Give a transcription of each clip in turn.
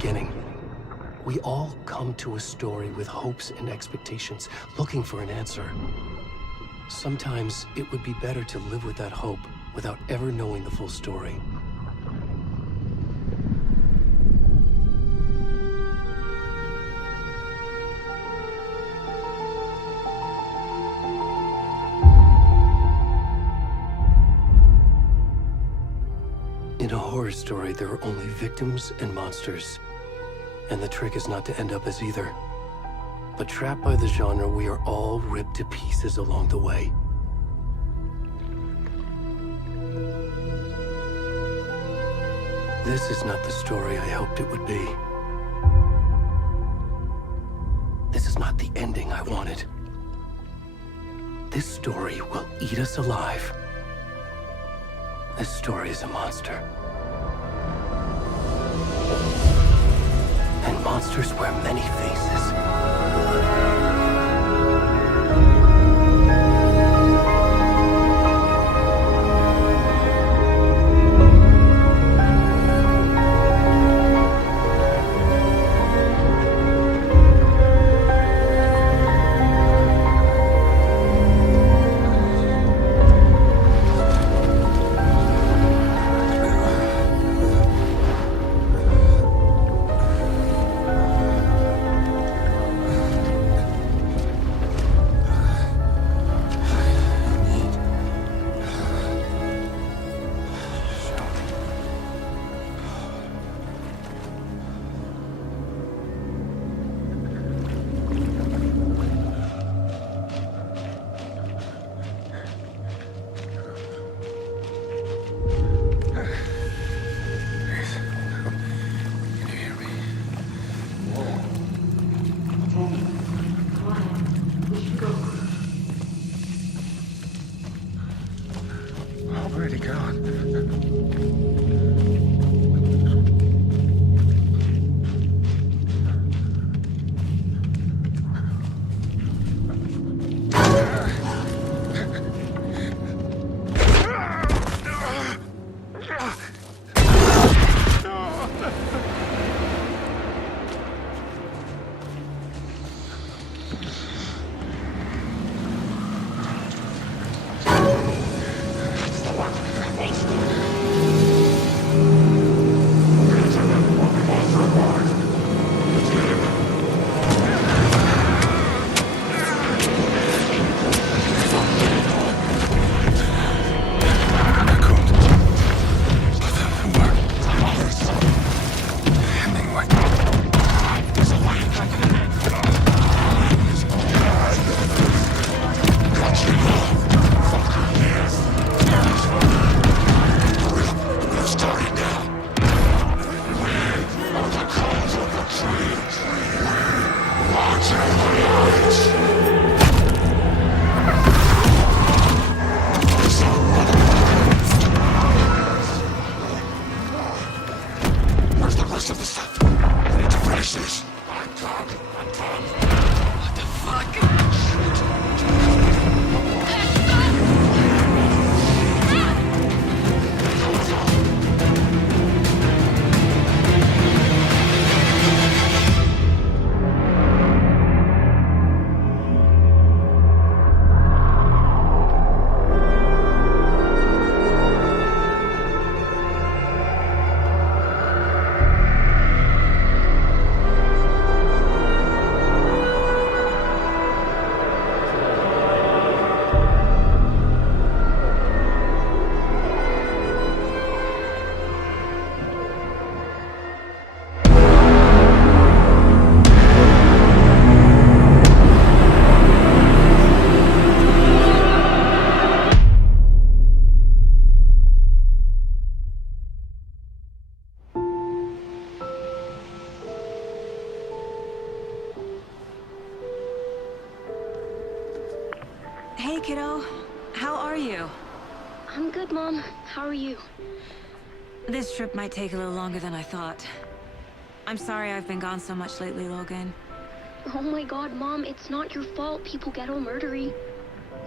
beginning. We all come to a story with hopes and expectations, looking for an answer. Sometimes it would be better to live with that hope without ever knowing the full story. In a horror story, there are only victims and monsters. And the trick is not to end up as either. But trapped by the genre, we are all ripped to pieces along the way. This is not the story I hoped it would be. This is not the ending I wanted. This story will eat us alive. This story is a monster. And monsters wear many faces. Where'd he gone? Hey, kiddo. How are you? I'm good, Mom. How are you? This trip might take a little longer than I thought. I'm sorry I've been gone so much lately, Logan. Oh my god, Mom, it's not your fault people get all murdery.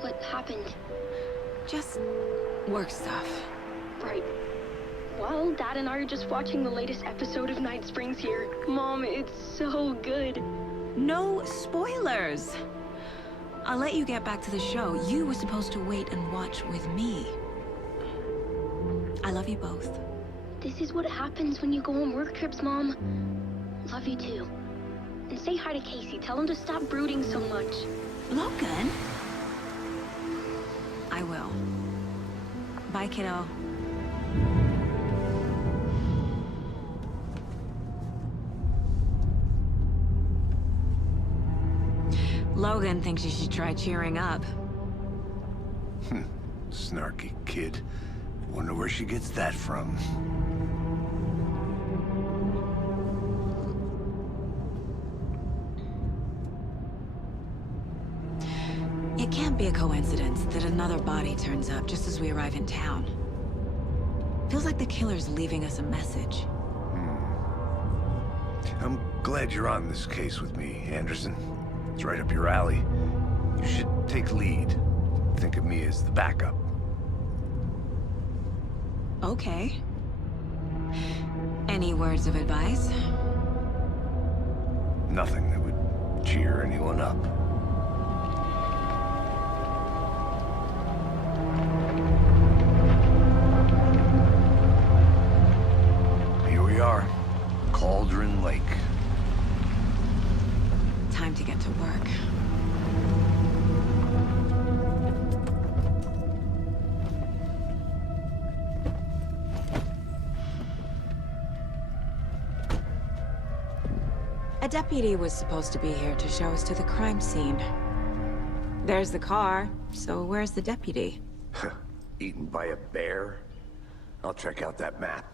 What happened? Just work stuff. Right. Well, Dad and I are just watching the latest episode of Night Springs here. Mom, it's so good. No spoilers! I'll let you get back to the show. You were supposed to wait and watch with me. I love you both. This is what happens when you go on work trips, Mom. Love you too. And say hi to Casey. Tell him to stop brooding so much. Logan? I will. Bye, kiddo. Logan thinks you should try cheering up. Snarky kid. Wonder where she gets that from. It can't be a coincidence that another body turns up just as we arrive in town. Feels like the killer's leaving us a message. I'm glad you're on this case with me, Anderson. It's right up your alley. You should take lead. Think of me as the backup. Okay. Any words of advice? Nothing that would cheer anyone up. Here we are. Cauldron Lake. Time to get to work. A deputy was supposed to be here to show us to the crime scene. There's the car, so where's the deputy? Eaten by a bear? I'll check out that map.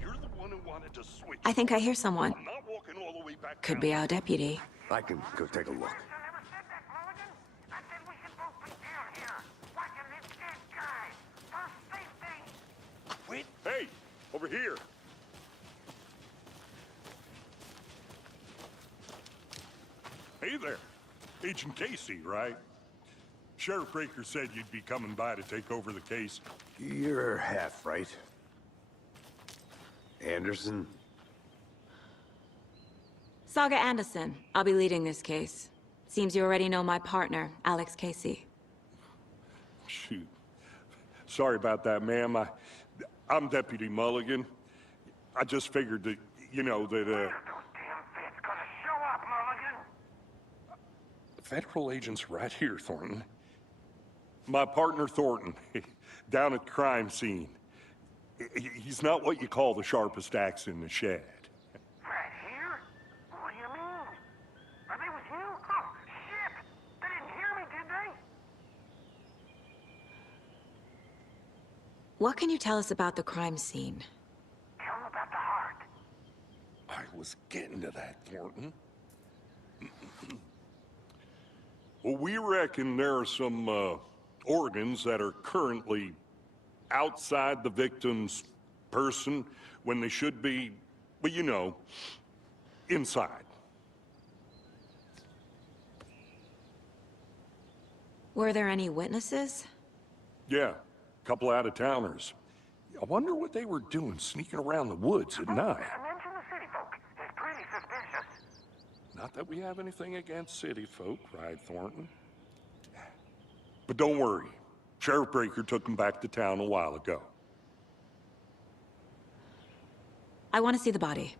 You're the one who wanted to switch. I think I hear someone. I'm not walking all the way back Could down. be our deputy. I can go take a look. Quit. Hey, over here. Hey there. Agent Casey, right? Sheriff Breaker said you'd be coming by to take over the case. You're half right. Anderson? Saga Anderson. I'll be leading this case. Seems you already know my partner, Alex Casey. Shoot. Sorry about that, ma'am. I'm Deputy Mulligan. I just figured that, you know, that, Federal agent's right here, Thornton. My partner, Thornton, down at the crime scene. He's not what you call the sharpest axe in the shed. Right here? What do you mean? Are they with you? Oh, shit! They didn't hear me, did they? What can you tell us about the crime scene? Tell them about the heart. I was getting to that, Thornton. Well, we reckon there are some, organs that are currently outside the victim's person when they should be, well, you know, inside. Were there any witnesses? Yeah, a couple out-of-towners. I wonder what they were doing sneaking around the woods at night. Mention the city folk. It's pretty suspicious. Not that we have anything against city folk, right, Thornton? But don't worry. Sheriff Breaker took them back to town a while ago. I want to see the body.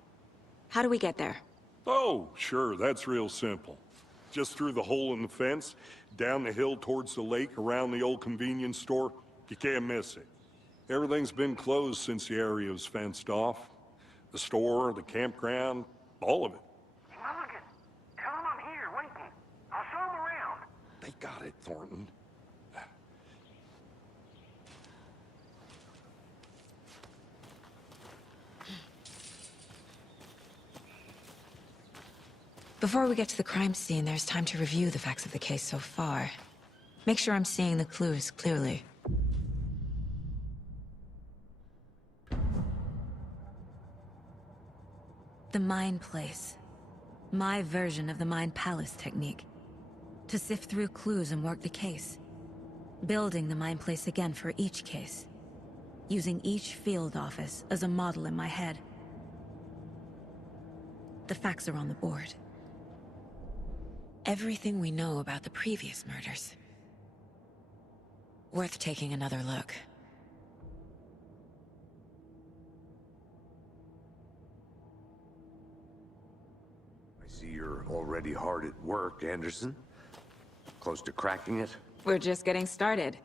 How do we get there? Oh, sure, that's real simple. Just through the hole in the fence, down the hill towards the lake, around the old convenience store. You can't miss it. Everything's been closed since the area was fenced off. The store, the campground, all of it. Mulligan, tell them I'm here, waiting. I'll show them around. They got it, Thornton. Before we get to the crime scene, there's time to review the facts of the case so far. Make sure I'm seeing the clues clearly. The Mind Place. My version of the Mind Palace technique. To sift through clues and work the case. Building the mind place again for each case. Using each field office as a model in my head. The facts are on the board. Everything we know about the previous murders. Worth taking another look. I see you're already hard at work, Anderson. Close to cracking it? We're just getting started.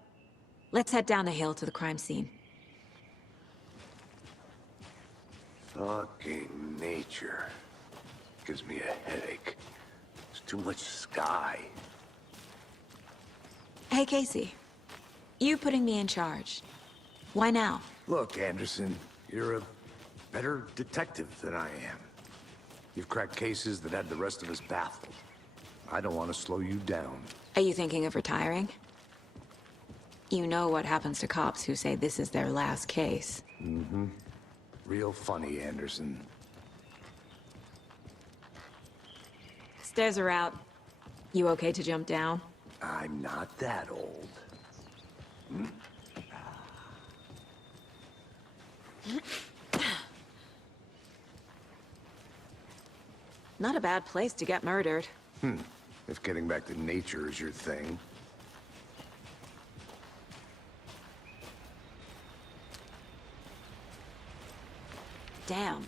Let's head down the hill to the crime scene. Fucking nature. Gives me a headache. There's too much sky. Hey, Casey. You putting me in charge. Why now? Look, Anderson, you're a better detective than I am. You've cracked cases that had the rest of us baffled. I don't want to slow you down. Are you thinking of retiring? You know what happens to cops who say this is their last case. Mm-hmm. Real funny, Anderson. Stairs are out. You okay to jump down? I'm not that old. Not a bad place to get murdered. If getting back to nature is your thing. Damn.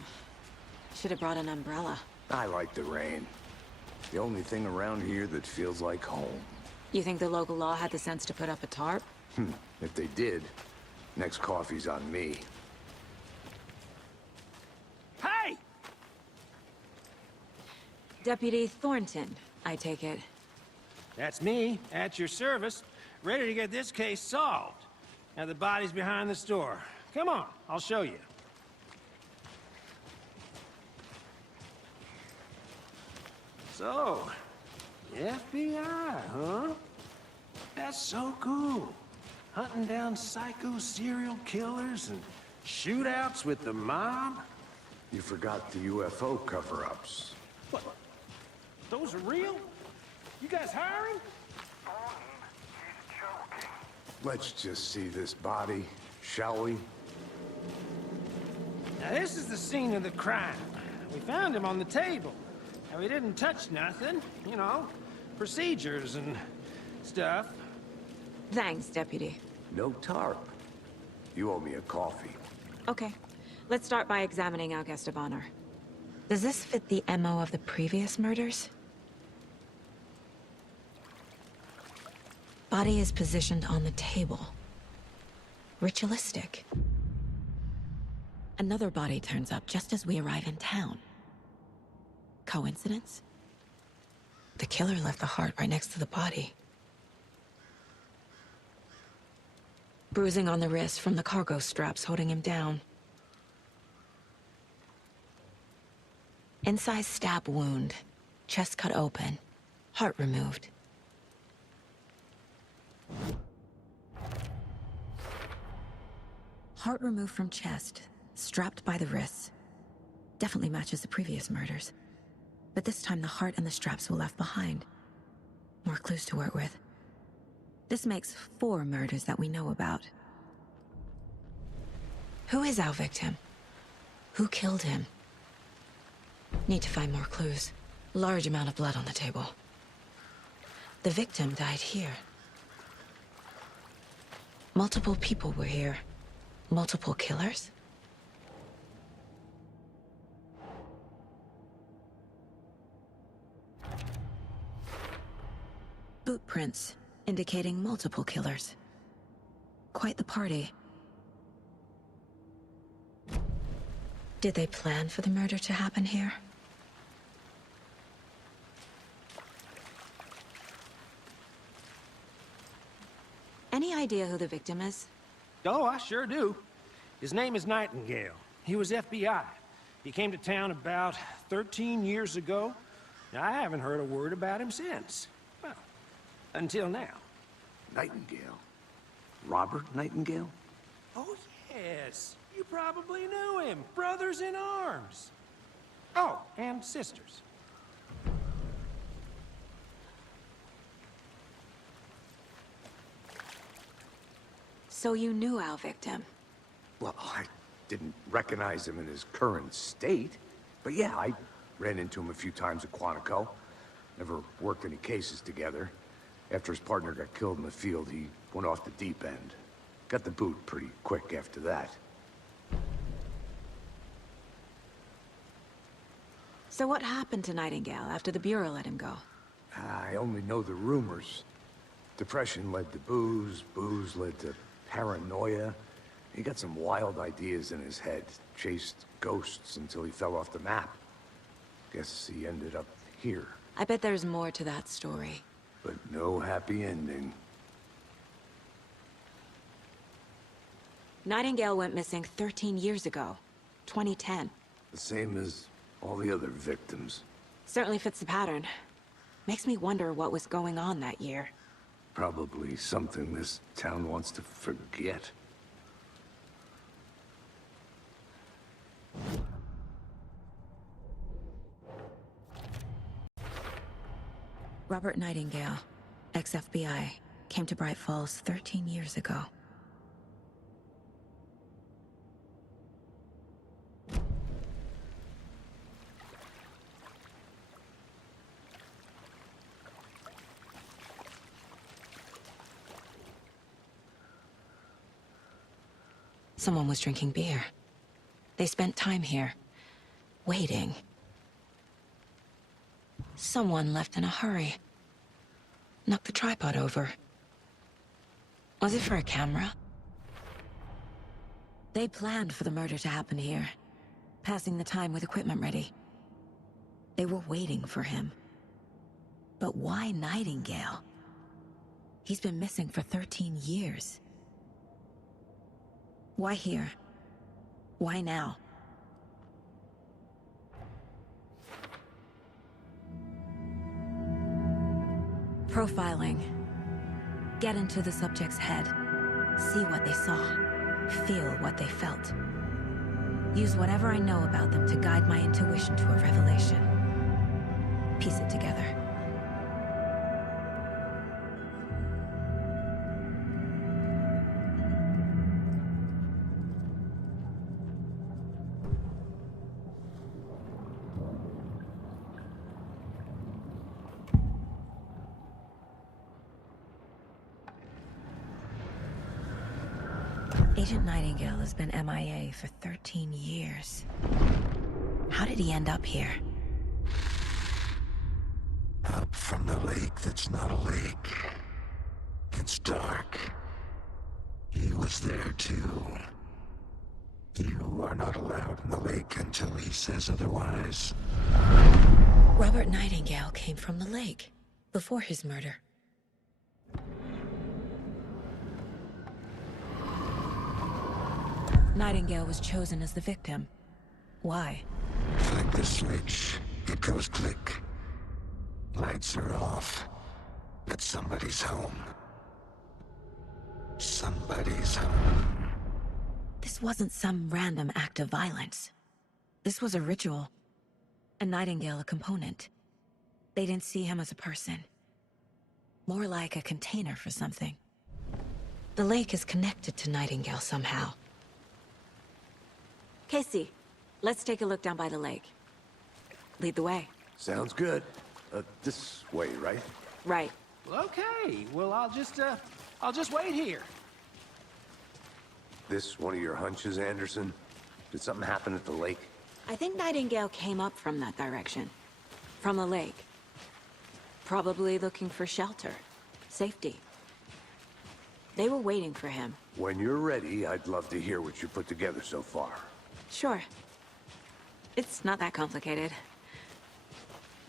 Should have brought an umbrella. I like the rain. The only thing around here that feels like home. You think the local law had the sense to put up a tarp? If they did, next coffee's on me. Hey! Deputy Thornton, I take it. That's me, at your service, ready to get this case solved. Now the body's behind the store. Come on, I'll show you. So, the FBI, huh? That's so cool. Hunting down psycho serial killers and shootouts with the mob. You forgot the UFO cover-ups. What? Those are real? You guys hiring? He's joking. Let's just see this body, shall we? Now this is the scene of the crime. We found him on the table. And we didn't touch nothing, you know, procedures and stuff. Thanks, Deputy. No tarp. You owe me a coffee. Okay. Let's start by examining our guest of honor. Does this fit the MO of the previous murders? Body is positioned on the table. Ritualistic. Another body turns up just as we arrive in town. Coincidence? The killer left the heart right next to the body. Bruising on the wrist from the cargo straps holding him down. Incised stab wound. Chest cut open. Heart removed. Heart removed from chest. Strapped by the wrists. Definitely matches the previous murders. But this time the heart and the straps were left behind. More clues to work with. This makes 4 murders that we know about. Who is our victim? Who killed him? Need to find more clues. Large amount of blood on the table. The victim died here. Multiple people were here. Multiple killers? Boot prints, indicating multiple killers. Quite the party. Did they plan for the murder to happen here? Any idea who the victim is? Oh, I sure do. His name is Nightingale. He was FBI. He came to town about 13 years ago. I haven't heard a word about him since. Well, until now. Nightingale? Robert Nightingale? Oh, yes. You probably knew him. Brothers in arms. Oh, and sisters. So you knew our victim? Well, I didn't recognize him in his current state. But yeah, I ran into him a few times at Quantico. Never worked any cases together. After his partner got killed in the field, he went off the deep end. Got the boot pretty quick after that. So what happened to Nightingale after the Bureau let him go? I only know the rumors. Depression led to booze, booze led to paranoia. He got some wild ideas in his head, chased ghosts until he fell off the map. Guess he ended up here. I bet there's more to that story. But no happy ending. Nightingale went missing 13 years ago, 2010. The same as all the other victims. Certainly fits the pattern. Makes me wonder what was going on that year. Probably something this town wants to forget. Robert Nightingale, ex-FBI, came to Bright Falls 13 years ago. Someone was drinking beer. They spent time here, waiting. Someone left in a hurry. Knocked the tripod over. Was it for a camera? They planned for the murder to happen here, passing the time with equipment ready. They were waiting for him. But why Nightingale? He's been missing for 13 years. Why here? Why now? Profiling. Get into the subject's head. See what they saw. Feel what they felt. Use whatever I know about them to guide my intuition to a revelation. Piece it together. Agent Nightingale has been MIA for 13 years. How did he end up here? Up from the lake that's not a lake. It's dark. He was there too. You are not allowed in the lake until he says otherwise. Robert Nightingale came from the lake, before his murder. Nightingale was chosen as the victim. Why? Flick the switch, it goes click. Lights are off, but somebody's home. Somebody's home. This wasn't some random act of violence. This was a ritual. And Nightingale a component. They didn't see him as a person. More like a container for something. The lake is connected to Nightingale somehow. Casey, let's take a look down by the lake. Lead the way. Sounds good. This way, right? Right. Okay, well, I'll just wait here. This one of your hunches, Anderson? Did something happen at the lake? I think Nightingale came up from that direction. From the lake. Probably looking for shelter. Safety. They were waiting for him. When you're ready, I'd love to hear what you put together so far. Sure. It's not that complicated.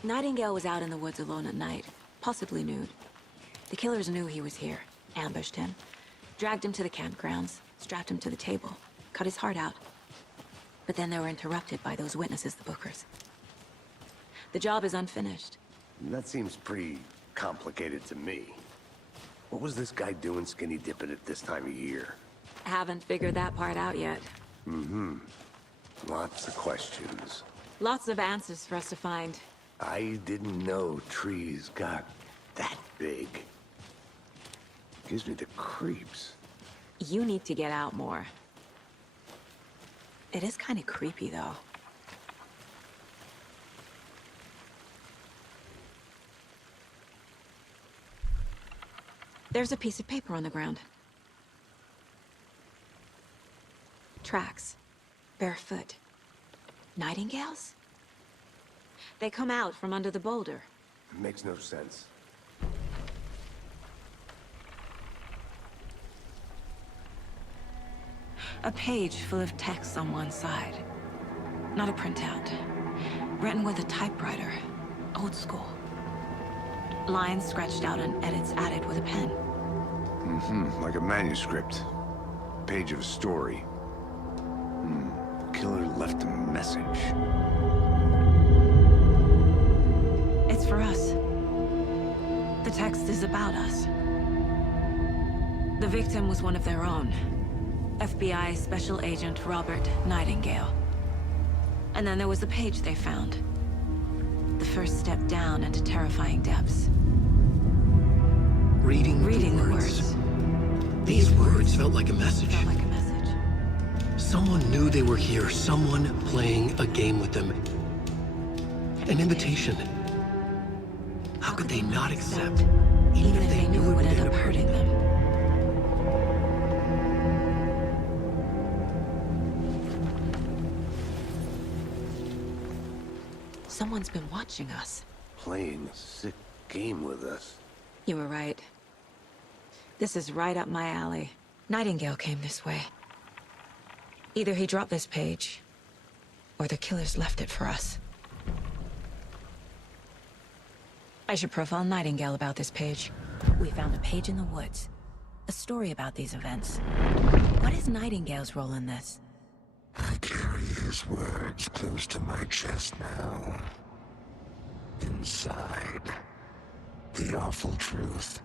Nightingale was out in the woods alone at night, possibly nude. The killers knew he was here, ambushed him, dragged him to the campgrounds, strapped him to the table, cut his heart out. But then they were interrupted by those witnesses, the Bookers. The job is unfinished. That seems pretty complicated to me. What was this guy doing skinny dipping at this time of year? Haven't figured that part out yet. Mm-hmm. Lots of questions. Lots of answers for us to find. I didn't know trees got that big. Gives me the creeps. You need to get out more. It is kind of creepy, though. There's a piece of paper on the ground. Tracks. Barefoot. Nightingales? They come out from under the boulder. It makes no sense. A page full of text on one side. Not a printout. Written with a typewriter. Old school. Lines scratched out and edits added with a pen. Like a manuscript. Page of a story. Killer left a message. It's for us. The text is about us. The victim was one of their own. FBI Special Agent Robert Nightingale. And then there was the page they found. The first step down into terrifying depths. Reading the words. words. These words felt like a message. Felt like a message. Someone knew they were here, someone playing a game with them. An invitation. How could they not accept, Even if they knew it would end up hurting them. Someone's been watching us. Playing a sick game with us. You were right. This is right up my alley. Nightingale came this way. Either he dropped this page, or the killers left it for us. I should profile Nightingale about this page. We found a page in the woods. A story about these events. What is Nightingale's role in this? I carry his words close to my chest now. Inside, the awful truth.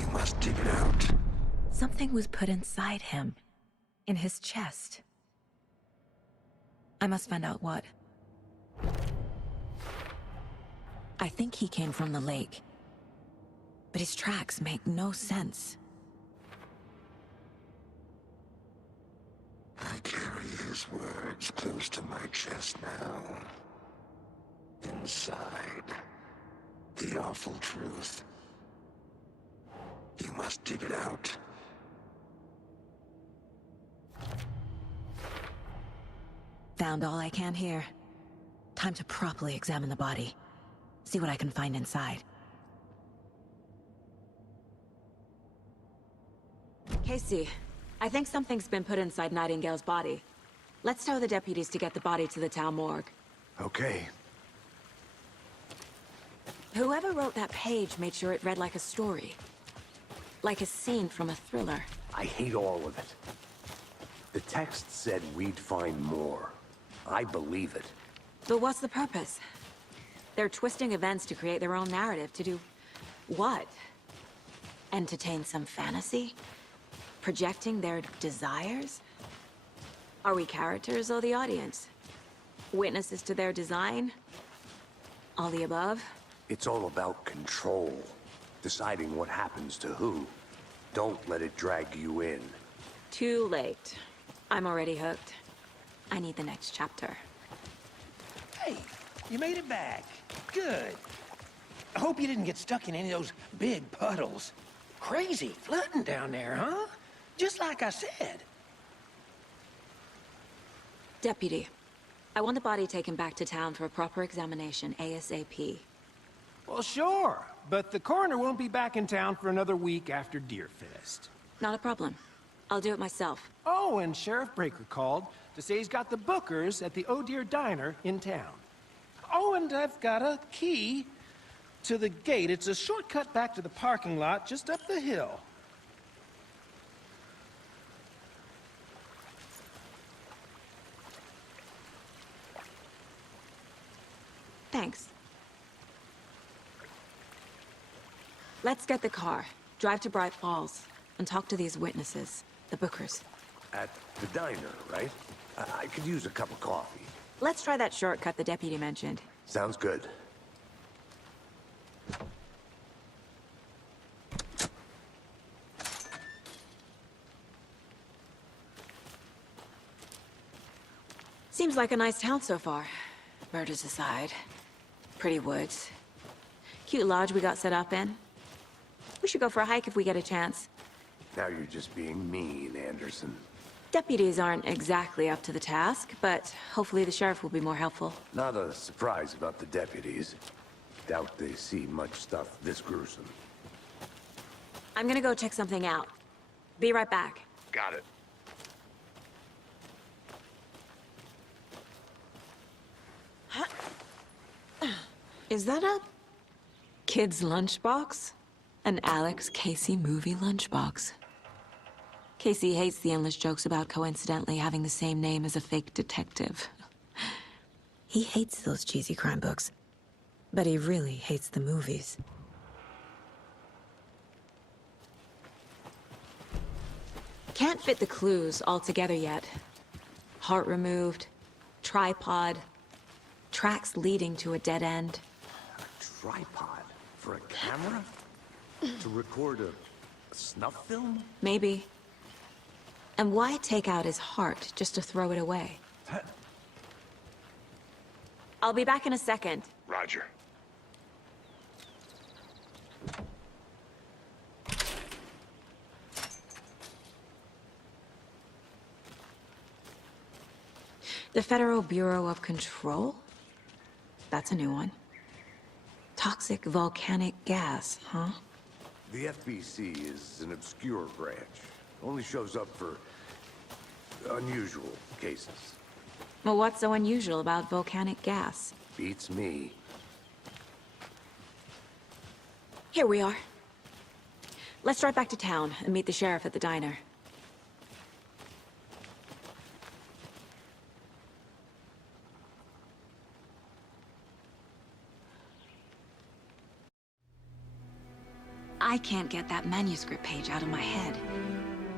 You must dig it out. Something was put inside him. In his chest. I must find out what. I think he came from the lake. But his tracks make no sense. I carry his words close to my chest now. Inside, the awful truth. You must dig it out. Found all I can here. Time to properly examine the body. See what I can find inside. Casey, I think something's been put inside Nightingale's body. Let's tell the deputies to get the body to the town morgue. Okay. Whoever wrote that page made sure it read like a story. Like a scene from a thriller. I hate all of it. The text said we'd find more. I believe it. But what's the purpose? They're twisting events to create their own narrative. To do what? Entertain some fantasy? Projecting their desires? Are we characters or the audience? Witnesses to their design? All the above? It's all about control. Deciding what happens to who. Don't let it drag you in. Too late. I'm already hooked. I need the next chapter. Hey, you made it back. Good. I hope you didn't get stuck in any of those big puddles. Crazy flooding down there, huh? Just like I said. Deputy, I want the body taken back to town for a proper examination ASAP. Well, sure. But the coroner won't be back in town for another week after Deerfest. Not a problem. I'll do it myself. Oh, and Sheriff Breaker called to say he's got the bookers at the Oh Dear Diner in town. Oh, and I've got a key to the gate. It's a shortcut back to the parking lot just up the hill. Thanks. Let's get the car, drive to Bright Falls, and talk to these witnesses, the bookers. At the diner, right? I could use a cup of coffee. Let's try that shortcut the deputy mentioned. Sounds good. Seems like a nice town so far. Murders aside. Pretty woods. Cute lodge we got set up in. We should go for a hike if we get a chance. Now you're just being mean, Anderson. Deputies aren't exactly up to the task, but hopefully the sheriff will be more helpful. Not a surprise about the deputies. Doubt they see much stuff this gruesome. I'm gonna go check something out. Be right back. Got it. Is that a kid's lunchbox? An Alex Casey movie lunchbox. Casey hates the endless jokes about coincidentally having the same name as a fake detective. He hates those cheesy crime books, but he really hates the movies. Can't fit the clues all together yet. Heart removed, tripod, tracks leading to a dead end. Tripod? For a camera? To record a snuff film? Maybe. And why take out his heart just to throw it away? I'll be back in a second. Roger. The Federal Bureau of Control? That's a new one. Toxic volcanic gas, huh? The FBC is an obscure branch. Only shows up for unusual cases. Well, what's so unusual about volcanic gas? Beats me. Here we are. Let's drive back to town and meet the sheriff at the diner. I can't get that manuscript page out of my head.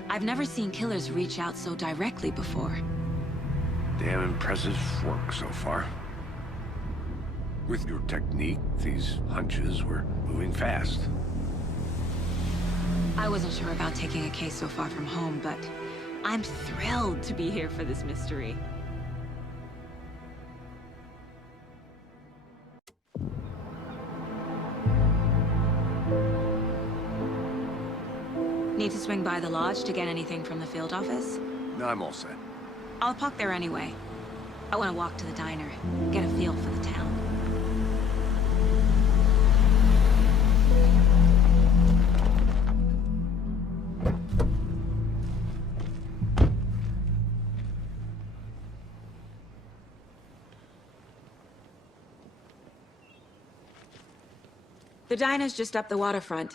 I've never seen killers reach out so directly before. Damn impressive work so far. With your technique, these hunches were moving fast. I wasn't sure about taking a case so far from home, but I'm thrilled to be here for this mystery. Need to swing by the lodge to get anything from the field office? No, I'm all set. I'll park there anyway. I want to walk to the diner, get a feel for the town. The diner's just up the waterfront.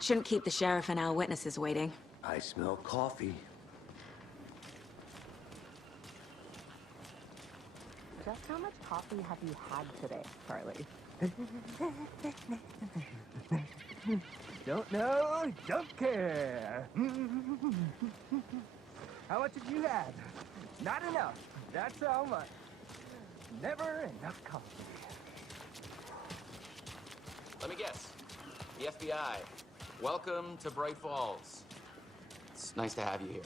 Shouldn't keep the sheriff and our witnesses waiting. I smell coffee. Just how much coffee have you had today, Charlie? Don't know, don't care. How much have you had? Not enough. That's how much. Never enough coffee. Let me guess. The FBI. Welcome to Bright Falls. It's nice to have you here.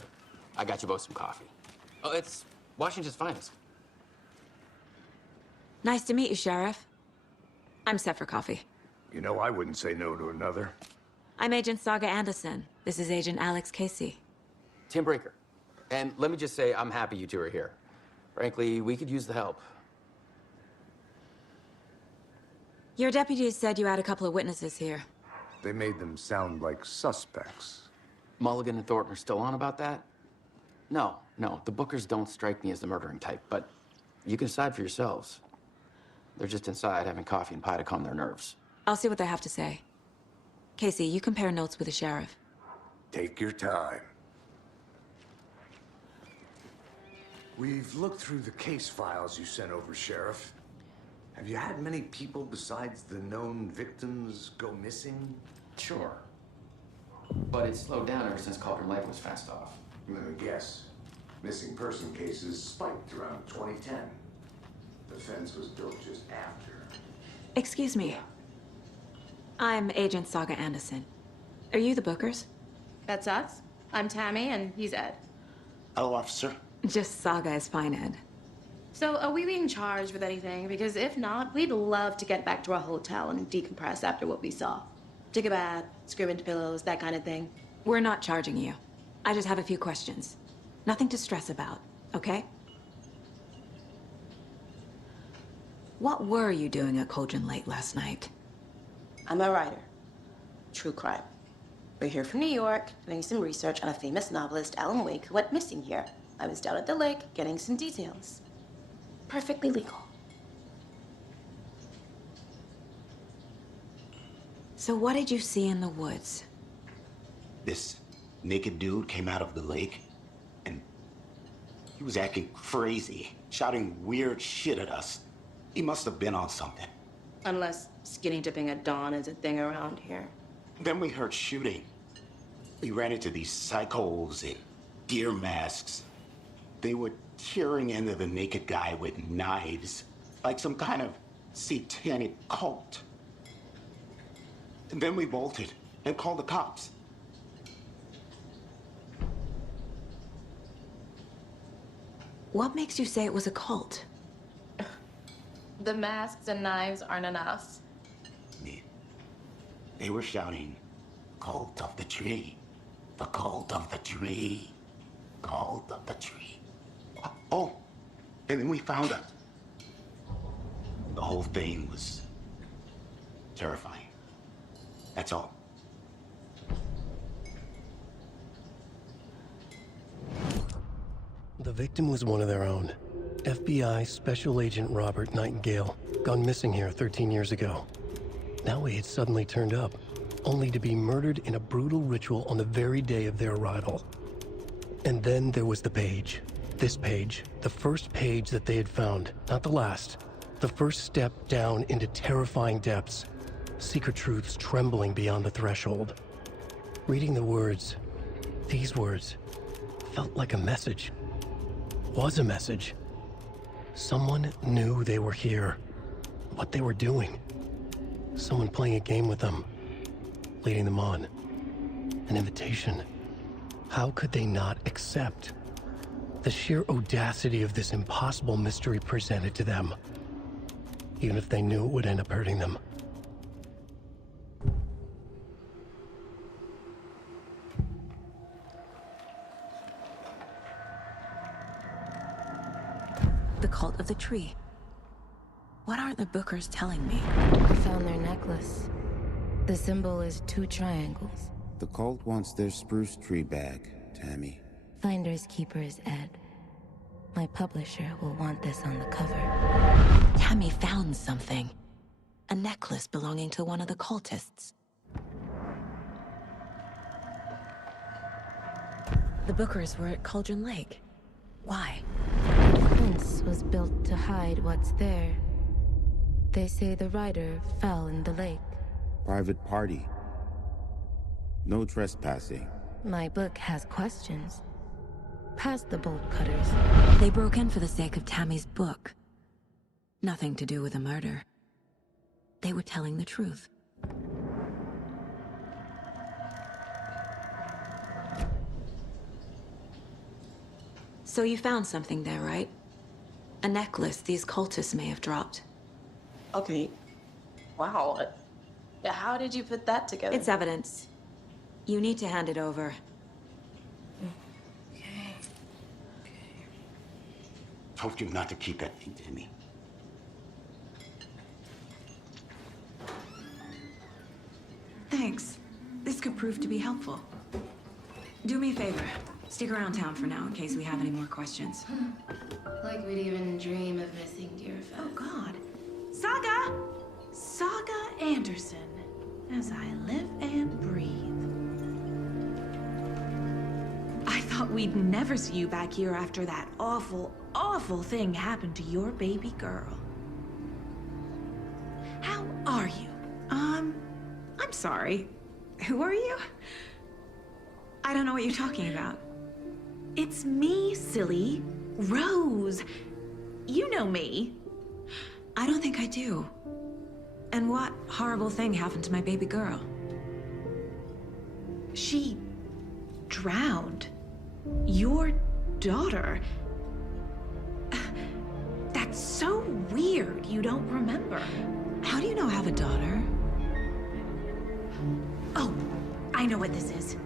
I got you both some coffee. Oh, it's Washington's finest. Nice to meet you, Sheriff. I'm set for coffee. You know, I wouldn't say no to another. I'm Agent Saga Anderson. This is Agent Alex Casey. Tim Breaker. And let me just say, I'm happy you two are here. Frankly, we could use the help. Your deputies said you had a couple of witnesses here. They made them sound like suspects. Mulligan and Thornton are still on about that? No, the Bookers don't strike me as the murdering type, but you can decide for yourselves. They're just inside having coffee and pie to calm their nerves. I'll see what they have to say. Casey, you compare notes with the sheriff. Take your time. We've looked through the case files you sent over, Sheriff. Have you had many people besides the known victims go missing? Sure. But it's slowed down ever since Cauldron Lake was fenced off. Let me guess. Missing person cases spiked around 2010. The fence was built just after. Excuse me. I'm Agent Saga Anderson. Are you the Bookers? That's us. I'm Tammy, and he's Ed. Hello, officer. Just Saga is fine, Ed. So, are we being charged with anything? Because if not, we'd love to get back to our hotel and decompress after what we saw. Take a bath, scream into pillows, that kind of thing. We're not charging you. I just have a few questions. Nothing to stress about, okay? What were you doing at Cauldron Lake last night? I'm a writer. True crime. We're here from New York, doing some research on a famous novelist, Alan Wake, who went missing here. I was down at the lake, getting some details. Perfectly legal. So what did you see in the woods? This naked dude came out of the lake, and he was acting crazy, shouting weird shit at us. He must have been on something. Unless skinny dipping at dawn is a thing around here. Then we heard shooting. We ran into these psychos in deer masks. They were tearing into the naked guy with knives, like some kind of satanic cult. And then we bolted and called the cops. What makes you say it was a cult? The masks and knives aren't enough. They were shouting, "Cult of the tree, the cult of the tree, cult of the tree." Oh, and then we found it. The whole thing was terrifying. That's all. The victim was one of their own. FBI Special Agent Robert Nightingale, gone missing here 13 years ago. Now he had suddenly turned up, only to be murdered in a brutal ritual on the very day of their arrival. And then there was the page. This page, the first page that they had found, not the last. The first step down into terrifying depths. Secret truths trembling beyond the threshold. Reading the words, these words, felt like a message. Was a message. Someone knew they were here, what they were doing. Someone playing a game with them, leading them on. An invitation. How could they not accept? The sheer audacity of this impossible mystery presented to them, even if they knew it would end up hurting them. The cult of the tree. What aren't the Bookers telling me? I found their necklace. The symbol is 2 triangles. The cult wants their spruce tree back, Tammy. Finders keepers, Ed. My publisher will want this on the cover. Tammy found something. A necklace belonging to one of the cultists. The Bookers were at Cauldron Lake. Why? The fence was built to hide what's there. They say the rider fell in the lake. Private party. No trespassing. My book has questions. Past the bolt cutters. They broke in for the sake of Tammy's book. Nothing to do with a murder. They were telling the truth. So you found something there, right? A necklace these cultists may have dropped. Okay. Wow. How did you put that together? It's evidence. You need to hand it over. Told you not to keep that thing to me. Thanks. This could prove to be helpful. Do me a favor. Stick around town for now in case we have any more questions. Like we'd even dream of missing dear Fez. Oh, God. Saga! Saga Anderson. As I live and breathe. I thought we'd never see you back here after that awful, awful thing happened to your baby girl. How are you? I'm sorry. Who are you? I don't know what you're talking about. It's me, silly. Rose. You know me. I don't think I do. And what horrible thing happened to my baby girl? She drowned. Your daughter. So weird you don't remember. How do you know I have a daughter? Oh, I know what this is.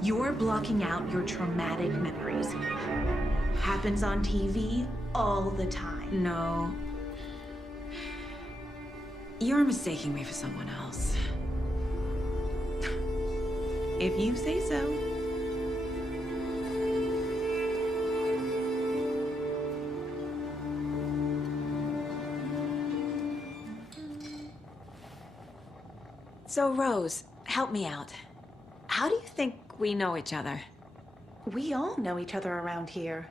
You're blocking out your traumatic memories. Happens on TV all the time. No. You're mistaking me for someone else. If you say so. So, Rose, help me out. How do you think we know each other? We all know each other around here.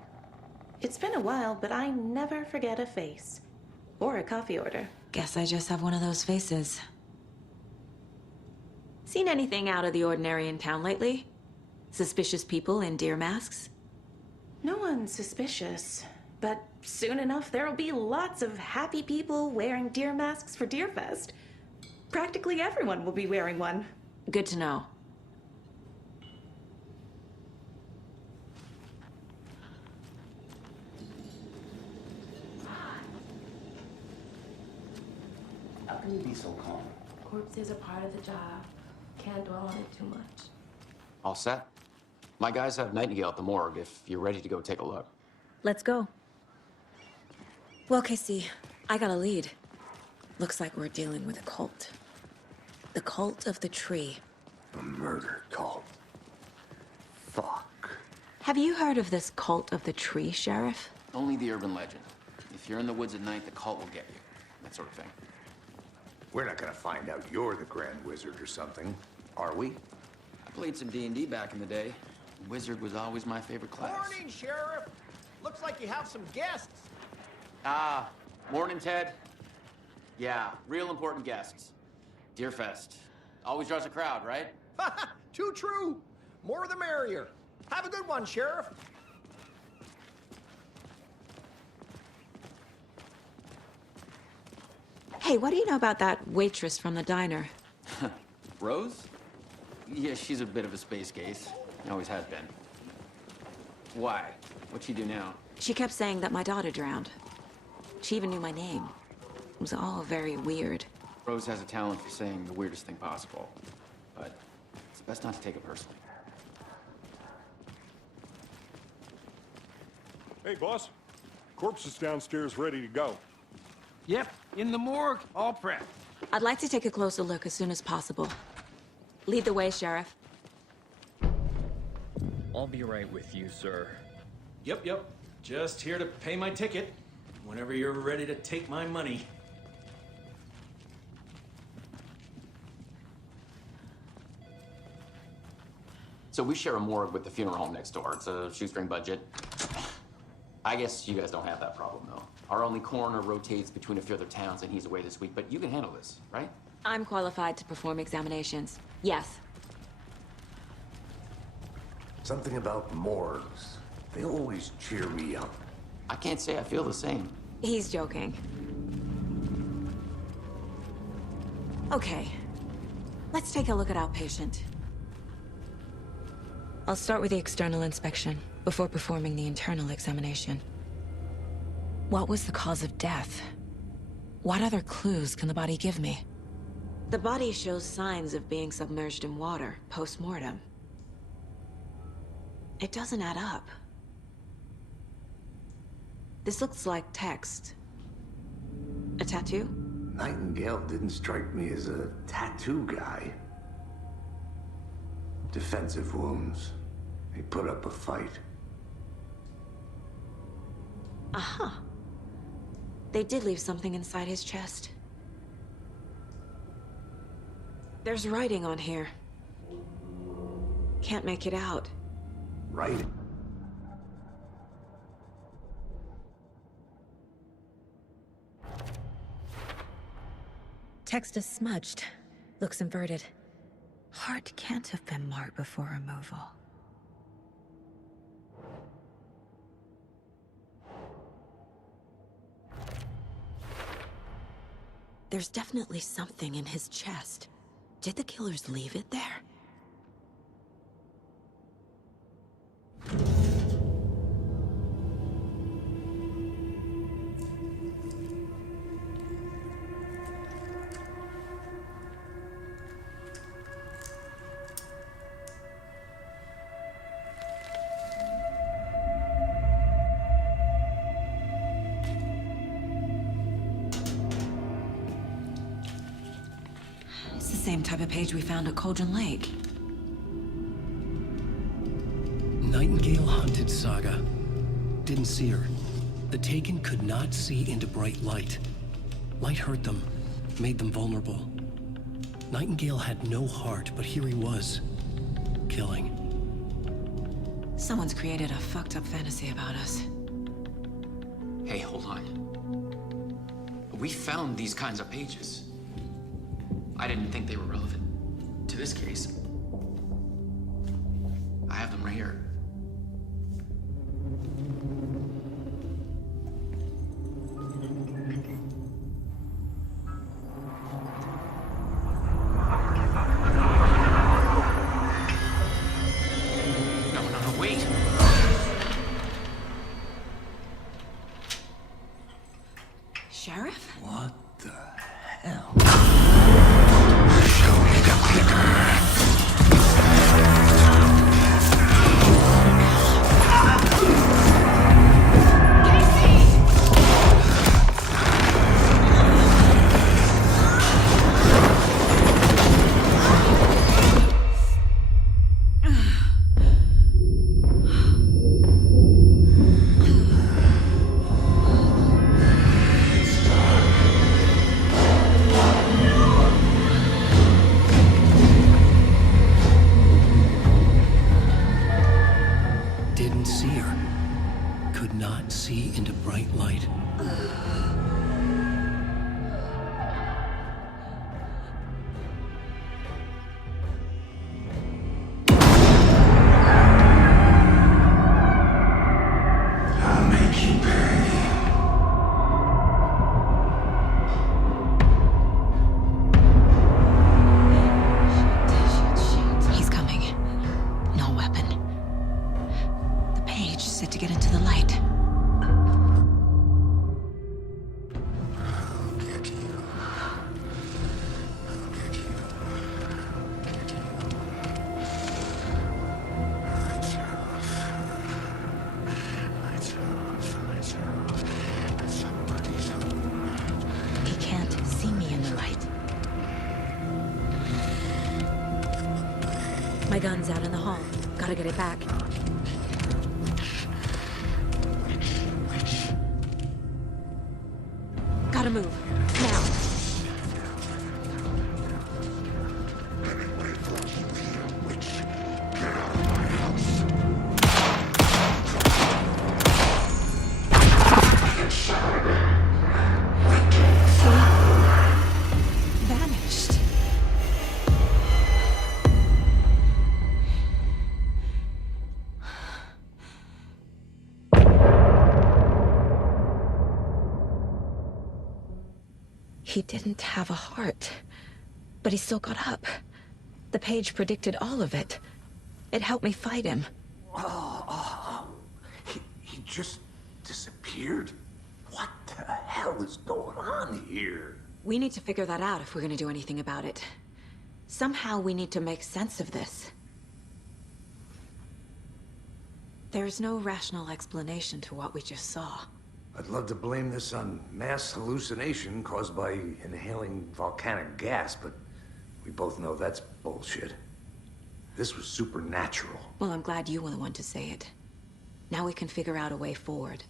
It's been a while, but I never forget a face. Or a coffee order. Guess I just have one of those faces. Seen anything out of the ordinary in town lately? Suspicious people in deer masks? No one's suspicious. But soon enough, there'll be lots of happy people wearing deer masks for Deerfest. Practically everyone will be wearing one. Good to know. How can you be so calm? Corpses are part of the job. Can't dwell on it too much. All set? My guys have Nightingale at the morgue if you're ready to go take a look. Let's go. Well, Casey, I got a lead. Looks like we're dealing with a cult. The cult of the tree. A murder cult. Fuck. Have you heard of this cult of the tree, Sheriff? Only the urban legend. If you're in the woods at night, the cult will get you. That sort of thing. We're not gonna find out you're the Grand Wizard or something, are we? I played some D&D back in the day. Wizard was always my favorite class. Morning, Sheriff. Looks like you have some guests. Ah, morning, Ted. Yeah, real important guests. Deerfest. Always draws a crowd, right? Too true. More the merrier. Have a good one, Sheriff. Hey, what do you know about that waitress from the diner? Rose? Yeah, she's a bit of a space case. Always has been. Why? What'd she do now? She kept saying that my daughter drowned. She even knew my name. It was all very weird. Rose has a talent for saying the weirdest thing possible. But it's best not to take it personally. Hey, boss. Corpse is downstairs ready to go. Yep, in the morgue, all prepped. I'd like to take a closer look as soon as possible. Lead the way, Sheriff. I'll be right with you, sir. Yep. Just here to pay my ticket. Whenever you're ready to take my money. So we share a morgue with the funeral home next door. It's a shoestring budget. I guess you guys don't have that problem, though. Our only coroner rotates between a few other towns, and he's away this week. But you can handle this, right? I'm qualified to perform examinations. Yes. Something about morgues. They always cheer me up. I can't say I feel the same. He's joking. Okay. Let's take a look at our patient. I'll start with the external inspection before performing the internal examination. What was the cause of death? What other clues can the body give me? The body shows signs of being submerged in water post-mortem. It doesn't add up. This looks like text. A tattoo? Nightingale didn't strike me as a tattoo guy. Defensive wounds. He put up a fight. Aha. They did leave something inside his chest. There's writing on here. Can't make it out. Right? Text is smudged. Looks inverted. Heart can't have been marked before removal. There's definitely something in his chest. Did the killers leave it there? same type of page we found at Cauldron Lake. Nightingale hunted Saga. Didn't see her. The Taken could not see into bright light. Light hurt them, made them vulnerable. Nightingale had no heart, but here he was, killing. Someone's created a fucked up fantasy about us. Hey, hold on. We found these kinds of pages. I didn't think they were relevant to this case. I have them right here. No, wait! Sheriff? What the hell? Show me the clicker. Didn't see her. Could not see into bright light. I'll make you pay. He's coming. No weapon. The page set to get into the light. I'll get you. I'll get you. Get you. Lights off. Lights off. Lights off. Somebody's home. He can't see me in the light. My gun's out in the hall. Gotta get it back. Gotta move. Now. Vanished. He didn't have a heart, but he still got up. The page predicted all of it. It helped me fight him. He just disappeared? What the hell is going on here? We need to figure that out if we're gonna do anything about it. Somehow we need to make sense of this. There's no rational explanation to what we just saw. I'd love to blame this on mass hallucination caused by inhaling volcanic gas, but we both know that's bullshit. This was supernatural. Well, I'm glad you were the one to say it. Now we can figure out a way forward.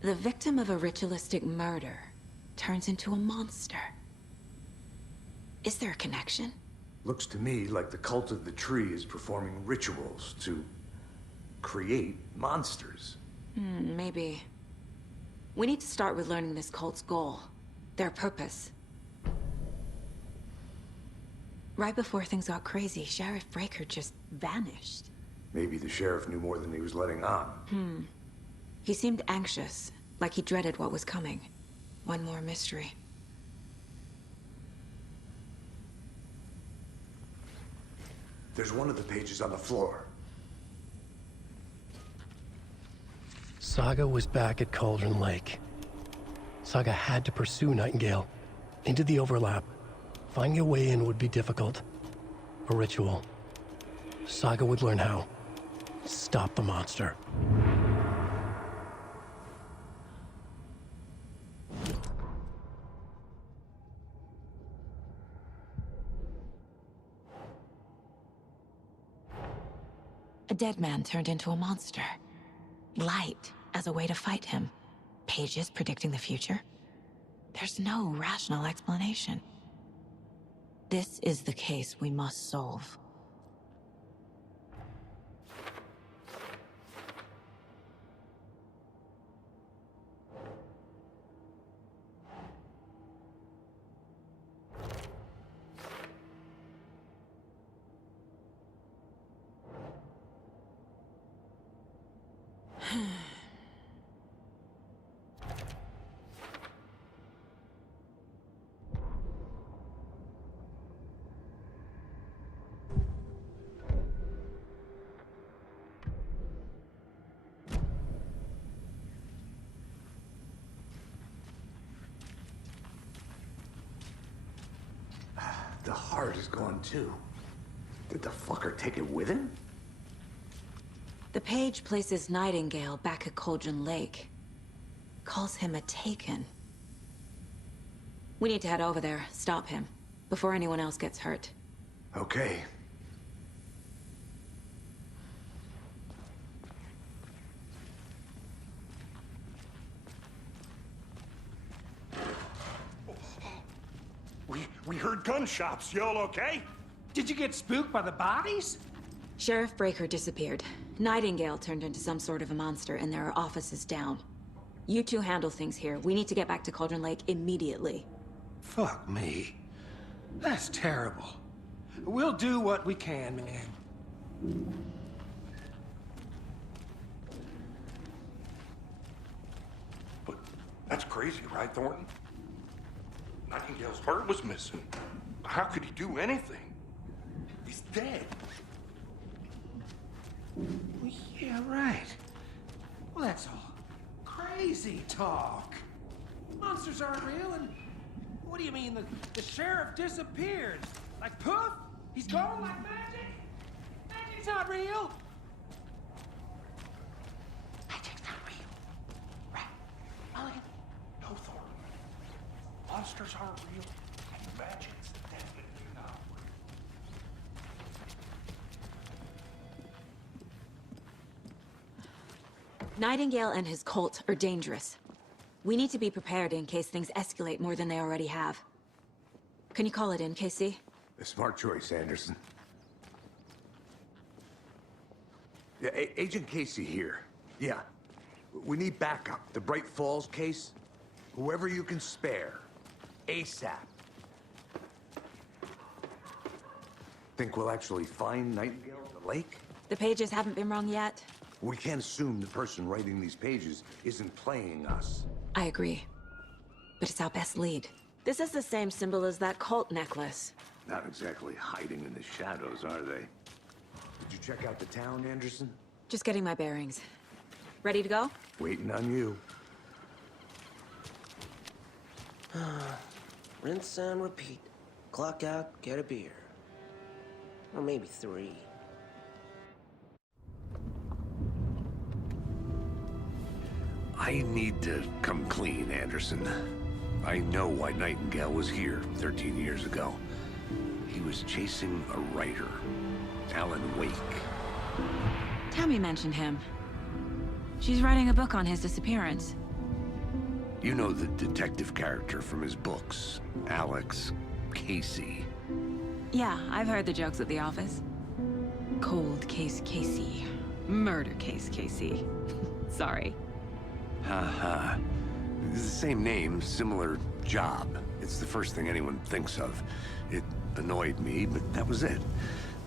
The victim of a ritualistic murder turns into a monster. Is there a connection? Looks to me like the cult of the tree is performing rituals to create monsters. Maybe. We need to start with learning this cult's goal. Their purpose. Right before things got crazy, Sheriff Breaker just vanished. Maybe the sheriff knew more than he was letting on. He seemed anxious, like he dreaded what was coming. One more mystery. There's one of the pages on the floor. Saga was back at Cauldron Lake. Saga had to pursue Nightingale. Into the overlap. Finding a way in would be difficult. A ritual. Saga would learn how. Stop the monster. A dead man turned into a monster. Light as a way to fight him. Pages predicting the future. There's no rational explanation. This is the case we must solve. The heart is gone too. Did the fucker take it with him? The page places Nightingale back at Cauldron Lake. Calls him a Taken. We need to head over there, stop him, before anyone else gets hurt. Okay. We heard gunshots. Y'all okay? Did you get spooked by the bodies? Sheriff Breaker disappeared. Nightingale turned into some sort of a monster, and there are offices down. You two handle things here. We need to get back to Cauldron Lake immediately. Fuck me. That's terrible. We'll do what we can, man. But that's crazy, right, Thornton? Nightingale's heart was missing. How could he do anything? He's dead. Well, yeah, right. Well, that's all crazy talk. Monsters aren't real, and what do you mean the sheriff disappeared? Like poof? He's gone like magic? Magic's not real. Magic's not real. Right? Mulligan? No, Thornton. Monsters aren't real, and magic's definitely not real. Nightingale and his cult are dangerous. We need to be prepared in case things escalate more than they already have. Can you call it in, KC? A smart choice, Anderson. Yeah, Agent Casey here. Yeah. We need backup. The Bright Falls case. Whoever you can spare. ASAP. Think we'll actually find Nightingale at the lake? The pages haven't been rung yet. We can't assume the person writing these pages isn't playing us. I agree. But it's our best lead. This is the same symbol as that cult necklace. Not exactly hiding in the shadows, are they? Did you check out the town, Anderson? Just getting my bearings. Ready to go? Waiting on you. Rinse and repeat. Clock out, get a beer. Or maybe 3. I need to come clean, Anderson. I know why Nightingale was here 13 years ago. He was chasing a writer, Alan Wake. Tammy mentioned him. She's writing a book on his disappearance. You know the detective character from his books, Alex Casey. Yeah, I've heard the jokes at the office. Cold case Casey. Murder case Casey. Sorry. Ha. It's the same name, similar job. It's the first thing anyone thinks of. It annoyed me, but that was it.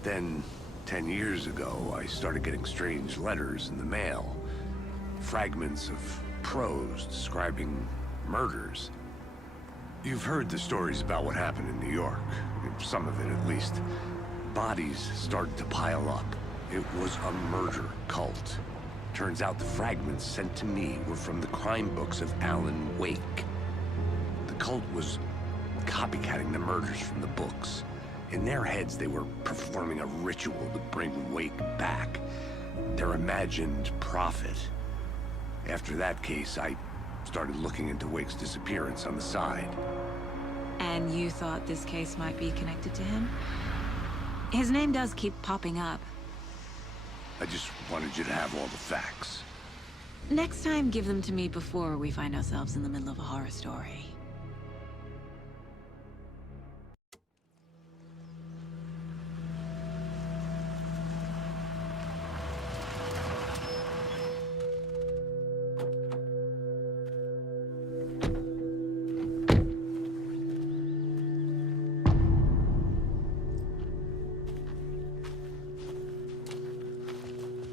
Then, 10 years ago, I started getting strange letters in the mail. Fragments of prose describing murders. You've heard the stories about what happened in New York. Some of it, at least. Bodies started to pile up. It was a murder cult. Turns out the fragments sent to me were from the crime books of Alan Wake. The cult was copycatting the murders from the books. In their heads, they were performing a ritual to bring Wake back. Their imagined prophet. After that case, I started looking into Wake's disappearance on the side. And you thought this case might be connected to him? His name does keep popping up. I just wanted you to have all the facts. Next time, give them to me before we find ourselves in the middle of a horror story.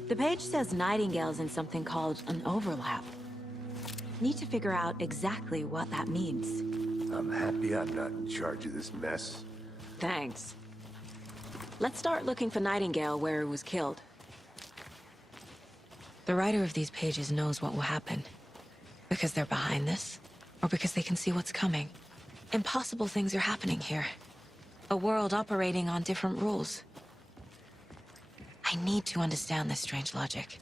The page says Nightingale's in something called an overlap. Need to figure out exactly what that means. I'm happy I'm not in charge of this mess. Thanks. Let's start looking for Nightingale where he was killed. The writer of these pages knows what will happen. Because they're behind this, or because they can see what's coming. Impossible things are happening here. A world operating on different rules. I need to understand this strange logic.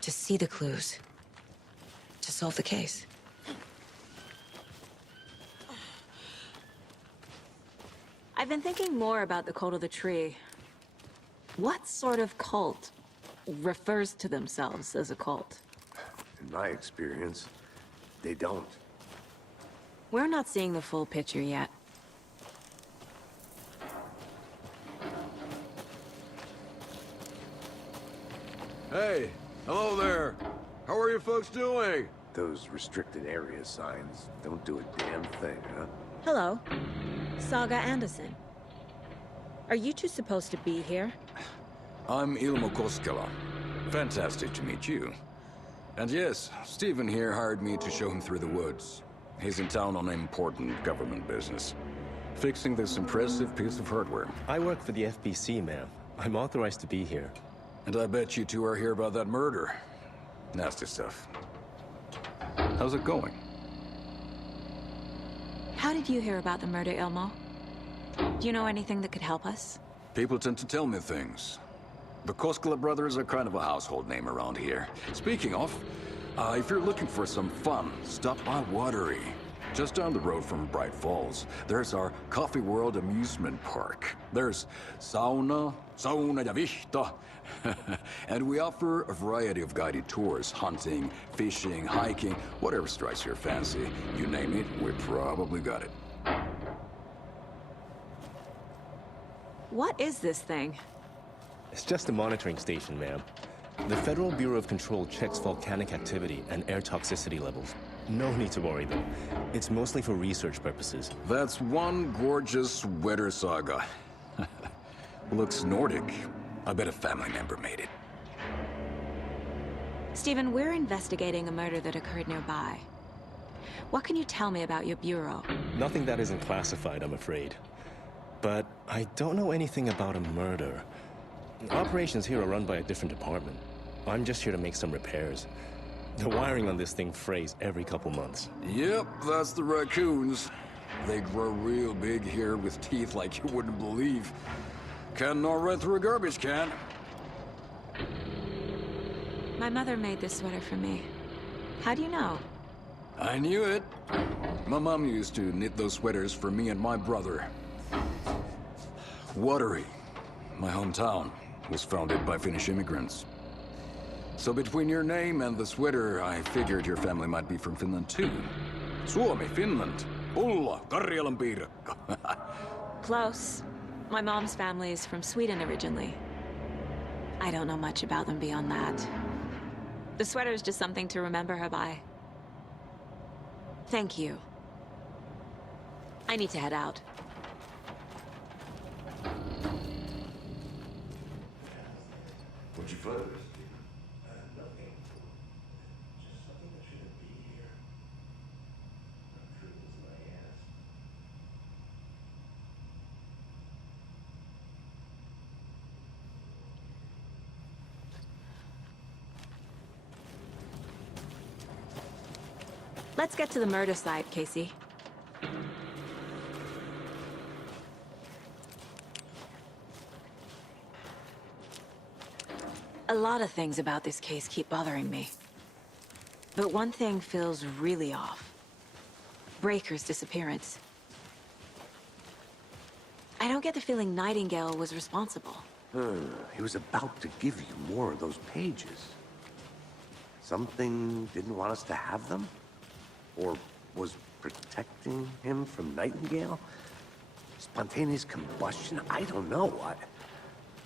To see the clues. To solve the case. I've been thinking more about the cult of the tree. What sort of cult refers to themselves as a cult? In my experience, they don't. We're not seeing the full picture yet. Hey, hello there. How are you folks doing? Those restricted area signs don't do a damn thing, huh? Hello. Saga Anderson. Are you two supposed to be here? I'm Ilmo Koskela. Fantastic to meet you. And yes, Stephen here hired me to show him through the woods. He's in town on important government business. Fixing this impressive piece of hardware. I work for the FBC, ma'am. I'm authorized to be here. And I bet you two are here about that murder. Nasty stuff. How's it going? How did you hear about the murder, Ilmo? Do you know anything that could help us? People tend to tell me things. The Koskela brothers are kind of a household name around here. Speaking of, if you're looking for some fun, stop by Watery. Just down the road from Bright Falls, there's our Coffee World amusement park. There's sauna ja vihta. And we offer a variety of guided tours, hunting, fishing, hiking, whatever strikes your fancy. You name it, we probably got it. What is this thing? It's just a monitoring station, ma'am. The Federal Bureau of Control checks volcanic activity and air toxicity levels. No need to worry, though. It's mostly for research purposes. That's one gorgeous weather saga. Looks Nordic. I bet a family member made it. Stephen, we're investigating a murder that occurred nearby. What can you tell me about your bureau? Nothing that isn't classified, I'm afraid. But I don't know anything about a murder. Operations here are run by a different department. I'm just here to make some repairs. The wiring on this thing frays every couple months. Yep, that's the raccoons. They grow real big here with teeth like you wouldn't believe. Can not run through a garbage can. My mother made this sweater for me. How do you know? I knew it. My mom used to knit those sweaters for me and my brother. Watery, my hometown, was founded by Finnish immigrants. So between your name and the sweater, I figured your family might be from Finland too. Suomi, Finland. Ulla, Karjalan piirakka. Close. My mom's family is from Sweden originally. I don't know much about them beyond that. The sweater is just something to remember her by. Thank you. I need to head out. What'd you find? Nothing. Just something that shouldn't be here. The truth is my ass. Let's get to the murder site, Casey. A lot of things about this case keep bothering me. But one thing feels really off. Breaker's disappearance. I don't get the feeling Nightingale was responsible. He was about to give you more of those pages. Something didn't want us to have them? Or was protecting him from Nightingale? Spontaneous combustion? I don't know.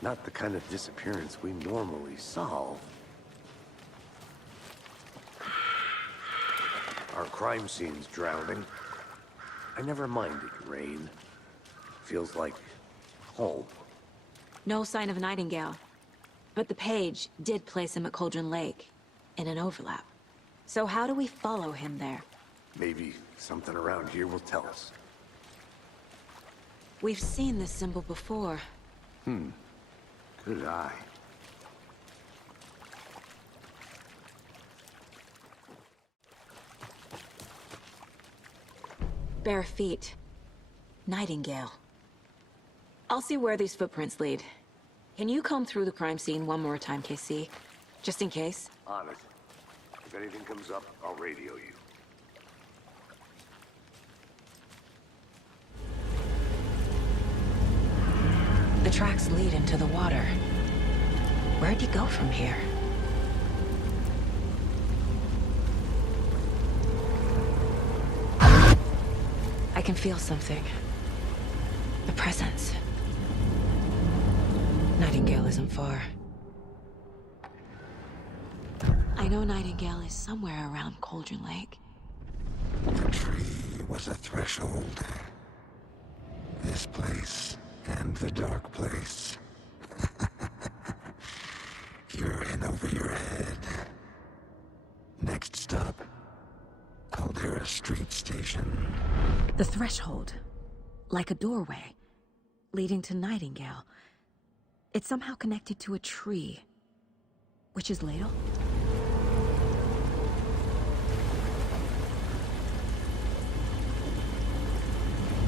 Not the kind of disappearance we normally solve. Our crime scene's drowning. I never minded rain. Feels like home. No sign of Nightingale. But the page did place him at Cauldron Lake, in an overlap. So how do we follow him there? Maybe something around here will tell us. We've seen this symbol before. Good eye. Bare feet. Nightingale. I'll see where these footprints lead. Can you comb through the crime scene one more time, KC? Just in case? On it. If anything comes up, I'll radio you. The tracks lead into the water. Where'd he go from here? I can feel something. A presence. Nightingale isn't far. I know Nightingale is somewhere around Cauldron Lake. The tree was a threshold. This place and the dark place. You're in over your head. Next stop, Caldera Street Station. The threshold. Like a doorway. Leading to Nightingale. It's somehow connected to a tree. Witch's ladle?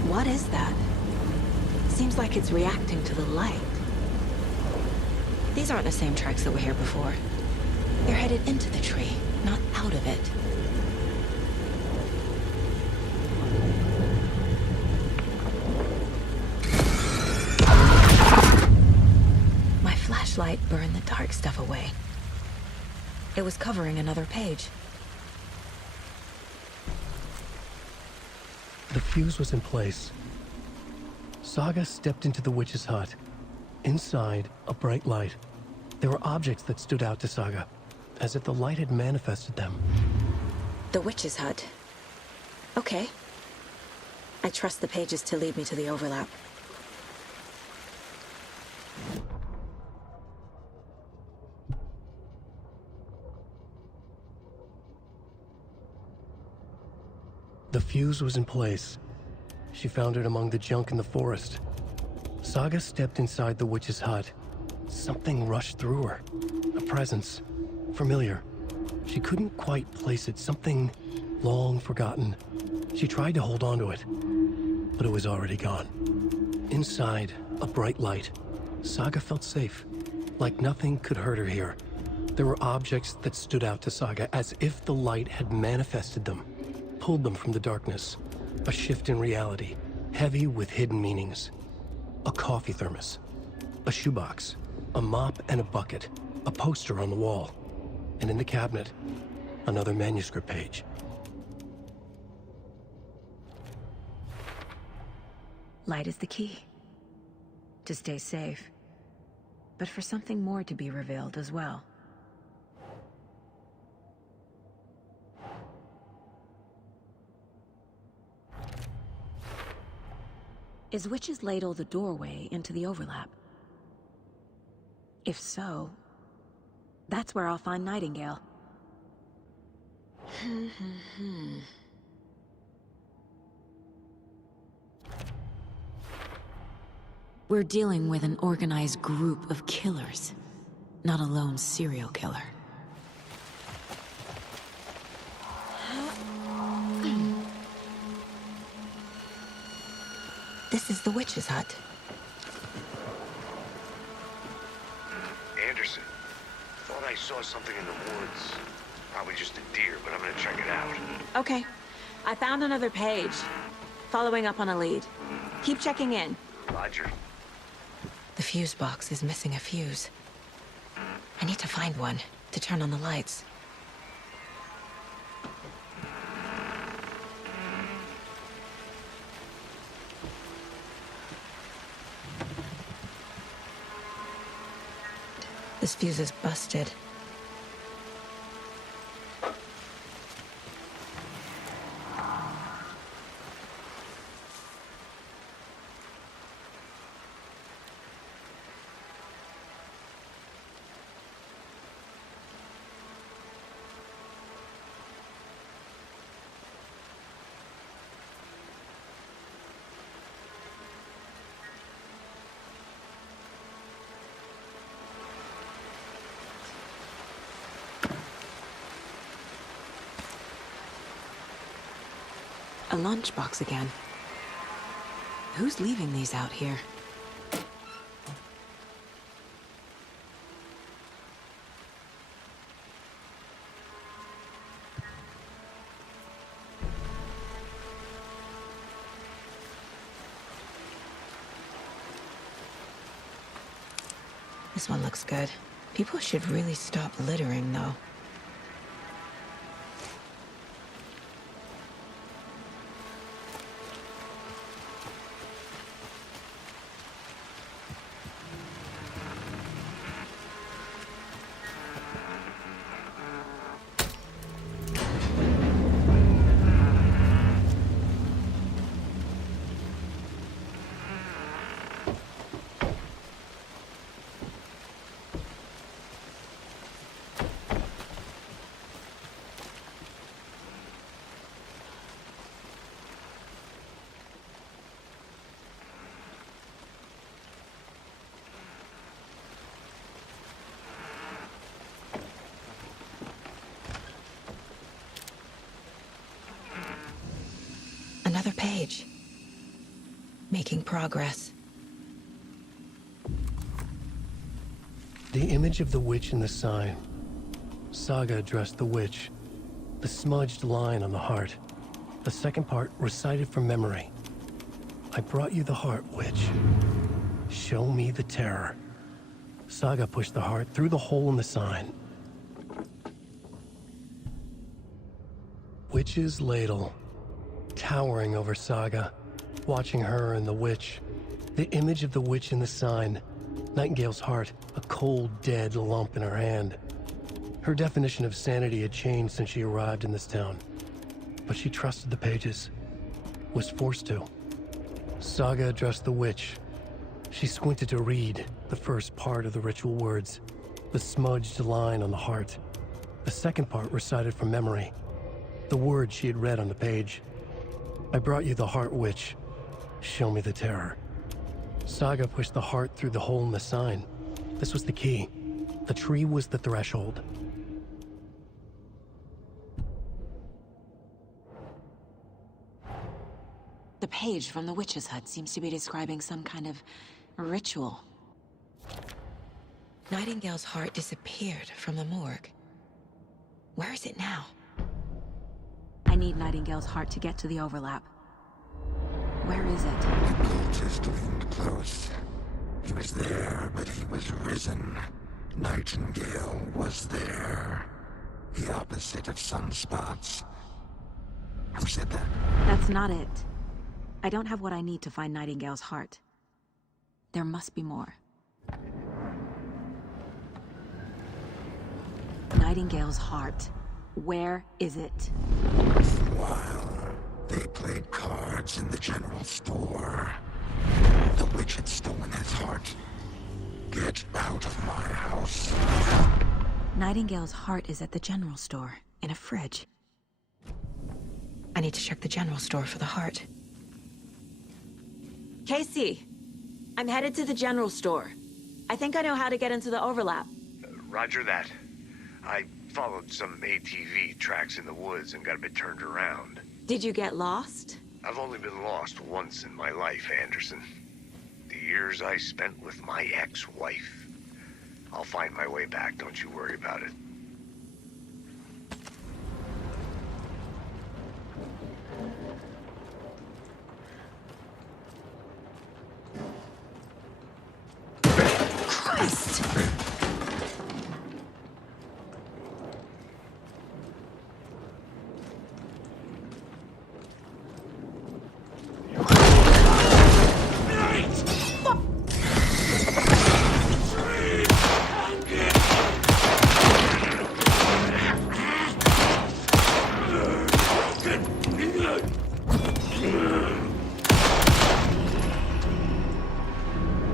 What is that? Seems like it's reacting to the light. These aren't the same tracks that were here before. They're headed into the tree, not out of it. My flashlight burned the dark stuff away. It was covering another page. The fuse was in place. Saga stepped into the witch's hut. Inside, a bright light. There were objects that stood out to Saga, as if the light had manifested them. The witch's hut. Okay. I trust the pages to lead me to the overlap. The fuse was in place. She found it among the junk in the forest. Saga stepped inside the witch's hut. Something rushed through her. A presence. Familiar. She couldn't quite place it. Something long forgotten. She tried to hold on to it, but it was already gone. Inside, a bright light. Saga felt safe. Like nothing could hurt her here. There were objects that stood out to Saga as if the light had manifested them. Pulled them from the darkness. A shift in reality, heavy with hidden meanings. A coffee thermos, a shoebox, a mop and a bucket, a poster on the wall, and in the cabinet, another manuscript page. Light is the key. To stay safe. But for something more to be revealed as well. Is Witch's Ladle the doorway into the overlap? If so, that's where I'll find Nightingale. We're dealing with an organized group of killers, not a lone serial killer. This is the witch's hut. Anderson, thought I saw something in the woods. Probably just a deer, but I'm gonna check it out. Okay. I found another page. Following up on a lead. Keep checking in. Roger. The The fuse box is missing a fuse. I need to find one to turn on the lights. This fuse is busted. A lunchbox again. Who's leaving these out here? This one looks good. People should really stop littering, though. Another page. Making progress. The image of the witch in the sign. Saga addressed the witch. The smudged line on the heart. The second part recited from memory. I brought you the heart, witch. Show me the terror. Saga pushed the heart through the hole in the sign. Witch's ladle. Towering over Saga, watching her and the witch. The image of the witch in the sign. Nightingale's heart, a cold, dead lump in her hand. Her definition of sanity had changed since she arrived in this town. But she trusted the pages. Was forced to. Saga addressed the witch. She squinted to read the first part of the ritual words. The smudged line on the heart. The second part recited from memory. The words she had read on the page. I brought you the heart, witch. Show me the terror. Saga pushed the heart through the hole in the sign. This was the key. The tree was the threshold. The page from the witch's hut seems to be describing some kind of ritual. Nightingale's heart disappeared from the morgue. Where is it now? I need Nightingale's heart to get to the overlap. Where is it? The cultist leaned close. He was there, but he was risen. Nightingale was there. The opposite of sunspots. Who said that? That's not it. I don't have what I need to find Nightingale's heart. There must be more. Nightingale's heart. Where is it? While they played cards in the general store, the witch had stolen his heart. Get out of my house. Nightingale's heart is at the general store, in a fridge. I need to check the general store for the heart. Casey, I'm headed to the general store. I think I know how to get into the overlap. Roger that. I followed some ATV tracks in the woods and got a bit turned around. Did you get lost? I've only been lost once in my life, Anderson. The years I spent with my ex-wife. I'll find my way back, don't you worry about it.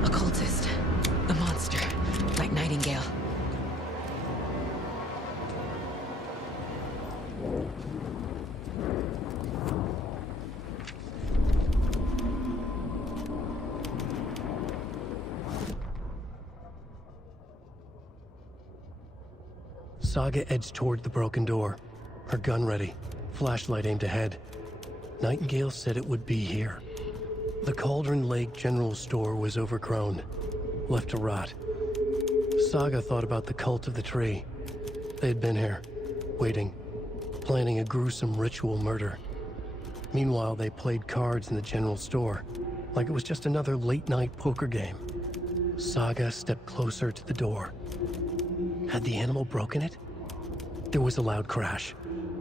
Occultist. A monster. Like Nightingale. Saga edged toward the broken door, her gun ready, flashlight aimed ahead. Nightingale said it would be here. The Cauldron Lake General Store was overgrown, left to rot. Saga thought about the cult of the tree. They had been here, waiting, planning a gruesome ritual murder. Meanwhile, they played cards in the general store, like it was just another late-night poker game. Saga stepped closer to the door. Had the animal broken it? There was a loud crash.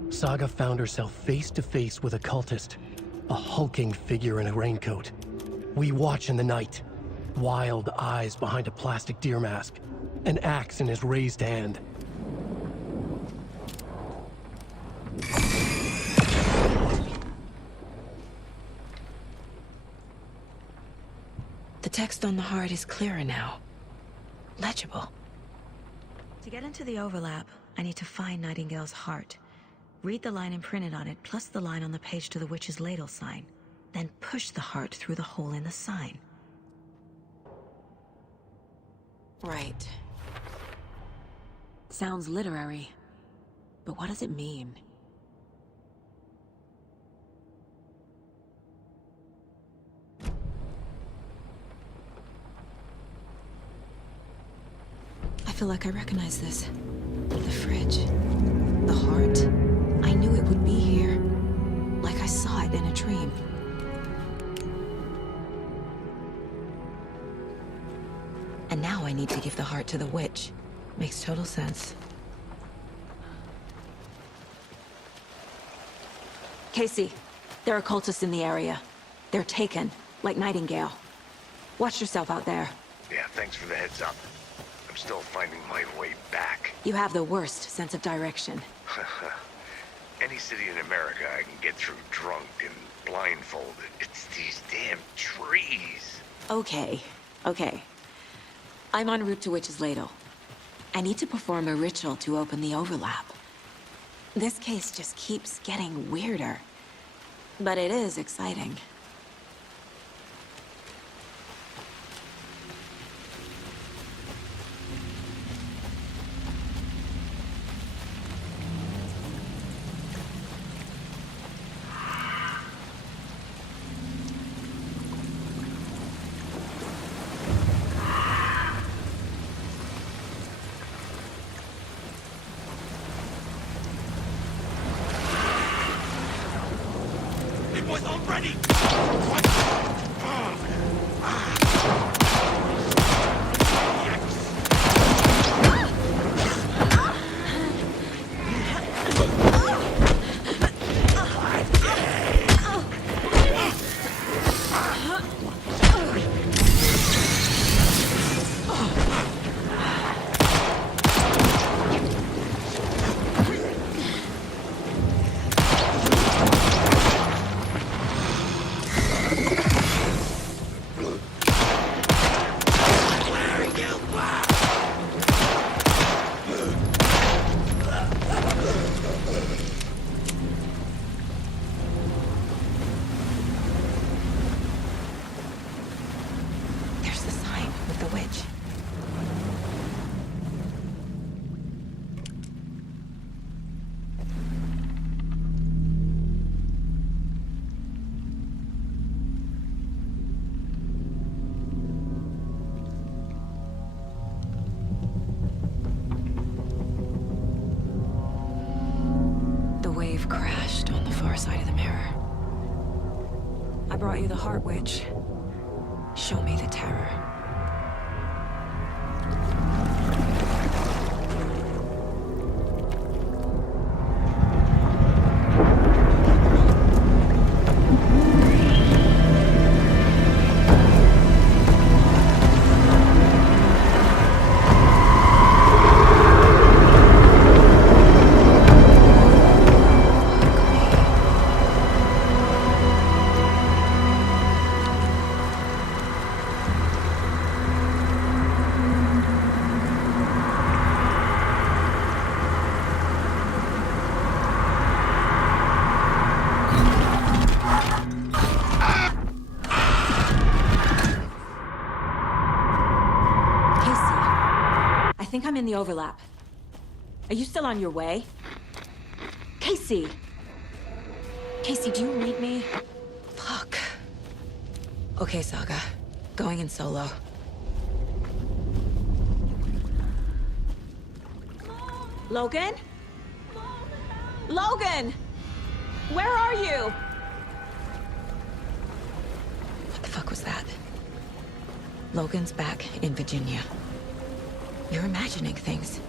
Saga found herself face to face with a cultist, a hulking figure in a raincoat. We watch in the night. Wild eyes behind a plastic deer mask, an axe in his raised hand. The text on the heart is clearer now. Legible. To get into the overlap, I need to find Nightingale's heart. Read the line imprinted on it, plus the line on the page to the witch's ladle sign. Then push the heart through the hole in the sign. Right. Sounds literary. But what does it mean? I feel like I recognize this. The fridge. The heart. I knew it would be here. Like I saw it in a dream. And now I need to give the heart to the witch. Makes total sense. Casey, there are cultists in the area. They're taken, like Nightingale. Watch yourself out there. Yeah, thanks for the heads up. I'm still finding my way back. You have the worst sense of direction. Any city in America I can get through drunk and blindfolded. It's these damn trees. Okay. I'm en route to Witch's Ladle. I need to perform a ritual to open the overlap. This case just keeps getting weirder. But it is exciting. Crashed on the far side of the mirror. I brought you the Heart Witch. Show me the terror. think I'm in the overlap. Are you still on your way? Casey! Casey, do you read me? Fuck. Okay, Saga. Going in solo. Logan? Logan! Where are you? What the fuck was that? Logan's back in Virginia. You're imagining things.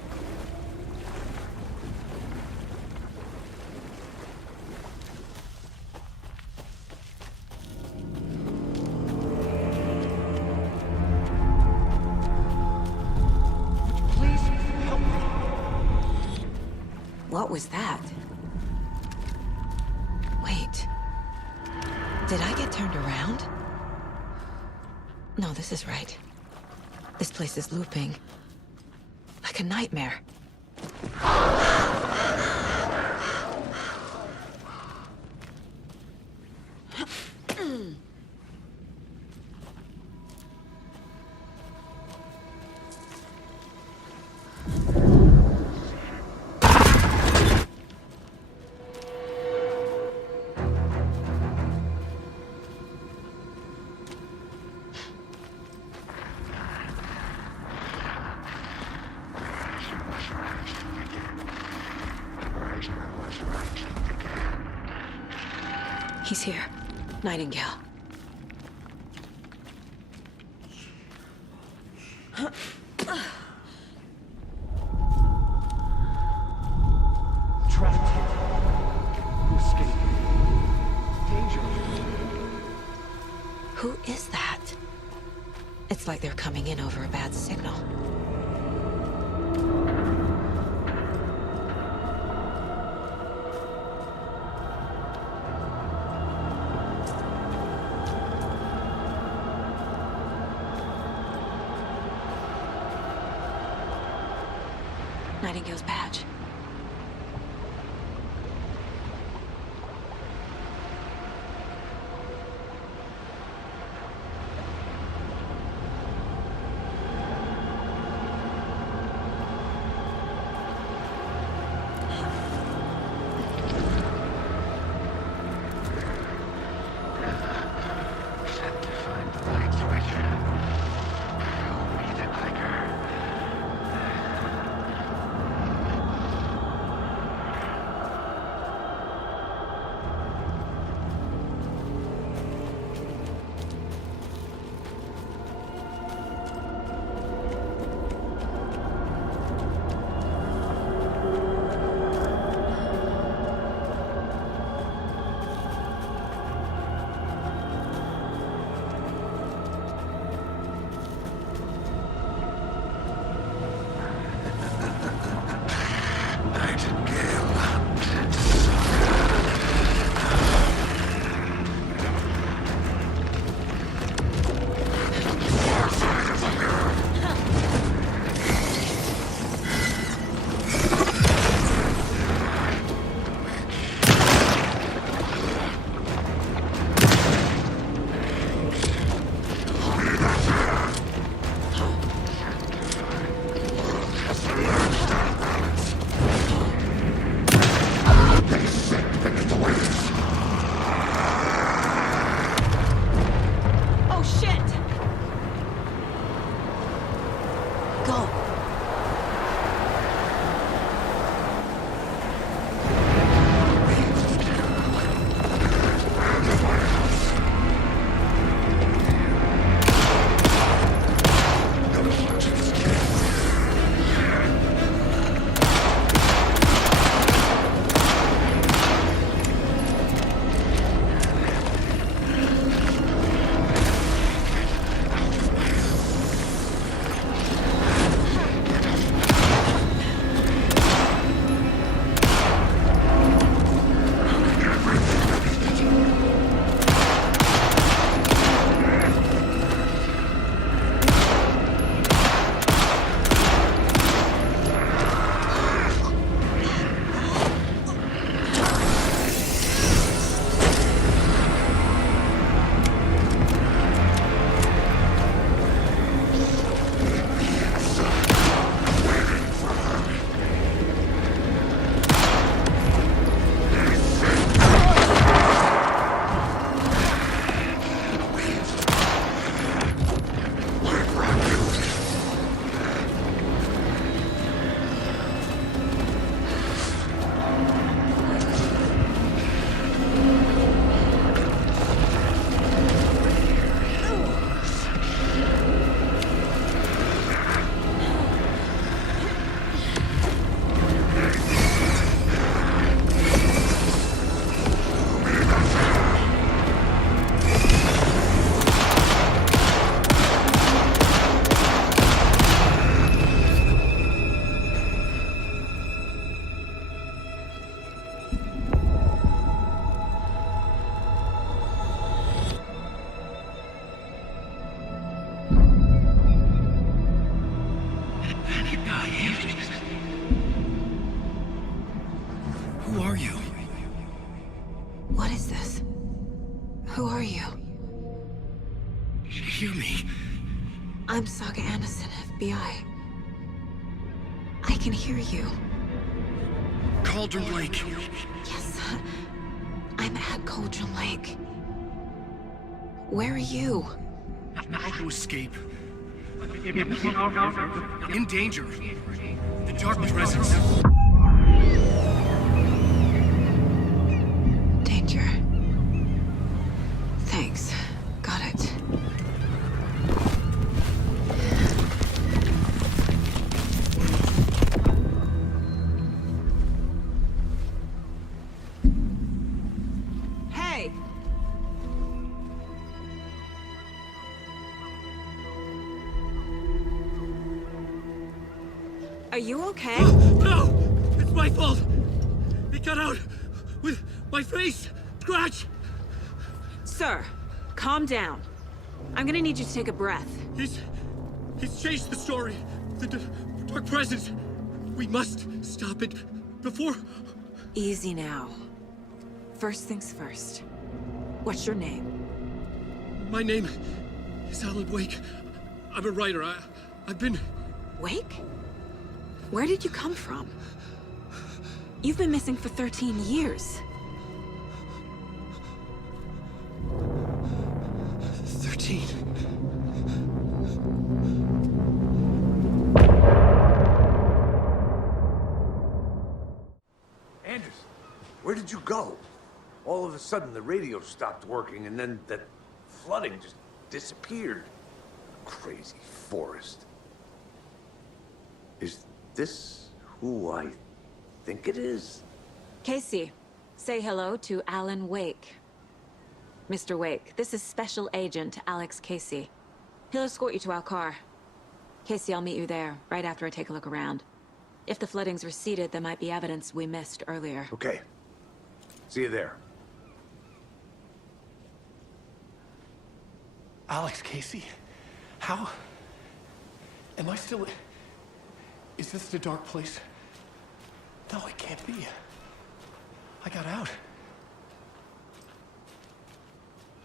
Please help me. What was that? Wait. Did I get turned around? No, this is right. This place is looping. Like a nightmare. He's here. Nightingale. Trapped here. You escaped. Danger. Who is that? It's like they're coming in over a bad signal. Nightingale's badge. Who are you? What is this? Who are you? Hear me. I'm Saga Anderson, FBI. I can hear you. Cauldron Lake. Yes, I'm at Cauldron Lake. Where are you? To escape. In danger. The dark presence. Danger. Thanks. Got it. Hey! Are you okay? No! It's my fault! It got out with my face! Scratch! Sir, calm down. I'm gonna need you to take a breath. He's changed the story. The dark presence. We must stop it before... Easy now. First things first. What's your name? My name is Alan Wake. I'm a writer. I've been... Wake? Where did you come from? You've been missing for 13 years. 13. Anderson, where did you go? All of a sudden, the radio stopped working, and then that flooding just disappeared. Crazy forest. Is this who I think it is? Casey, say hello to Alan Wake. Mr. Wake, this is Special Agent Alex Casey. He'll escort you to our car. Casey, I'll meet you there, right after I take a look around. If the flooding's receded, there might be evidence we missed earlier. Okay. See you there. Alex Casey? How? Am I still... Is this the dark place? No, it can't be. I got out.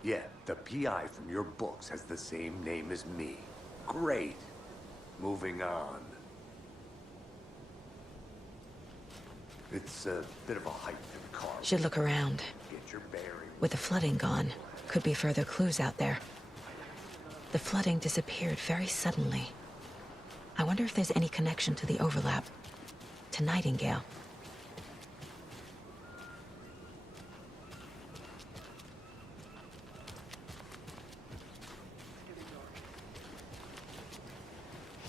Yeah, the PI from your books has the same name as me. Great. Moving on. It's a bit of a hike to the car. Should look around. Get your bearings. With the flooding gone, could be further clues out there. The flooding disappeared very suddenly. I wonder if there's any connection to the overlap. To Nightingale.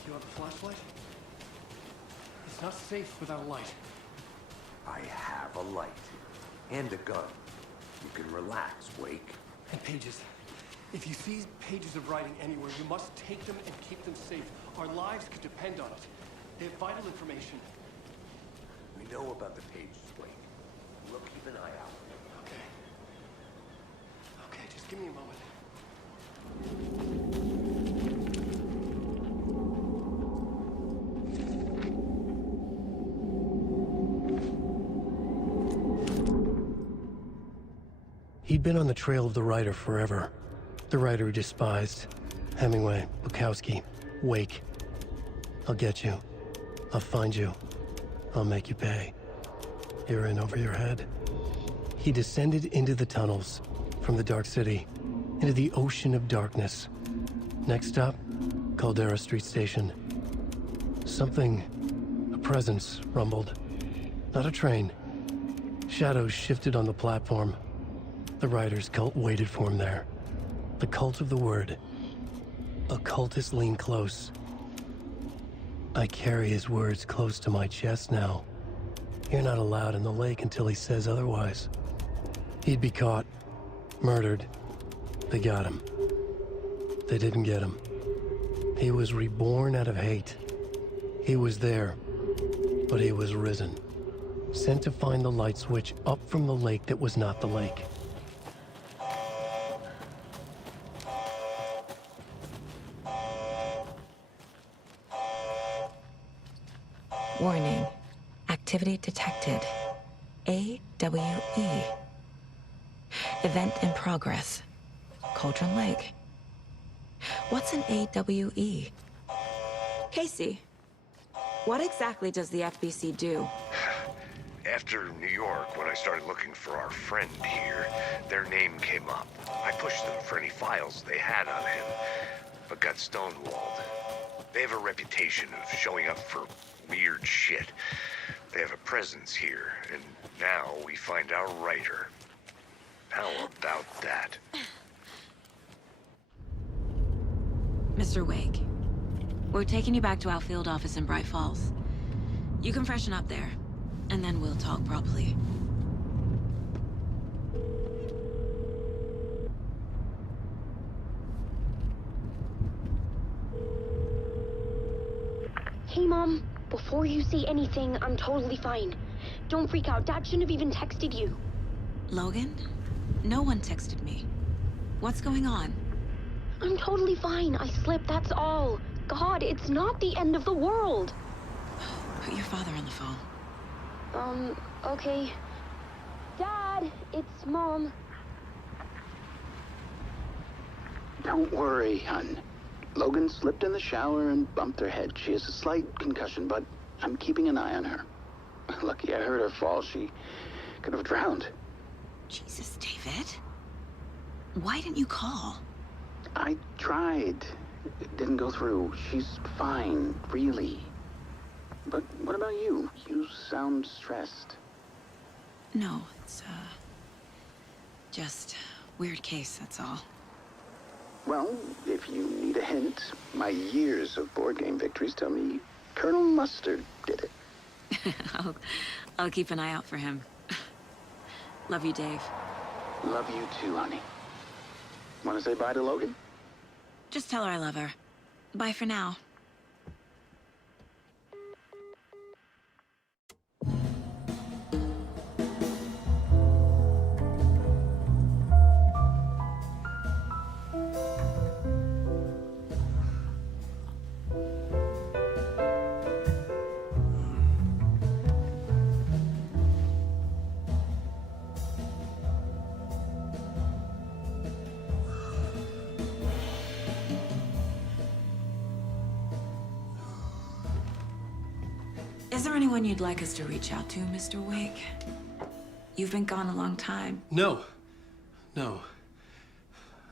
You have a flashlight? It's not safe without a light. I have a light. And a gun. You can relax, Wake. And pages. If you see pages of writing anywhere, you must take them and keep them safe. Our lives could depend on it. They have vital information. We know about the pages, Wake. We'll keep an eye out. Okay. Okay, just give me a moment. He'd been on the trail of the writer forever. The writer he despised. Hemingway, Bukowski, Wake. I'll get you. I'll find you. I'll make you pay. You're in over your head. He descended into the tunnels, from the Dark City, into the ocean of darkness. Next stop, Caldera Street Station. Something, a presence, rumbled. Not a train. Shadows shifted on the platform. The writer's cult waited for him there. The cult of the word. Occultists lean close. I carry his words close to my chest now. You're not allowed in the lake until he says otherwise. He'd be caught, murdered. They got him. They didn't get him. He was reborn out of hate. He was there, but he was risen. Sent to find the light switch up from the lake that was not the lake. Warning. Activity detected. AWE. Event in progress. Cauldron Lake. What's an AWE? Casey, what exactly does the FBC do? After New York, when I started looking for our friend here, their name came up. I pushed them for any files they had on him, but got stonewalled. They have a reputation of showing up for weird shit. They have a presence here, and now we find our writer. How about that? Mr. Wake, we're taking you back to our field office in Bright Falls. You can freshen up there, and then we'll talk properly. Hey, Mom. Before you say anything, I'm totally fine. Don't freak out. Dad shouldn't have even texted you. Logan? No one texted me. What's going on? I'm totally fine. I slipped, that's all. God, it's not the end of the world. Put your father on the phone. Okay. Dad, it's Mom. Don't worry, hon. Logan slipped in the shower and bumped her head. She has a slight concussion, but I'm keeping an eye on her. Lucky I heard her fall. She could have drowned. Jesus, David. Why didn't you call? I tried. It didn't go through. She's fine, really. But what about you? You sound stressed. No, it's, just weird case, that's all. Well, if you need a hint, my years of board game victories tell me Colonel Mustard did it. I'll keep an eye out for him. Love you, Dave. Love you too, honey. Want to say bye to Logan? Just tell her I love her. Bye for now. Is there anyone you'd like us to reach out to, Mr. Wake? You've been gone a long time. No. No.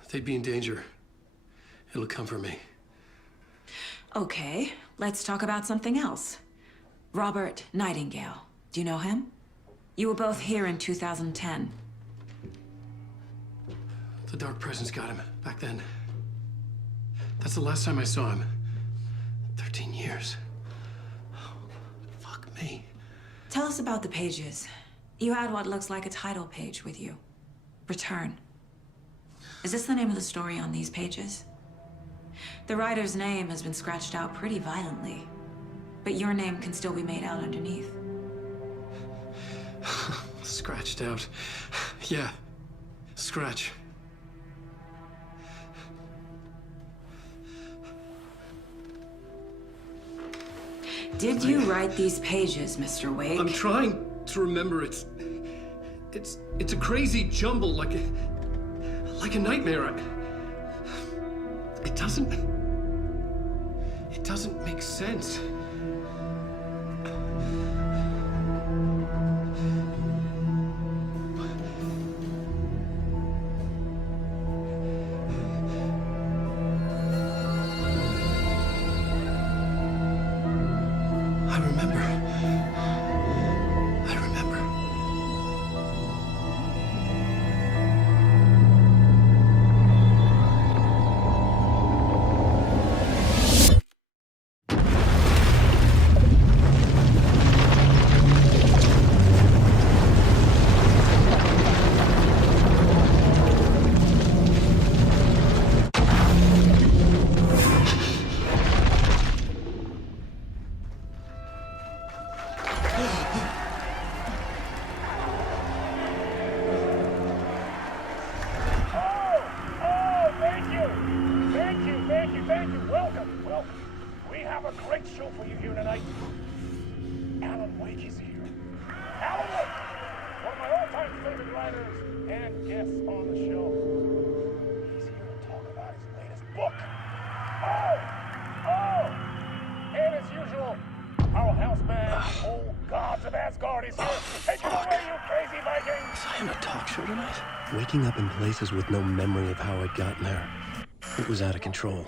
They'd be in danger. It'll come for me. Okay, let's talk about something else. Robert Nightingale. Do you know him? You were both here in 2010. The Dark Presence got him back then. That's the last time I saw him. 13 years. Fuck me. Tell us about the pages. You had what looks like a title page with you. Return. Is this the name of the story on these pages? The writer's name has been scratched out pretty violently, but your name can still be made out underneath. Scratched out. Yeah. Scratch. Did you write these pages, Mr. Wake? I'm trying to remember. It's a crazy jumble, like a nightmare. It doesn't make sense. Wake is here. Alan Wake, one of my all-time favorite writers and guests on the show. He's here to talk about his latest book. Oh! And as usual, our house band, the old gods of Asgard, is here. Take it away, you crazy Vikings! Was I on a talk show tonight? Waking up in places with no memory of how I'd gotten there. It was out of control.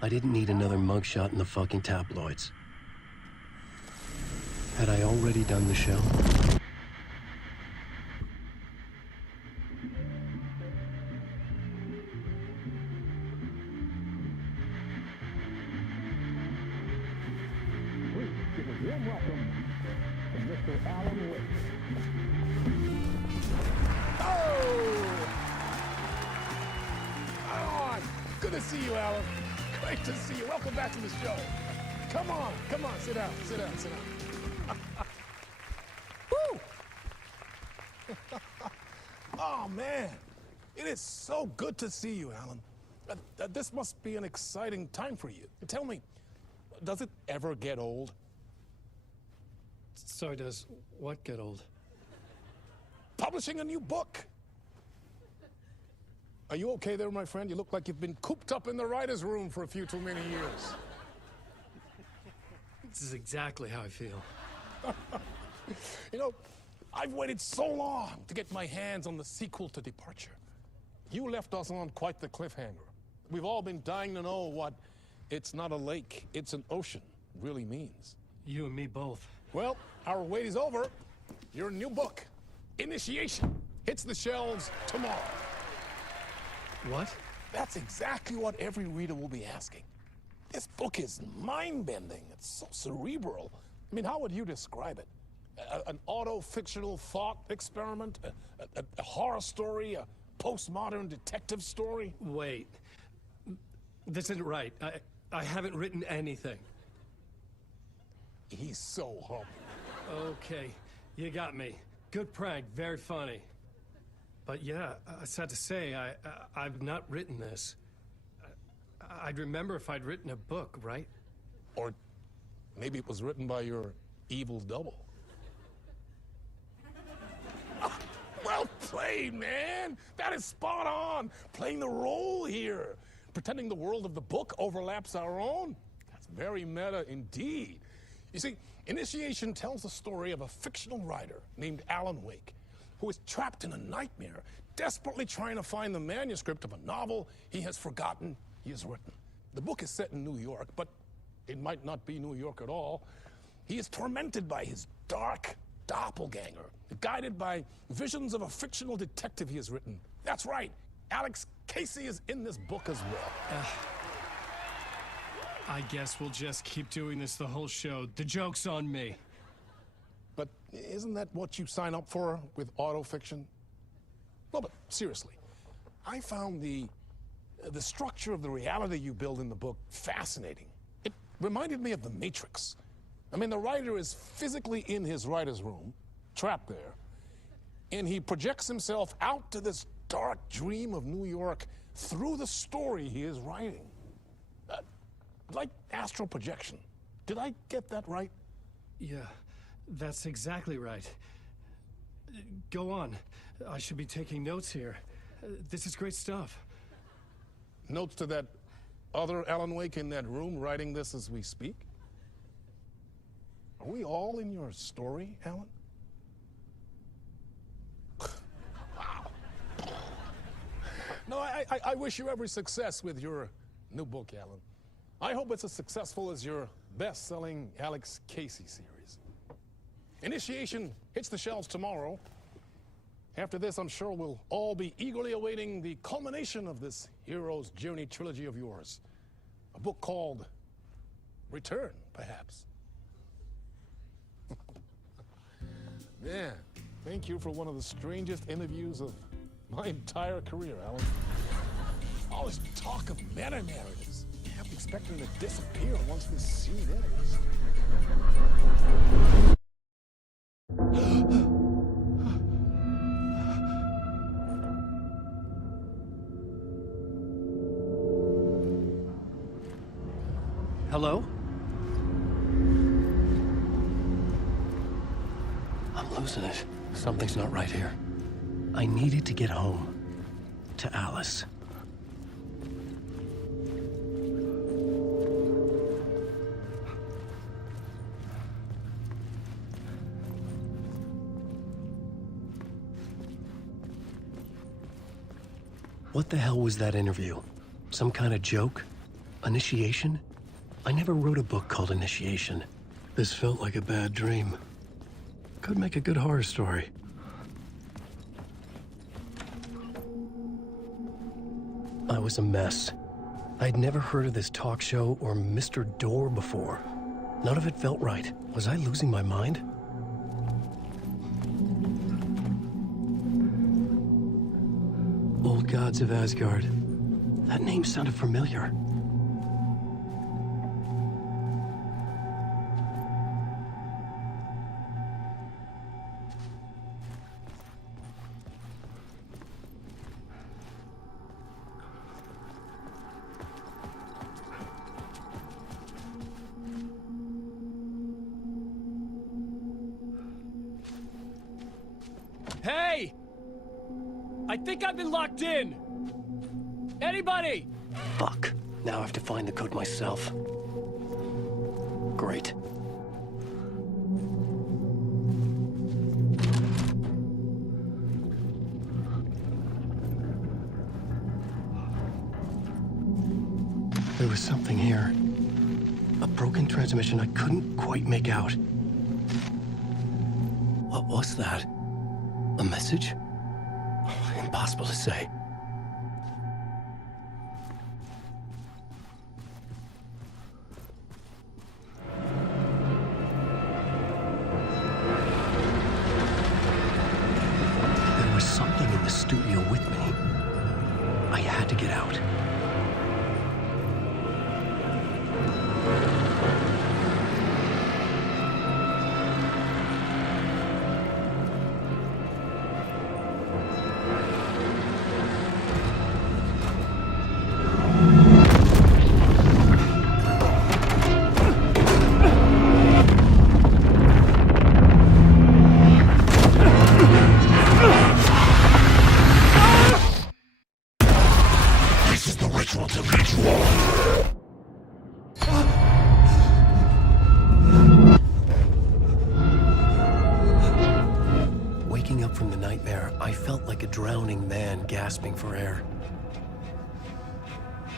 I didn't need another mugshot in the fucking tabloids. Had I already done the show? Please give a warm welcome to Mr. Alan Wake. Good to see you, Alan. Great to see you. Welcome back to the show. Come on, sit down. Woo! Oh, man. It is so good to see you, Alan. This must be an exciting time for you. Tell me, does it ever get old? Sorry, does what get old? Publishing a new book. Are you okay there, my friend? You look like you've been cooped up in the writer's room for a few too many years. This is exactly how I feel. You know, I've waited so long to get my hands on the sequel to Departure. You left us on quite the cliffhanger. We've all been dying to know what "it's not a lake, it's an ocean" really means. You and me both. Well, our wait is over. Your new book, Initiation, hits the shelves tomorrow. What? That's exactly what every reader will be asking. This book is mind-bending. It's so cerebral. I mean, how would you describe it? An auto-fictional thought experiment? A horror story? A postmodern detective story? Wait. This isn't right. I haven't written anything. He's so humble. Okay, you got me. Good prank, very funny. But yeah, sad to say, I've not written this. I'd remember if I'd written a book, right? Or maybe it was written by your evil double. Well played, man! That is spot on! Playing the role here. Pretending the world of the book overlaps our own. That's very meta indeed. You see, Initiation tells the story of a fictional writer named Alan Wake, who is trapped in a nightmare, desperately trying to find the manuscript of a novel he has forgotten he has written. The book is set in New York, but it might not be New York at all. He is tormented by his dark doppelganger, guided by visions of a fictional detective he has written. That's right, Alex Casey is in this book as well. I guess we'll just keep doing this the whole show. The joke's on me. But isn't that what you sign up for with autofiction? No, but seriously, I found the structure of the reality you build in the book fascinating. It reminded me of The Matrix. I mean, the writer is physically in his writer's room, trapped there, and he projects himself out to this dark dream of New York through the story he is writing. Like astral projection. Did I get that right? Yeah, that's exactly right. Go on. I should be taking notes here. This is great stuff. Notes to that other Alan Wake in that room writing this as we speak? Are we all in your story, Alan? Wow. No, I wish you every success with your new book, Alan. I hope it's as successful as your best-selling Alex Casey series. Initiation hits the shelves tomorrow. After this, I'm sure we'll all be eagerly awaiting the culmination of this hero's journey trilogy of yours. A book called Return, perhaps. Man, thank you for one of the strangest interviews of my entire career, Alan. All this talk of meta-narratives. I'm expecting to disappear once this scene ends. Hello? losing it. Something's not right here. I needed to get home. To Alice. What the hell was that interview? Some kind of joke? Initiation? I never wrote a book called Initiation. This felt like a bad dream. Could make a good horror story. I was a mess. I'd never heard of this talk show or Mr. Door before. None of it felt right. Was I losing my mind? Old Gods of Asgard. That name sounded familiar. Hey! I think I've been locked in! Anybody? Fuck. Now I have to find the code myself. Great. There was something here. A broken transmission I couldn't quite make out. What was that? A message? Impossible to say. There was something in the studio with me. I had to get out. Waking up from the nightmare, I felt like a drowning man gasping for air.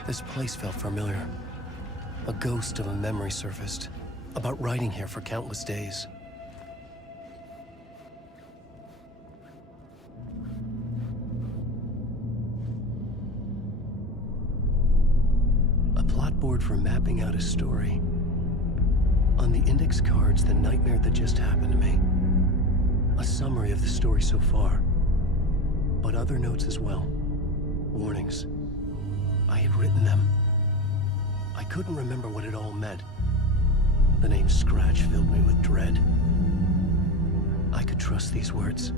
This place felt familiar. A ghost of a memory surfaced, about riding here for countless days. A plot board for mapping out a story. On the index cards, the nightmare that just happened to me. A summary of the story so far, but other notes as well. Warnings. I had written them. I couldn't remember what it all meant. The name Scratch filled me with dread. I could trust these words.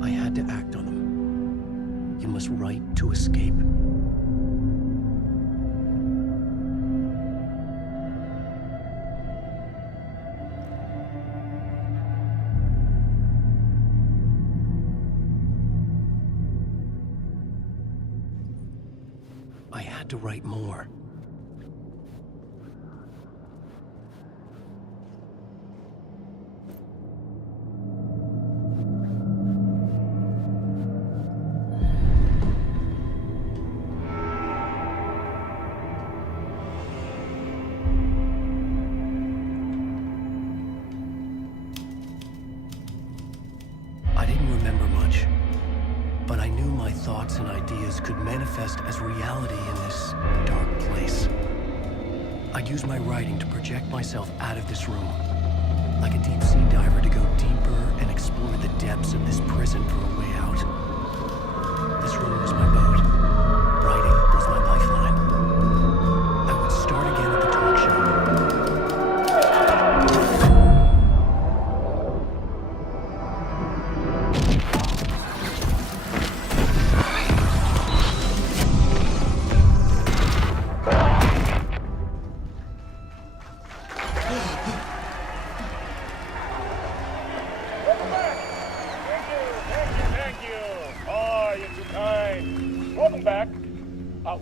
I had to act on them. You must write to escape. I had to write more. I didn't remember much, but I knew my thoughts and ideas could manifest as reality in this dark place. I'd use my writing to project myself out of this room, like a deep-sea diver to go deeper and explore the depths of this prison for a way out. This room was my boat. Writing was my lifeline. I would start again at the talk show.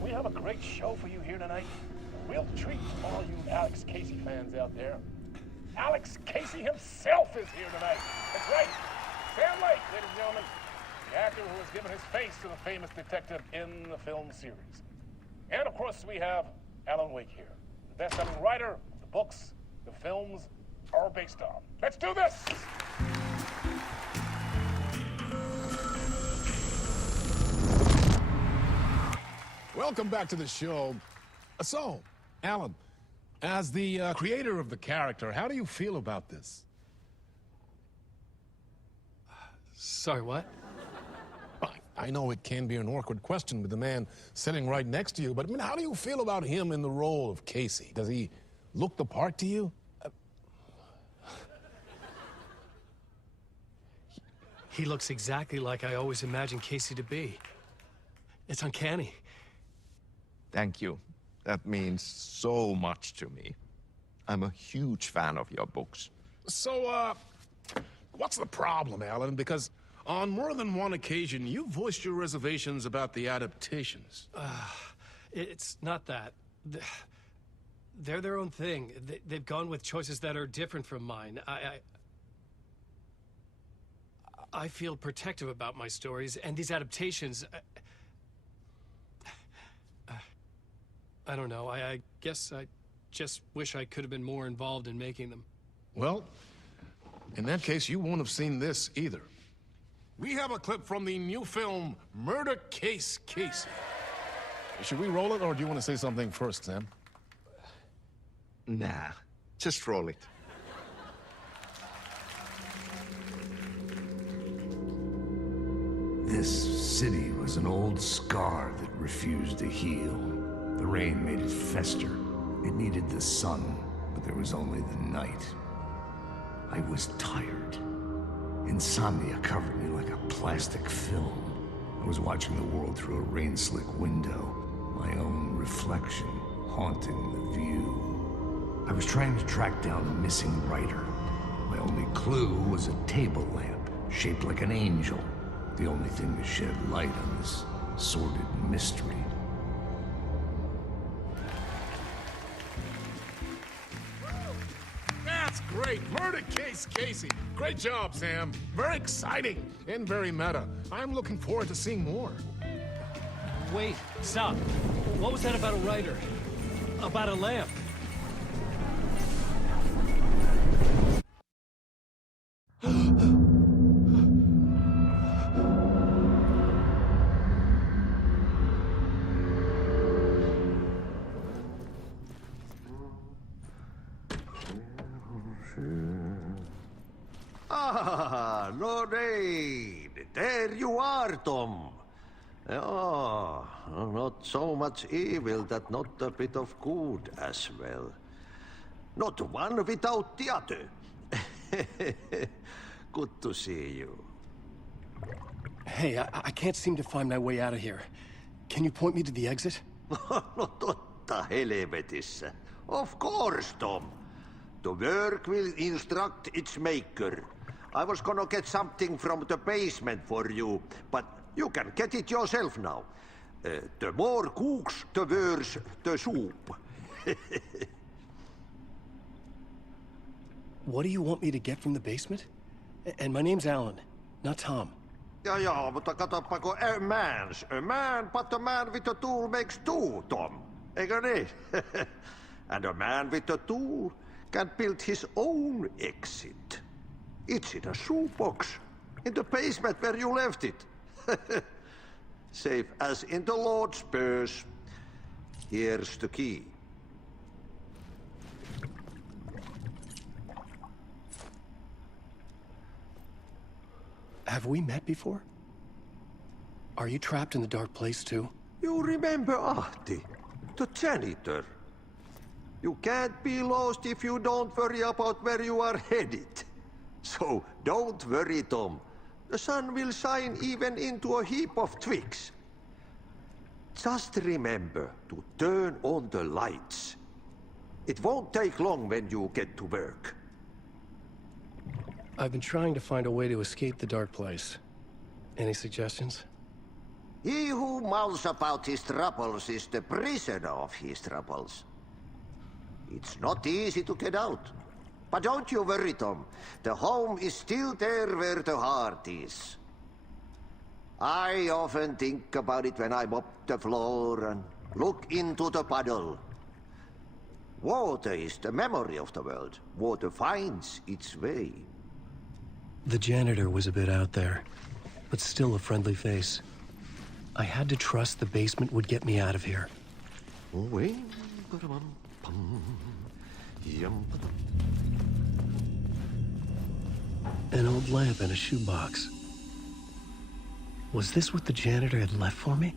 we have a great show for you here tonight. A real treat for all you Alex Casey fans out there. Alex Casey himself is here tonight. That's right. Sam Lake, ladies and gentlemen. The actor who has given his face to the famous detective in the film series. And of course, we have Alan Wake here, the best-selling writer the books the films are based on. Let's do this! Welcome back to the show. So, Alan, as the creator of the character, how do you feel about this? Sorry, what? I know it can be an awkward question with the man sitting right next to you, but I mean, how do you feel about him in the role of Casey? Does he look the part to you? He looks exactly like I always imagined Casey to be. It's uncanny. Thank you. That means so much to me. I'm a huge fan of your books. So, what's the problem, Alan? Because on more than one occasion, you voiced your reservations about the adaptations. It's not that. They're their own thing. They've gone with choices that are different from mine. I feel protective about my stories, and these adaptations... I don't know. I guess I just wish I could have been more involved in making them. Well, in that case, you won't have seen this either. We have a clip from the new film, Murder Case Casey. Should we roll it, or do you want to say something first, Sam? Nah, just roll it. This city was an old scar that refused to heal. The rain made it fester. It needed the sun, but there was only the night. I was tired. Insomnia covered me like a plastic film. I was watching the world through a rain-slick window, my own reflection haunting the view. I was trying to track down a missing writer. My only clue was a table lamp, shaped like an angel. The only thing to shed light on this sordid mystery. That's great! Murder Case Casey! Great job, Sam. Very exciting and very meta. I'm looking forward to seeing more. Wait, stop. What was that about a writer? About a lamp? Ah, Lorraine! There you are, Tom. Oh, not so much evil that not a bit of good as well. Not one without the other. Good to see you. Hey, I can't seem to find my way out of here. Can you point me to the exit? No totta helvetissä. Of course, Tom. The work will instruct its maker. I was gonna get something from the basement for you, but you can get it yourself now. The more cooks, the worse the soup. What do you want me to get from the basement? And my name's Alan, not Tom. Ja, mutta katsoppa, a man, but a man with a tool makes two, Tom. Eikö niin? And a man with a tool can build his own exit. It's in a shoebox, in the basement where you left it. Safe as in the Lord's purse. Here's the key. Have we met before? Are you trapped in the dark place too? You remember Ahti, the janitor. You can't be lost if you don't worry about where you are headed. So don't worry, Tom. The sun will shine even into a heap of twigs. Just remember to turn on the lights. It won't take long when you get to work. I've been trying to find a way to escape the dark place. Any suggestions? He who mouths about his troubles is the prisoner of his troubles. It's not easy to get out. But don't you worry, Tom. The home is still there where the heart is. I often think about it when I mop the floor and look into the puddle. Water is the memory of the world. Water finds its way. The janitor was a bit out there, but still a friendly face. I had to trust the basement would get me out of here. An old lamp and a shoebox. Was this what the janitor had left for me?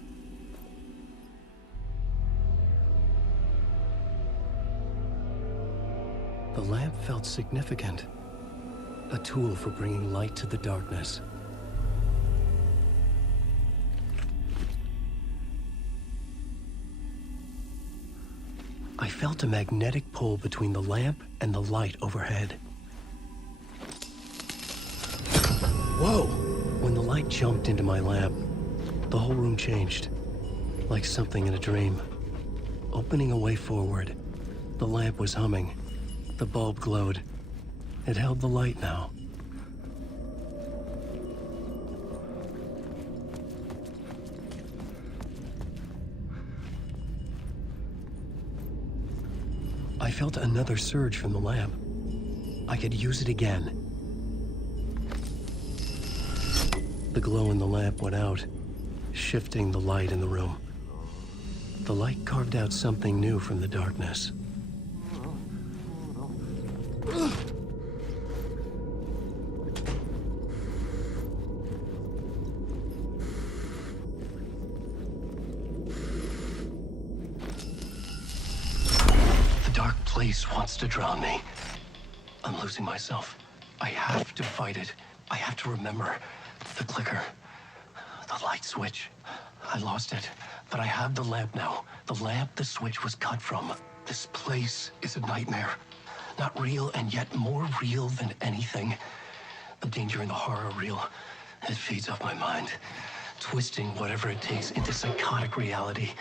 The lamp felt significant. A tool for bringing light to the darkness. I felt a magnetic pull between the lamp and the light overhead. Whoa! When the light jumped into my lamp, the whole room changed. Like something in a dream. Opening a way forward, the lamp was humming. The bulb glowed. It held the light now. I felt another surge from the lamp. I could use it again. The glow in the lamp went out, shifting the light in the room. The light carved out something new from the darkness. The dark place wants to drown me. I'm losing myself. I have to fight it. I have to remember. The clicker. The light switch. I lost it. But I have the lamp now. The lamp the switch was cut from. This place is a nightmare. Not real, and yet more real than anything. The danger and the horror are real. It feeds off my mind, twisting whatever it takes into psychotic reality.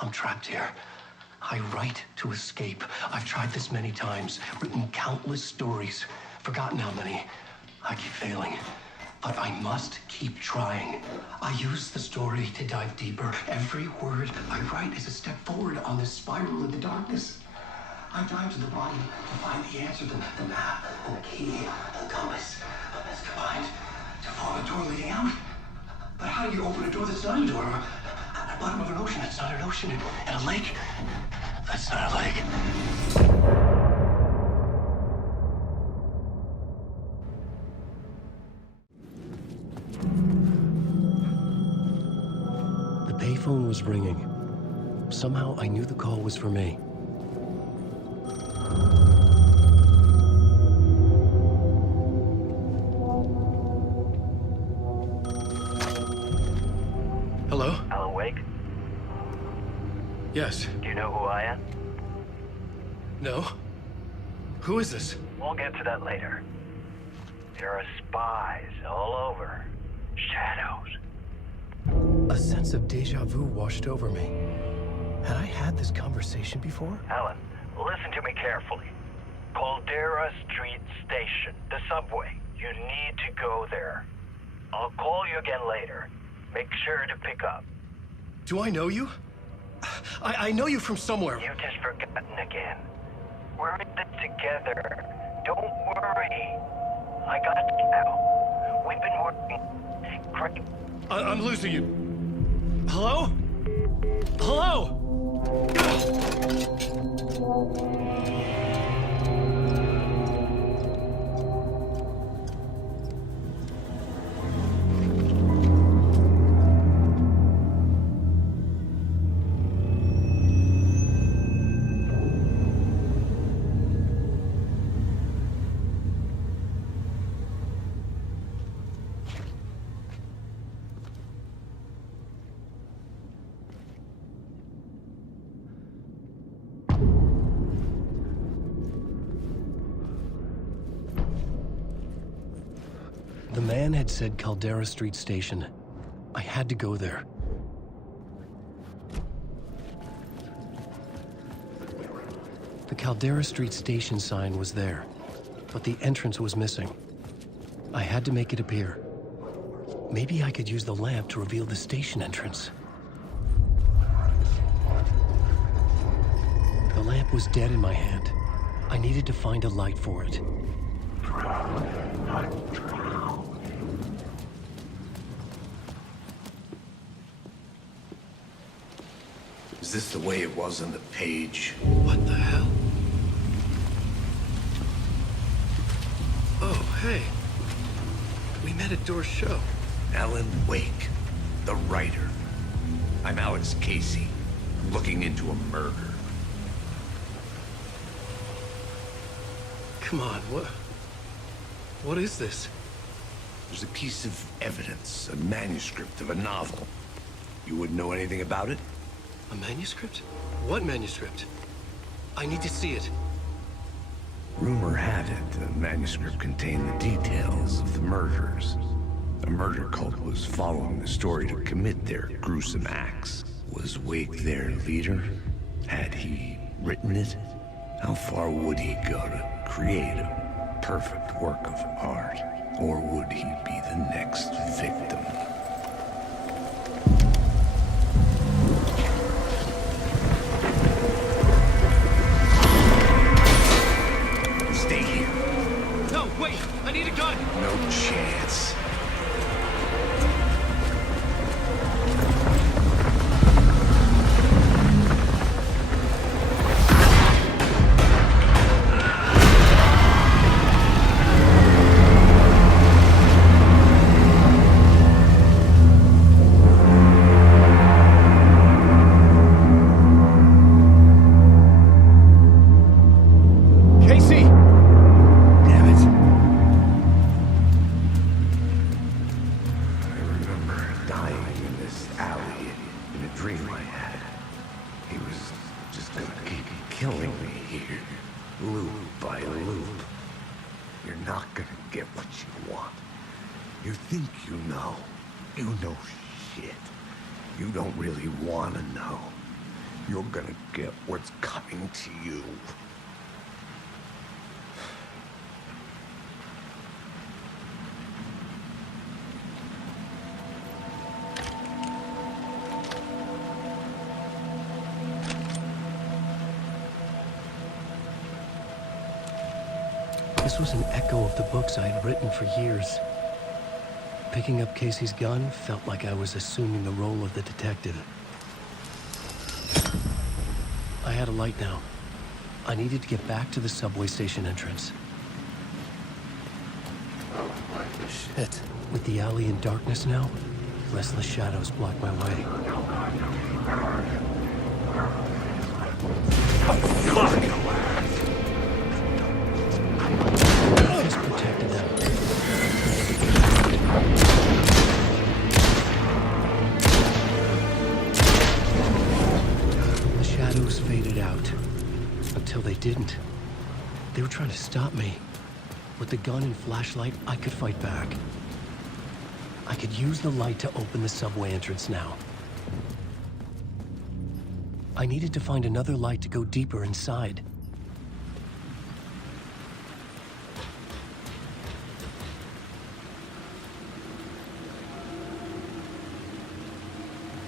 I'm trapped here. I write to escape. I've tried this many times, written countless stories, forgotten how many. I keep failing, but I must keep trying. I use the story to dive deeper. Every word I write is a step forward on this spiral in the darkness. I dive to the bottom to find the answer, the map, and the key, and the compass. That's combined to form a door leading out. But how do you open a door that's not a door? At the bottom of an ocean, that's not an ocean. And a lake, that's not a lake. The payphone was ringing. Somehow I knew the call was for me. Hello? Alanwake? Yes. Do you know who I am? No? Who is this? We'll get to that later. There are spies all over. Shadows. A sense of deja vu washed over me. Had I had this conversation before? Alan, listen to me carefully. Caldera Street Station, the subway. You need to go there. I'll call you again later. Make sure to pick up. Do I know you? I know you from somewhere. You've just forgotten again. We're in this together. Don't worry. I got you now. We've been working great. I'm losing you. Hello? Hello? The man had said Caldera Street Station. I had to go there. Caldera Street station sign was there, but the entrance was missing. I had to make it appear. Maybe I could use the lamp to reveal the station entrance. The lamp was dead in my hand. I needed to find a light for it. Is this the way it was on the page? What the hell? Oh, hey. We met at Door's show. Alan Wake, the writer. I'm Alex Casey, looking into a murder. Come on, what is this? There's a piece of evidence, a manuscript of a novel. You wouldn't know anything about it? A manuscript? What manuscript? I need to see it. Rumor had it the manuscript contained the details of the murders. A murder cult was following the story to commit their gruesome acts. Was Wake their leader? Had he written it? How far would he go to create a perfect work of art? Or would he be the next victim? Stay here. No, wait! I need a gun! No chance. This was an echo of the books I had written for years. Picking up Casey's gun felt like I was assuming the role of the detective. I had a light now. I needed to get back to the subway station entrance. Shit. With the alley in darkness now, restless shadows block my way. Just protected them. The shadows faded out. Until they didn't. They were trying to stop me. With the gun and flashlight, I could fight back. I could use the light to open the subway entrance now. I needed to find another light to go deeper inside.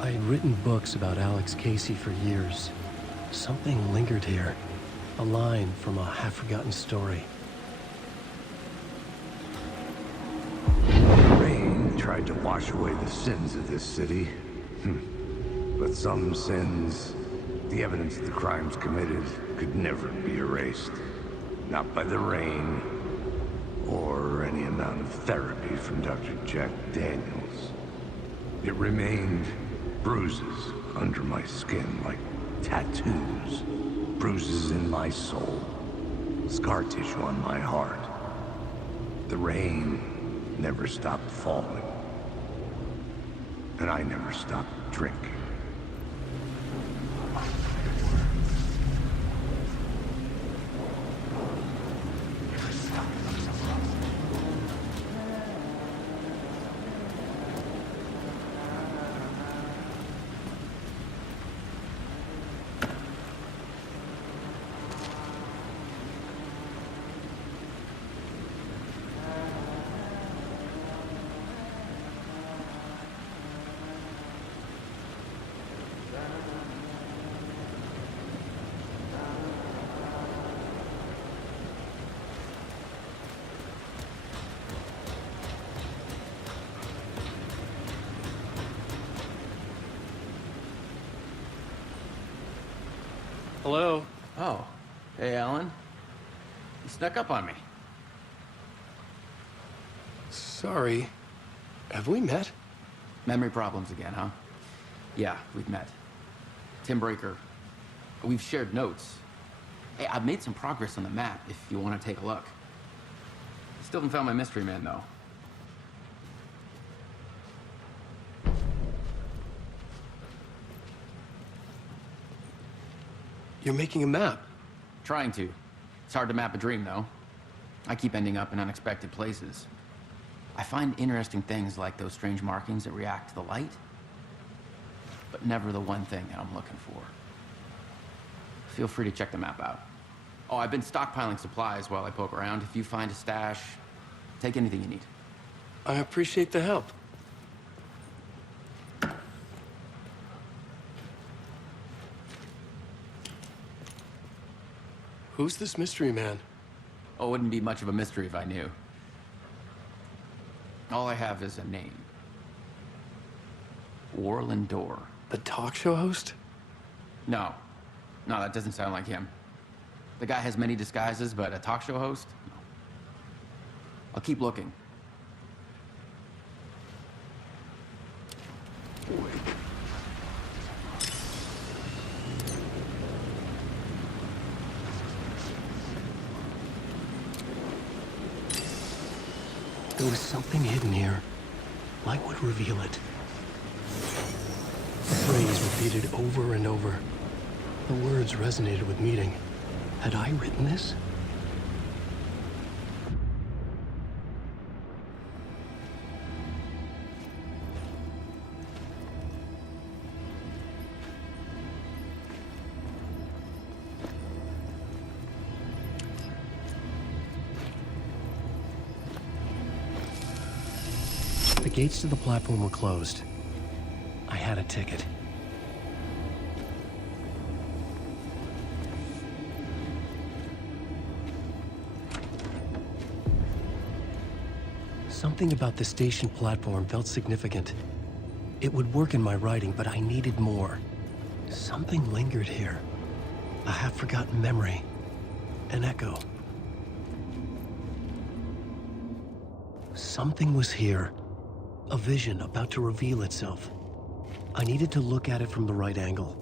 I had written books about Alex Casey for years. Something lingered here. A line from a half-forgotten story. Rain tried to wash away the sins of this city. But some sins, the evidence of the crimes committed, could never be erased. Not by the rain, or any amount of therapy from Dr. Jack Daniels. It remained bruises under my skin, like tattoos. Bruises in my soul. Scar tissue on my heart. The rain never stopped falling. And I never stopped drinking. Hello? Oh. Hey, Alan. You snuck up on me. Sorry. Have we met? Memory problems again, huh? Yeah, we've met. Tim Breaker. We've shared notes. Hey, I've made some progress on the map if you want to take a look. Still haven't found my mystery man, though. You're making a map? Trying to. It's hard to map a dream, though. I keep ending up in unexpected places. I find interesting things like those strange markings that react to the light, but never the one thing that I'm looking for. Feel free to check the map out. Oh, I've been stockpiling supplies while I poke around. If you find a stash, take anything you need. I appreciate the help. Who's this mystery man? Oh, it wouldn't be much of a mystery if I knew. All I have is a name. Warland Dorr. The talk show host? No. No, that doesn't sound like him. The guy has many disguises, but a talk show host? No. I'll keep looking. There was something hidden here. Light would reveal it. The phrase repeated over and over. The words resonated with meaning. Had I written this? The gates to the platform were closed. I had a ticket. Something about the station platform felt significant. It would work in my writing, but I needed more. Something lingered here. A half-forgotten memory. An echo. Something was here. A vision about to reveal itself. I needed to look at it from the right angle.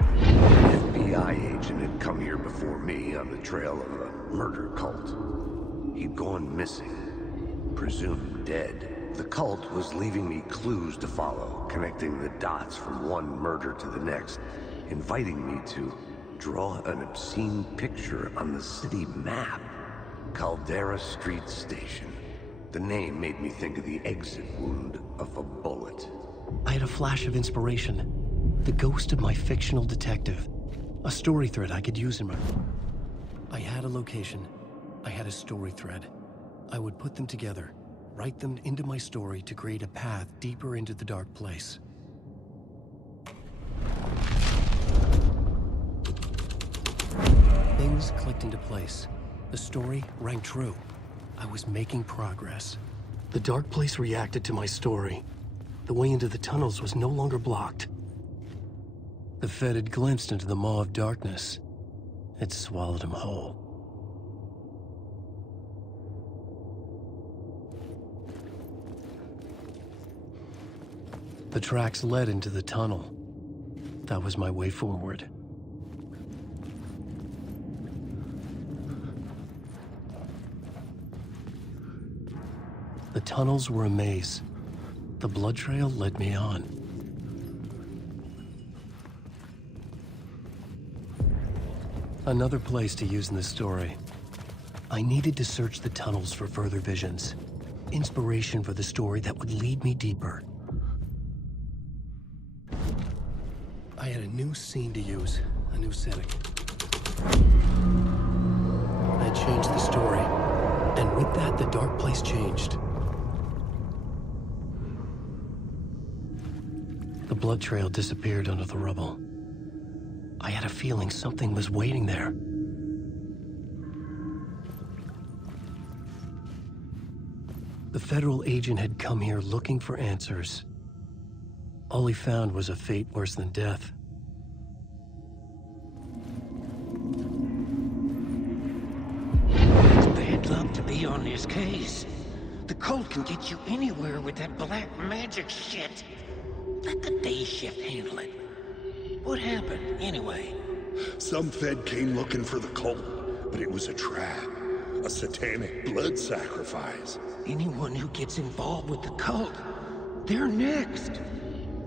An FBI agent had come here before me on the trail of a murder cult. He'd gone missing, presumed dead. The cult was leaving me clues to follow, connecting the dots from one murder to the next, inviting me to draw an obscene picture on the city map. Caldera Street Station. The name made me think of the exit wound of a bullet. I had a flash of inspiration. The ghost of my fictional detective. A story thread I could use in my... I had a location. I had a story thread. I would put them together, write them into my story to create a path deeper into the dark place. Things clicked into place. The story rang true. I was making progress. The dark place reacted to my story. The way into the tunnels was no longer blocked. The Fed had glimpsed into the maw of darkness. It swallowed him whole. The tracks led into the tunnel. That was my way forward. The tunnels were a maze. The blood trail led me on. Another place to use in the story. I needed to search the tunnels for further visions. Inspiration for the story that would lead me deeper. I had a new scene to use, a new setting. I had changed the story, and with that, the dark place changed. The blood trail disappeared under the rubble. I had a feeling something was waiting there. The federal agent had come here looking for answers. All he found was a fate worse than death. case. The cult can get you anywhere with that black magic shit. Let the day shift handle it. What happened, anyway? Some Fed came looking for the cult, but it was a trap. A satanic blood sacrifice. Anyone who gets involved with the cult, they're next.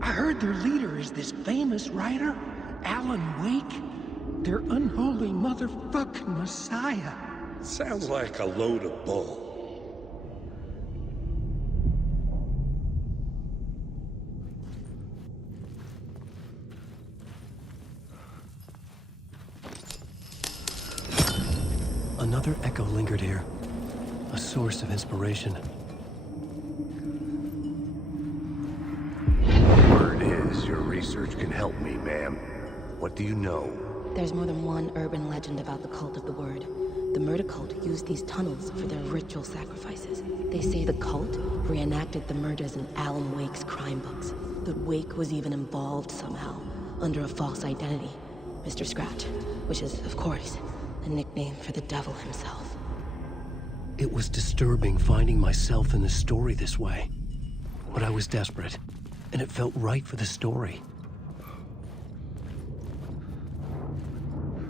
I heard their leader is this famous writer, alanwake. Their unholy motherfucking messiah. Sounds like a load of bull. Another echo lingered here. A source of inspiration. Word is your research can help me, ma'am. What do you know? There's more than one urban legend about the cult of the Word. The murder cult used these tunnels for their ritual sacrifices. They say the cult reenacted the murders in Alan Wake's crime books. That Wake was even involved somehow, under a false identity. Mr. Scratch, which is, of course, a nickname for the devil himself. It was disturbing finding myself in the story this way. But I was desperate, and it felt right for the story.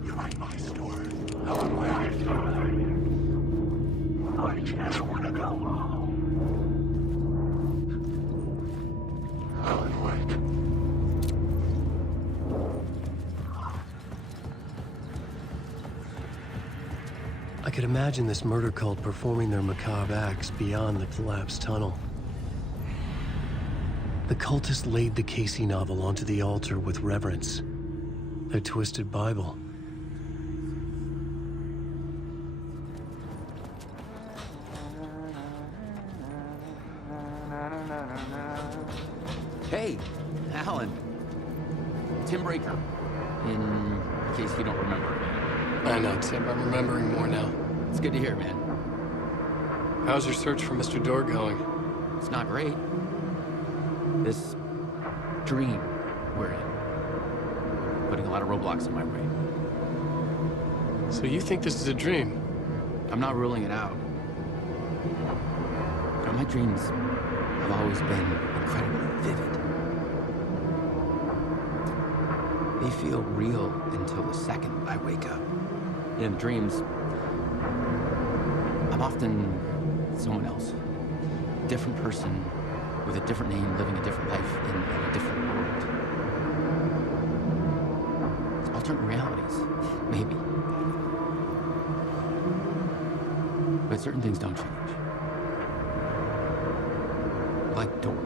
You like my story? Alanwake. I just want to go home. Alanwake. I could imagine this murder cult performing their macabre acts beyond the collapsed tunnel. The cultists laid the Casey novel onto the altar with reverence. Their twisted Bible. Hey, Alan. Tim Breaker. In case you don't remember. I know, Tim. I'm remembering more now. It's good to hear, man. How's your search for Mr. Door going? It's not great. This dream we're in. Putting a lot of roadblocks in my way. So you think this is a dream? I'm not ruling it out. You know, my dreams have always been incredibly vivid. They feel real until the second I wake up. In dreams, I'm often someone else. A different person with a different name, living a different life in a different world. Alternate realities, maybe. But certain things don't change. Like Door.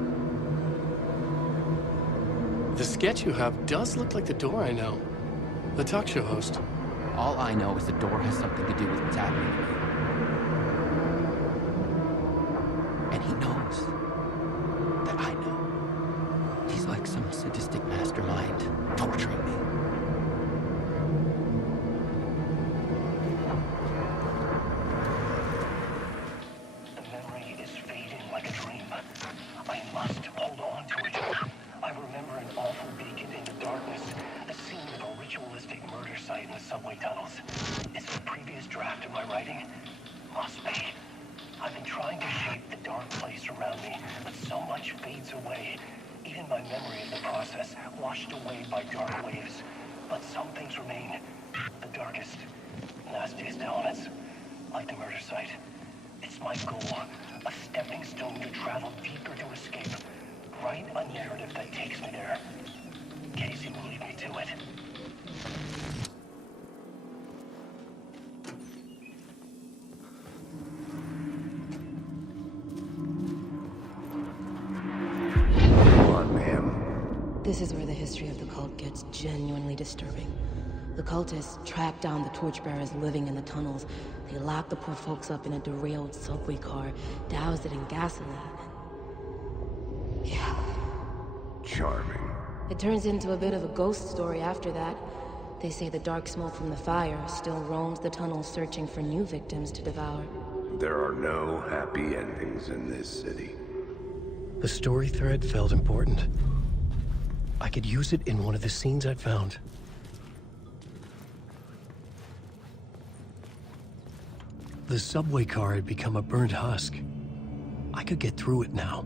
The sketch you have does look like the Door I know. The talk show host. All I know is the Door has something to do with what's happening to me. And he knows that I know. He's like some sadistic mastermind torturing me. The memory is fading like a dream. I must hold on to it. I remember an awful beacon in the darkness, a scene of a ritualistic murder site in the subway tunnels. Is it a previous draft of my writing? Must be. I've been trying to shape the dark place around me, but so much fades away. Even my memory of the process, washed away by dark waves. But some things remain. The darkest, nastiest elements, like the murder site. It's my goal, a stepping stone to travel deeper to escape. Write a narrative that takes me there. Casey will lead me to it. Come on, ma'am. This is where the history of the cult gets genuinely disturbing. The cultists tracked down the torchbearers living in the tunnels. They locked the poor folks up in a derailed subway car, doused it in gasoline. Yeah. Charming. It turns into a bit of a ghost story after that. They say the dark smoke from the fire still roams the tunnels searching for new victims to devour. There are no happy endings in this city. The story thread felt important. I could use it in one of the scenes I'd found. The subway car had become a burnt husk. I could get through it now.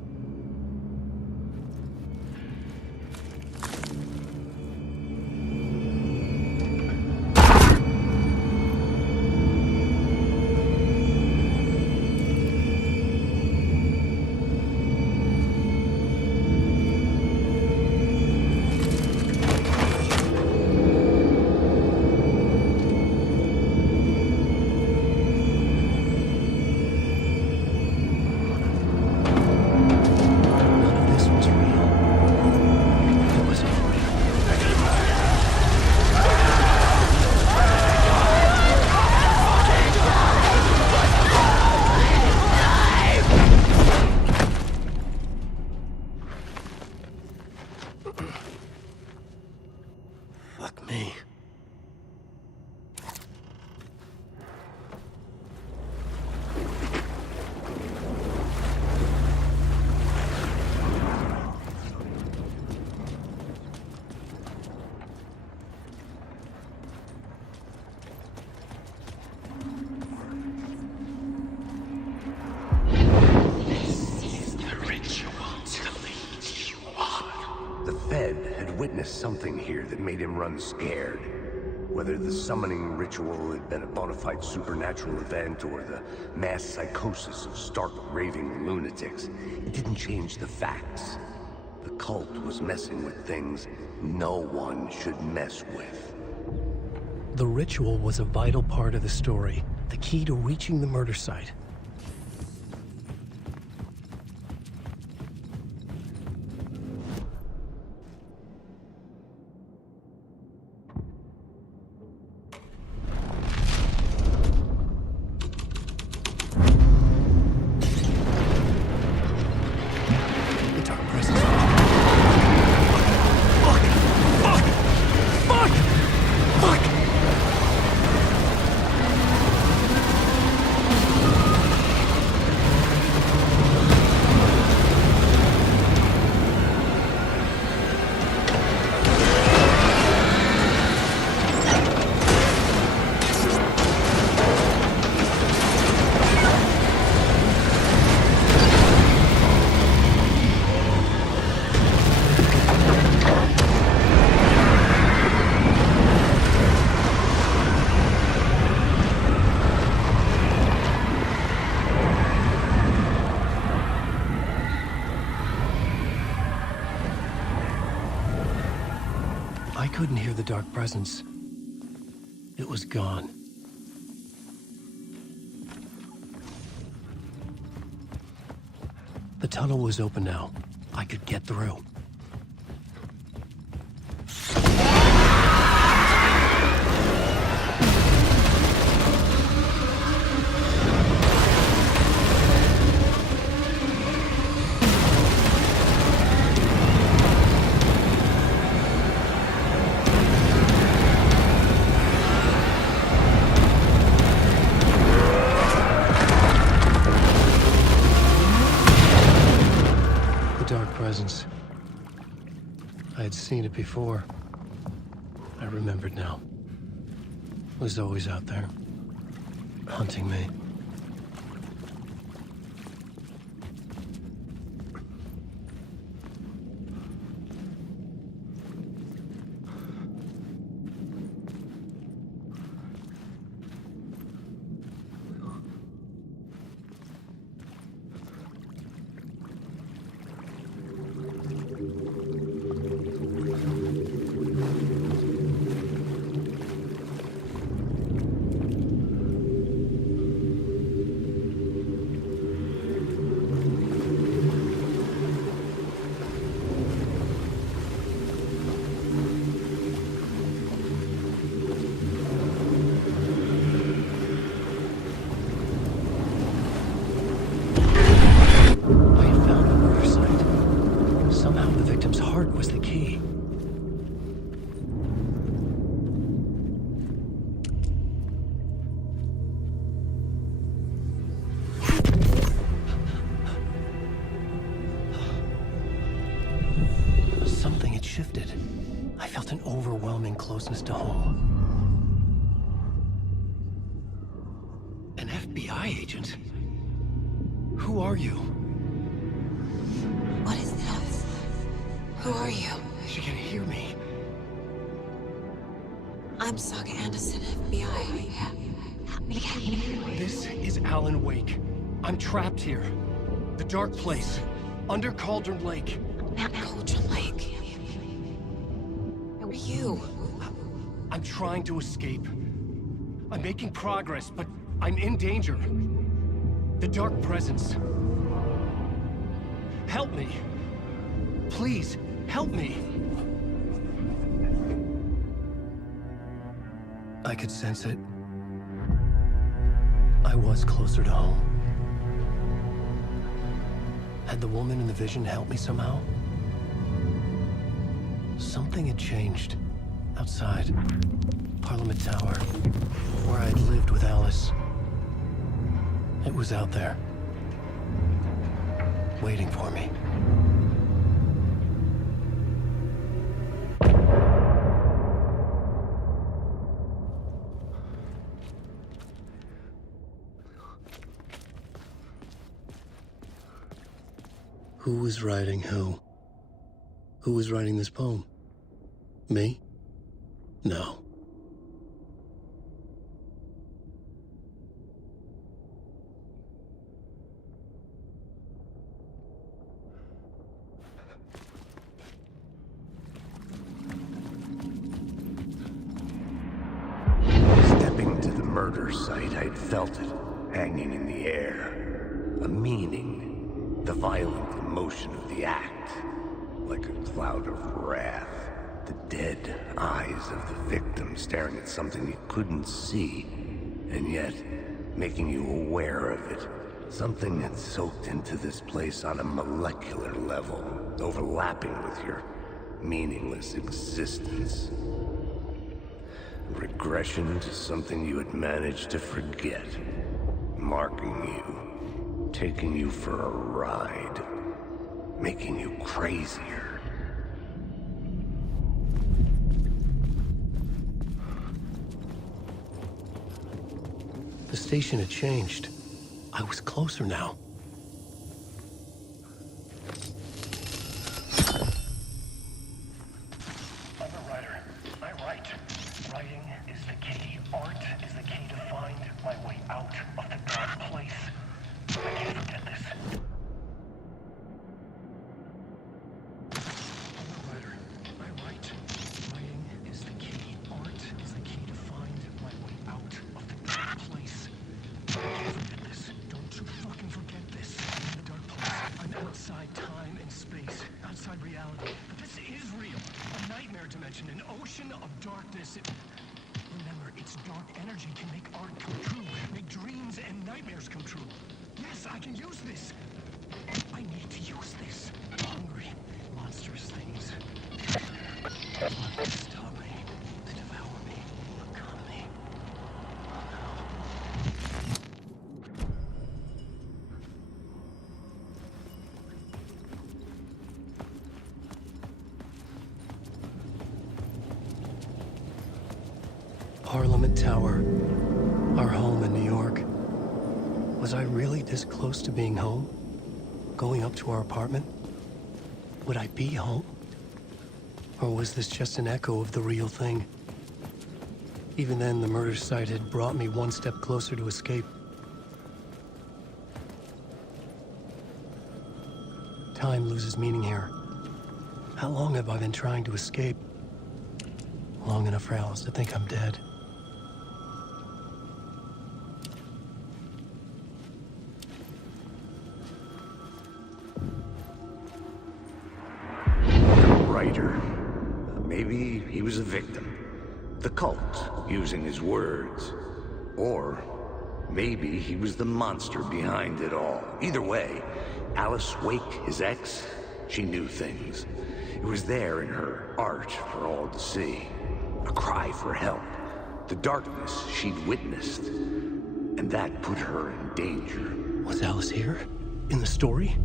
Fuck me. The Fed had witnessed something here that made him run scared. Whether the summoning ritual had been a bona fide supernatural event or the mass psychosis of stark raving lunatics, it didn't change the facts. The cult was messing with things no one should mess with. The ritual was a vital part of the story, the key to reaching the murder site. I couldn't hear the dark presence. It was gone. The tunnel was open now. I could get through. Presence. I had seen it before. I remembered now. It was always out there, hunting me. Was the key. Something had shifted. I felt an overwhelming closeness to home. An FBI Who are you? What is this? Who are you? She can hear me. I'm Saga Anderson, FBI. Help me get you. This is alanwake. I'm trapped here. The dark place. Under Cauldron Lake. Not Cauldron Lake. Who are you? I'm trying to escape. I'm making progress, but I'm in danger. The dark presence. Help me. Please, help me. I could sense it. I was closer to home. Had the woman in the vision helped me somehow? Something had changed. Outside. Parliament Tower. Where I'd lived with Alice. It was out there. Waiting for me. Who was writing who? Who was writing this poem? Me? No. Stepping to the murder site, I'd felt it, hanging in the air. A meaning, the violent emotion of the act, like a cloud of wrath. The dead eyes of the victim staring at something you couldn't see, and yet making you aware of it. Something had soaked into this place on a molecular level, overlapping with your meaningless existence. Regression to something you had managed to forget, marking you, taking you for a ride, making you crazier. The station had changed. I was closer now. I'm a writer. I write. Writing is the key. Art is the key to find my way out of the dark place. I can't forget this. I'm a writer. I write. Writing is the key. Art is the key to find my way out of the dark place. I can't forget this. Don't you fucking forget this. I'm in the dark place. I'm outside time and space. Outside reality. But this is real. A nightmare dimension. An ocean of darkness. Remember, its dark energy can make art come true. Make dreams and nightmares come true. Yes, I can use this. I need to use this. Hungry, monstrous things. They starve me. They devour me. Become me. Parliament Tower. Our home in New York. Was I really this close to being home? Going up to our apartment? Would I be home? Or was this just an echo of the real thing? Even then, the murder site had brought me one step closer to escape. Time loses meaning here. How long have I been trying to escape? Long enough for Alice to think I'm dead. Writer. Maybe he was a victim. The cult, using his words. Or maybe he was the monster behind it all. Either way, Alice Wake, his ex, she knew things. It was there in her art for all to see. A cry for help. The darkness she'd witnessed. And that put her in danger. Was Alice here? In the story?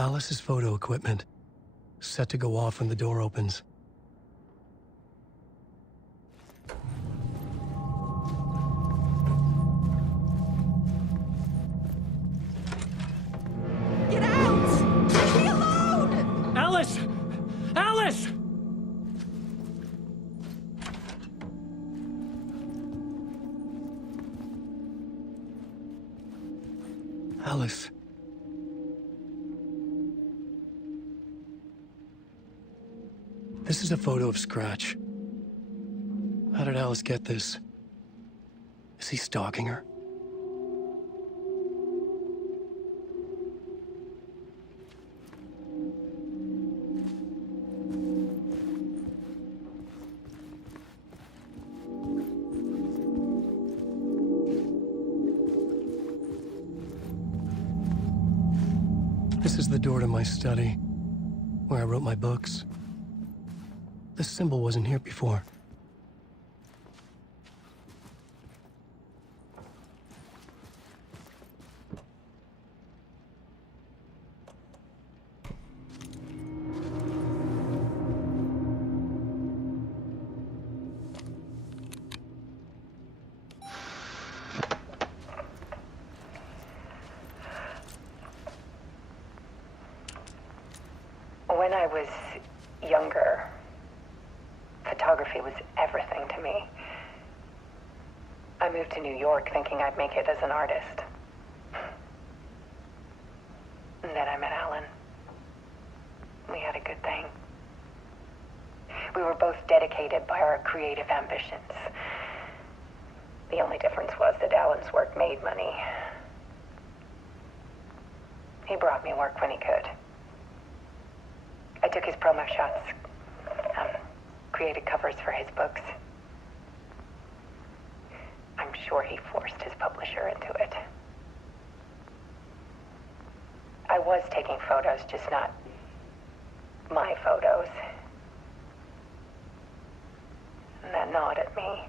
Alice's photo equipment, set to go off when the door opens. Get out! Leave me alone! Alice! Alice! Alice. This is a photo of Scratch. How did Alice get this? Is he stalking her? This is the door to my study, where I wrote my books. This symbol wasn't here before. When I was younger, photography was everything to me. I moved to New York thinking I'd make it as an artist. And then I met Alan. We had a good thing. We were both dedicated by our creative ambitions. The only difference was that Alan's work made money. He brought me work when he could. I took his promo shots, created covers for his books. I'm sure he forced his publisher into it. I was taking photos, just not my photos. And that gnawed at me.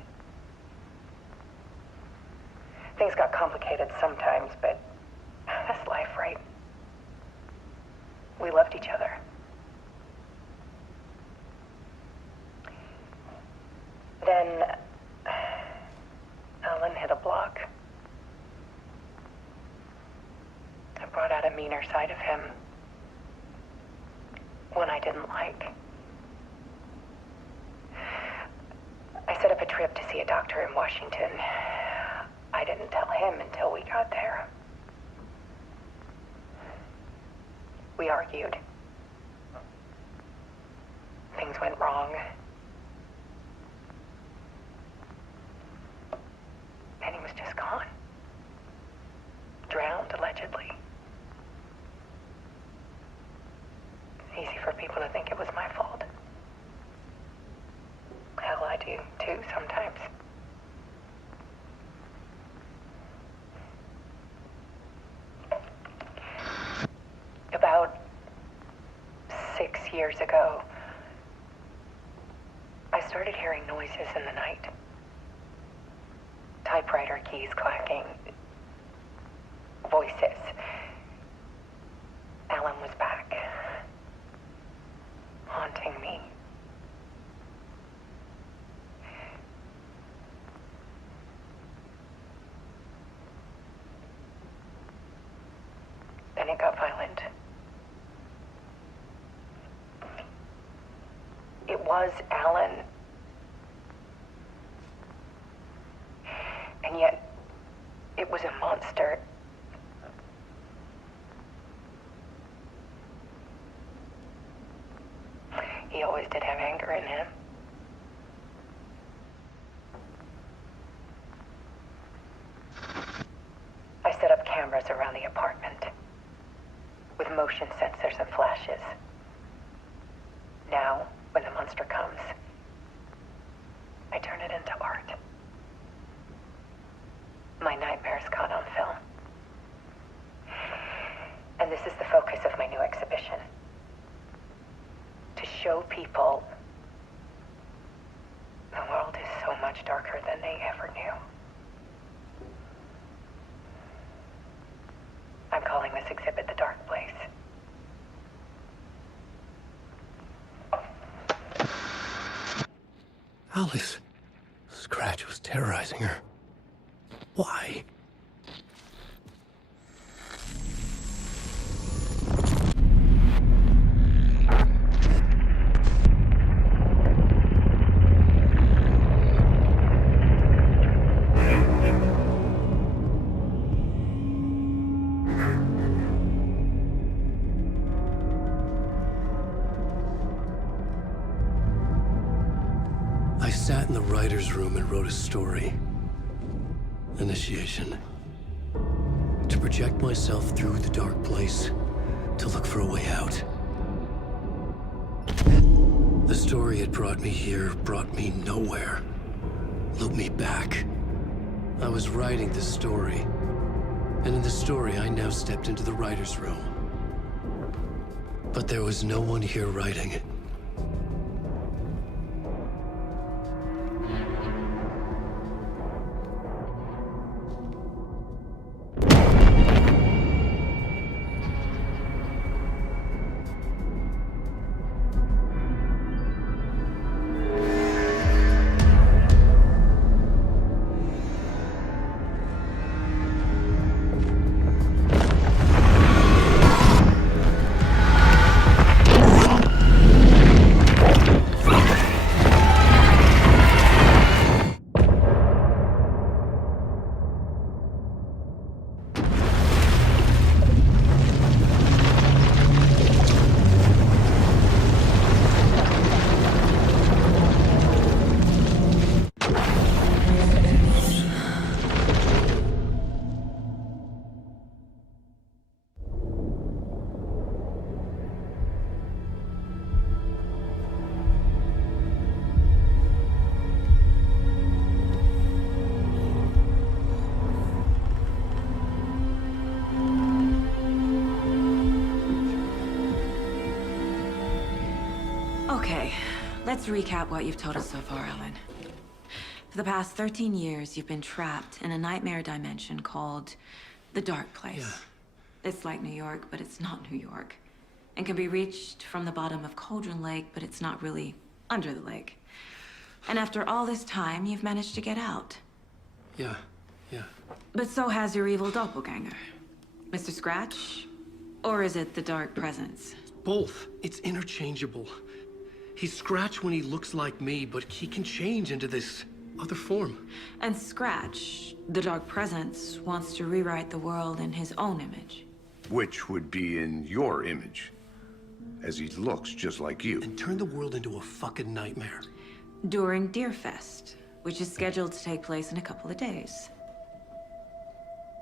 Things got complicated sometimes, but that's life, right? We loved each other. Then Alan hit a block. I brought out a meaner side of him. One I didn't like. I set up a trip to see a doctor in Washington. I didn't tell him until we got there. We argued. Things went wrong. And he was just gone. Drowned, allegedly. Easy for people to think it was my fault. Hell, I do, too, sometimes. About 6 years ago, I started hearing noises in the night. Typewriter keys clacking. Voices. Alan was back. Haunting me. Then it got violent. It was Alan. And yet, it was a monster. He always did have anger in him. I set up cameras around the apartment with motion sensors and flashes. Now, when the monster comes, I turn it into art. My nightmares caught on film. And this is the focus of my new exhibition. To show people the world is so much darker than they ever knew. I'm calling this exhibit The Dark Place. Alice. Scratch was terrorizing her. Why? I sat in the writer's room and wrote a story. Initiation. To project myself through the dark place, to look for a way out. The story had brought me here, brought me nowhere. Looped me back. I was writing the story. And in the story, I now stepped into the writer's room. But there was no one here writing it. Okay, let's recap what you've told us so far, Alan. For the past 13 years, you've been trapped in a nightmare dimension called the Dark Place. Yeah. It's like New York, but it's not New York. And can be reached from the bottom of Cauldron Lake, but it's not really under the lake. And after all this time, you've managed to get out. Yeah. But so has your evil doppelganger. Mr. Scratch? Or is it the Dark Presence? Both. It's interchangeable. He's Scratch when he looks like me, but he can change into this other form. And Scratch, the Dark Presence, wants to rewrite the world in his own image. Which would be in your image, as he looks just like you. And turn the world into a fucking nightmare. During Deerfest, which is scheduled to take place in a couple of days.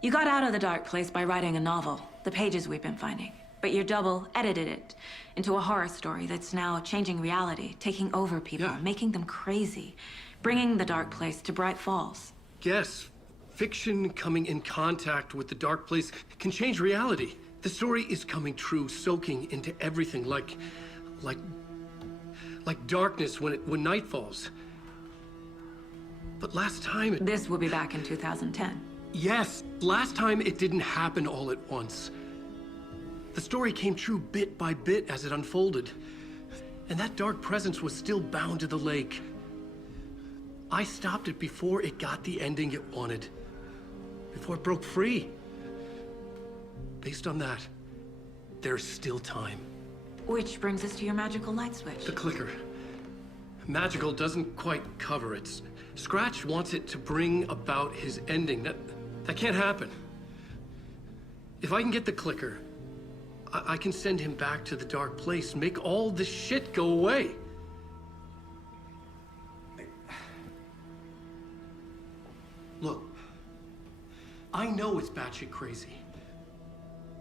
You got out of the Dark Place by writing a novel, the pages we've been finding. But your double edited it into a horror story that's now changing reality, taking over people, making them crazy, bringing the Dark Place to Bright Falls. Yes, fiction coming in contact with the Dark Place can change reality. The story is coming true, soaking into everything, like darkness when night falls. But last time This will be back in 2010. Yes, last time it didn't happen all at once. The story came true bit by bit as it unfolded. And that dark presence was still bound to the lake. I stopped it before it got the ending it wanted. Before it broke free. Based on that, there's still time. Which brings us to your magical light switch. The clicker. Magical doesn't quite cover it. Scratch wants it to bring about his ending. That can't happen. If I can get the clicker, I can send him back to the Dark Place, make all this shit go away. Look, I know it's batshit crazy.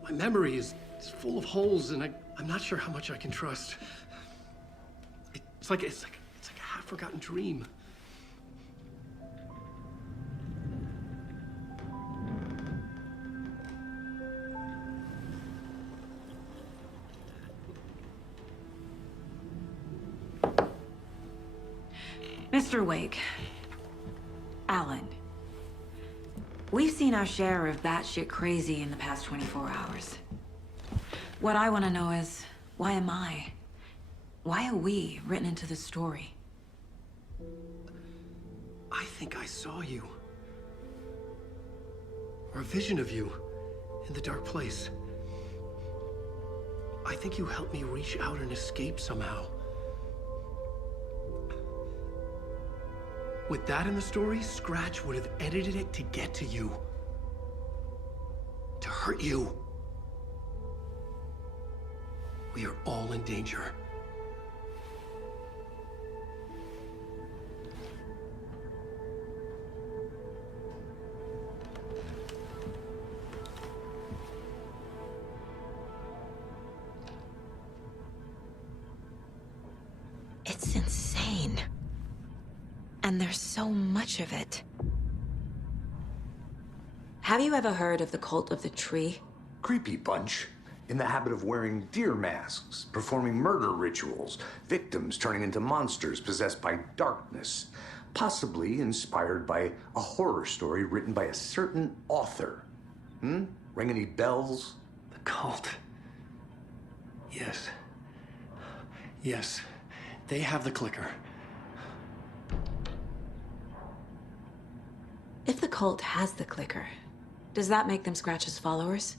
My memory is full of holes, and I'm not sure how much I can trust. It's like a half-forgotten dream. Mr. Wake, Alan, we've seen our share of batshit crazy in the past 24 hours. What I want to know is, why am I? Why are we written into the story? I think I saw you. Or a vision of you in the dark place. I think you helped me reach out and escape somehow. With that in the story, Scratch would have edited it to get to you. To hurt you. We are all in danger. It's insane. And there's so much of it. Have you ever heard of the Cult of the Tree? Creepy bunch. In the habit of wearing deer masks, performing murder rituals, victims turning into monsters possessed by darkness, possibly inspired by a horror story written by a certain author. Ring any bells? The cult. Yes. Yes. They have the clicker. If the cult has the clicker, does that make them Scratch's followers?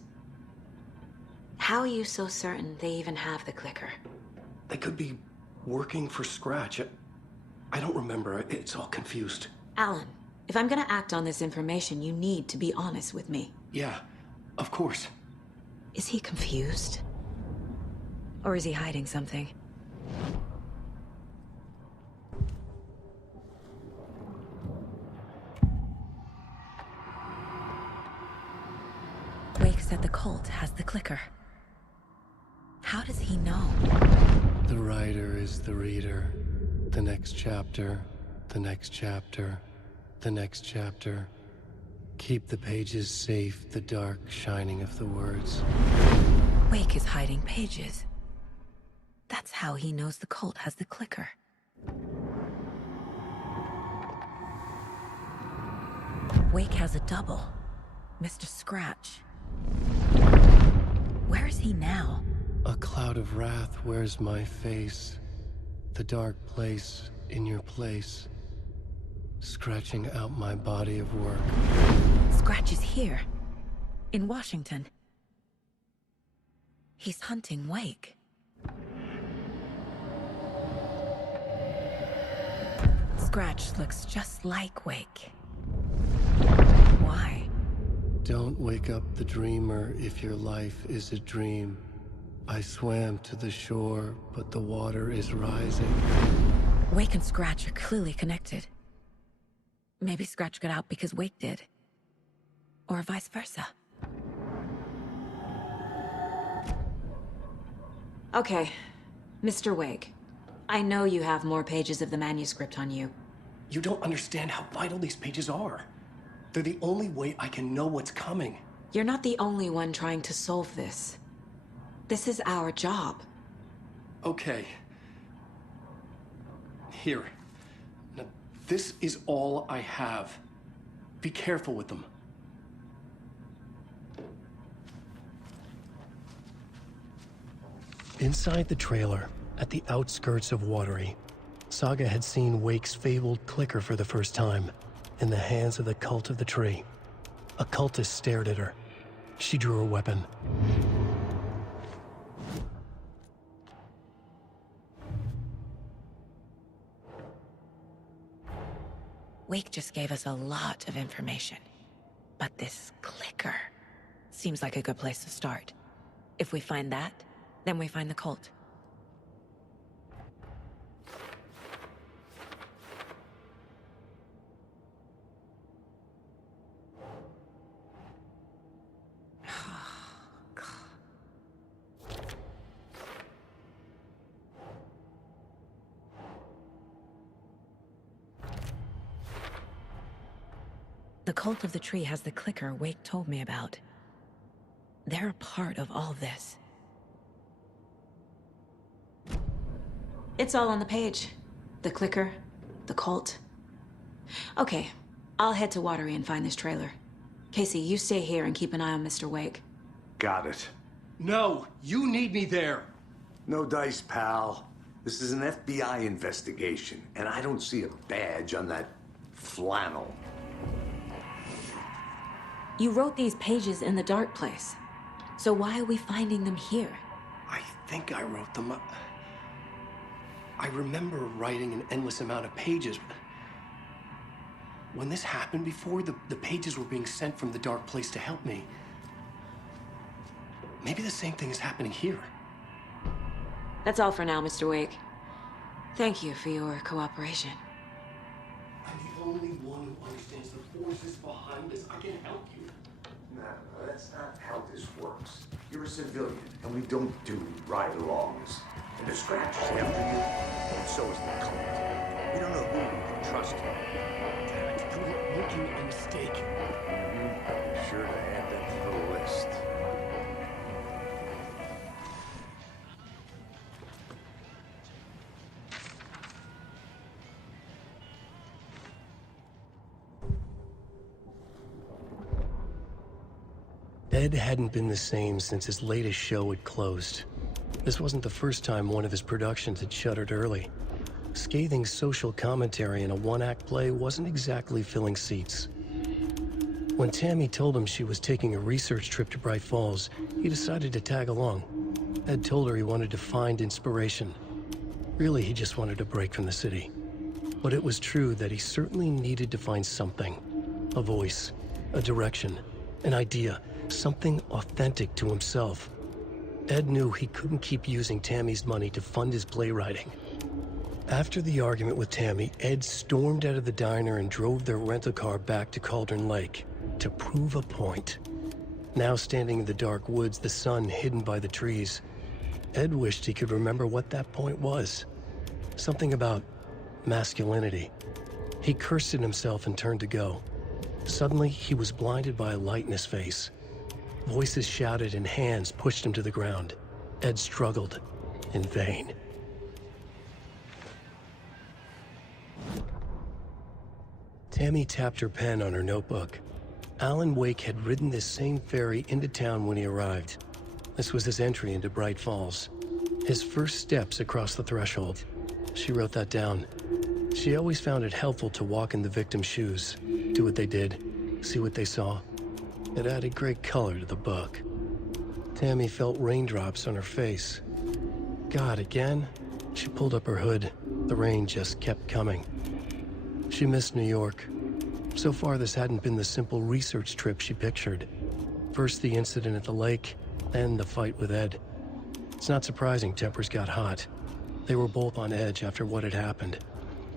How are you so certain they even have the clicker? They could be working for Scratch. I don't remember. It's all confused. Alan, if I'm gonna act on this information, you need to be honest with me. Yeah, of course. Is he confused? Or is he hiding something? Wake said the cult has the clicker. How does he know? The writer is the reader. The next chapter, the next chapter, the next chapter. Keep the pages safe, the dark shining of the words. Wake is hiding pages. That's how he knows the cult has the clicker. Wake has a double. Mr. Scratch. Where is he now? A cloud of wrath wears my face. The dark place in your place. Scratching out my body of work. Scratch is here. In Washington. He's hunting Wake. Scratch looks just like Wake. Why? Don't wake up the dreamer if your life is a dream. I swam to the shore, but the water is rising. Wake and Scratch are clearly connected. Maybe Scratch got out because Wake did. Or vice versa. Okay, Mr. Wake. I know you have more pages of the manuscript on you. You don't understand how vital these pages are. They're the only way I can know what's coming. You're not the only one trying to solve this. This is our job. Okay. Here. Now, this is all I have. Be careful with them. Inside the trailer, at the outskirts of Watery, Saga had seen Wake's fabled clicker for the first time, in the hands of the Cult of the Tree. A cultist stared at her. She drew her weapon. Wake just gave us a lot of information. But this clicker seems like a good place to start. If we find that, then we find the cult. The Cult of the Tree has the clicker Wake told me about. They're a part of all this. It's all on the page. The clicker, the cult. Okay, I'll head to Watery and find this trailer. Casey, you stay here and keep an eye on Mr. Wake. Got it. No, you need me there. No dice, pal. This is an FBI investigation, and I don't see a badge on that flannel. You wrote these pages in the dark place. So why are we finding them here? I think I wrote them up. I remember writing an endless amount of pages. When this happened before, the pages were being sent from the dark place to help me. Maybe the same thing is happening here. That's all for now, Mr. Wake. Thank you for your cooperation. I'm the only one who understands the forces behind this. I can help you. No, that's not how this works. You're a civilian, and we don't do ride-alongs. And the Scratch is after you, and so is the cult. We don't know who we can trust. Damn it, you were making a mistake. Be sure to add that to the list. Ed hadn't been the same since his latest show had closed. This wasn't the first time one of his productions had shuttered early. Scathing social commentary in a one-act play wasn't exactly filling seats. When Tammy told him she was taking a research trip to Bright Falls, he decided to tag along. Ed told her he wanted to find inspiration. Really, he just wanted a break from the city. But it was true that he certainly needed to find something. A voice, a direction, an idea, something authentic to himself. Ed knew he couldn't keep using Tammy's money to fund his playwriting. After the argument with Tammy, Ed stormed out of the diner and drove their rental car back to Cauldron Lake to prove a point. Now standing in the dark woods, the sun hidden by the trees, Ed wished he could remember what that point was. Something about masculinity. He cursed at himself and turned to go. Suddenly, he was blinded by a light in his face. Voices shouted and hands pushed him to the ground. Ed struggled, in vain. Tammy tapped her pen on her notebook. Alan Wake had ridden this same ferry into town when he arrived. This was his entry into Bright Falls. His first steps across the threshold. She wrote that down. She always found it helpful to walk in the victim's shoes, do what they did, see what they saw. It added great color to the book. Tammy felt raindrops on her face. God, again? She pulled up her hood. The rain just kept coming. She missed New York. So far, this hadn't been the simple research trip she pictured. First the incident at the lake, then the fight with Ed. It's not surprising tempers got hot. They were both on edge after what had happened.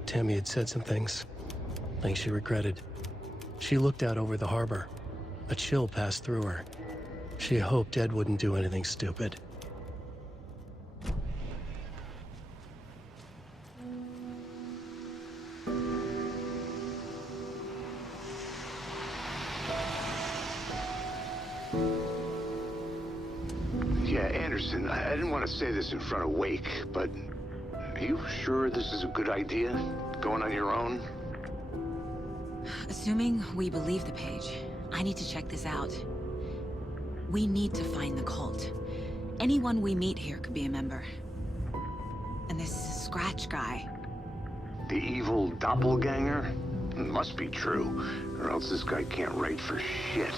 Tammy had said some things she regretted. She looked out over the harbor. A chill passed through her. She hoped Ed wouldn't do anything stupid. Yeah, Anderson, I didn't want to say this in front of Wake, but are you sure this is a good idea? Going on your own? Assuming we believe the page, I need to check this out. We need to find the cult. Anyone we meet here could be a member. And this Scratch guy. The evil doppelganger? It must be true, or else this guy can't write for shit.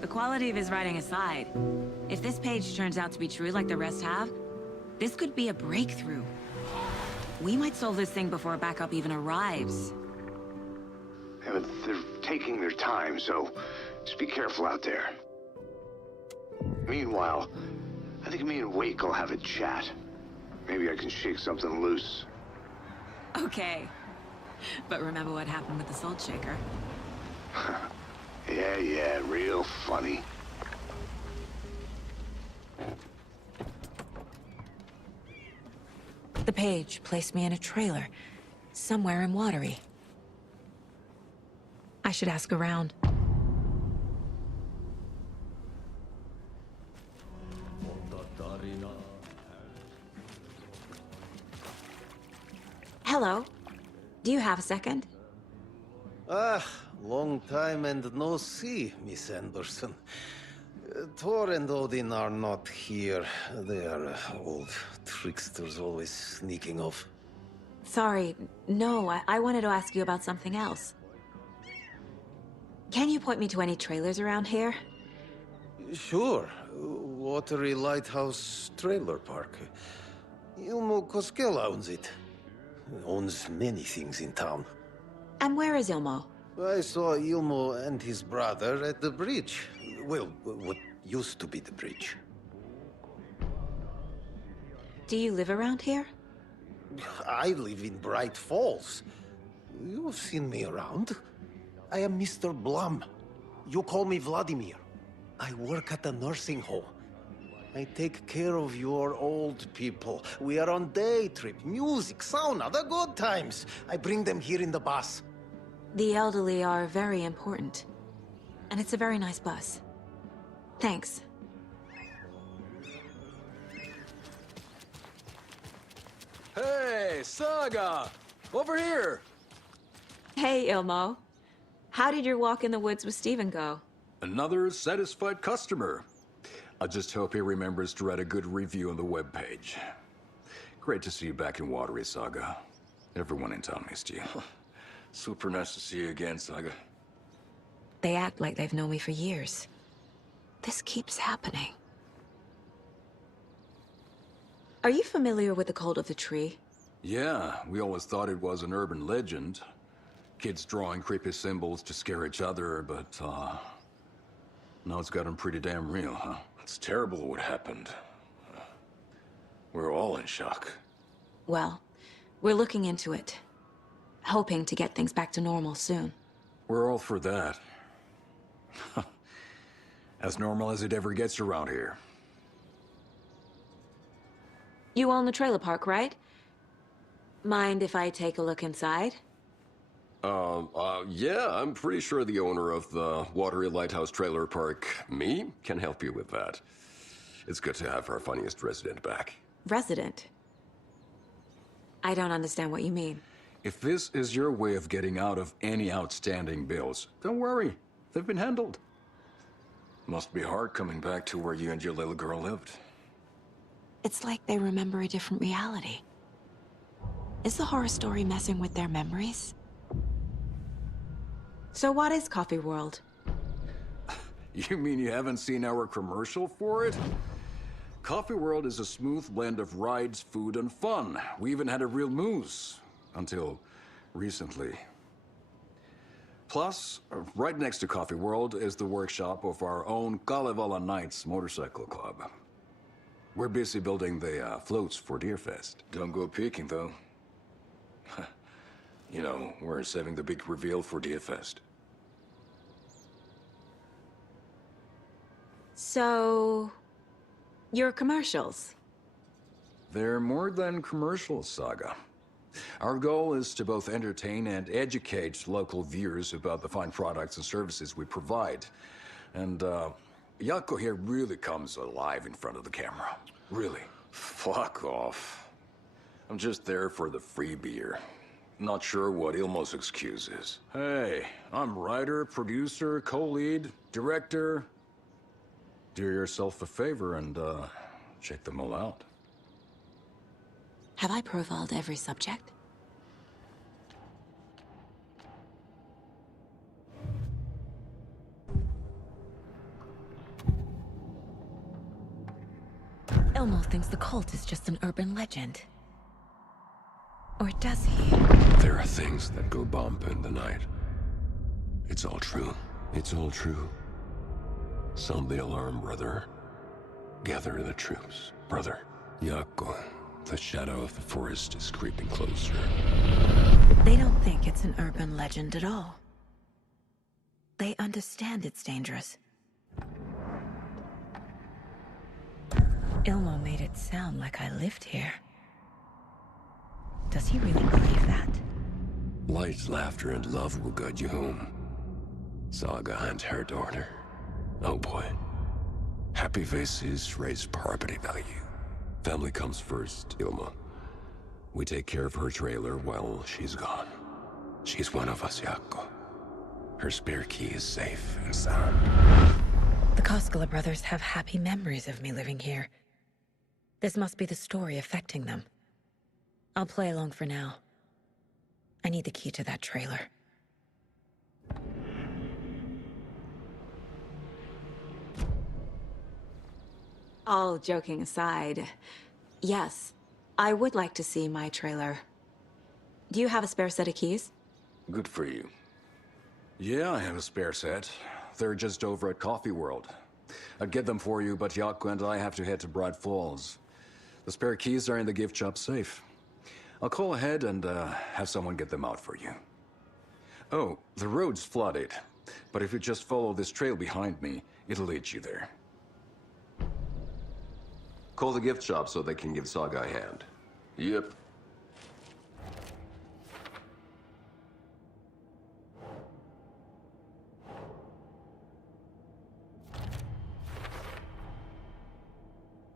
The quality of his writing aside, if this page turns out to be true like the rest have, this could be a breakthrough. We might solve this thing before backup even arrives. Yeah, but they're taking their time, so just be careful out there. Meanwhile, I think me and Wake will have a chat. Maybe I can shake something loose. Okay. But remember what happened with the salt shaker. Yeah, real funny. The page placed me in a trailer, somewhere in Watery. I should ask around. Hello. Do you have a second? Ah, long time and no see, Miss Anderson. Thor and Odin are not here. They are old tricksters always sneaking off. Sorry, no, I wanted to ask you about something else. Can you point me to any trailers around here? Sure. Watery Lighthouse Trailer Park. Ilmo Koskela owns it. Owns many things in town. And where is Ilmo? I saw Ilmo and his brother at the bridge. Well, what used to be the bridge. Do you live around here? I live in Bright Falls. You've seen me around. I am Mr. Blum. You call me Vladimir. I work at a nursing home. I take care of your old people. We are on day trip, music, sauna, the good times. I bring them here in the bus. The elderly are very important. And it's a very nice bus. Thanks. Hey, Saga! Over here! Hey, Ilmo. How did your walk in the woods with Steven go? Another satisfied customer. I just hope he remembers to write a good review on the webpage. Great to see you back in Watery, Saga. Everyone in town missed you. Super nice to see you again, Saga. They act like they've known me for years. This keeps happening. Are you familiar with the cult of the tree? Yeah, we always thought it was an urban legend. Kids drawing creepy symbols to scare each other, but, now it's gotten pretty damn real, huh? It's terrible what happened. We're all in shock. Well, we're looking into it. Hoping to get things back to normal soon. We're all for that. As normal as it ever gets around here. You own the trailer park, right? Mind if I take a look inside? Yeah, I'm pretty sure the owner of the Watery Lighthouse Trailer Park, me, can help you with that. It's good to have our funniest resident back. Resident? I don't understand what you mean. If this is your way of getting out of any outstanding bills, don't worry. They've been handled. Must be hard coming back to where you and your little girl lived. It's like they remember a different reality. Is the horror story messing with their memories? So what is Coffee World? You mean you haven't seen our commercial for it? Coffee World is a smooth blend of rides, food, and fun. We even had a real moose. Until recently. Plus, right next to Coffee World is the workshop of our own Kalevala Knights Motorcycle Club. We're busy building the floats for Deerfest. Don't go peeking, though. You know, we're saving the big reveal for Deerfest. So... your commercials? They're more than commercials, Saga. Our goal is to both entertain and educate local viewers about the fine products and services we provide. And, Jaakko here really comes alive in front of the camera. Really. Fuck off. I'm just there for the free beer. Not sure what Ilmo's excuse is. Hey, I'm writer, producer, co-lead, director. Do yourself a favor and, check them all out. Have I profiled every subject? Elmo thinks the cult is just an urban legend. Or does he? There are things that go bump in the night. It's all true. It's all true. Sound the alarm, brother. Gather the troops, brother. Jaakko, the shadow of the forest is creeping closer. They don't think it's an urban legend at all. They understand it's dangerous. Ilmo made it sound like I lived here. Does he really believe that? Light, laughter, and love will guide you home. Saga and her daughter. Oh boy. Happy faces raise property value. Family comes first, Ilma. We take care of her trailer while she's gone. She's one of us, Jaakko. Her spare key is safe and sound. The Koskela brothers have happy memories of me living here. This must be the story affecting them. I'll play along for now. I need the key to that trailer. All joking aside, yes, I would like to see my trailer. Do you have a spare set of keys? Good for you. Yeah, I have a spare set. They're just over at Coffee World. I'd get them for you, but Yaku and I have to head to Bright Falls. The spare keys are in the gift shop safe. I'll call ahead and have someone get them out for you. Oh, the road's flooded, but if you just follow this trail behind me, it'll lead you there. Call the gift shop so they can give Saga a hand. Yep.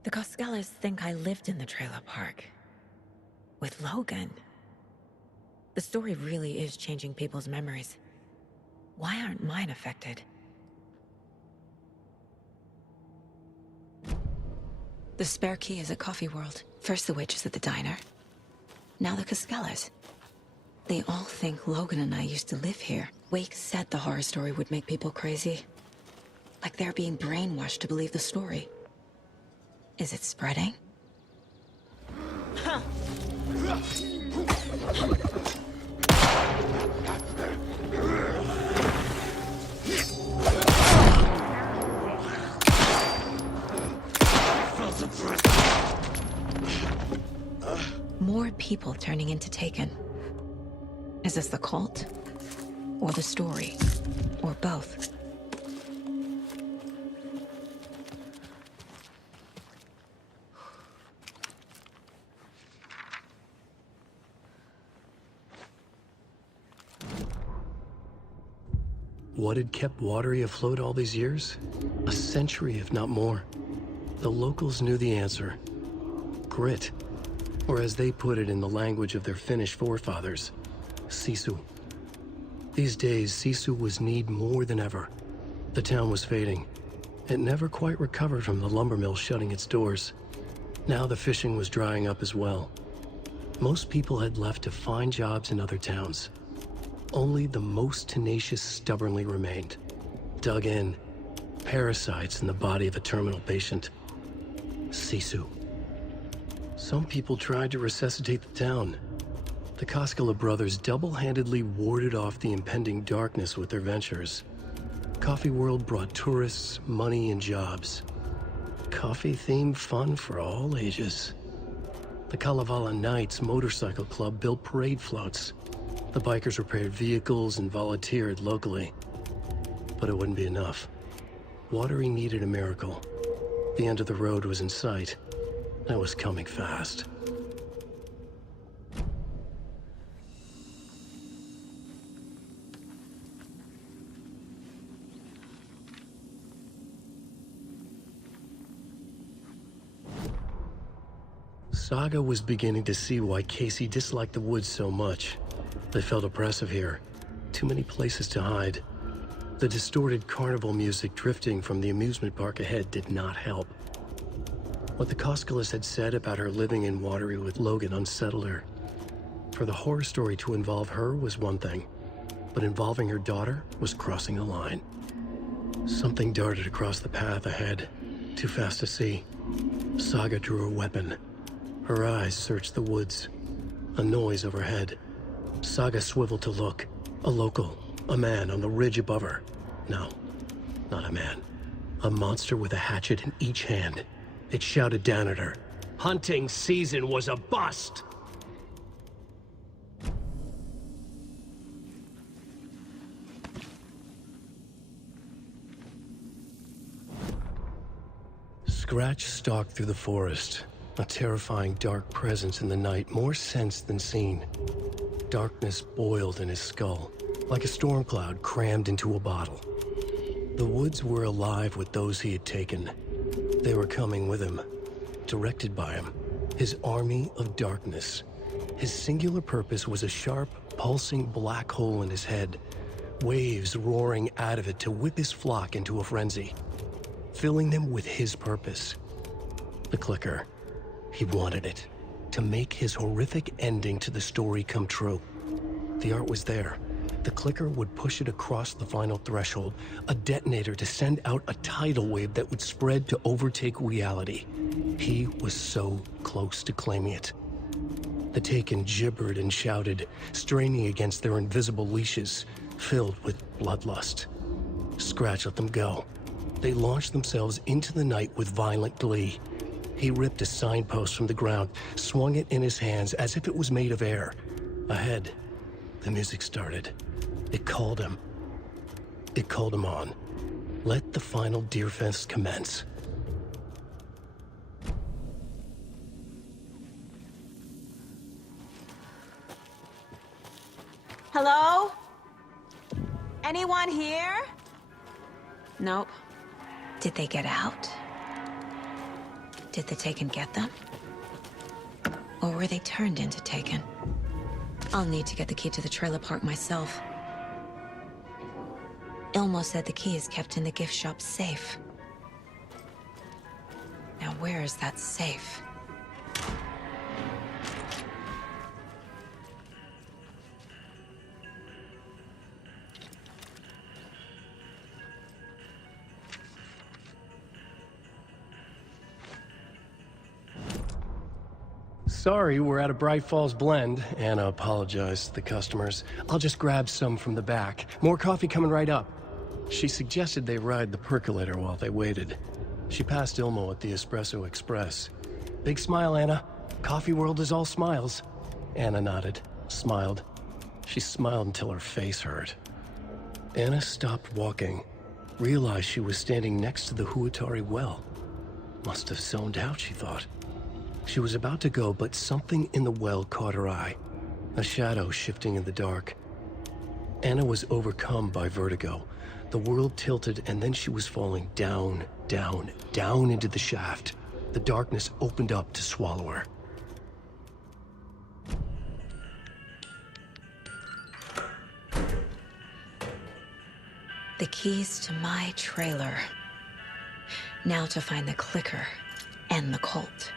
The Koskelas think I lived in the trailer park. With Logan. The story really is changing people's memories. Why aren't mine affected? The spare key is at Coffee World. First the witches at the diner. Now the Koskelas. They all think Logan and I used to live here. Wake said the horror story would make people crazy. Like they're being brainwashed to believe the story. Is it spreading? Huh. More people turning into Taken. Is this the cult? Or the story? Or both? What had kept Watery afloat all these years? A century, if not more. The locals knew the answer. Grit. Or as they put it in the language of their Finnish forefathers, sisu. These days, sisu was needed more than ever. The town was fading. It never quite recovered from the lumber mill shutting its doors. Now the fishing was drying up as well. Most people had left to find jobs in other towns. Only the most tenacious stubbornly remained. Dug in. Parasites in the body of a terminal patient. Sisu. Some people tried to resuscitate the town. The Koskela brothers double-handedly warded off the impending darkness with their ventures. Coffee World brought tourists, money, and jobs. Coffee-themed fun for all ages. The Kalevala Knights motorcycle club built parade floats. The bikers repaired vehicles and volunteered locally. But it wouldn't be enough. Watery needed a miracle. The end of the road was in sight. And it was coming fast. Saga was beginning to see why Casey disliked the woods so much. They felt oppressive here. Too many places to hide. The distorted carnival music drifting from the amusement park ahead did not help. What the Koskelas had said about her living in Watery with Logan unsettled her. For the horror story to involve her was one thing, but involving her daughter was crossing a line. Something darted across the path ahead, too fast to see. Saga drew her weapon. Her eyes searched the woods. A noise overhead. Saga swiveled to look. A local. A man on the ridge above her. No, not a man. A monster with a hatchet in each hand. It shouted down at her. Hunting season was a bust! Scratch stalked through the forest. A terrifying dark presence in the night, more sensed than seen. Darkness boiled in his skull, like a storm cloud crammed into a bottle. The woods were alive with those he had taken. They were coming with him, directed by him. His army of darkness. His singular purpose was a sharp, pulsing black hole in his head, waves roaring out of it to whip his flock into a frenzy, filling them with his purpose. The clicker. He wanted it, to make his horrific ending to the story come true. The art was there. The clicker would push it across the final threshold, a detonator to send out a tidal wave that would spread to overtake reality. He was so close to claiming it. The Taken gibbered and shouted, straining against their invisible leashes, filled with bloodlust. Scratch let them go. They launched themselves into the night with violent glee. He ripped a signpost from the ground, swung it in his hands as if it was made of air. Ahead, the music started. It called him. It called him on. Let the final deer fest commence. Hello? Anyone here? Nope. Did they get out? Did the Taken get them? Or were they turned into Taken? I'll need to get the key to the trailer park myself. Ilmo said the key is kept in the gift shop safe. Now where is that safe? Sorry, we're at a Bright Falls blend. Anna apologized to the customers. I'll just grab some from the back. More coffee coming right up. She suggested they ride the percolator while they waited. She passed Ilmo at the Espresso Express. Big smile, Anna. Coffee world is all smiles. Anna nodded, smiled. She smiled until her face hurt. Anna stopped walking, realized she was standing next to the Huatari well. Must have zoned out, she thought. She was about to go, but something in the well caught her eye. A shadow shifting in the dark. Anna was overcome by vertigo. The world tilted, and then she was falling down, down, down into the shaft. The darkness opened up to swallow her. The keys to my trailer. Now to find the clicker and the cult.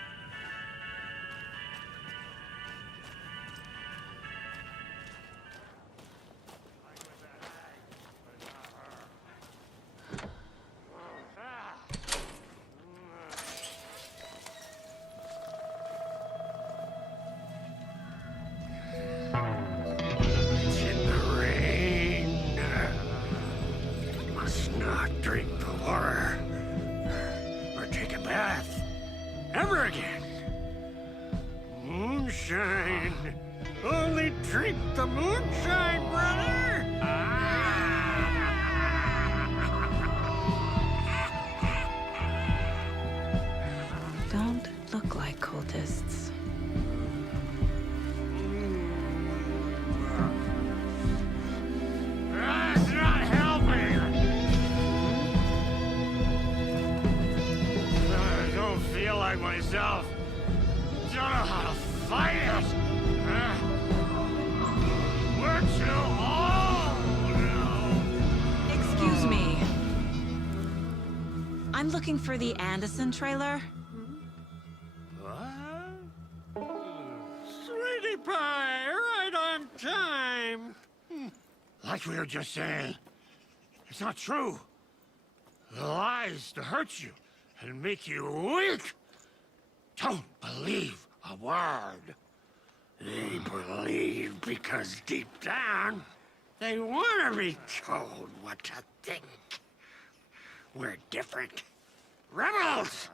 Don't look like cultists. That's not helping! I don't feel like myself. Don't know how to fight it! We're too old now! Excuse me. I'm looking for the Anderson trailer. Sweetie pie, right on time. Like we were just saying, it's not true. The lies to hurt you and make you weak. Don't believe a word. They believe because deep down, they want to be told what to think. We're different. Rebels!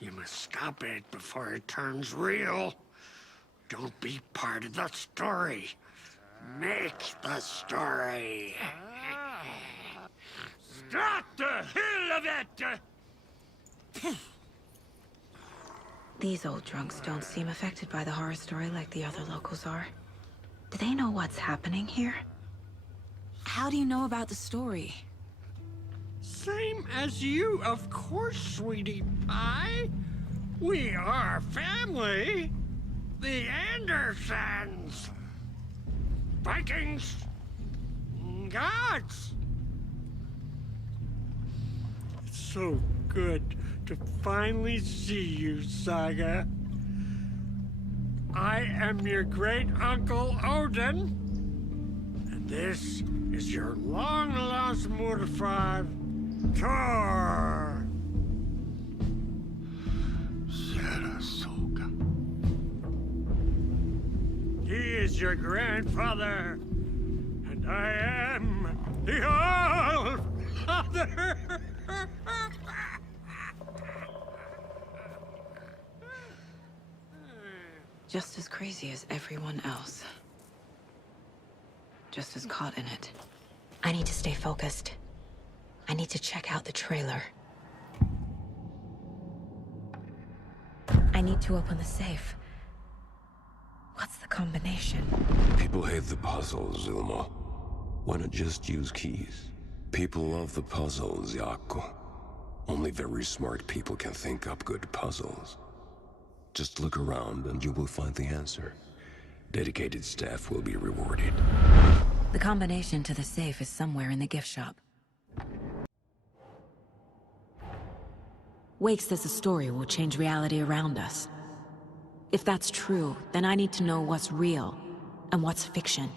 You must stop it before it turns real. Don't be part of the story. Make the story. Stop the hell of it! These old drunks don't seem affected by the horror story like the other locals are. Do they know what's happening here? How do you know about the story? Same as you, of course, sweetie pie. We are family. The Andersons. Vikings. Gods. It's so good to finally see you, Saga. I am your great uncle Odin, and this is your long-lost mortified Thor. Sarasota. He is your grandfather, and I am the All-Father. Just as crazy as everyone else. Just as caught in it. I need to stay focused. I need to check out the trailer. I need to open the safe. What's the combination? People hate the puzzles, Ilmo. Why not just use keys? People love the puzzles, Jaakko. Only very smart people can think up good puzzles. Just look around and you will find the answer. Dedicated staff will be rewarded. The combination to the safe is somewhere in the gift shop. Wake says the story will change reality around us. If that's true, then I need to know what's real and what's fiction.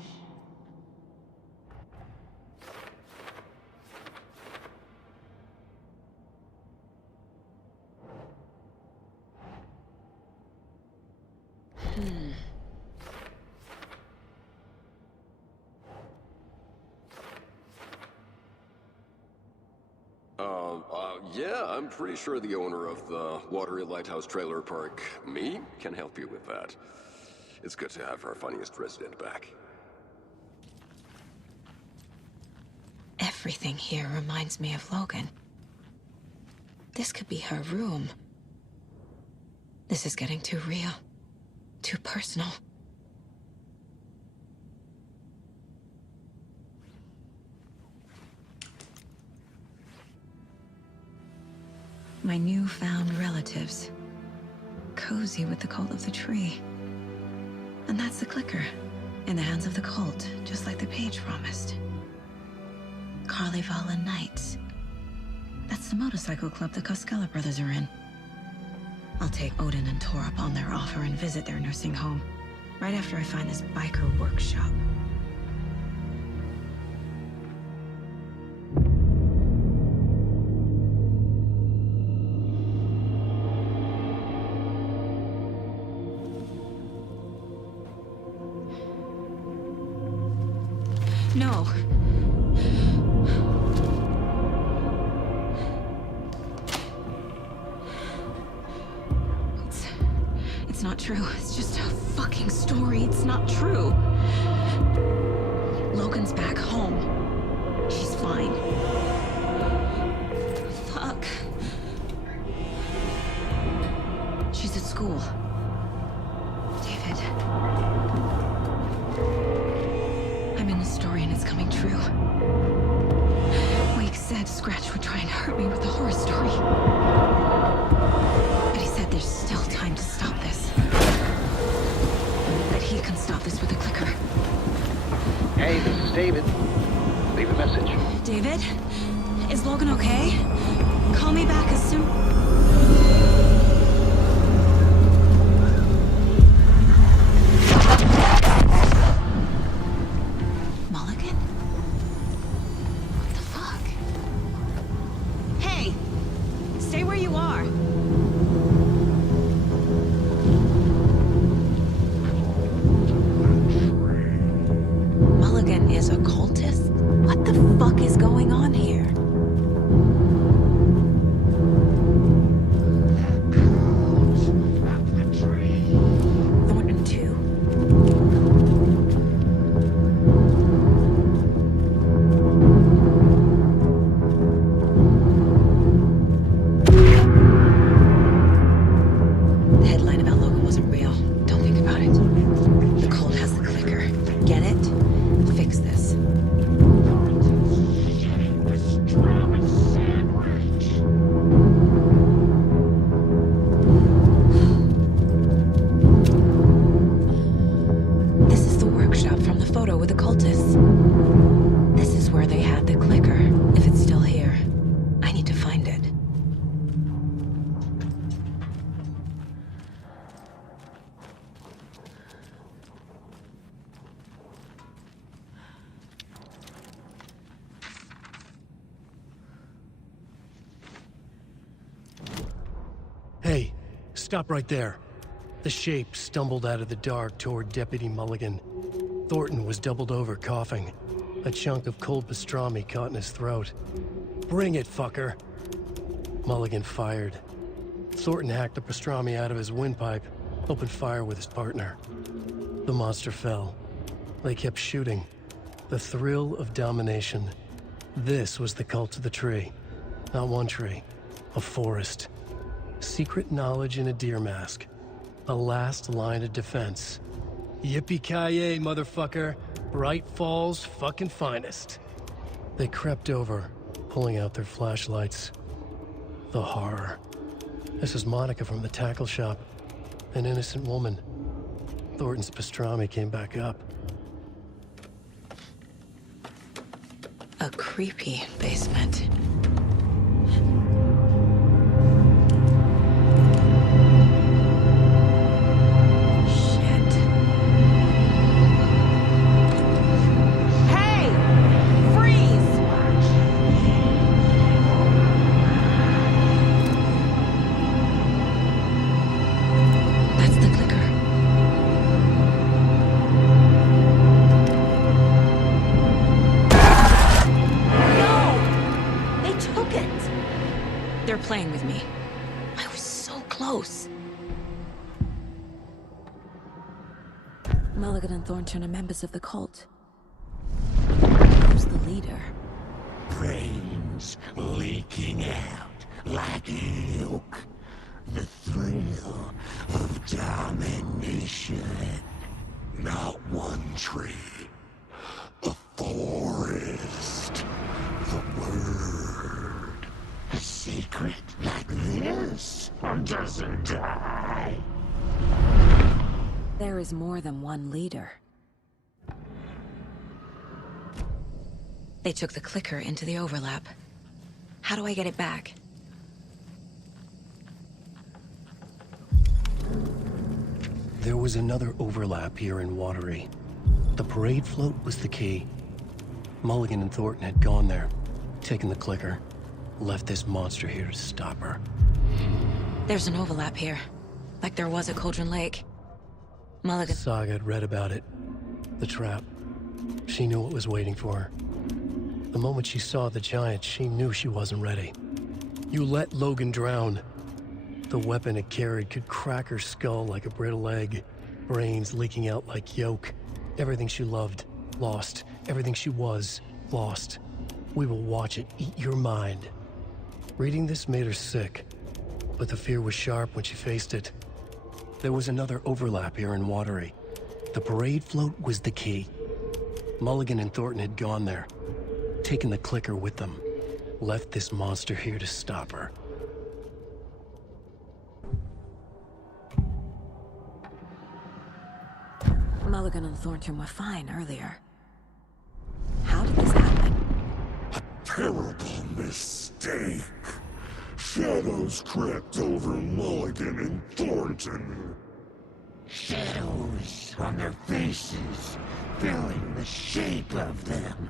Yeah, I'm pretty sure the owner of the Watery Lighthouse Trailer Park, me, can help you with that. It's good to have our funniest resident back. Everything here reminds me of Logan. This could be her room. This is getting too real. Too personal. My newfound relatives. Cozy with the cult of the tree. And that's the clicker. In the hands of the cult, just like the page promised. Carnival and Knights. That's the motorcycle club the Koskela brothers are in. I'll take Odin and Tor up on their offer and visit their nursing home. Right after I find this biker workshop. No. It's not true. It's just a fucking story. It's not true. Logan's back home. She's fine. Fuck. She's at school. David. I'm in the story and it's coming true. Wake said Scratch would try and hurt me with the horror story. But he said there's still time to stop this. That he can stop this with a clicker. Hey, this is David. Leave a message. David? Is Logan okay? Call me back as soon... Stop right there. The shape stumbled out of the dark toward Deputy Mulligan. Thornton was doubled over, coughing. A chunk of cold pastrami caught in his throat. Bring it, fucker! Mulligan fired. Thornton hacked the pastrami out of his windpipe, opened fire with his partner. The monster fell. They kept shooting. The thrill of domination. This was the cult of the tree. Not one tree. A forest. Secret knowledge in a deer mask. A last line of defense. Yippee-ki-yay, motherfucker. Bright Falls' fucking finest. They crept over, pulling out their flashlights. The horror. This is Monica from the tackle shop. An innocent woman. Thornton's pastrami came back up. A creepy basement. They're playing with me. I was so close. Mulligan and Thornton are members of the cult. Who's the leader? Brains leaking out like milk. The thrill of domination. Not one tree. A forest. The word. A secret like this doesn't die. There is more than one leader. They took the clicker into the overlap. How do I get it back? There was another overlap here in Watery. The parade float was the key. Mulligan and Thornton had gone there, taken the clicker, left this monster here to stop her. There's an overlap here, like there was at Cauldron Lake. Mulligan... Saga had read about it. The trap. She knew what was waiting for her. The moment she saw the giant, she knew she wasn't ready. You let Logan drown. The weapon it carried could crack her skull like a brittle egg. Brains leaking out like yolk. Everything she loved, lost. Everything she was, lost. We will watch it eat your mind. Reading this made her sick, but the fear was sharp when she faced it. There was another overlap here in Watery. The parade float was the key. Mulligan and Thornton had gone there, taken the clicker with them, left this monster here to stop her. Mulligan and Thornton were fine earlier. How did this happen? Terrible mistake. Shadows crept over Mulligan and Thornton. Shadows on their faces, filling the shape of them.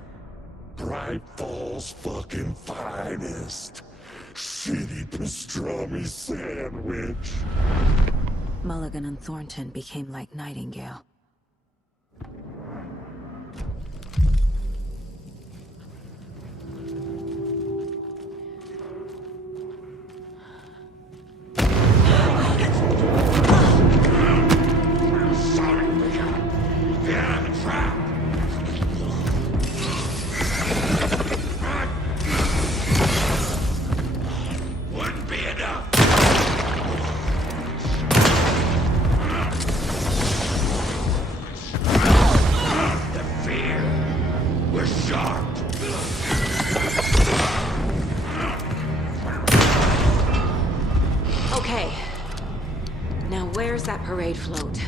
Bright Falls' fucking finest. Shitty pastrami sandwich. Mulligan and Thornton became like Nightingale. Okay. Now where's that parade float?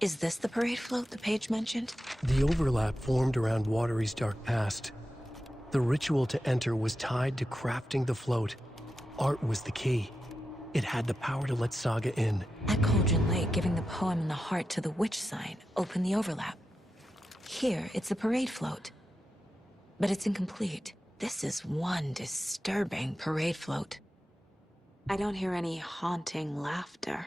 Is this the parade float the page mentioned? The overlap formed around Watery's dark past. The ritual to enter was tied to crafting the float. Art was the key. It had the power to let Saga in. At Cauldron Lake, giving the poem and the heart to the witch sign opened the overlap. Here, it's the parade float. But it's incomplete. This is one disturbing parade float. I don't hear any haunting laughter.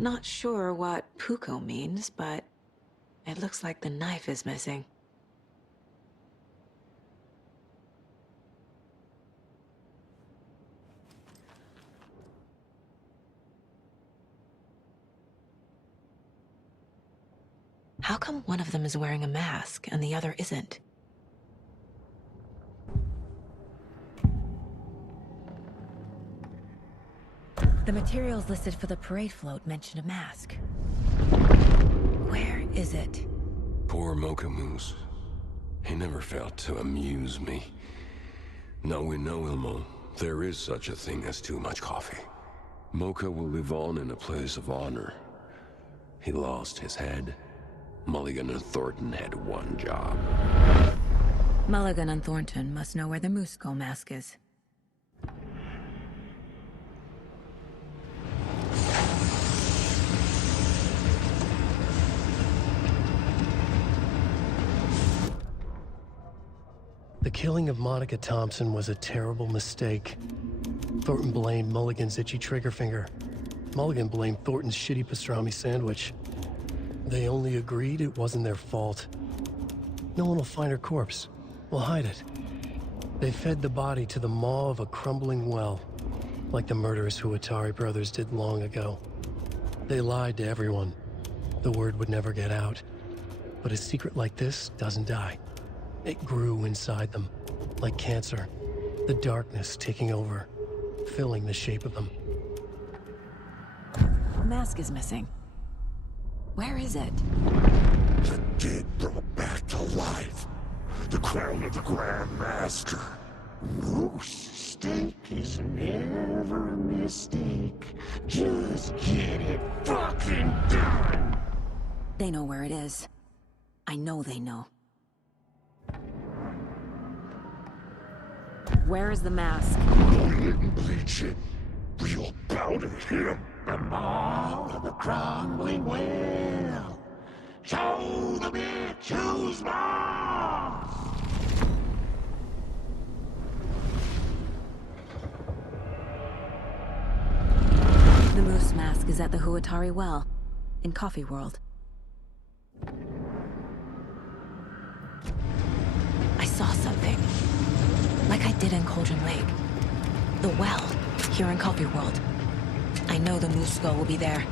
Not sure what Puko means, but it looks like the knife is missing. How come one of them is wearing a mask and the other isn't? The materials listed for the parade float mention a mask. Where is it? Poor Mocha Moose. He never failed to amuse me. Now we know, Ilmo, there is such a thing as too much coffee. Mocha will live on in a place of honor. He lost his head. Mulligan and Thornton had one job. Mulligan and Thornton must know where the Moose Skull mask is. The killing of Monica Thompson was a terrible mistake. Thornton blamed Mulligan's itchy trigger finger. Mulligan blamed Thornton's shitty pastrami sandwich. They only agreed it wasn't their fault. No one will find her corpse. We'll hide it. They fed the body to the maw of a crumbling well, like the murderous Huatari brothers did long ago. They lied to everyone. The word would never get out. But a secret like this doesn't die. It grew inside them, like cancer. The darkness taking over, filling the shape of them. The mask is missing. Where is it? The dead brought back to life. The crown of the Grand Master. Moose steak is never a mistake. Just get it fucking done. They know where it is. I know they know. Where is the mask? Go and bleach it. Real powder him. The maw of the crumbling well. Show the bitch who's boss. The moose mask is at the Huatari well, in Coffee World. I saw something. Like I did in Cauldron Lake. The well, here in Coffee World. I know the Moose Skull will be there.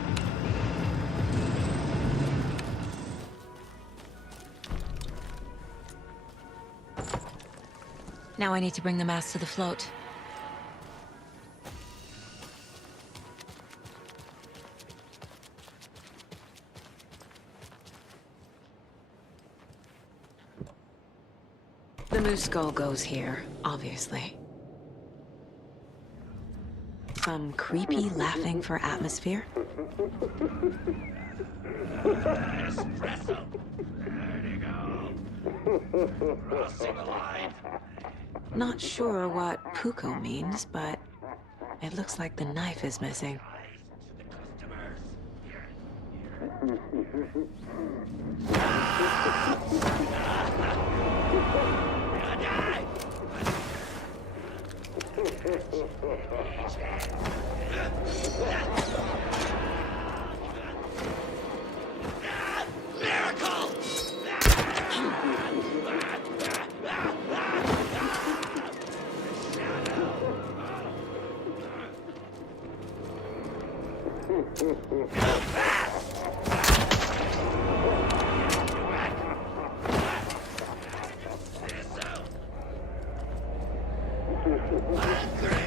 Now I need to bring the mask to the float. The Moose Skull goes here, obviously. Some creepy laughing for atmosphere. Espresso. There you go. Crossing the line. Not sure what Puko means, but it looks like the knife is missing.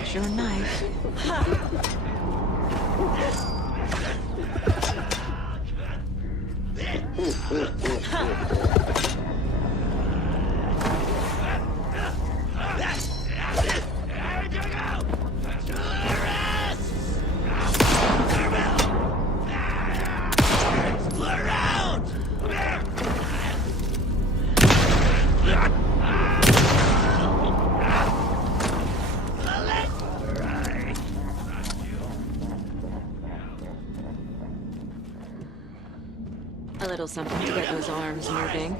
Sure knife. little something to get those arms moving.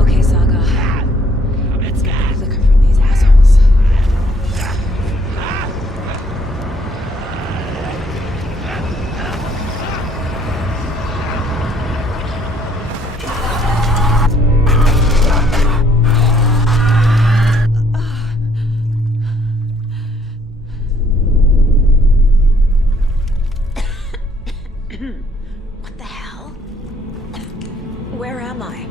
Okay, Saga. Let's get the clicker from these assholes. What the hell? Where am I?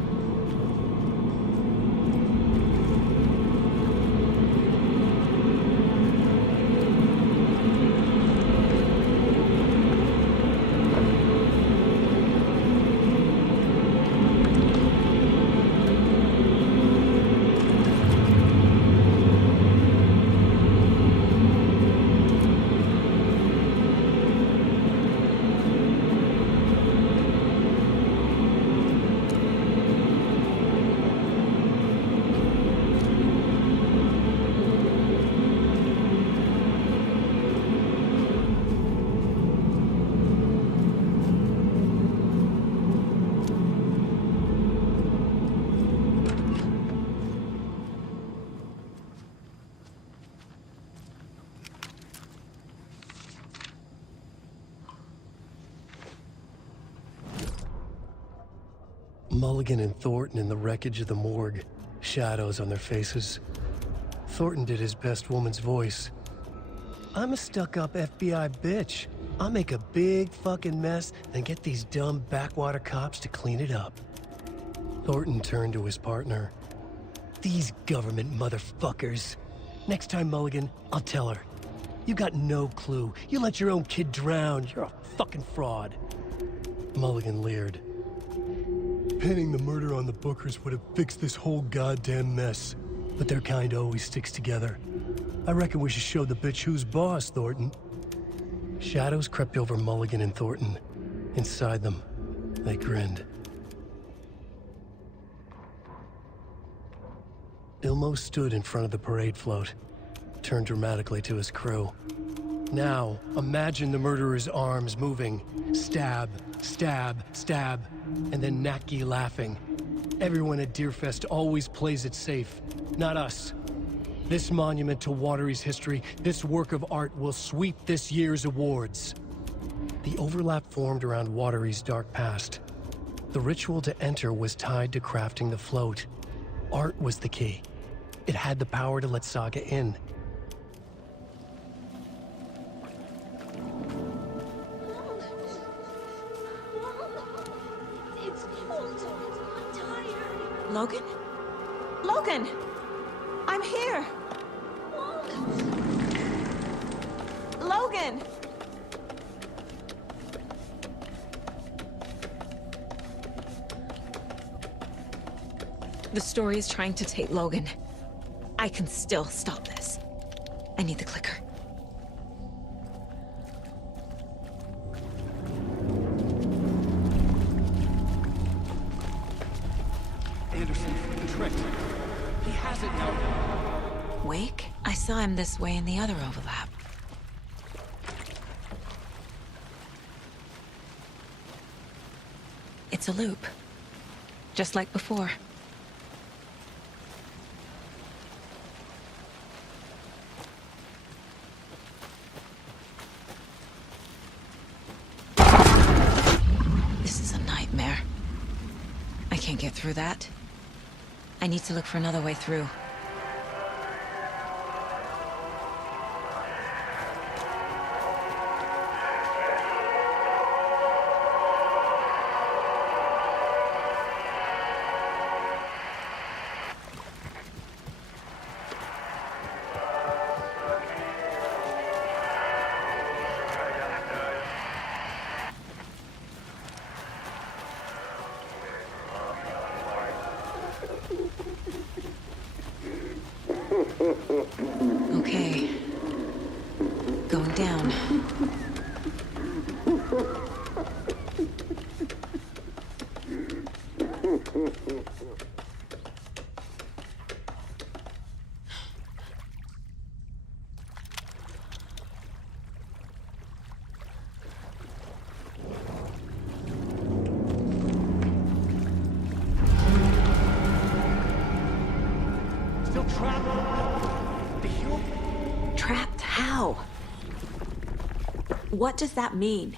Mulligan and Thornton in the wreckage of the morgue, shadows on their faces. Thornton did his best woman's voice. I'm a stuck-up FBI bitch. I'll make a big fucking mess, then get these dumb backwater cops to clean it up. Thornton turned to his partner. These government motherfuckers. Next time, Mulligan, I'll tell her. You got no clue. You let your own kid drown. You're a fucking fraud. Mulligan leered. Pinning the murder on the Bookers would have fixed this whole goddamn mess. But their kind always sticks together. I reckon we should show the bitch who's boss, Thornton. Shadows crept over Mulligan and Thornton. Inside them, they grinned. Ilmo stood in front of the parade float, turned dramatically to his crew. Now, imagine the murderer's arms moving. Stab, stab, stab, and then Naki laughing. Everyone at Deerfest always plays it safe, not us. This monument to Watery's history, this work of art will sweep this year's awards. The overlap formed around Watery's dark past. The ritual to enter was tied to crafting the float. Art was the key. It had the power to let Saga in. It's cold. I'm tired. Logan? Logan! I'm here! Logan! The story is trying to take Logan. I can still stop this. I need the clicker. Anderson, tricked. He has it now. Wake? I saw him this way in the other overlap. It's a loop. Just like before. This is a nightmare. I can't get through that. I need to look for another way through. Okay. Going down. trapped. Trapped how? What does that mean?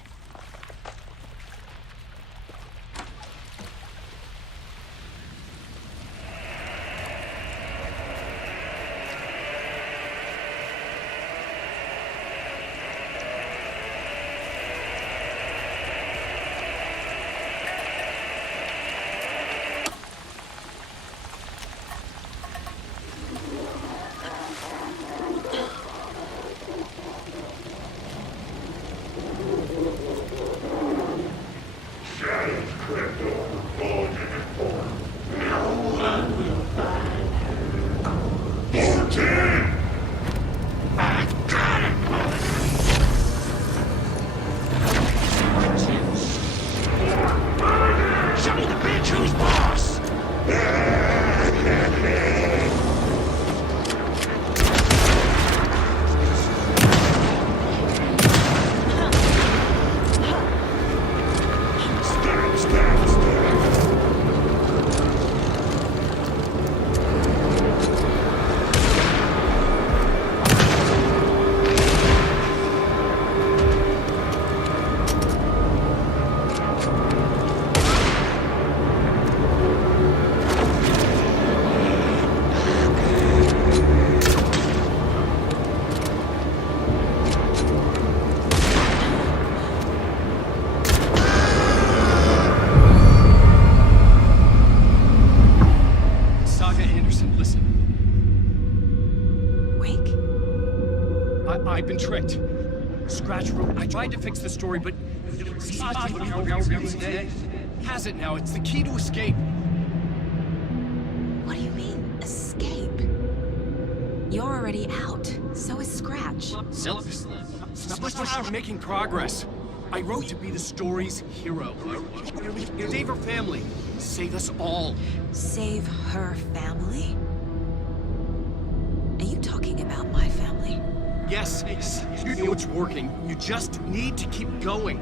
I've been tricked. Scratch Room. I tried to fix the story, but has it now. It's the key to escape. What do you mean, escape? You're already out. So is Scratch. We're making progress. I wrote to be the story's hero. Save her family. Save us all. Save her family? Are you talking about my family? Yes, you know it's working. You just need to keep going.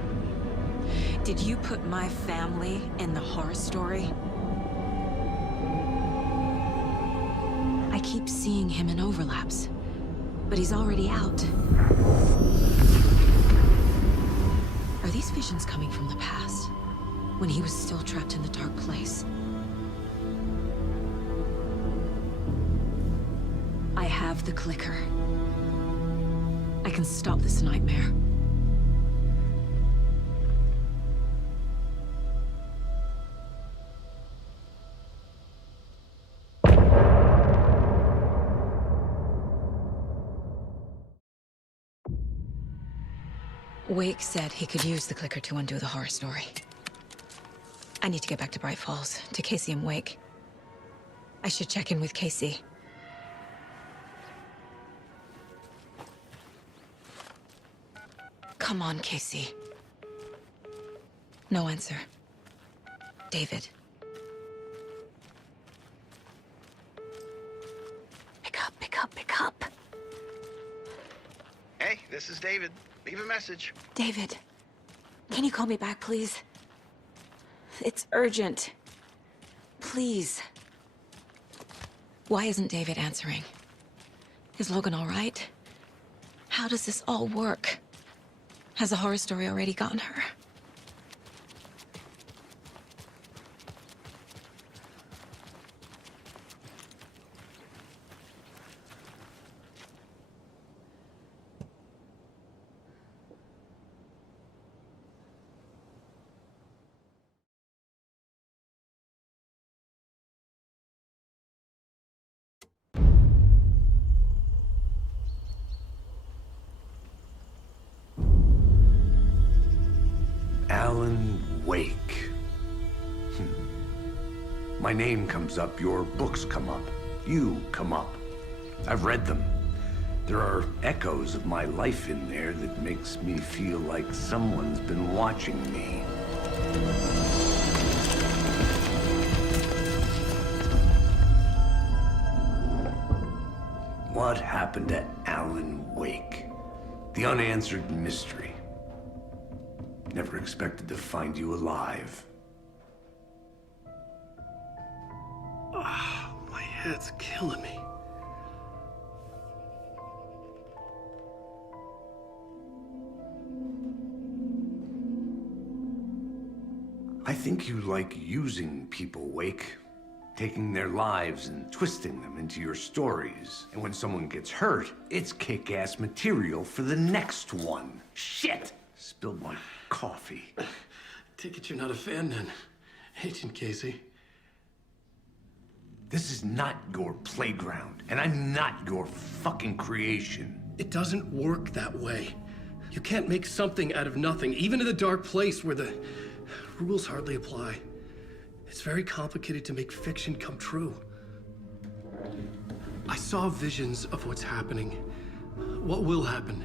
Did you put my family in the horror story? I keep seeing him in overlaps, but he's already out. Are these visions coming from the past, when he was still trapped in the dark place? I have the clicker. I can stop this nightmare. Wake said he could use the clicker to undo the horror story. I need to get back to Bright Falls, to Casey and Wake. I should check in with Casey. Come on, Casey. No answer. David. Pick up, pick up, pick up. Hey, this is David. Leave a message. David, can you call me back, please? It's urgent. Please. Why isn't David answering? Is Logan all right? How does this all work? Has the horror story already gotten her? Alanwake. My name comes up, your books come up, you come up. I've read them. There are echoes of my life in there that makes me feel like someone's been watching me. What happened to Alan Wake? The unanswered mystery. Never expected to find you alive. My head's killing me. think you like using people, Wake. Taking their lives and twisting them into your stories. And when someone gets hurt, it's kick-ass material for the next one. Shit! Spilled my coffee. Take it you're not a fan then, Agent Casey. This is not your playground, and I'm not your fucking creation. It doesn't work that way. You can't make something out of nothing, even in the dark place where the rules hardly apply. It's very complicated to make fiction come true. I saw visions of what's happening, what will happen.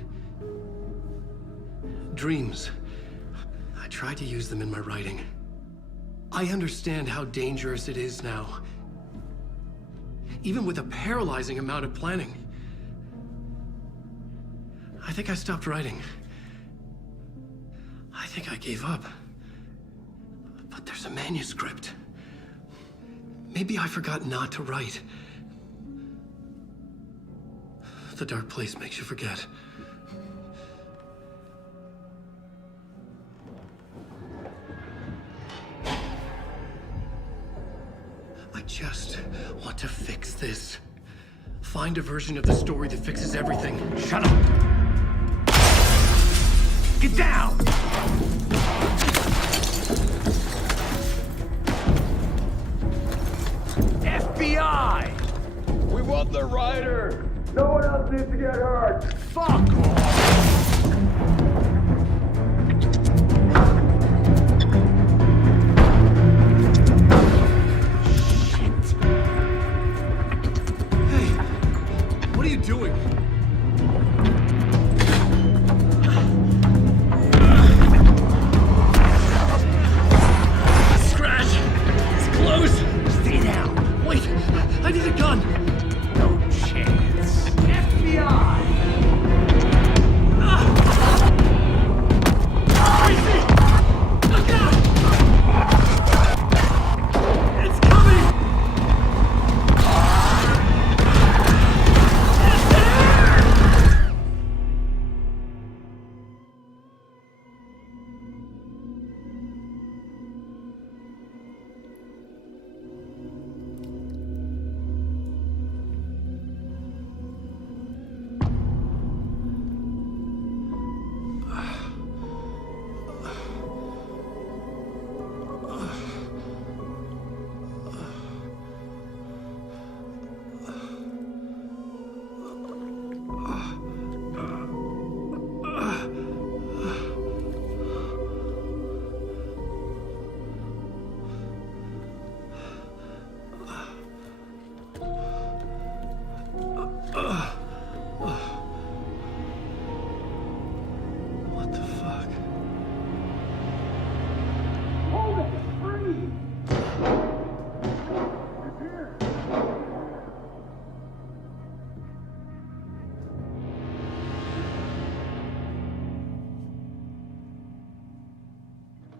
Dreams. I tried to use them in my writing. I understand how dangerous it is now. Even with a paralyzing amount of planning. I think I stopped writing. I think I gave up. But there's a manuscript. Maybe I forgot not to write. The dark place makes you forget. I just want to fix this. Find a version of the story that fixes everything. Shut up! Get down! FBI! We want the rider! No one else needs to get hurt! Fuck off! What are you doing? Scratch! It's close! Stay down! Wait! I need a gun! No chance. FBI! It's coming! What the fuck? Hold it! Freeze!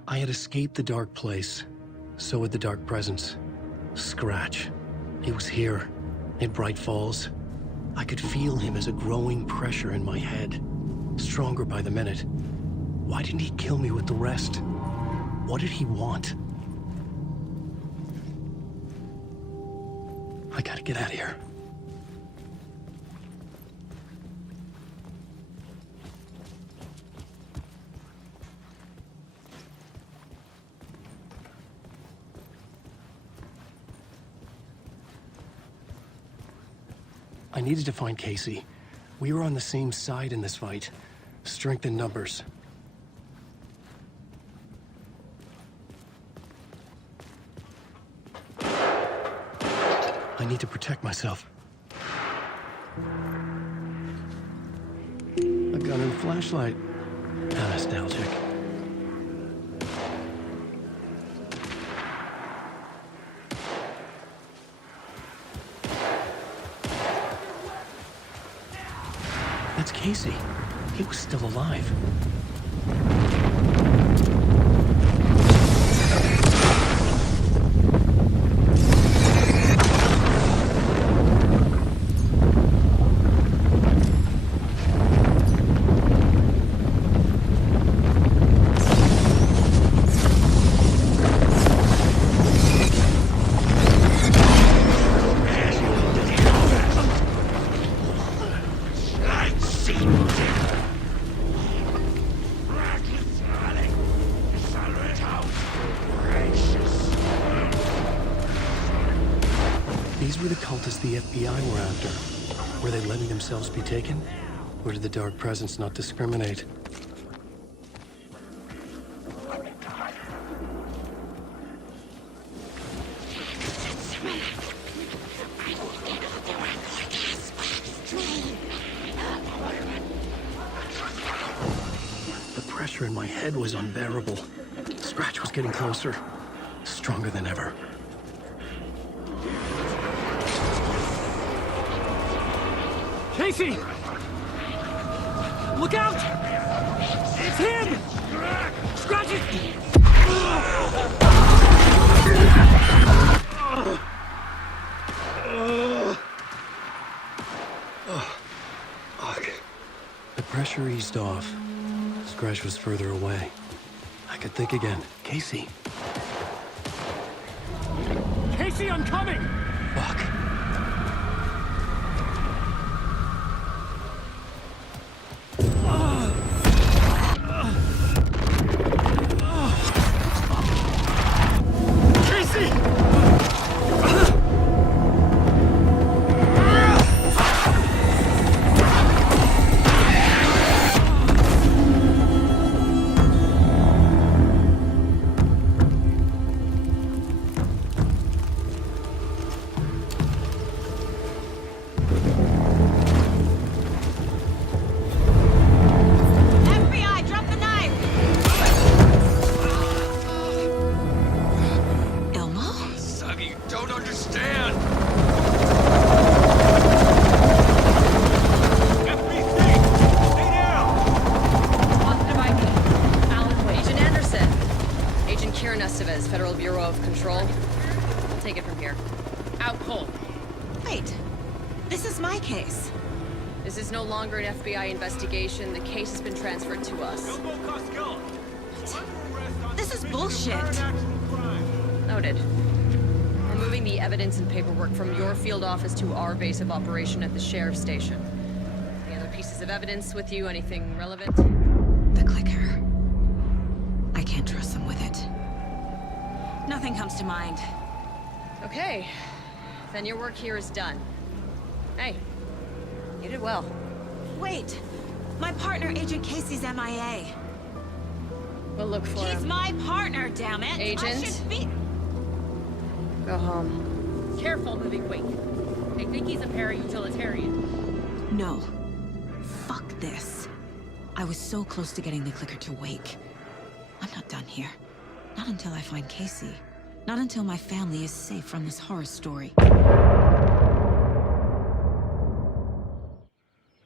I had escaped the dark place. So had the dark presence. Scratch. He was here, in Bright Falls. I could feel him as a growing pressure in my head. Stronger by the minute. Why didn't he kill me with the rest? What did he want? I gotta get out of here. I needed to find Casey. We were on the same side in this fight. Strength in numbers. I need to protect myself. A gun and flashlight. How nostalgic. That's Casey. He was still alive. these were the cultists the FBI were after. Were they letting themselves be taken? Or did the Dark Presence not discriminate? The pressure in my head was unbearable. Scratch was getting closer, stronger than ever. Casey! Look out! It's him! Scratch it! Fuck. The pressure eased off. Scratch was further away. I could think again. Casey. Casey, I'm coming! Fuck. Investigation. The case has been transferred to us. This is bullshit. Noted. We're moving the evidence and paperwork from your field office to our base of operation at the sheriff's station. Any other pieces of evidence with you? Anything relevant? The clicker. I can't trust them with it. Nothing comes to mind. Okay. Then your work here is done. Hey, you did well. Wait! My partner, Agent Casey's MIA. We'll look for him. He's my partner, damn it! Agent? I should be... Go home. Careful moving weight. They think he's a para-utilitarian. No. Fuck this. I was so close to getting the clicker to wake. I'm not done here. Not until I find Casey. Not until my family is safe from this horror story.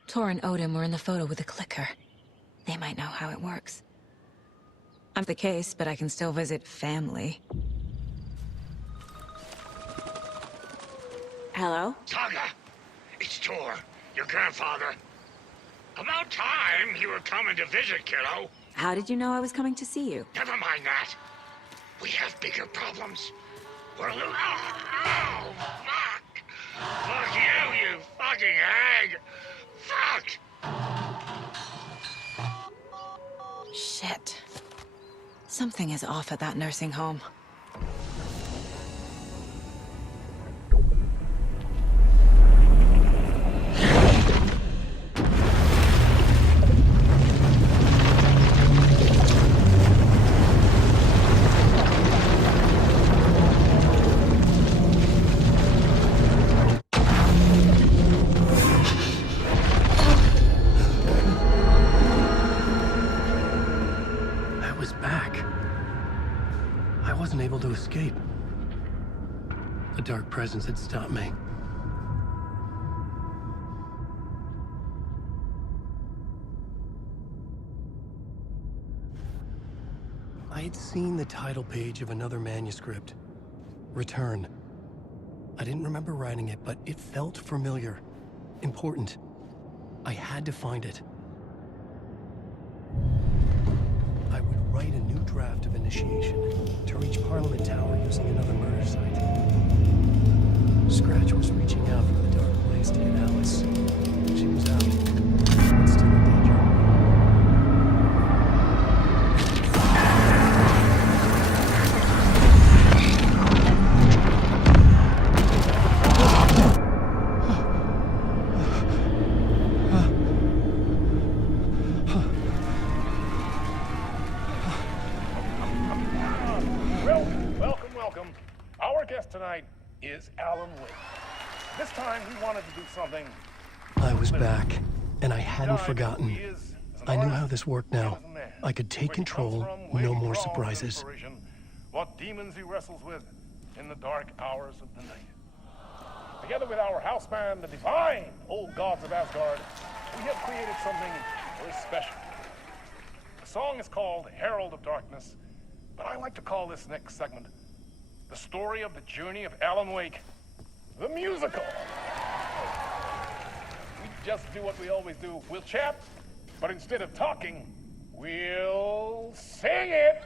Tor and Odin were in the photo with the clicker. They might know how it works. I'm the case, but I can still visit family. Hello? Saga! It's Tor, your grandfather. About time you were coming to visit, kiddo. How did you know I was coming to see you? Never mind that. We have bigger problems. We're Oh, fuck! Fuck you, you fucking hag! Fuck! Shit. Something is off at that nursing home. Able to escape. The Dark Presence had stopped me. I had seen the title page of another manuscript. Return. I didn't remember writing it, but it felt familiar. Important. I had to find it. I would write a new draft of initiation to reach Parliament Tower using another murder site. Scratch was reaching out from the dark place to get Alice. She was out, but still in danger. is Alan Wake. This time, he wanted to do something. I was back, and I hadn't forgotten. I knew how this worked now. I could take control, no more surprises. What demons he wrestles with in the dark hours of the night. Together with our house band, the divine old gods of Asgard, we have created something very special. The song is called Herald of Darkness, but I like to call this next segment the story of the journey of Alan Wake, the musical. We just do what we always do. We'll chat, but instead of talking, we'll sing it.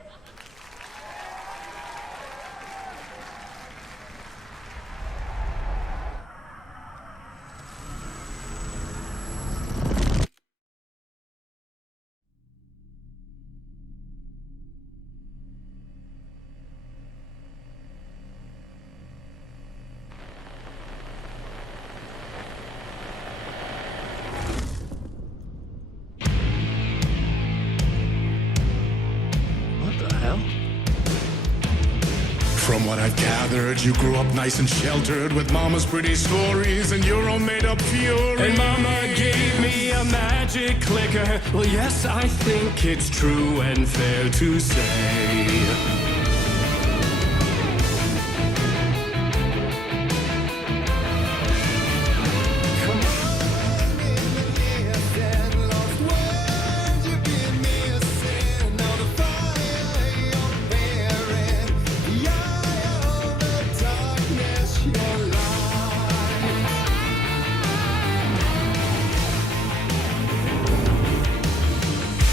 From what I've gathered, you grew up nice and sheltered with mama's pretty stories and your own made-up fury. And mama gave me a magic clicker. Well, yes, I think it's true and fair to say.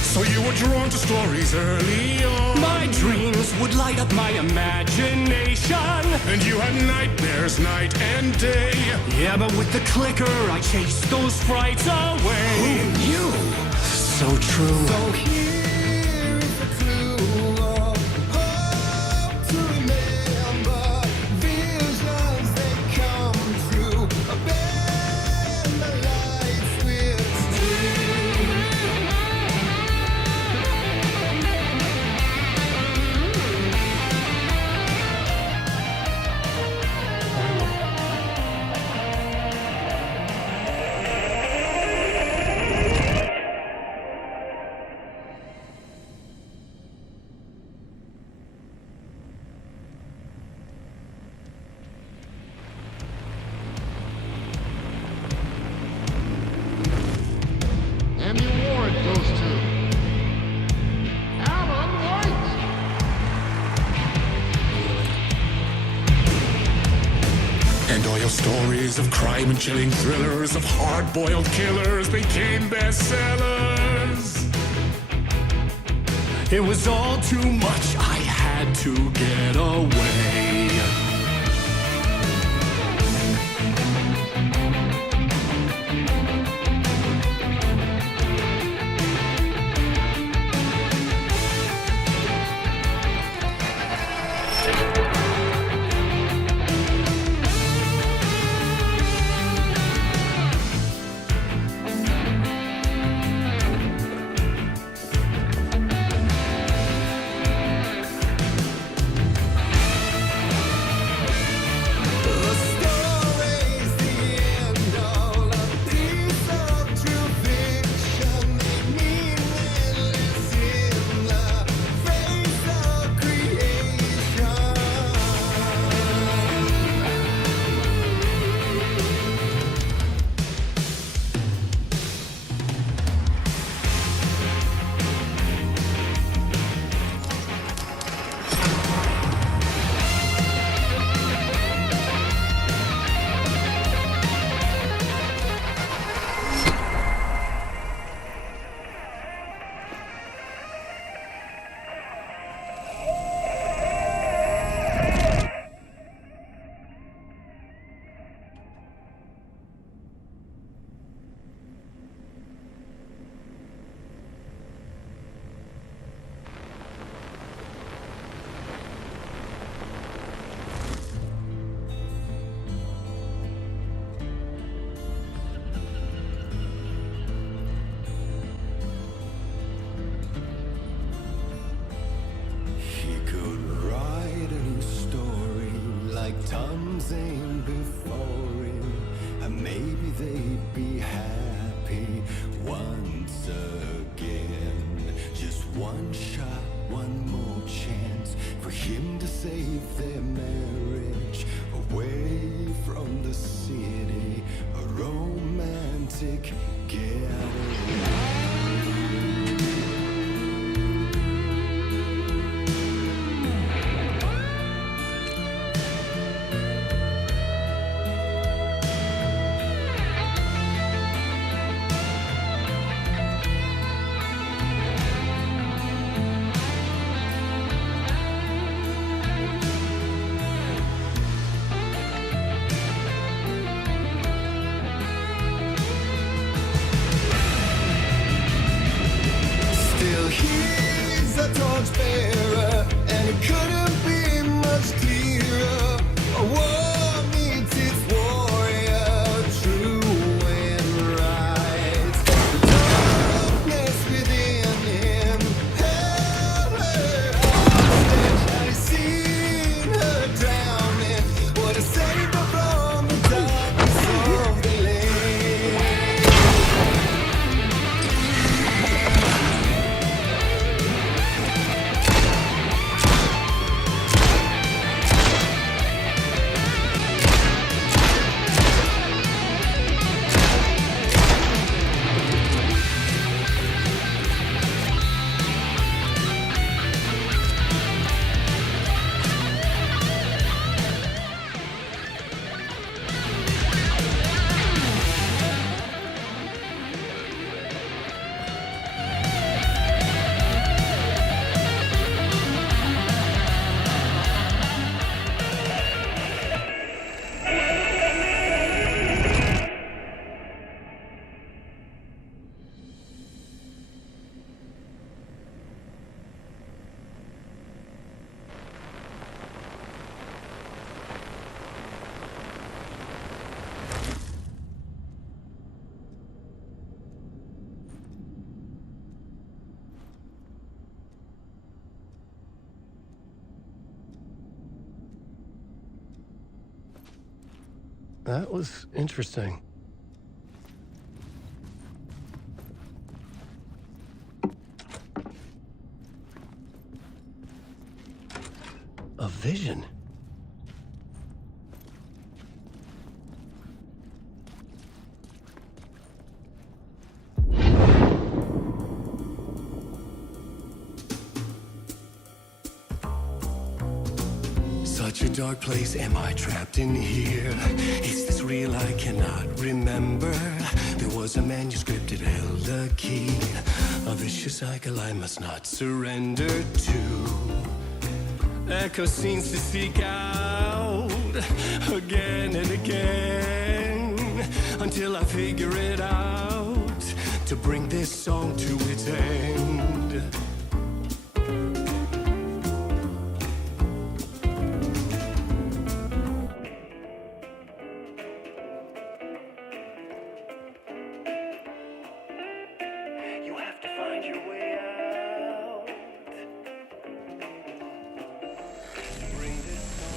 So you were drawn to stories early on. My dreams would light up my imagination. And you had nightmares night and day. Yeah, but with the clicker, I chased those frights away. Who knew? So true. So here is a clue of hope to remember. Visions, they come true. Bend the lights with steel. And the award goes to Alan White. And all your stories of crime and chilling thrillers of hard-boiled killers became bestsellers. It was all too much. I had to get away. same before him, and maybe they'd be happy once again. Just one shot, one more chance for him to save their marriage away from the city, a romantic getaway. He's a torchbearer, and it couldn't be much clearer. A war meets its warrior, true and right. The darkness within him held her hostage. Had he seen her drowning, would have saved her from the darkness of the lake. That was interesting. A vision. Such a dark place, am I trapped in here? Is this real? I cannot remember. There was a manuscript, it held a key. A vicious cycle I must not surrender to. Echo scenes to seek out again and again, until I figure it out, to bring this song to its end. You have to find your way out. Bring this song.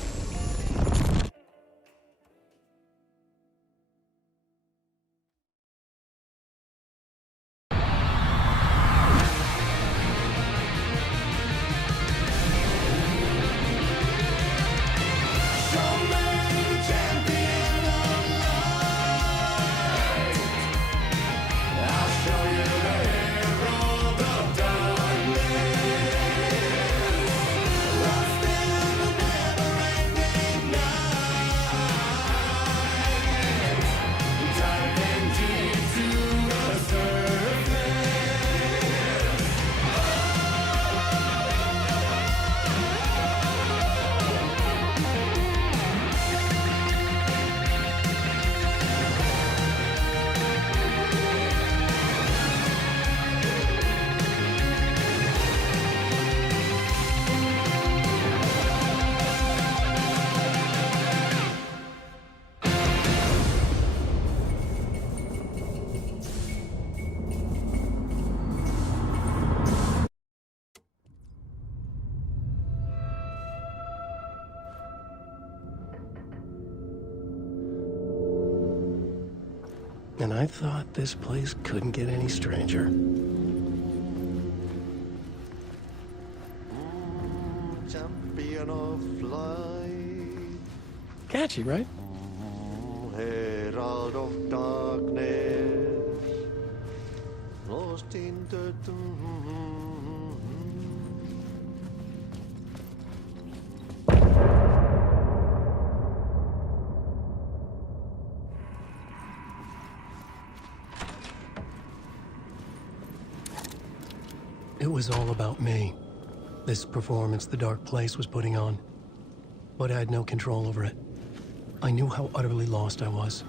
I'll show you the hero, the And I thought this place couldn't get any stranger. Champion of light. Catchy, right? Herald of darkness. Lost in the... It was all about me. This performance the Dark Place was putting on. But I had no control over it. I knew how utterly lost I was.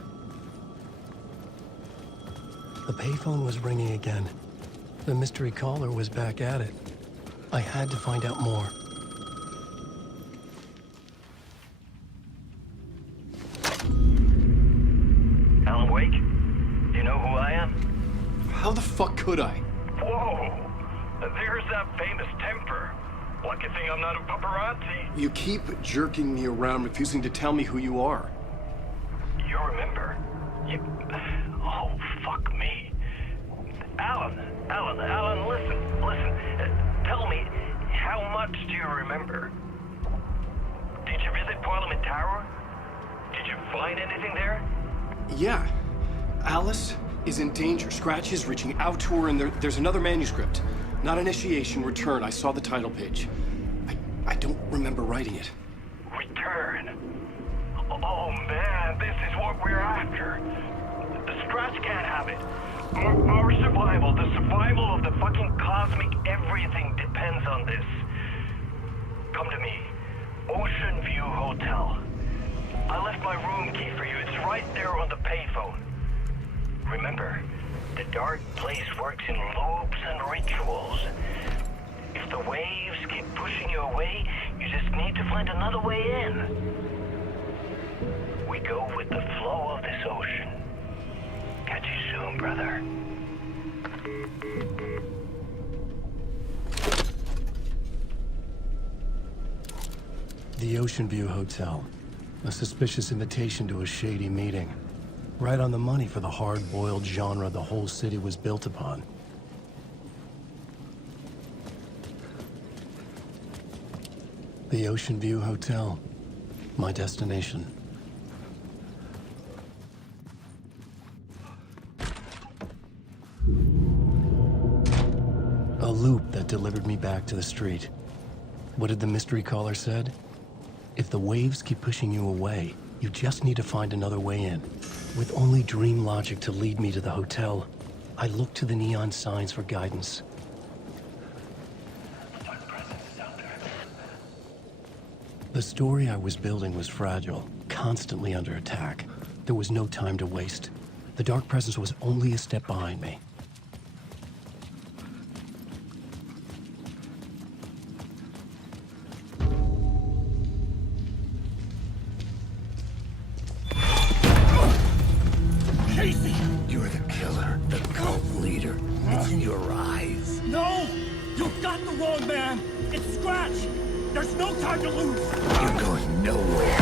The payphone was ringing again. The mystery caller was back at it. I had to find out more. Alan Wake? Do you know who I am? How the fuck could I? Whoa! There's that famous temper. Lucky thing I'm not a paparazzi. You keep jerking me around, refusing to tell me who you are. You remember? Oh, fuck me. Alan, listen. Tell me, how much do you remember? Did you visit Parliament Tower? Did you find anything there? Yeah. Alice is in danger. Scratch is reaching out to her, and there's another manuscript. Not initiation, return. I saw the title page. I don't remember writing it. Return? Oh man, this is what we're after. The Scratch can't have it. Our survival, the survival of the fucking cosmic everything depends on this. Come to me. Ocean View Hotel. I left my room key for you. It's right there on the payphone. Remember, the Dark Place works in loops and rituals. If the waves keep pushing you away, you just need to find another way in. We go with the flow of this ocean. Catch you soon, brother. The Ocean View Hotel. A suspicious invitation to a shady meeting. Right on the money for the hard-boiled genre the whole city was built upon. The Ocean View Hotel. My destination. A loop that delivered me back to the street. What did the mystery caller said? If the waves keep pushing you away, you just need to find another way in. With only dream logic to lead me to the hotel, I looked to the neon signs for guidance. The story I was building was fragile, constantly under attack. There was no time to waste. The Dark Presence was only a step behind me. You're the killer, the cult leader. It's in your eyes. No! You've got the wrong man! It's Scratch! There's no time to lose! You're going nowhere.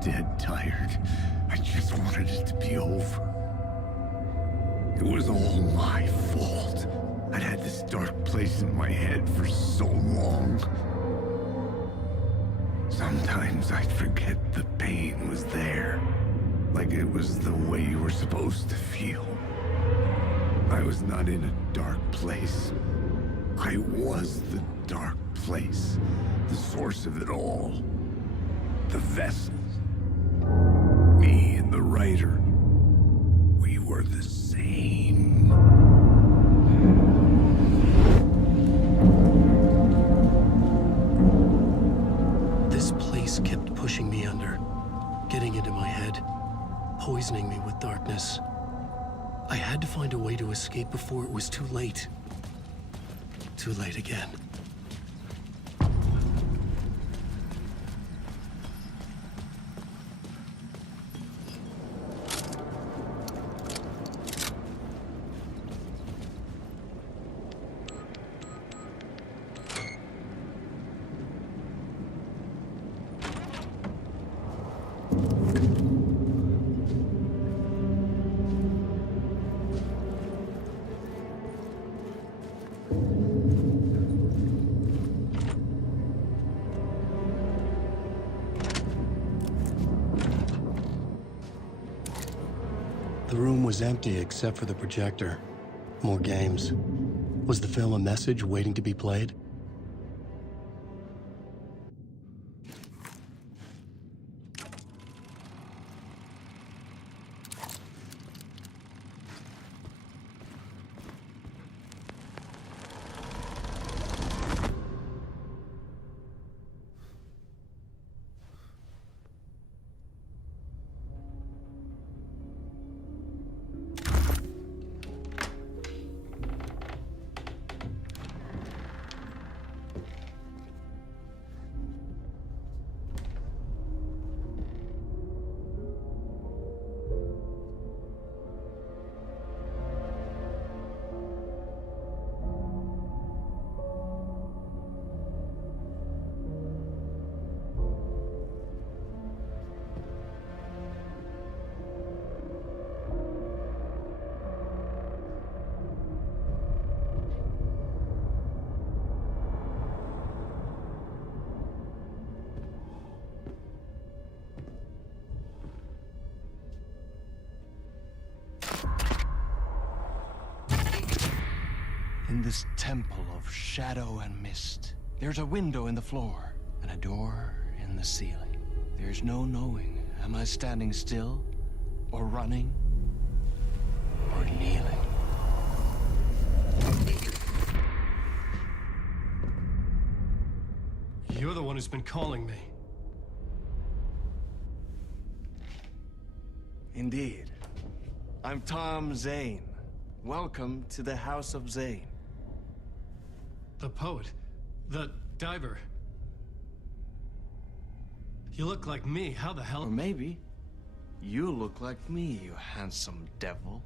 Dead tired. I just wanted it to be over. It was all my fault. I'd had this dark place in my head for so long. Sometimes I'd forget the pain was there. Like it was the way you were supposed to feel. I was not in a dark place. I was the dark place. The source of it all. The vessel. Me and the writer, we were the same. This place kept pushing me under, getting into my head. poisoning me with darkness. I had to find a way to escape before it was too late. Too late again. The room was empty except for the projector. More games. Was the film a message waiting to be played? In this temple of shadow and mist, there's a window in the floor and a door in the ceiling. There's no knowing, am I standing still, or running, or kneeling? You're the one who's been calling me. Indeed. I'm Tom Zane. Welcome to the House of Zane. The poet. The diver. You look like me. How the hell? Or maybe you look like me, you handsome devil.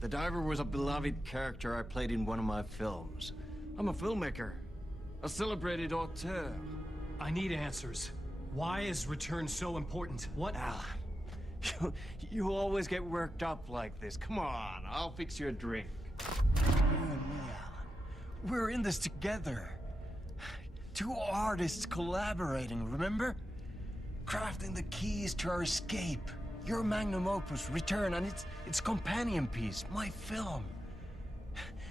The diver was a beloved character I played in one of my films. I'm a filmmaker, a celebrated auteur. I need answers. Why is Return so important? What? Alan, you always get worked up like this. Come on, I'll fix you a drink. You and me, Alan. We're in this together. Two artists collaborating, remember? Crafting the keys to our escape. Your magnum opus, Return, and its companion piece, my film.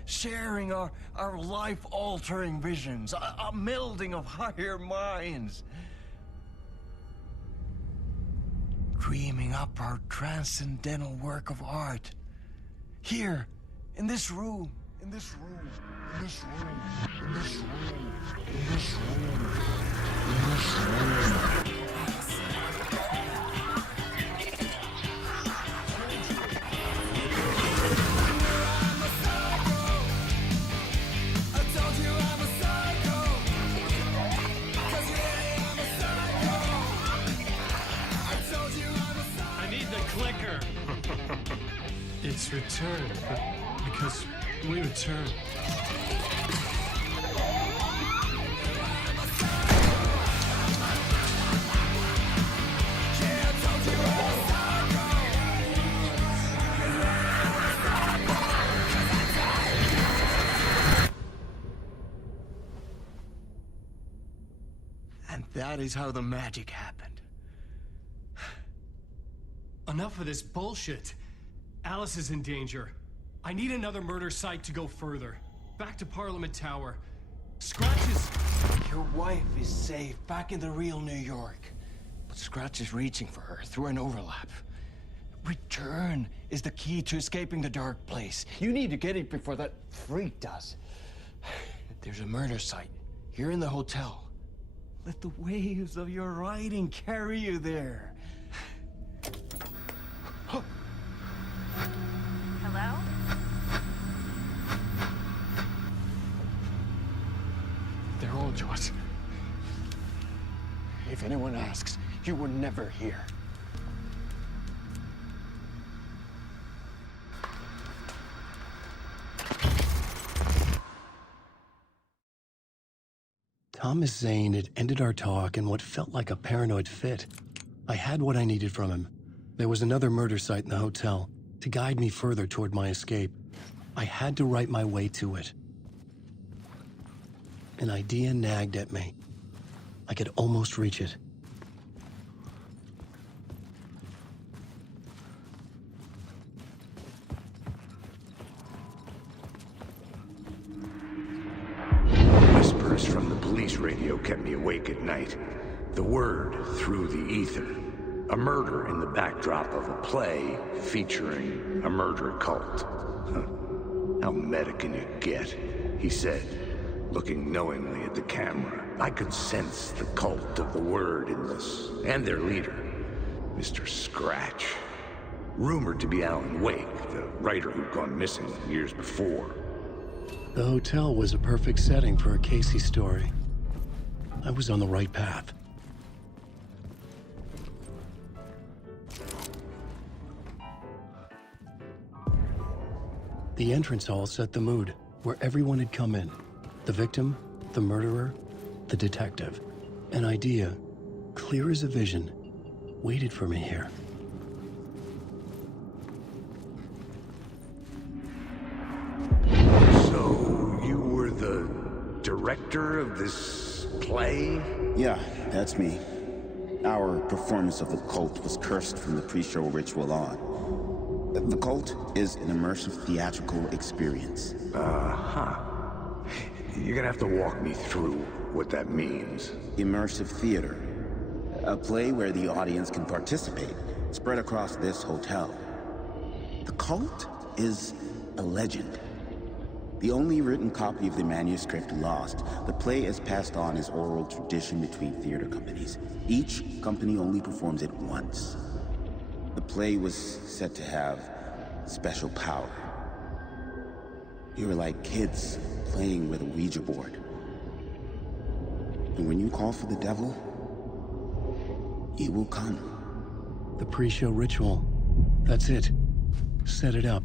Sharing our life-altering visions, a melding of higher minds. Dreaming up our transcendental work of art. Here, in this room, in this room, in this room, in this room, in this room, in this room. It's Return, because we return. And that is how the magic happened. Enough of this bullshit. Alice is in danger. I need another murder site to go further. Back to Parliament Tower. Scratch is... Your wife is safe, back in the real New York. But Scratch is reaching for her through an overlap. Return is the key to escaping the dark place. You need to get it before that freak does. There's a murder site here in the hotel. Let the waves of your writing carry you there. anyone asks, you were never here. Thomas Zane had ended our talk in what felt like a paranoid fit. I had what I needed from him. There was another murder site in the hotel to guide me further toward my escape. I had to write my way to it. An idea nagged at me. I could almost reach it. Whispers from the police radio kept me awake at night. The word through the ether. A murder in the backdrop of a play featuring a murder cult. Huh. How meta can you get? He said, looking knowingly at the camera. I could sense the cult of the word in this, and their leader, Mr. Scratch. Rumored to be Alan Wake, the writer who'd gone missing years before. The hotel was a perfect setting for a Casey story. I was on the right path. The entrance hall set the mood, where everyone had come in. The victim, the murderer, the detective. An idea, clear as a vision, waited for me here. So, you were the director of this play? Yeah, that's me. Our performance of the cult was cursed from the pre-show ritual on. The cult is an immersive theatrical experience. Uh-huh. You're gonna have to walk me through what that means. Immersive theater. A play where the audience can participate, spread across this hotel. The cult is a legend. The only written copy of the manuscript lost, the play is passed on as oral tradition between theater companies. Each company only performs it once. The play was said to have special power. You were like kids playing with a Ouija board. And when you call for the devil, he will come. The pre-show ritual. That's it. Set it up.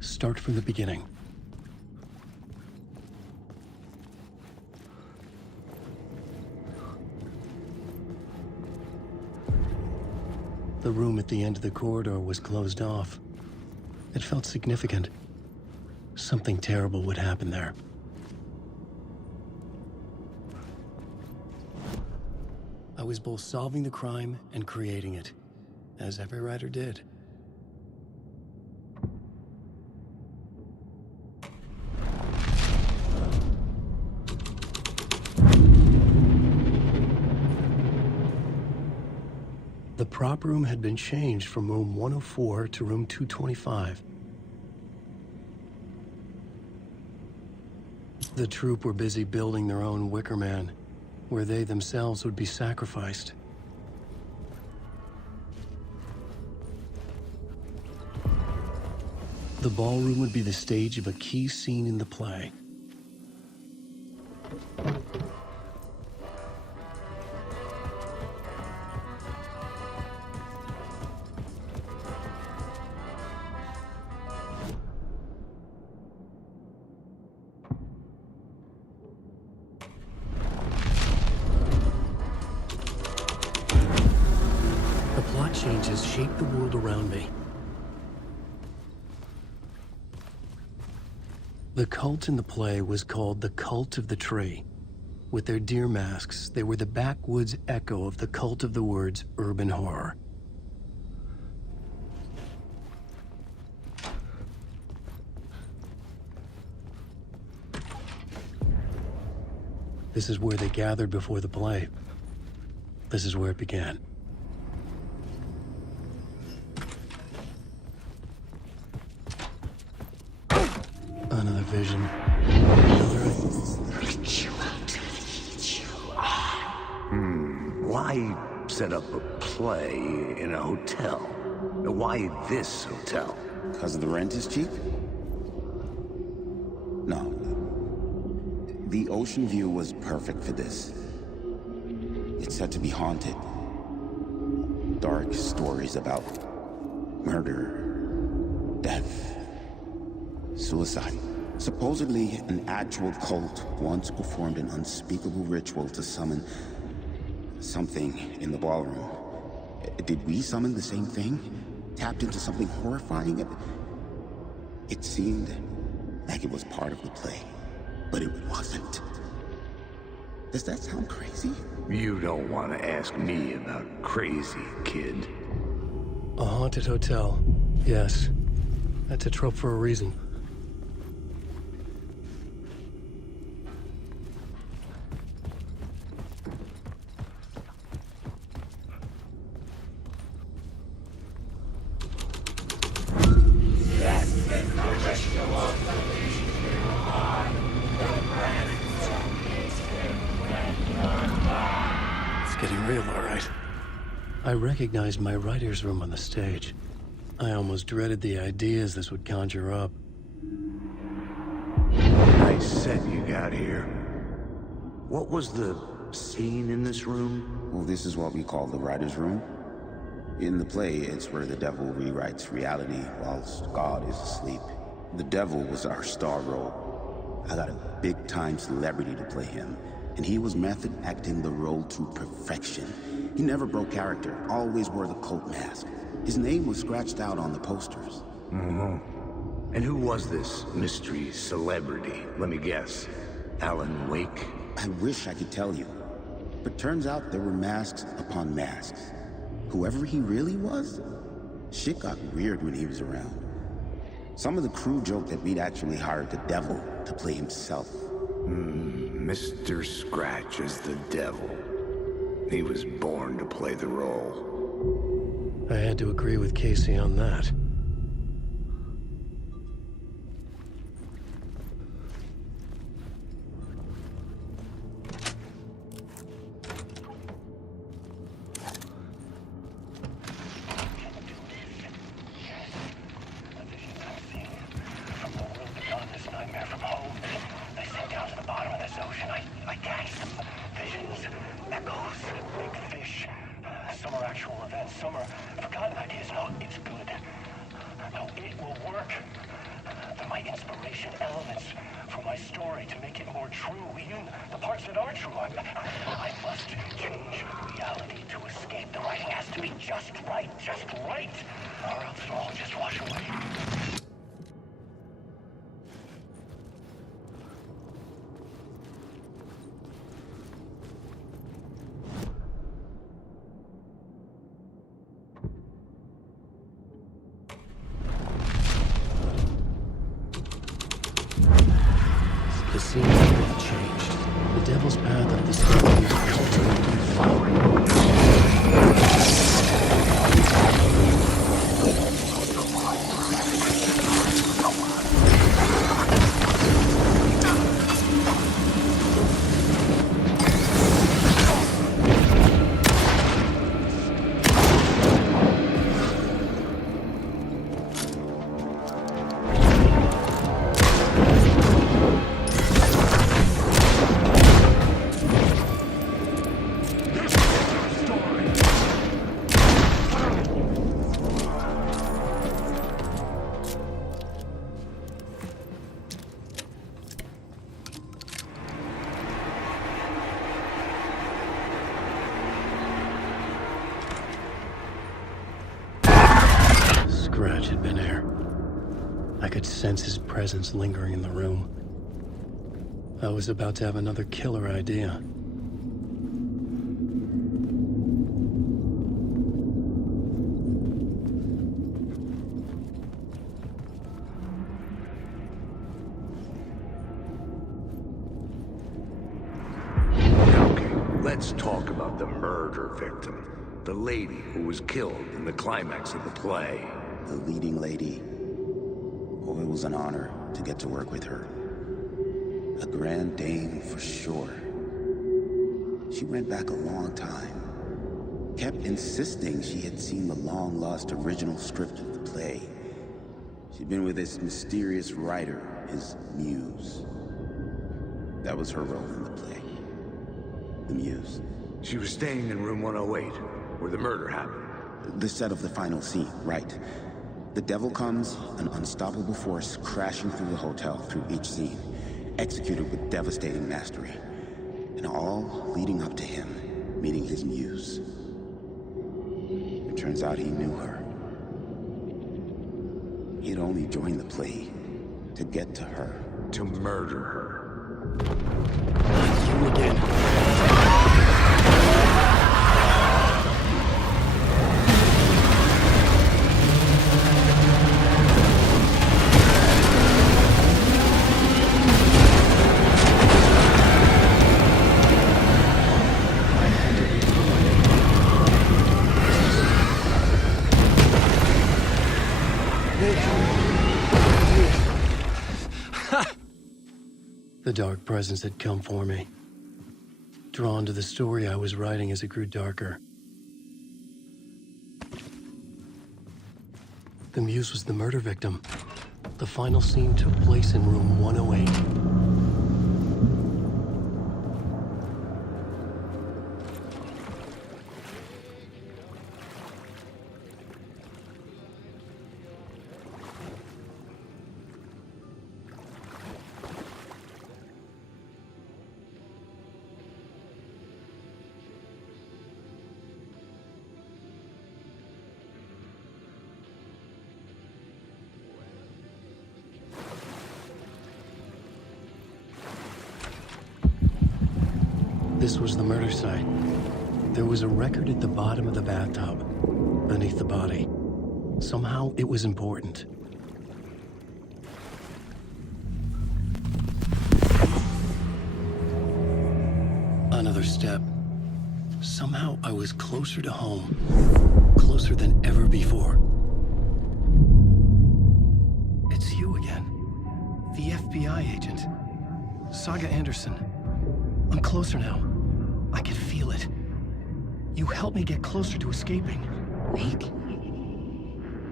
Start from the beginning. The room at the end of the corridor was closed off. It felt significant. Something terrible would happen there. I was both solving the crime and creating it, as every writer did. The prop room had been changed from room 104 to room 225. The troupe were busy building their own Wicker Man, where they themselves would be sacrificed. The ballroom would be the stage of a key scene in the play. The plot changes shaped the world around me. The cult in the play was called the Cult of the Tree. With their deer masks, they were the backwoods echo of the cult of the word's urban horror. This is where they gathered before the play. This is where it began. Another vision. Ritual to lead you on. Why set up a play in a hotel? Why this hotel? Because the rent is cheap? No. The ocean view was perfect for this. It's said to be haunted. Dark stories about murder, death, suicide. Supposedly, an actual cult once performed an unspeakable ritual to summon something in the ballroom. Did we summon the same thing? Tapped into something horrifying? It seemed like it was part of the play, but it wasn't. Does that sound crazy? You don't want to ask me about crazy, kid. A haunted hotel. Yes. That's a trope for a reason. I recognized my writer's room on the stage. I almost dreaded the ideas this would conjure up. Nice set you got here. What was the scene in this room? Well, this is what we call the writer's room. In the play, it's where the devil rewrites reality whilst God is asleep. The devil was our star role. I got a big-time celebrity to play him, and he was method acting the role to perfection. He never broke character, always wore the cult mask. His name was scratched out on the posters. Mm-hmm. And who was this mystery celebrity? Let me guess. Alan Wake? I wish I could tell you. But turns out there were masks upon masks. Whoever he really was, shit got weird when he was around. Some of the crew joked that we'd actually hired the devil to play himself. Mr. Scratch is the devil. He was born to play the role. I had to agree with Casey on that. The scene had changed. The devil's path of the story was directly following. Scratch had been there. I could sense his presence lingering in the room. I was about to have another killer idea. Okay, let's talk about the murder victim. The lady who was killed in the climax of the play. The leading lady. Oh, it was an honor to get to work with her. A grand dame for sure. She went back a long time. Kept insisting she had seen the long-lost original script of the play. She'd been with this mysterious writer, his muse. That was her role in the play. The muse. She was staying in room 108, where the murder happened. The set of the final scene, right. The devil comes, an unstoppable force crashing through the hotel through each scene, executed with devastating mastery. And all leading up to him meeting his muse. It turns out he knew her. He'd only joined the play to get to her. To murder her. You again. The dark presence had come for me, drawn to the story I was writing as it grew darker. The muse was the murder victim. The final scene took place in room 108. This was the murder site. There was a record at the bottom of the bathtub, beneath the body. Somehow, it was important. Another step. Somehow, I was closer to home. Closer than ever before. It's you again. The FBI agent. Saga Anderson. I'm closer now. I can feel it. You helped me get closer to escaping. Wake?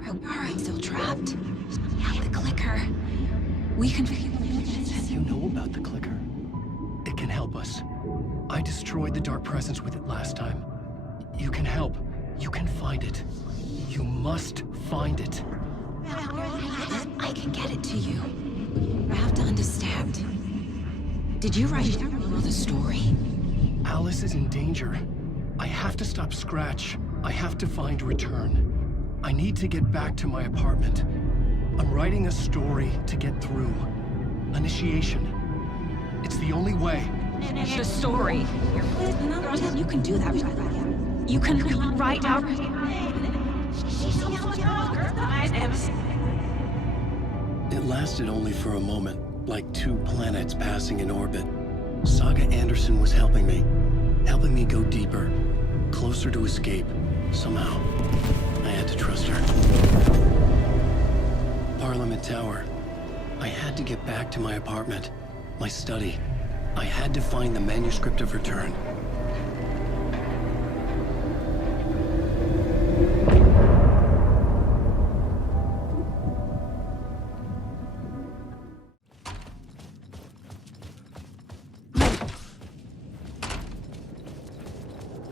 I'm still trapped. Yeah, the clicker. We can figure it. You know about the clicker. It can help us. I destroyed the dark presence with it last time. You can help. You can find it. You must find it. I can get it to you. I have to understand. Did you write the story? Alice is in danger. I have to stop Scratch. I have to find Return. I need to get back to my apartment. I'm writing a story to get through. Initiation. It's the only way. The story. You can do that. You can write out. It lasted only for a moment, like two planets passing in orbit. Saga Anderson was helping me go deeper, closer to escape. Somehow, I had to trust her. Parliament Tower. I had to get back to my apartment, my study. I had to find the manuscript of Return.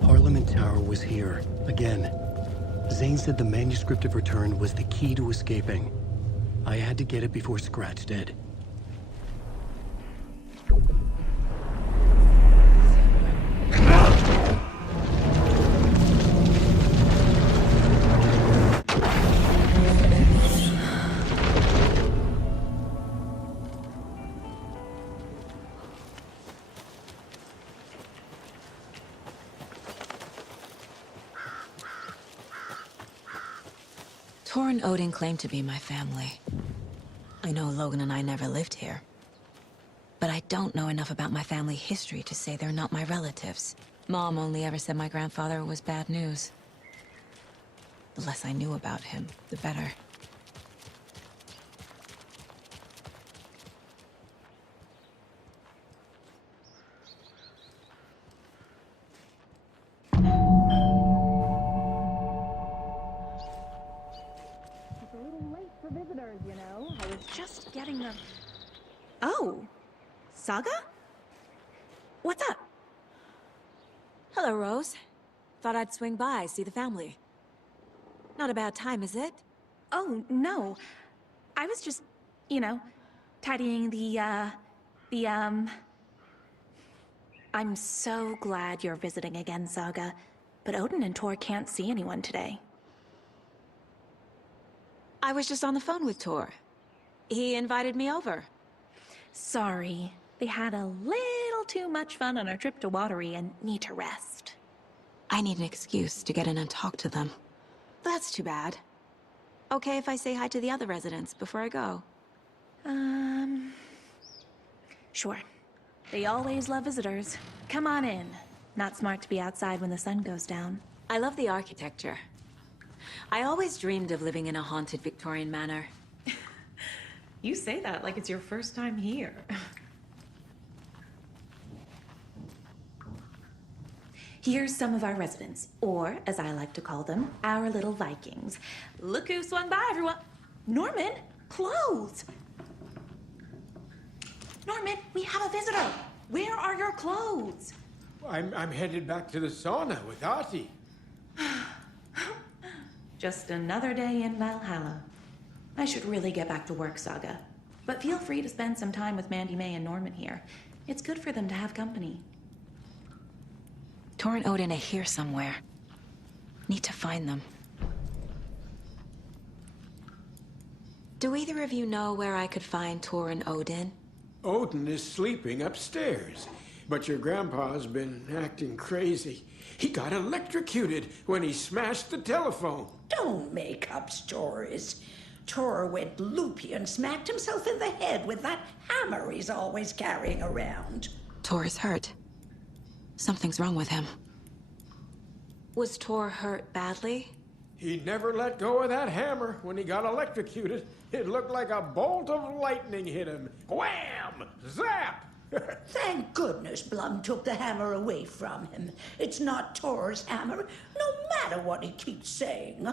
Parliament Tower was here, again. Zane said the manuscript of Return was the key to escaping. I had to get it before Scratch did. Tor and Odin claim to be my family. I know Logan and I never lived here. But I don't know enough about my family history to say they're not my relatives. Mom only ever said my grandfather was bad news. The less I knew about him, the better. Just getting them. Oh, Saga? What's up? Hello, Rose. Thought I'd swing by, see the family. Not a bad time, is it? Oh, no. I was just, you know, tidying I'm so glad you're visiting again, Saga. But Odin and Tor can't see anyone today. I was just on the phone with Tor. He invited me over. Sorry. They had a little too much fun on our trip to Watery and need to rest. I need an excuse to get in and talk to them. That's too bad. Okay if I say hi to the other residents before I go? Sure. They always love visitors. Come on in. Not smart to be outside when the sun goes down. I love the architecture. I always dreamed of living in a haunted Victorian manor. You say that like it's your first time here. Here's some of our residents, or as I like to call them, our little Vikings. Look who swung by, everyone. Norman, clothes. Norman, we have a visitor. Where are your clothes? I'm headed back to the sauna with Artie. Just another day in Valhalla. I should really get back to work, Saga. But feel free to spend some time with Mandy May and Norman here. It's good for them to have company. Tor and Odin are here somewhere. Need to find them. Do either of you know where I could find Tor and Odin? Odin is sleeping upstairs, but your grandpa's been acting crazy. He got electrocuted when he smashed the telephone. Don't make up stories. Tor went loopy and smacked himself in the head with that hammer he's always carrying around. Tor is hurt. Something's wrong with him. Was Tor hurt badly? He never let go of that hammer when he got electrocuted. It looked like a bolt of lightning hit him. Wham! Zap! Thank goodness Blum took the hammer away from him. It's not Tor's hammer, no matter what he keeps saying.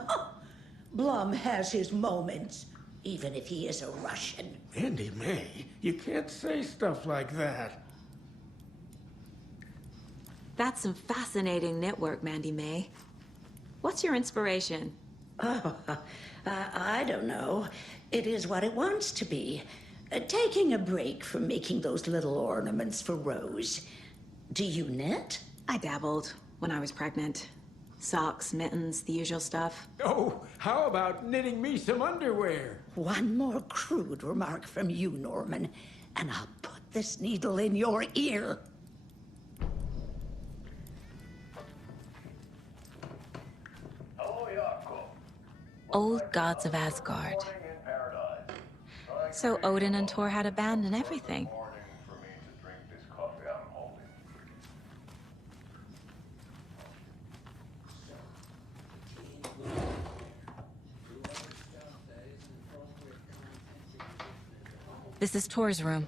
Blum has his moments, even if he is a Russian. Mandy May, you can't say stuff like that. That's some fascinating knitwork, Mandy May. What's your inspiration? Oh, I don't know. It is what it wants to be. Taking a break from making those little ornaments for Rose. Do you knit? I dabbled when I was pregnant. Socks, mittens, the usual stuff. Oh, how about knitting me some underwear? One more crude remark from you, Norman, and I'll put this needle in your ear. Old gods of Asgard. So Odin and Tor had a band and everything. This is Tor's room.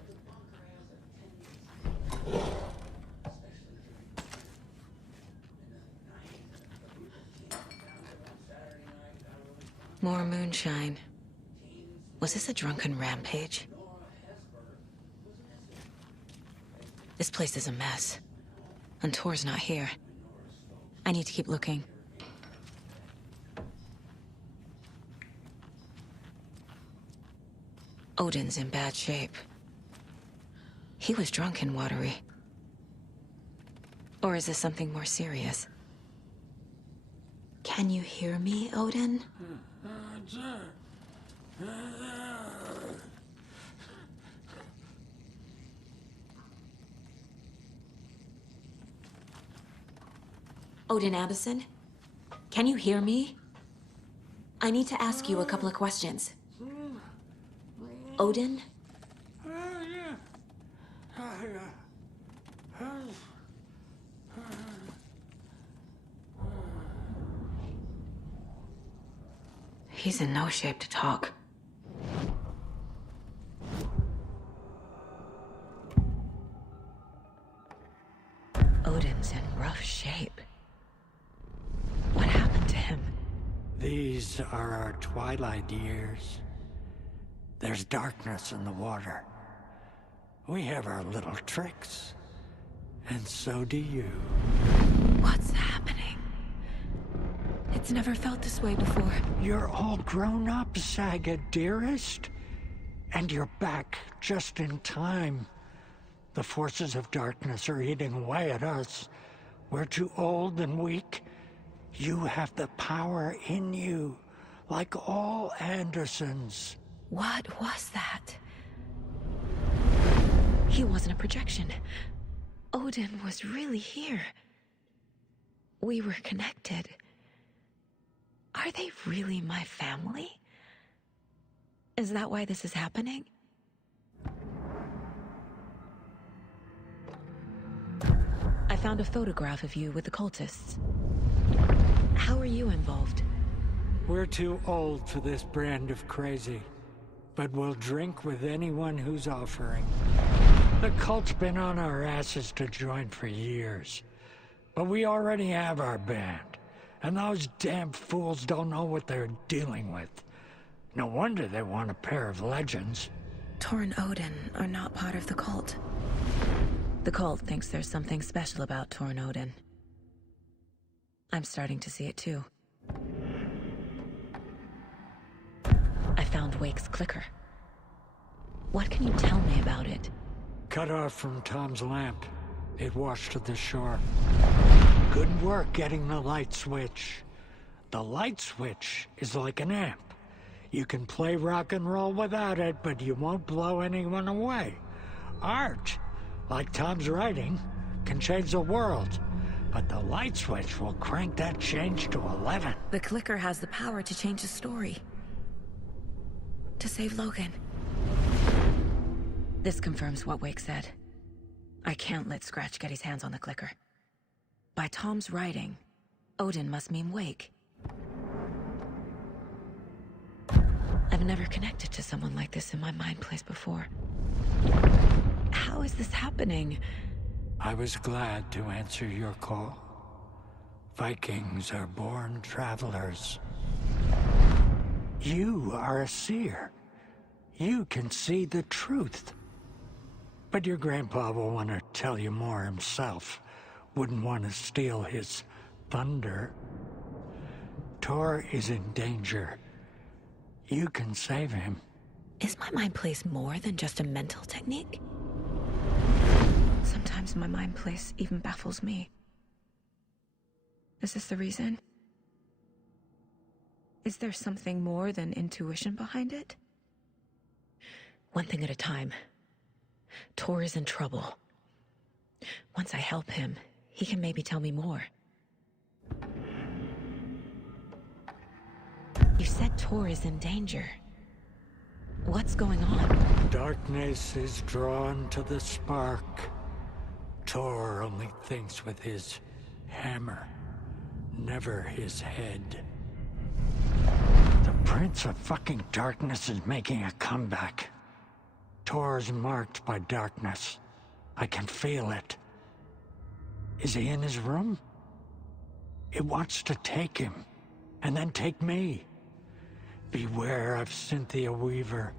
More moonshine. Was this a drunken rampage? This place is a mess. And Tor's not here. I need to keep looking. Odin's in bad shape. He was drunk in Watery. Or is this something more serious? Can you hear me, Odin? Odin Anderson? Can you hear me? I need to ask you a couple of questions. Odin? He's in no shape to talk. Odin's in rough shape. What happened to him? These are our twilight years. There's darkness in the water. We have our little tricks. And so do you. What's happening? It's never felt this way before. You're all grown up, Saga, dearest. And you're back just in time. The forces of darkness are eating away at us. We're too old and weak. You have the power in you, like all Andersons. What was that? He wasn't a projection. Odin was really here. We were connected. Are they really my family? Is that why this is happening? I found a photograph of you with the cultists. How are you involved? We're too old for this brand of crazy, but we'll drink with anyone who's offering. The cult's been on our asses to join for years, but we already have our band, and those damn fools don't know what they're dealing with. No wonder they want a pair of legends. Tor and Odin are not part of the cult. The cult thinks there's something special about Tor and Odin. I'm starting to see it too. I found Wake's clicker. What can you tell me about it? Cut off from Tom's lamp. It washed to the shore. Good work getting the light switch. The light switch is like an amp. You can play rock and roll without it, but you won't blow anyone away. Art, like Tom's writing, can change the world. But the light switch will crank that change to 11. The clicker has the power to change the story. To save Logan. This confirms what Wake said. I can't let Scratch get his hands on the clicker. By Tom's writing, Odin must mean Wake. I've never connected to someone like this in my mind place before. How is this happening? I was glad to answer your call. Vikings are born travelers. You are a seer. You can see the truth. But your grandpa will want to tell you more himself. Wouldn't want to steal his thunder. Tor is in danger. You can save him. Is my mind place more than just a mental technique? Sometimes my mind place even baffles me. Is this the reason? Is there something more than intuition behind it? One thing at a time. Tor is in trouble. Once I help him, he can maybe tell me more. You said Tor is in danger. What's going on? Darkness is drawn to the spark. Tor only thinks with his hammer, never his head. The Prince of fucking Darkness is making a comeback. Tor's marked by darkness. I can feel it. Is he in his room? It wants to take him, and then take me. Beware of Cynthia Weaver.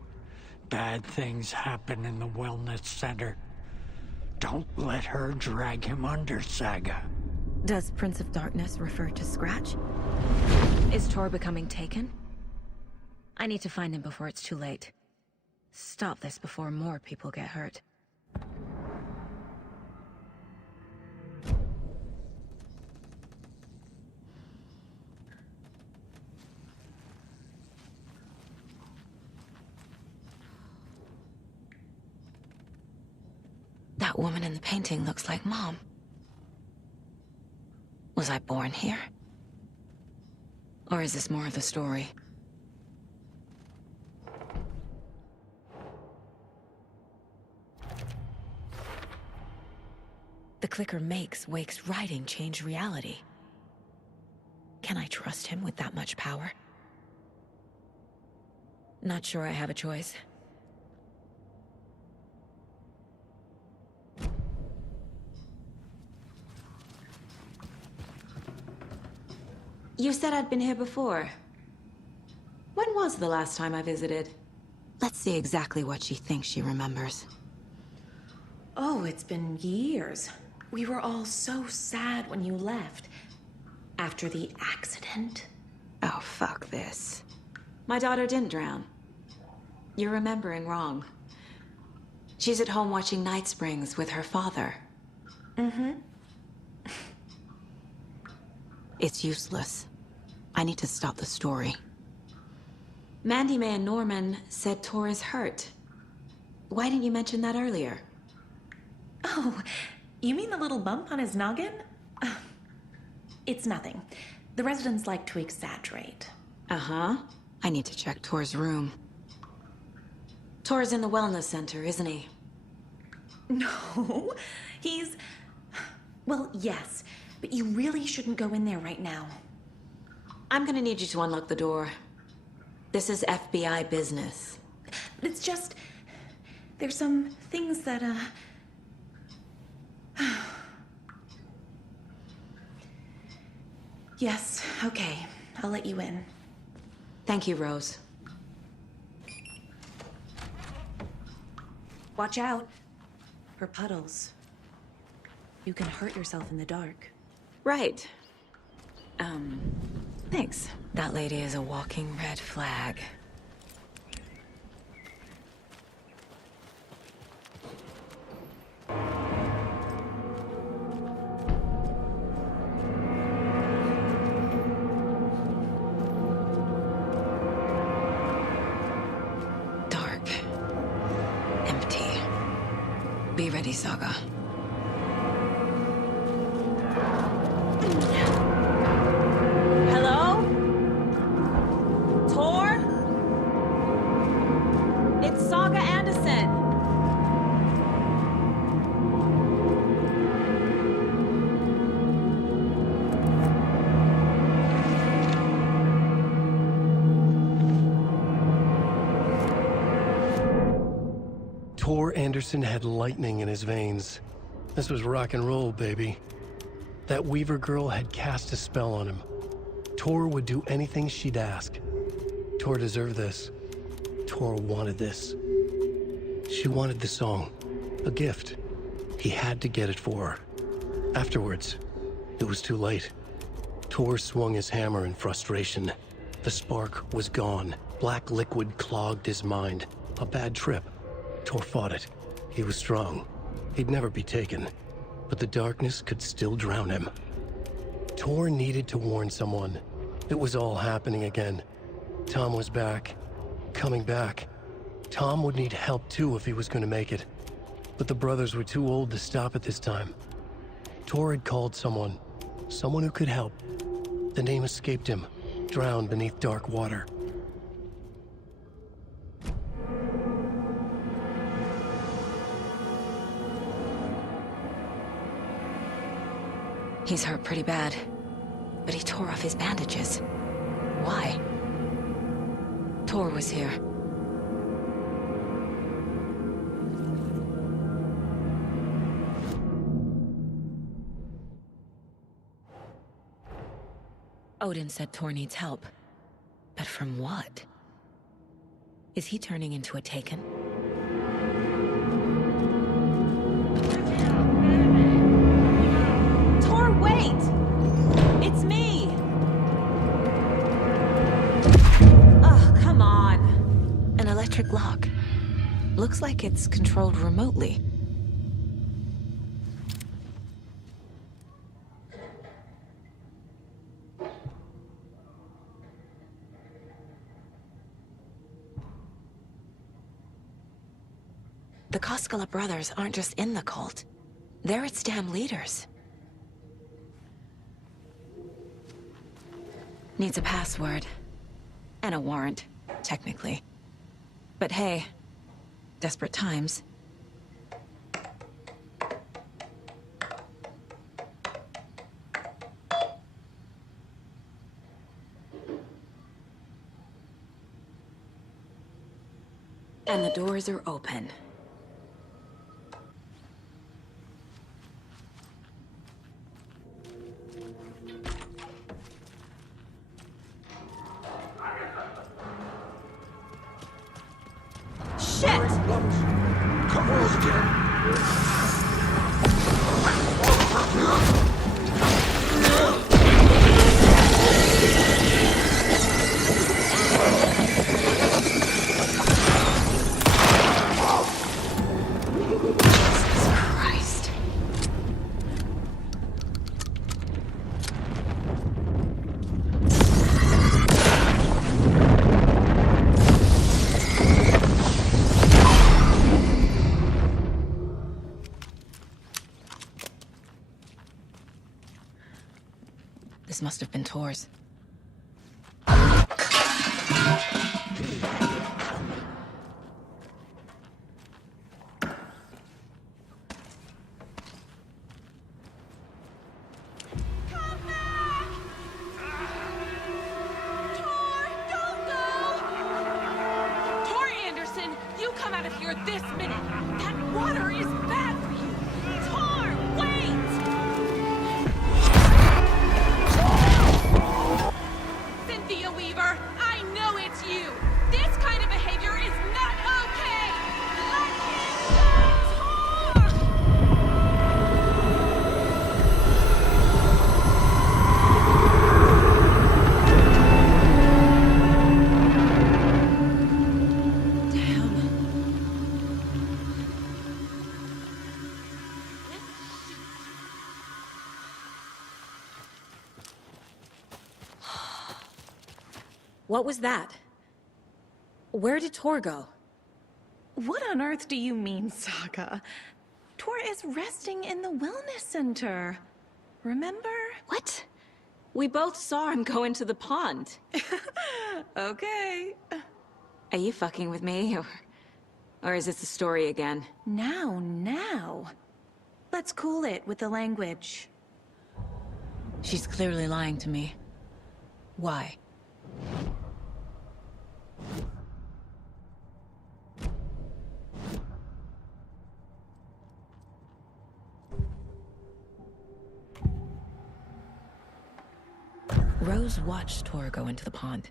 Bad things happen in the wellness center. Don't let her drag him under, Saga. Does Prince of Darkness refer to Scratch? Is Tor becoming taken? I need to find him before it's too late. Stop this before more people get hurt. That woman in the painting looks like Mom. Was I born here? Or is this more of the story? The clicker makes Wake's writing change reality. Can I trust him with that much power? Not sure I have a choice. You said I'd been here before. When was the last time I visited? Let's see exactly what she thinks she remembers. Oh, it's been years. We were all so sad when you left. After the accident. Oh, fuck this. My daughter didn't drown. You're remembering wrong. She's at home watching Night Springs with her father. Mm-hmm. It's useless. I need to stop the story. Mandy May and Norman said Tor is hurt. Why didn't you mention that earlier? Oh, you mean the little bump on his noggin? It's nothing. The residents like to exaggerate. Uh-huh. I need to check Tor's room. Tor's in the wellness center, isn't he? No, he's... Well, yes, but you really shouldn't go in there right now. I'm gonna need you to unlock the door. This is FBI business. It's just... There's some things that, Yes, okay. I'll let you in. Thank you, Rose. Watch out for puddles. You can hurt yourself in the dark. Right. Thanks. That lady is a walking red flag. Dark. Empty. Be ready, Saga. Hello? Tor? It's Saga Anderson. Tor Anderson had lightning in his veins. This was rock and roll, baby. That Weaver girl had cast a spell on him. Tor would do anything she'd ask. Tor deserved this. Tor wanted this. She wanted the song, a gift. He had to get it for her. Afterwards, it was too late. Tor swung his hammer in frustration. The spark was gone. Black liquid clogged his mind. A bad trip. Tor fought it. He was strong. He'd never be taken. But the darkness could still drown him. Tor needed to warn someone. It was all happening again. Tom was back. Coming back. Tom would need help too if he was going to make it. But the brothers were too old to stop it this time. Tor had called someone. Someone who could help. The name escaped him. Drowned beneath dark water. He's hurt pretty bad, but he tore off his bandages. Why? Tor was here. Odin said Tor needs help. But from what? Is he turning into a Taken? Tor, wait! It's me! Oh, come on. An electric lock. Looks like it's controlled remotely. The Koskela brothers aren't just in the cult. They're its damn leaders. Needs a password. And a warrant, technically. But hey, desperate times. And the doors are open. Come on again. must have been Tor's. This minute! That water is bad for you! Tor, wait! Cynthia Weaver, I know it's you! This kind of behavior is not okay! Let him go, What was that? Where did Tor go? What on earth do you mean, Saga? Tor is resting in the wellness center. Remember? What? We both saw him go into the pond. Okay. Are you fucking with me, or is this the story again? Now. Let's cool it with the language. She's clearly lying to me. Why? Rose watched Tor go into the pond.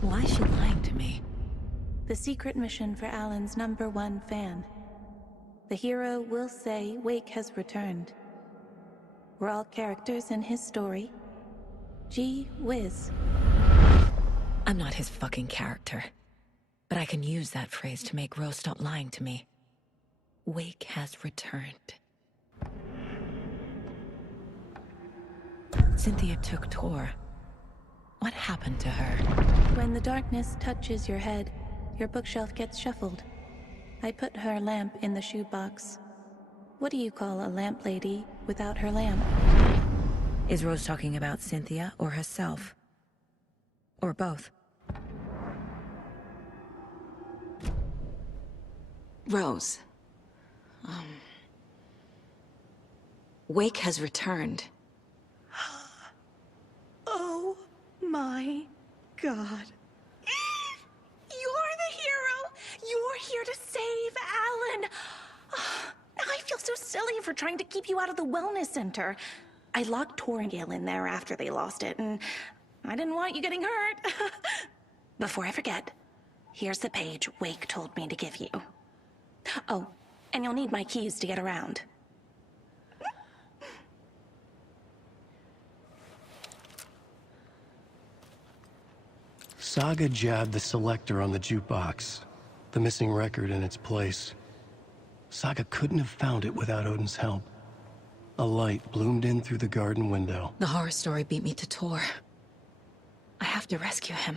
Why is she lying to me? The secret mission for Alan's #1 fan. The hero will say Wake has returned. We're all characters in his story. Gee whiz. I'm not his fucking character. But I can use that phrase to make Rose stop lying to me. Wake has returned. Cynthia took Tor. What happened to her? When the darkness touches your head, your bookshelf gets shuffled. I put her lamp in the shoebox. What do you call a lamp lady without her lamp? Is Rose talking about Cynthia or herself? Or both? Rose. Wake has returned. Oh my God. You're the hero! You're here to save Alan! I feel so silly for trying to keep you out of the wellness center. I locked Tor and Gale in there after they lost it, and I didn't want you getting hurt. Before I forget, here's the page Wake told me to give you. Oh, and you'll need my keys to get around. Saga jabbed the selector on the jukebox, the missing record in its place. Saga couldn't have found it without Odin's help. A light bloomed in through the garden window. The horror story beat me to Tor. I have to rescue him.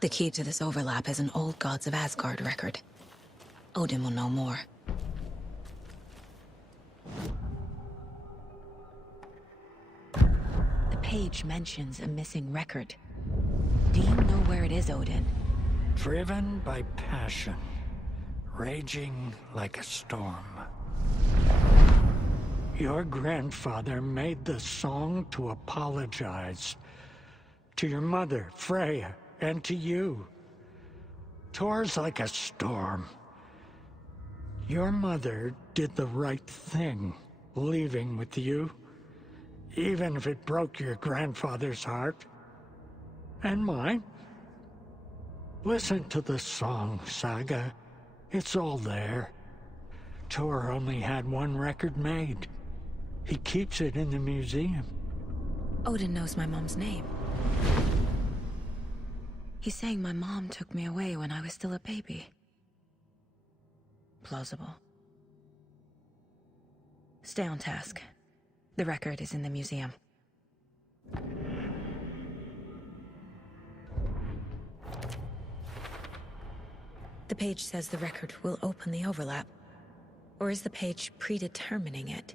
The key to this overlap is an old Gods of Asgard record. Odin will know more. The page mentions a missing record. Do you know where it is, Odin? Driven by passion, raging like a storm. Your grandfather made the song to apologize to your mother, Freya, and to you. Tor's like a storm. Your mother did the right thing, leaving with you, even if it broke your grandfather's heart. And mine. Listen to the song, Saga. It's all there. Tor only had one record made. He keeps it in the museum. Odin knows my mom's name. He's saying my mom took me away when I was still a baby. Plausible. Stay on task. The record is in the museum. The page says the record will open the overlap. Or is the page predetermining it?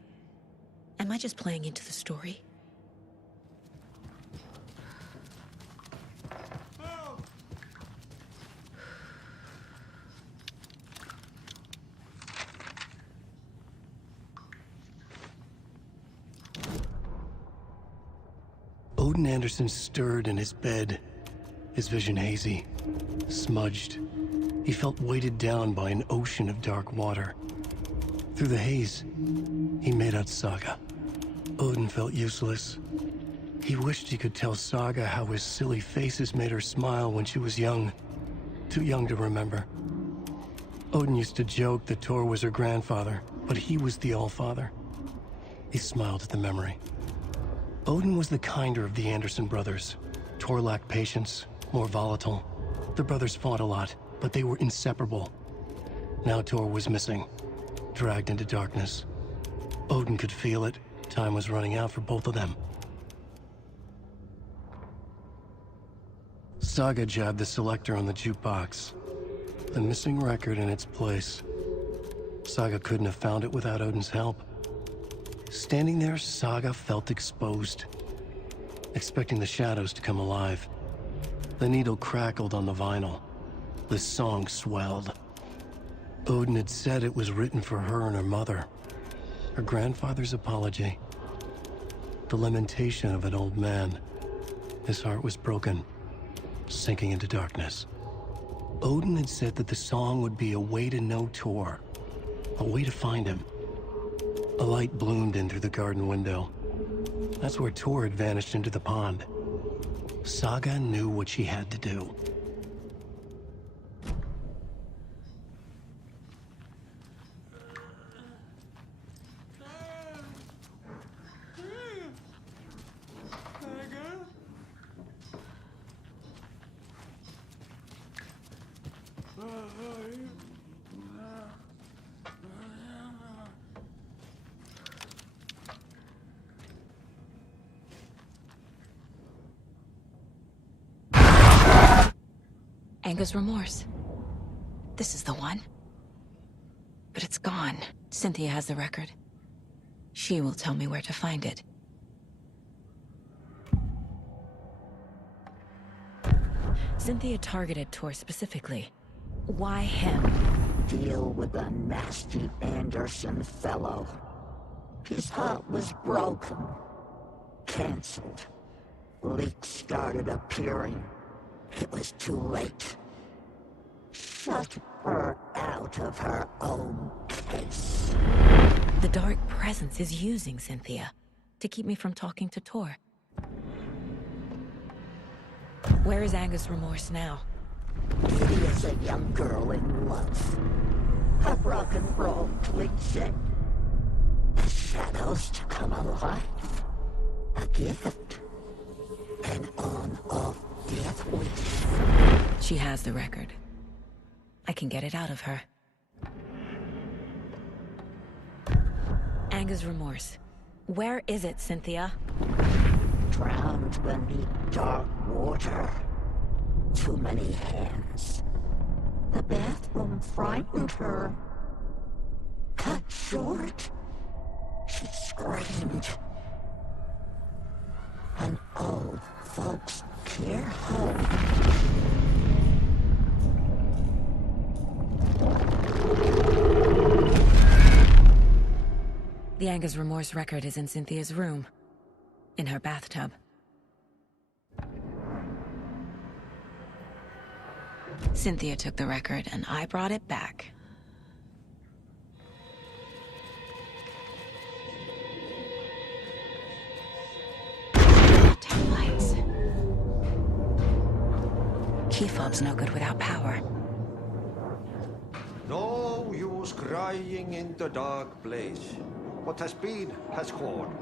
Am I just playing into the story? Odin Anderson stirred in his bed, his vision hazy, smudged. He felt weighted down by an ocean of dark water. Through the haze, he made out Saga. Odin felt useless. He wished he could tell Saga how his silly faces made her smile when she was young. Too young to remember. Odin used to joke that Tor was her grandfather, but he was the Allfather. He smiled at the memory. Odin was the kinder of the Anderson brothers. Tor lacked patience, more volatile. The brothers fought a lot, but they were inseparable. Now Tor was missing, dragged into darkness. Odin could feel it. Time was running out for both of them. Saga jabbed the selector on the jukebox. The missing record in its place. Saga couldn't have found it without Odin's help. Standing there, Saga felt exposed, expecting the shadows to come alive. The needle crackled on the vinyl. The song swelled. Odin had said it was written for her and her mother. Her grandfather's apology. The lamentation of an old man. His heart was broken, sinking into darkness. Odin had said that the song would be a way to know Tor, a way to find him. A light bloomed in through the garden window. That's where Tor had vanished into the pond. Saga knew what she had to do. Anger's remorse. This is the one. But it's gone. Cynthia has the record. She will tell me where to find it. Cynthia targeted Tor specifically. Why him? Deal with the nasty Anderson fellow. His heart was broken. Cancelled. Leaks started appearing. It was too late. Shut her out of her own case. The dark presence is using Cynthia to keep me from talking to Tor. Where is Anger's remorse now? She is a young girl in love. A rock and roll cliche. The shadows to come alive. A gift. An on-off death wish. She has the record. I can get it out of her. Anger's remorse. Where is it, Cynthia? Drowned beneath dark water. Too many hands. The bathroom frightened her. Cut short. She screamed. An old folks care home. The Anger's remorse record is in Cynthia's room. In her bathtub. Cynthia took the record, and I brought it back. Taillights. Key fob's no good without power. No use crying in the dark place. What has been has gone.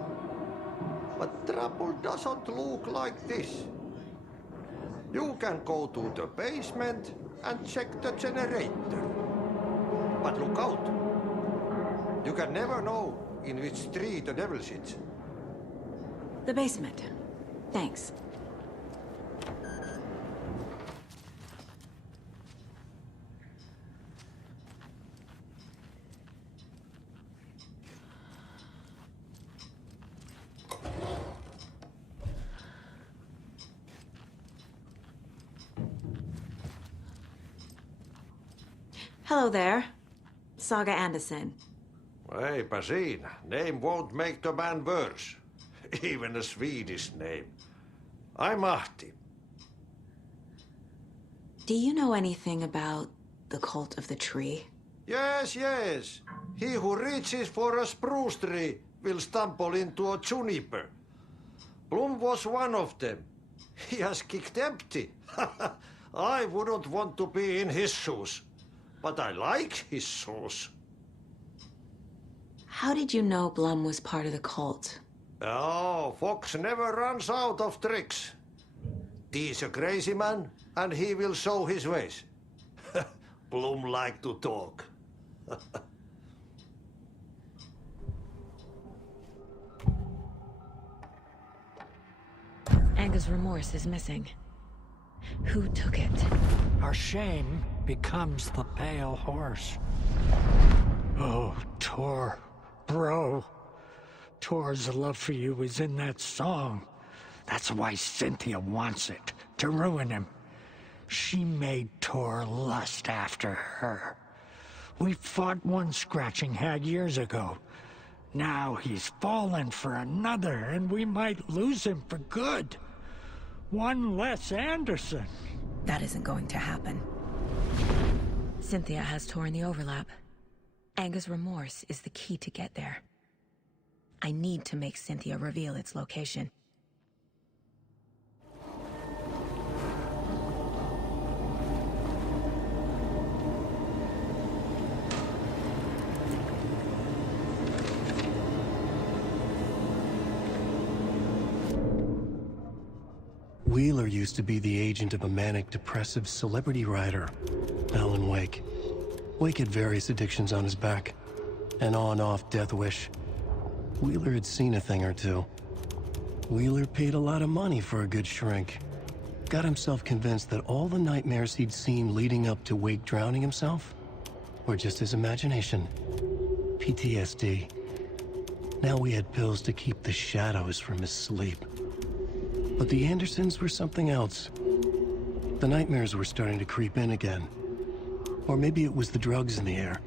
But trouble doesn't look like this. You can go to the basement and check the generator. But look out. You can never know in which tree the devil sits. The basement. Thanks. Hello there. Saga Anderson. Eipä siinä. Name won't make the man worse. Even a Swedish name. I'm Ahti. Do you know anything about the cult of the tree? Yes, yes. He who reaches for a spruce tree will stumble into a juniper. Bloom was one of them. He has kicked empty. I wouldn't want to be in his shoes. But I like his shoes. How did you know Blum was part of the cult? Oh, Fox never runs out of tricks. He's a crazy man, and he will show his ways. Bloom like to talk. Anga's remorse is missing. Who took it? Our shame becomes the pale horse. Oh, Tor, bro. Tor's love for you is in that song. That's why Cynthia wants it, to ruin him. She made Tor lust after her. We fought one scratching hag years ago. Now he's fallen for another, and we might lose him for good. One less Anderson. That isn't going to happen. Cynthia has Tor in the overlap. Anga's remorse is the key to get there. I need to make Cynthia reveal its location. Wheeler used to be the agent of a manic-depressive celebrity writer, Alan Wake. Wake had various addictions on his back. An on-off death wish. Wheeler had seen a thing or two. Wheeler paid a lot of money for a good shrink. Got himself convinced that all the nightmares he'd seen leading up to Wake drowning himself were just his imagination. PTSD. Now we had pills to keep the shadows from his sleep. But the Andersons were something else. The nightmares were starting to creep in again. Or maybe it was the drugs in the air.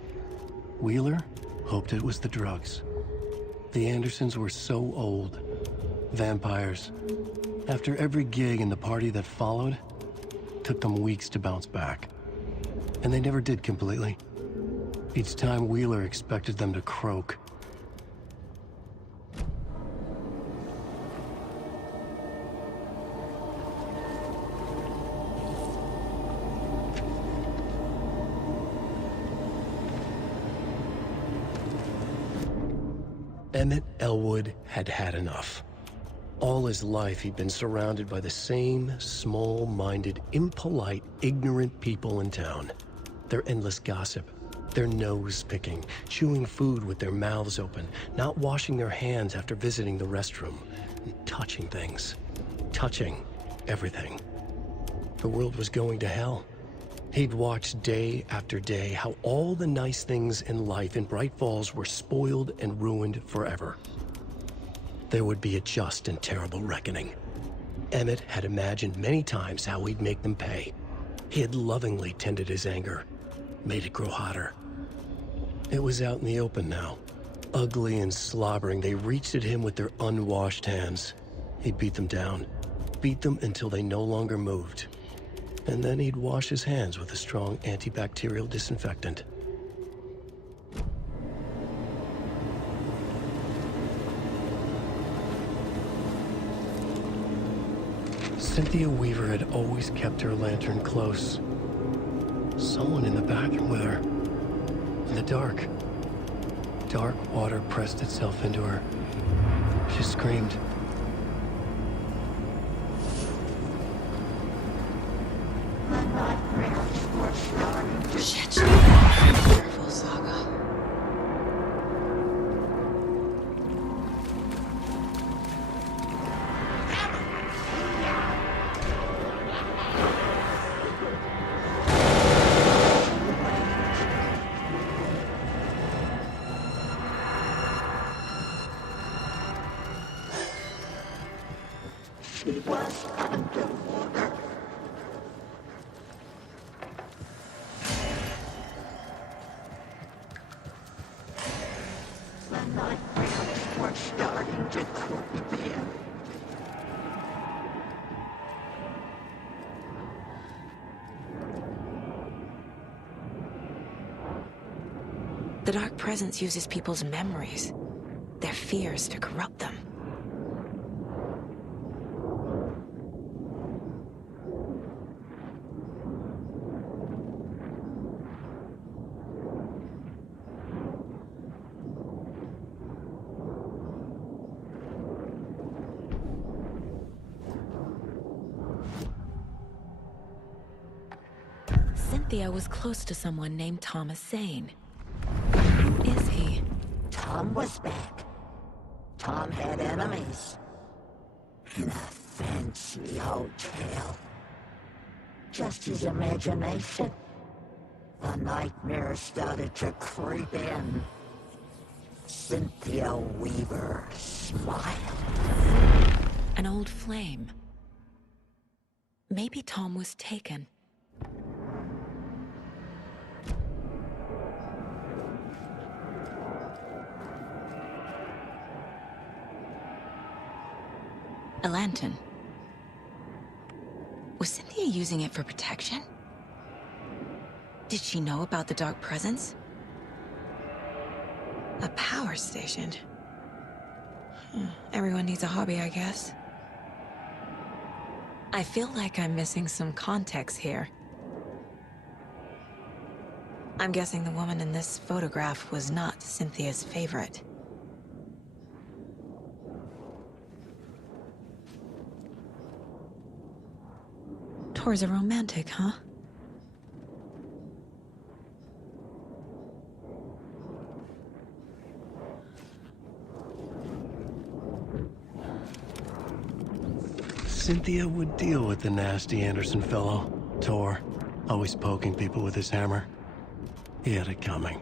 Wheeler hoped it was the drugs. The Andersons were so old. Vampires. After every gig and the party that followed, it took them weeks to bounce back. And they never did completely. Each time Wheeler expected them to croak. Emmett Elwood had had enough. All his life, he'd been surrounded by the same small-minded, impolite, ignorant people in town. Their endless gossip, their nose-picking, chewing food with their mouths open, not washing their hands after visiting the restroom, and touching things. Touching everything. The world was going to hell. He'd watched day after day how all the nice things in life in Bright Falls were spoiled and ruined forever. There would be a just and terrible reckoning. Emmett had imagined many times how he'd make them pay. He had lovingly tended his anger, made it grow hotter. It was out in the open now. Ugly and slobbering, they reached at him with their unwashed hands. He'd beat them down, beat them until they no longer moved. And then he'd wash his hands with a strong antibacterial disinfectant. Cynthia Weaver had always kept her lantern close. Someone in the bathroom with her. In the dark. Dark water pressed itself into her. She screamed. Shit. Careful, Saga. It was underwater. The nightmares were starting to creep in. The Dark Presence uses people's memories, their fears to corrupt them. Cynthia was close to someone named Thomas Zane. Who is he? Tom was back. Tom had enemies. In a fancy hotel. Just his imagination. The nightmare started to creep in. Cynthia Weaver smiled. An old flame. Maybe Tom was taken. A lantern. Was Cynthia using it for protection? Did she know about the Dark Presence? A power station. Everyone needs a hobby, I guess. I feel like I'm missing some context here. I'm guessing the woman in this photograph was not Cynthia's favorite. Tor's a romantic, huh? Cynthia would deal with the nasty Anderson fellow, Tor, always poking people with his hammer. He had it coming.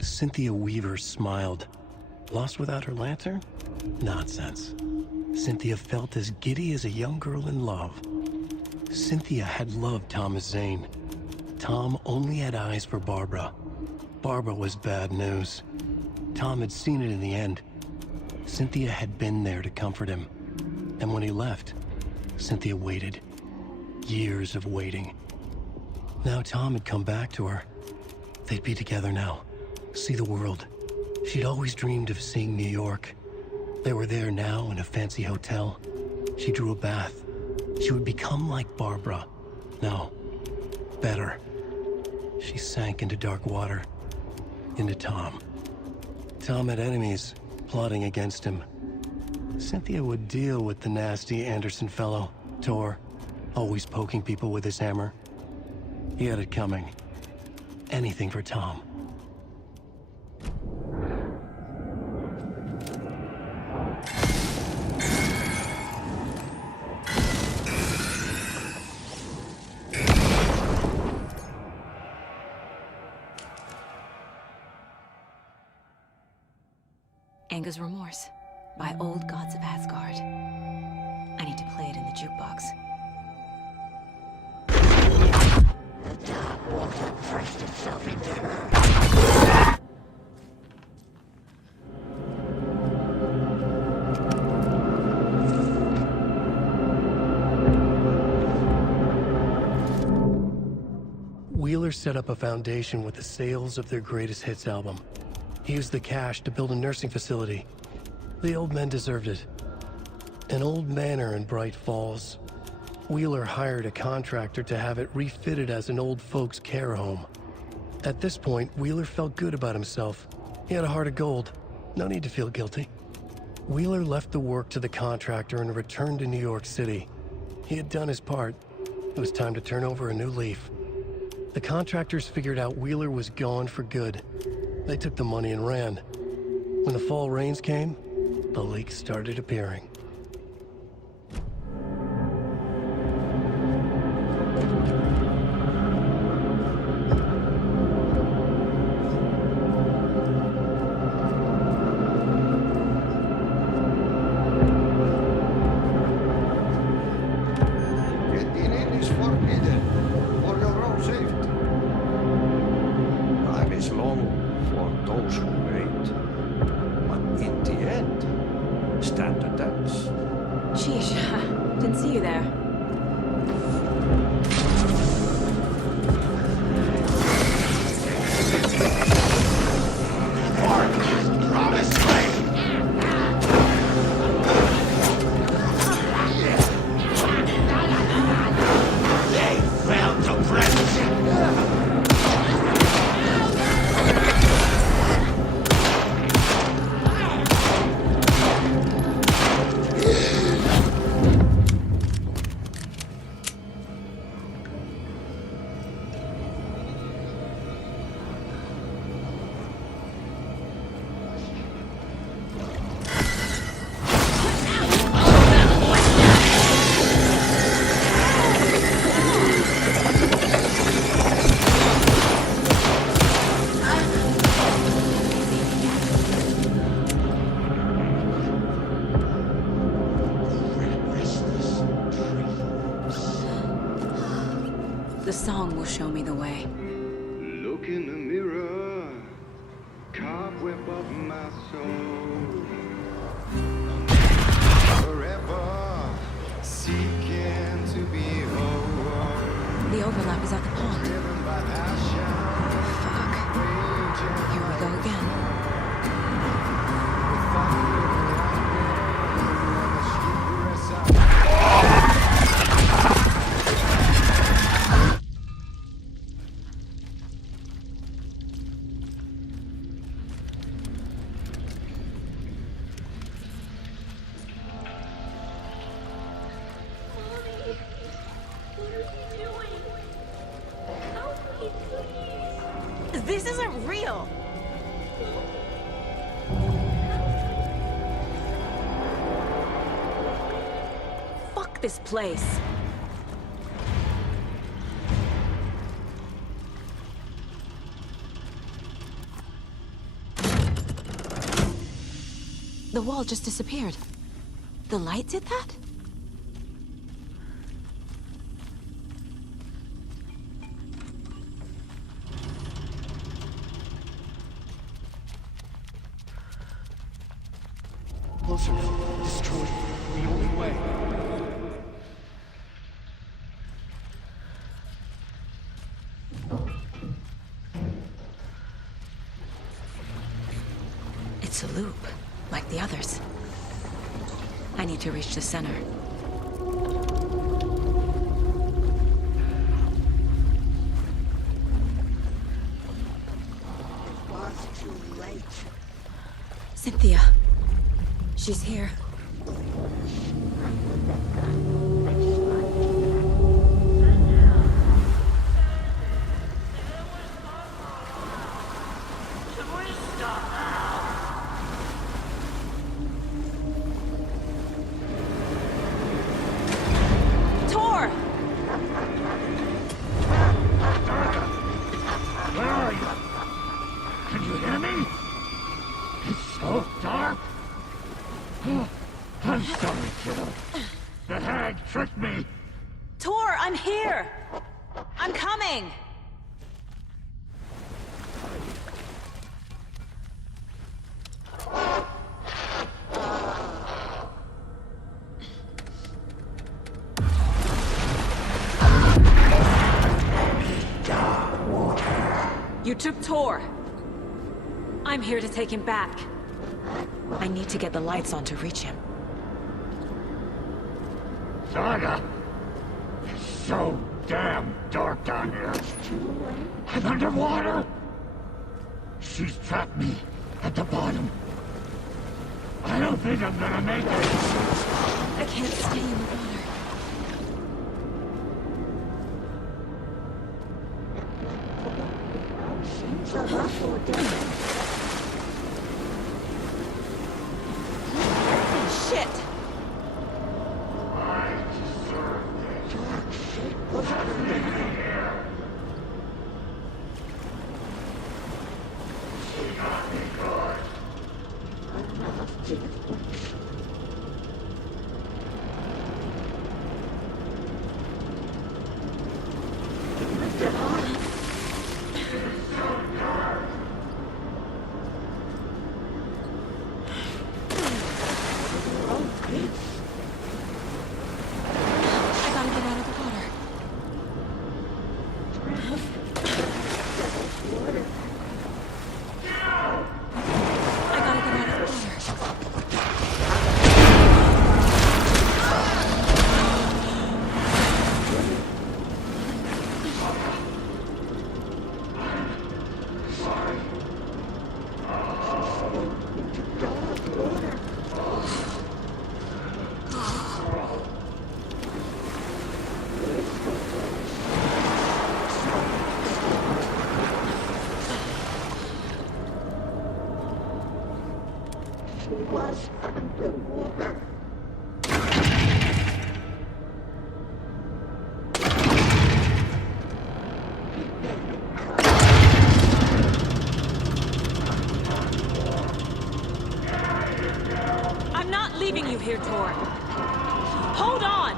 Cynthia Weaver smiled. Lost without her lantern? Nonsense. Cynthia felt as giddy as a young girl in love. Cynthia had loved Thomas Zane. Tom only had eyes for Barbara. Barbara was bad news. Tom had seen it in the end. Cynthia had been there to comfort him. And when he left, Cynthia waited. Years of waiting. Now Tom had come back to her. They'd be together now. See the world. She'd always dreamed of seeing New York. They were there now in a fancy hotel. She drew a bath. She would become like Barbara. No, better. She sank into dark water. Into Tom. Tom had enemies plotting against him. Cynthia would deal with the nasty Anderson fellow, Tor, always poking people with his hammer. He had it coming. Anything for Tom. Anga's Remorse by Old Gods of Asgard. I need to play it in the jukebox. The dark water pressed itself into her. Wheeler set up a foundation with the sales of their greatest hits album. He used the cash to build a nursing facility. The old men deserved it. An old manor in Bright Falls. Wheeler hired a contractor to have it refitted as an old folks' care home. At this point, Wheeler felt good about himself. He had a heart of gold. No need to feel guilty. Wheeler left the work to the contractor and returned to New York City. He had done his part. It was time to turn over a new leaf. The contractors figured out Wheeler was gone for good. They took the money and ran. When the fall rains came, the leaks started appearing. Getting in is forbidden for your own safety. Time is long for those who wait. But in the end, show me the way. Look in the mirror, cobweb of my soul. Forever seeking to be whole. The overlap is at the pond. Driven by passion. Fuck. Here we go again. This isn't real! Fuck this place. The wall just disappeared. The light did that? Closer. This is truly the only way. It's a loop, like the others. I need to reach the center. It was too late. Cynthia. She's here. Tor! Where are you? Can you hear me? It's so dark. I'm sorry, kiddo. The hag tricked me. Tor, I'm here! I'm coming! You took Tor. I'm here to take him back. I need to get the lights on to reach him. Saga! It's so damn dark down here. I'm underwater. She's trapped me at the bottom. I don't think I'm gonna make it. I can't stay in the water. Shit! I'm not leaving you here, Tor. Hold on!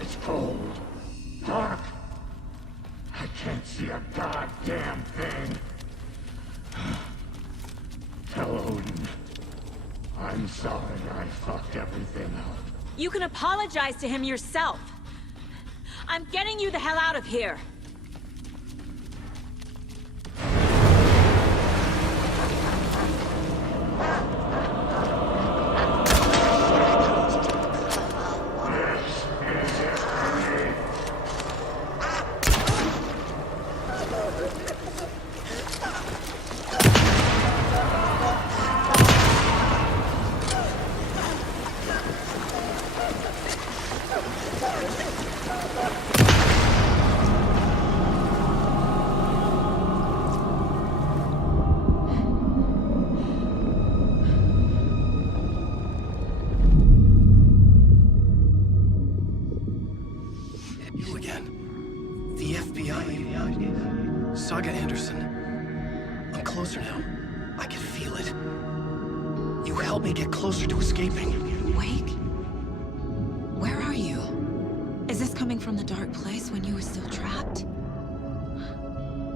It's cold. Dark. I can't see a goddamn thing. Tell Odin. I'm sorry I fucked everything up. You can apologize to him yourself. I'm getting you the hell out of here. You again. The FBI. Saga Anderson. I'm closer now. I can feel it. You helped me get closer to escaping. Wake? Where are you? Is this coming from the dark place when you were still trapped?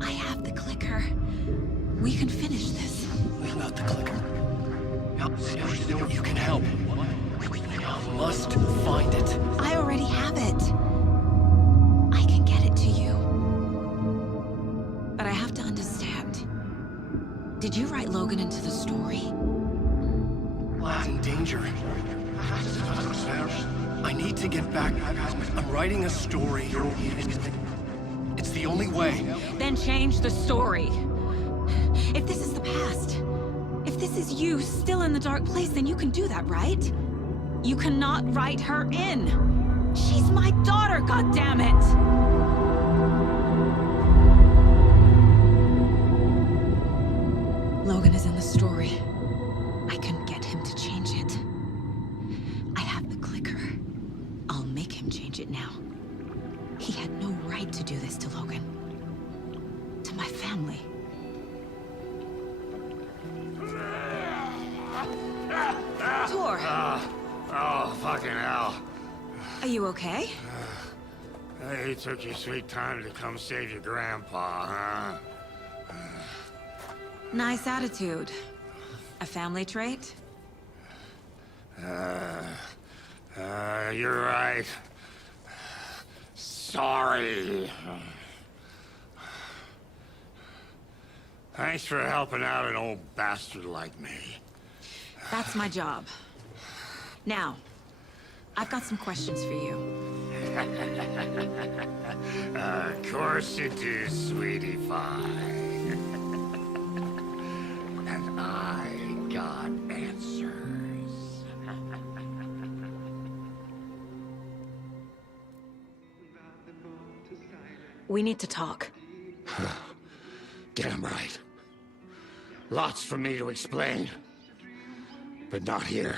I have the clicker. We can finish this. We've got the clicker. You can help. You must find it. I already have it. I can get it to you. But I have to understand. Did you write Logan into the story? He's in danger. I need to get back. I'm writing a story. It's the only way. Then change the story. If this is the past, if this is you still in the dark place, then you can do that, right? You cannot write her in. She's my daughter, goddammit! Logan is in the story. I can get him to change it. I have the clicker. I'll make him change it now. He had no right to do this to Logan. To my family. Tor! Oh, fucking hell. Are you okay? You took your sweet time to come save your grandpa, huh? Nice attitude. A family trait? You're right. Sorry. Thanks for helping out an old bastard like me. That's my job. Now, I've got some questions for you. Of course you do, sweetie pie. And I got answers. We need to talk. Damn right. Lots for me to explain. But not here.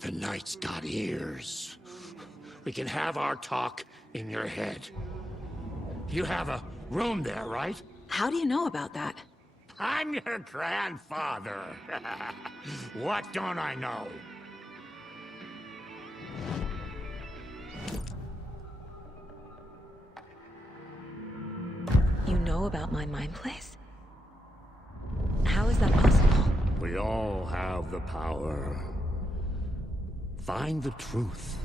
The night's got ears. We can have our talk in your head. You have a room there, right? How do you know about that? I'm your grandfather. What don't I know? You know about my mind place? How is that possible? We all have the power. Find the truth.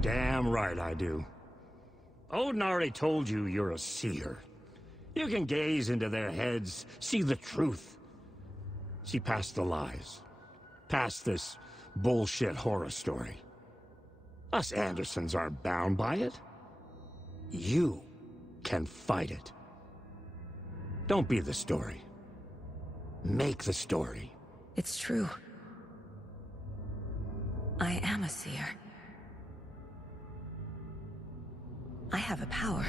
Damn right I do. Odin already told you you're a seer. You can gaze into their heads, see the truth. See past the lies. Past this bullshit horror story. Us Andersons aren't bound by it. You can fight it. Don't be the story. Make the story. It's true. I am a seer. I have a power.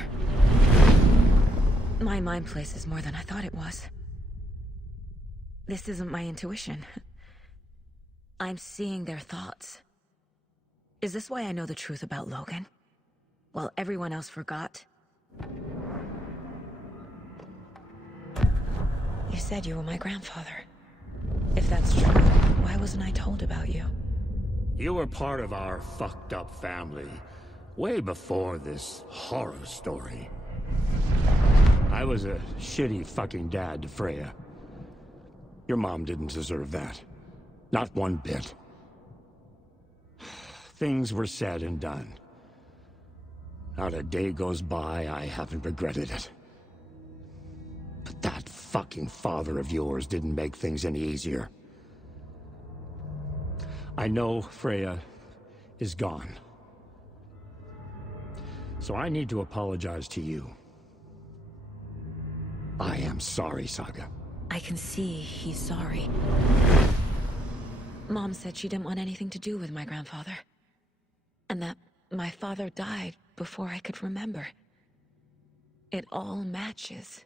My mind place is more than I thought it was. This isn't my intuition. I'm seeing their thoughts. Is this why I know the truth about Logan? While everyone else forgot? You said you were my grandfather. If that's true, why wasn't I told about you? You were part of our fucked up family way before this horror story. I was a shitty fucking dad to Freya. Your mom didn't deserve that. Not one bit. Things were said and done. Not a day goes by I haven't regretted it. But that fucking father of yours didn't make things any easier. I know Freya is gone. So I need to apologize to you. I am sorry, Saga. I can see he's sorry. Mom said she didn't want anything to do with my grandfather. And that my father died before I could remember. It all matches.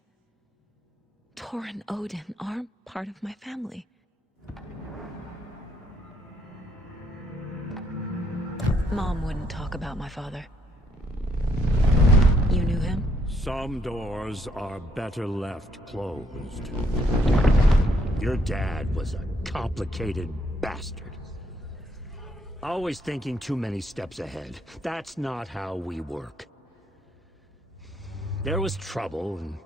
Tor and Odin aren't part of my family. Mom wouldn't talk about my father. You knew him? Some doors are better left closed. Your dad was a complicated bastard. Always thinking too many steps ahead. That's not how we work. There was trouble, and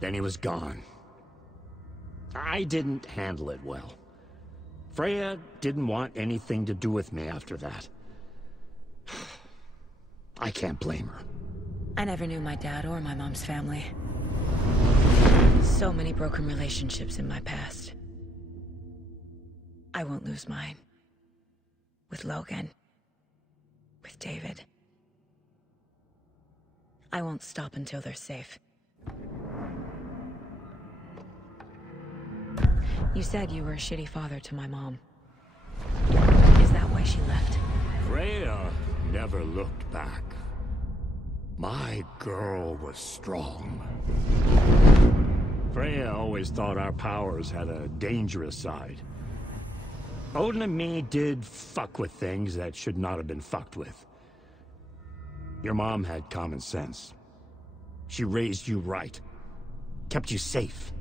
then he was gone. I didn't handle it well. Freya didn't want anything to do with me after that. I can't blame her. I never knew my dad or my mom's family. So many broken relationships in my past. I won't lose mine. With Logan. With David. I won't stop until they're safe. You said you were a shitty father to my mom. Is that why she left? Freya never looked back. My girl was strong. Freya always thought our powers had a dangerous side. Odin and me did fuck with things that should not have been fucked with. Your mom had common sense. She raised you right. Kept you safe.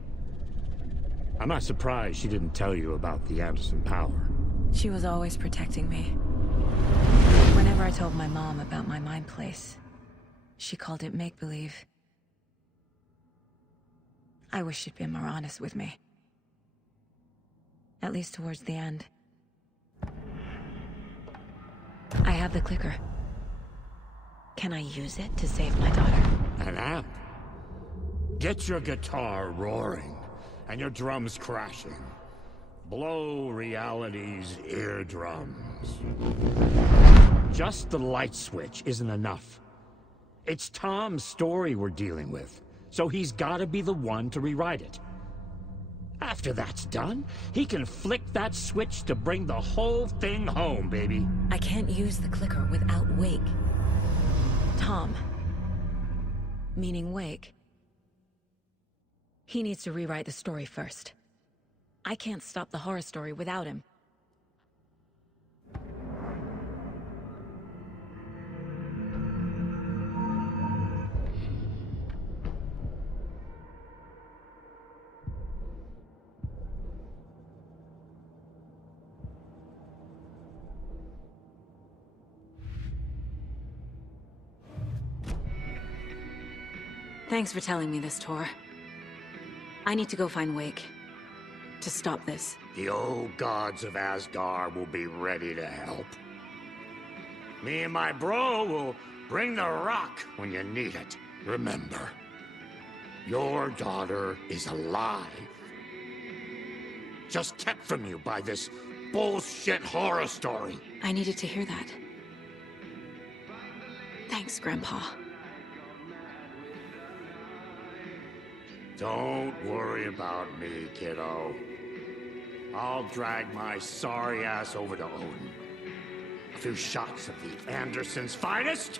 I'm not surprised she didn't tell you about the Anderson power. She was always protecting me. Whenever I told my mom about my mind place, she called it make-believe. I wish she'd been more honest with me. At least towards the end. I have the clicker. Can I use it to save my daughter? An amp? Get your guitar roaring and your drums crashing. Blow reality's eardrums. Just the light switch isn't enough. It's Tom's story we're dealing with, so he's gotta be the one to rewrite it. After that's done, he can flick that switch to bring the whole thing home, baby. I can't use the clicker without Wake. Tom. Meaning Wake. He needs to rewrite the story first. I can't stop the horror story without him. Thanks for telling me this, Tor. I need to go find Wake. To stop this. The old gods of Asgard will be ready to help. Me and my bro will bring the rock when you need it. Remember, your daughter is alive. Just kept from you by this bullshit horror story. I needed to hear that. Thanks, Grandpa. Don't worry about me, kiddo. I'll drag my sorry ass over to Odin. A few shots of the Andersons' finest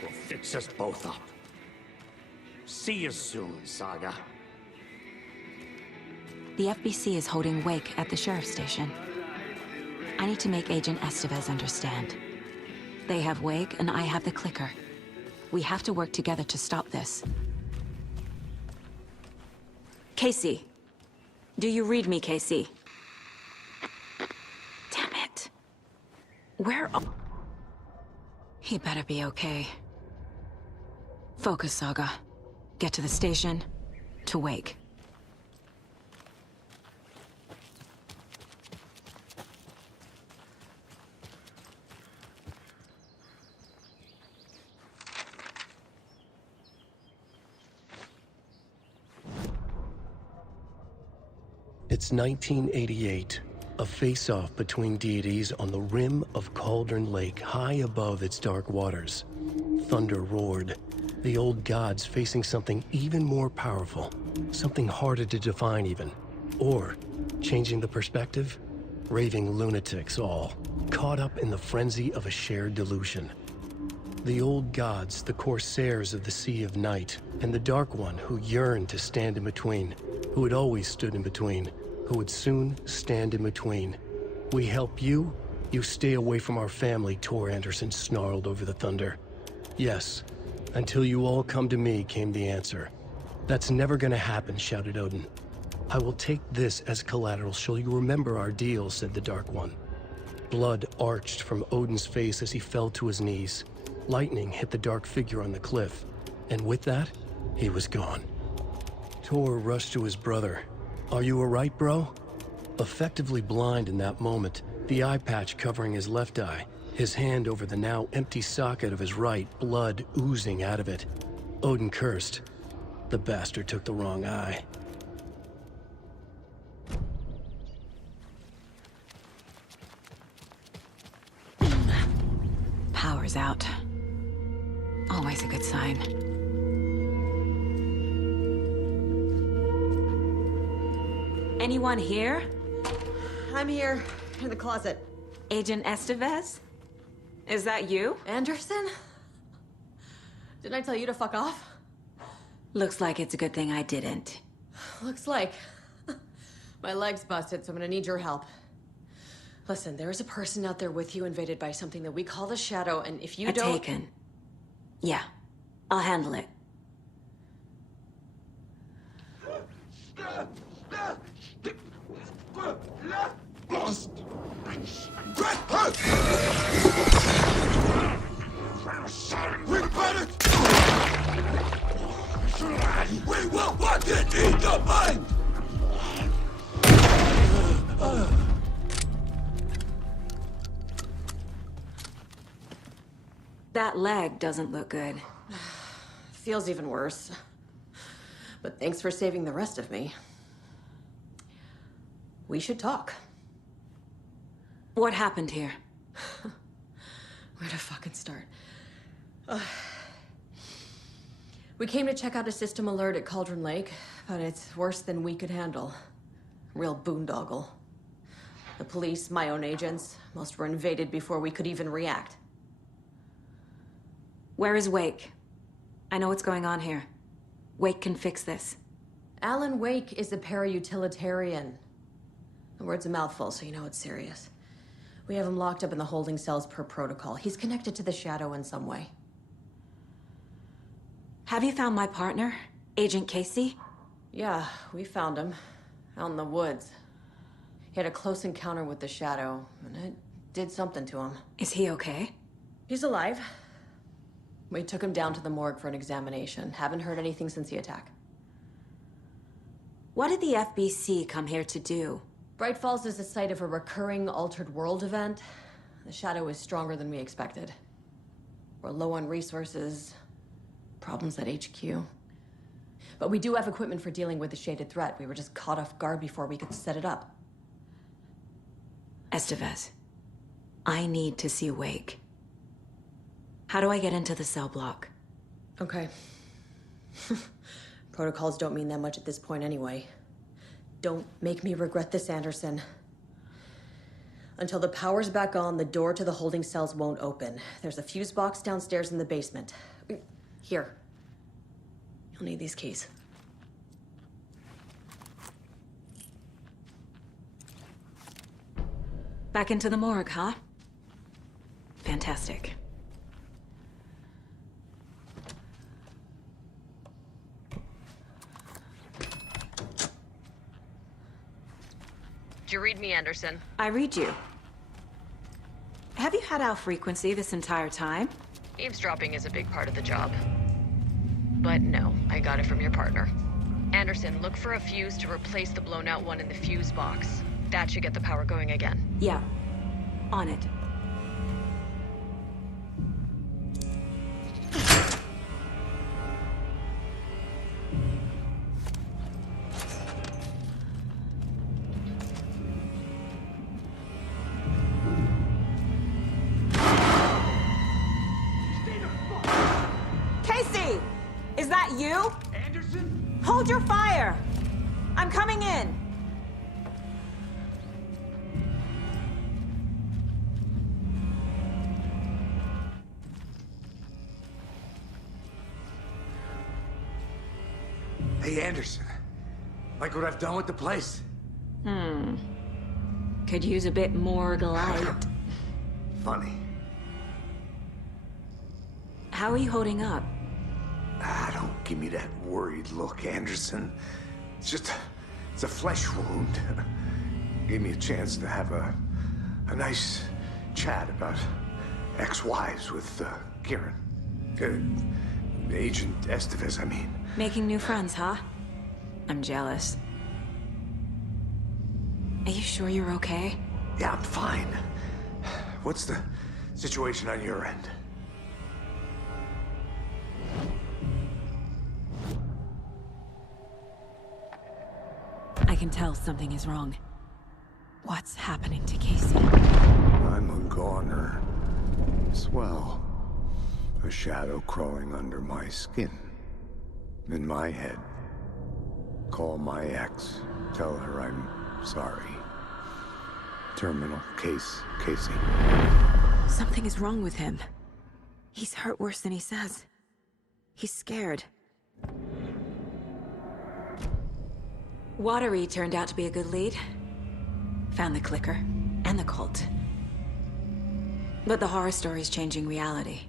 will fix us both up. See you soon, Saga. The FBC is holding Wake at the sheriff's station. I need to make Agent Estevez understand. They have Wake, and I have the clicker. We have to work together to stop this. Casey. Do you read me, Casey? Damn it. Where are... He better be okay. Focus, Saga. Get to the station, to Wake. It's 1988, a face-off between deities on the rim of Cauldron Lake, high above its dark waters. Thunder roared, the old gods facing something even more powerful, something harder to define even. Or, changing the perspective, raving lunatics all, caught up in the frenzy of a shared delusion. The old gods, the corsairs of the Sea of Night, and the Dark One who yearned to stand in between, who had always stood in between, who would soon stand in between. We help you, you stay away from our family, Tor Anderson snarled over the thunder. Yes, until you all come to me, came the answer. That's never gonna happen, shouted Odin. I will take this as collateral, shall you remember our deal, said the Dark One. Blood arched from Odin's face as he fell to his knees. Lightning hit the dark figure on the cliff, and with that, he was gone. Tor rushed to his brother. Are you alright, bro? Effectively blind in that moment, the eye patch covering his left eye, his hand over the now empty socket of his right, blood oozing out of it. Odin cursed. The bastard took the wrong eye. Power's out. Always a good sign. Anyone here? I'm here, in the closet. Agent Estevez? Is that you? Anderson? Didn't I tell you to fuck off? Looks like it's a good thing I didn't. Looks like. My leg's busted, so I'm gonna need your help. Listen, there is a person out there with you invaded by something that we call the Shadow, and if you don't... Taken. Yeah, I'll handle it. We will want it in the mind! That leg doesn't look good. Feels even worse. But thanks for saving the rest of me. We should talk. What happened here? Where to fucking start? We came to check out a system alert at Cauldron Lake, but it's worse than we could handle. Real boondoggle. The police, my own agents, most were invaded before we could even react. Where is Wake? I know what's going on here. Wake can fix this. Alan Wake is a para-utilitarian. The word's a mouthful, so you know it's serious. We have him locked up in the holding cells per protocol. He's connected to the Shadow in some way. Have you found my partner, Agent Casey? Yeah, we found him. Out in the woods. He had a close encounter with the Shadow, and it did something to him. Is he okay? He's alive. We took him down to the morgue for an examination. Haven't heard anything since the attack. What did the FBC come here to do? Bright Falls is the site of a recurring altered world event. The Shadow is stronger than we expected. We're low on resources, problems at HQ. But we do have equipment for dealing with the shaded threat. We were just caught off guard before we could set it up. Estevez, I need to see Wake. How do I get into the cell block? Okay. Protocols don't mean that much at this point anyway. Don't make me regret this, Anderson. Until the power's back on, the door to the holding cells won't open. There's a fuse box downstairs in the basement. Here. You'll need these keys. Back into the morgue, huh? Fantastic. Did you read me, Anderson? I read you. Have you had our frequency this entire time? Eavesdropping is a big part of the job. But no, I got it from your partner. Anderson, look for a fuse to replace the blown out one in the fuse box. That should get the power going again. Yeah. On it. Casey! Is that you? Anderson? Hold your fire! I'm coming in! Hey, Anderson. Like what I've done with the place? Could use a bit more light. Funny. How are you holding up? Don't give me that worried look, Anderson. It's a flesh wound. Gave me a chance to have a nice chat about ex-wives with Kieran. Agent Estevez, I mean. Making new friends, huh? I'm jealous. Are you sure you're okay? Yeah, I'm fine. What's the situation on your end? I can tell something is wrong. What's happening to Casey? I'm a goner. Swell. A shadow crawling under my skin. In my head. Call my ex. Tell her I'm sorry. Terminal case, Casey. Something is wrong with him. He's hurt worse than he says. He's scared. Watery turned out to be a good lead. Found the clicker and the cult. But the horror story's changing reality.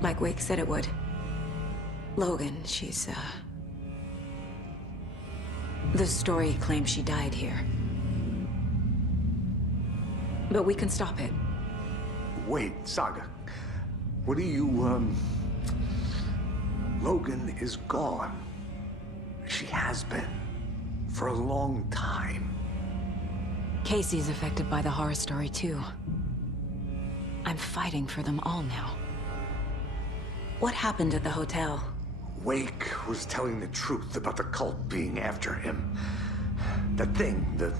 Like Wake said it would. Logan, she's, the story claims she died here. But we can stop it. Wait, Saga. What do you, Logan is gone. She has been. For a long time. Casey's affected by the horror story, too. I'm fighting for them all now. What happened at the hotel? Wake was telling the truth about the cult being after him. The thing, the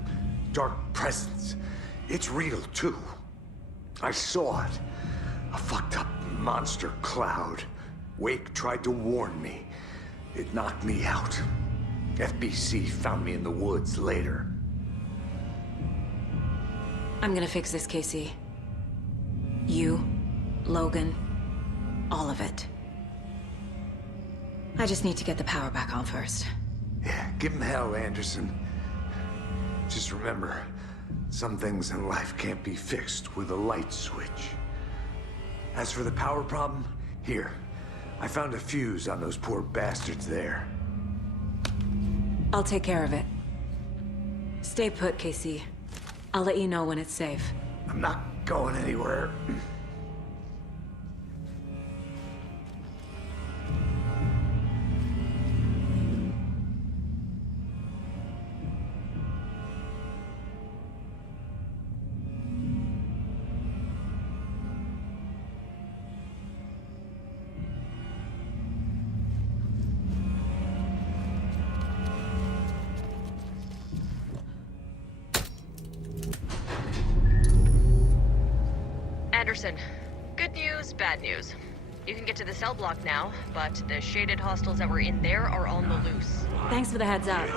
dark presence, it's real too. I saw it. A fucked up monster cloud. Wake tried to warn me. It knocked me out. FBC found me in the woods later. I'm gonna fix this, Casey. You, Logan, all of it. I just need to get the power back on first. Yeah, give him hell, Anderson. Just remember, some things in life can't be fixed with a light switch. As for the power problem, here. I found a fuse on those poor bastards there. I'll take care of it. Stay put, Casey. I'll let you know when it's safe. I'm not going anywhere. Anderson, good news, bad news. You can get to the cell block now, but the shaded hostiles that were in there are on the loose. Thanks for the heads up.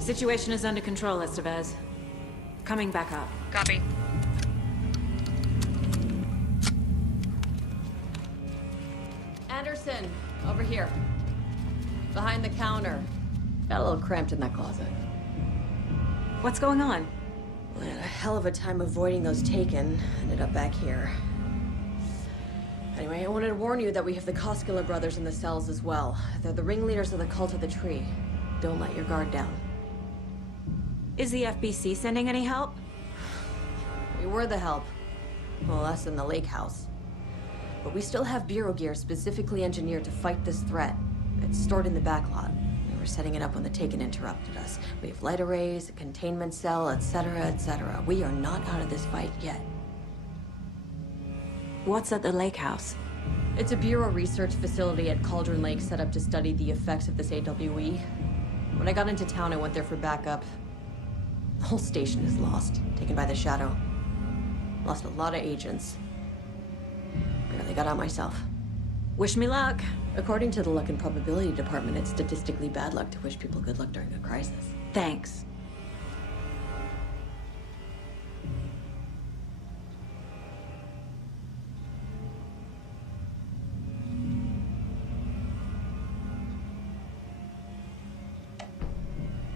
Situation is under control, Estevez. Coming back up. Copy. Anderson, over here. Behind the counter. Got a little cramped in that closet. What's going on? We had a hell of a time avoiding those taken. Ended up back here. Anyway, I wanted to warn you that we have the Koskela brothers in the cells as well. They're the ringleaders of the Cult of the Tree. Don't let your guard down. Is the FBC sending any help? We were the help. Well, us in the lake house. But we still have Bureau gear specifically engineered to fight this threat. It's stored in the backlot. We were setting it up when the Taken interrupted us. We have light arrays, a containment cell, etc., etc. We are not out of this fight yet. What's at the lake house? It's a Bureau research facility at Cauldron Lake set up to study the effects of this AWE. When I got into town, I went there for backup. The whole station is lost, taken by the Shadow. Lost a lot of agents. Barely got out myself. Wish me luck. According to the Luck and Probability Department, it's statistically bad luck to wish people good luck during a crisis. Thanks.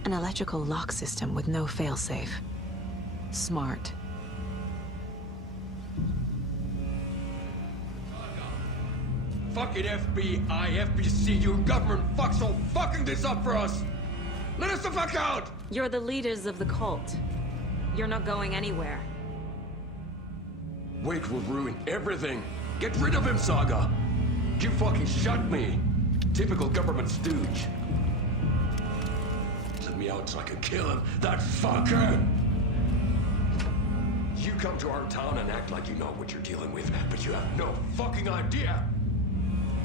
An electrical lock system with no failsafe. Smart. Fucking FBI, FBC, you government fucks all fucking this up for us! Let us the fuck out! You're the leaders of the cult. You're not going anywhere. Wake will ruin everything. Get rid of him, Saga! You fucking shut me! Typical government stooge. Let me out so I can kill him, that fucker! You come to our town and act like you know what you're dealing with, but you have no fucking idea!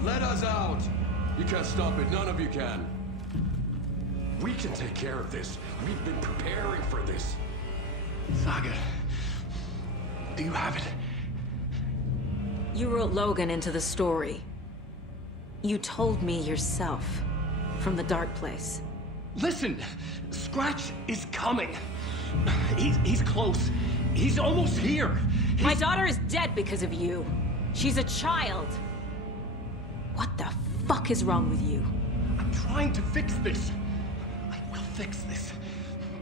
Let us out! You can't stop it, none of you can. We can take care of this. We've been preparing for this. Saga, do you have it? You wrote Logan into the story. You told me yourself. From the dark place. Listen! Scratch is coming. He's close. He's almost here. My daughter is dead because of you. She's a child. What the fuck is wrong with you? I'm trying to fix this. I will fix this.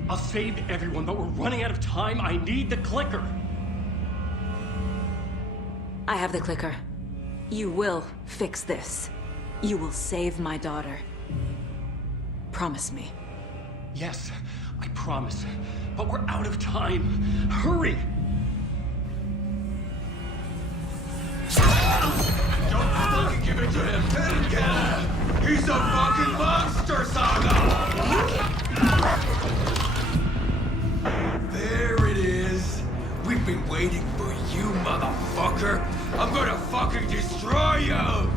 I'll save everyone, but we're running out of time. I need the clicker. I have the clicker. You will fix this. You will save my daughter. Promise me. Yes, I promise. But we're out of time. Hurry! Don't fucking give it to him! Let him get him! He's a fucking monster, Saga! There it is! We've been waiting for you, motherfucker! I'm gonna fucking destroy you!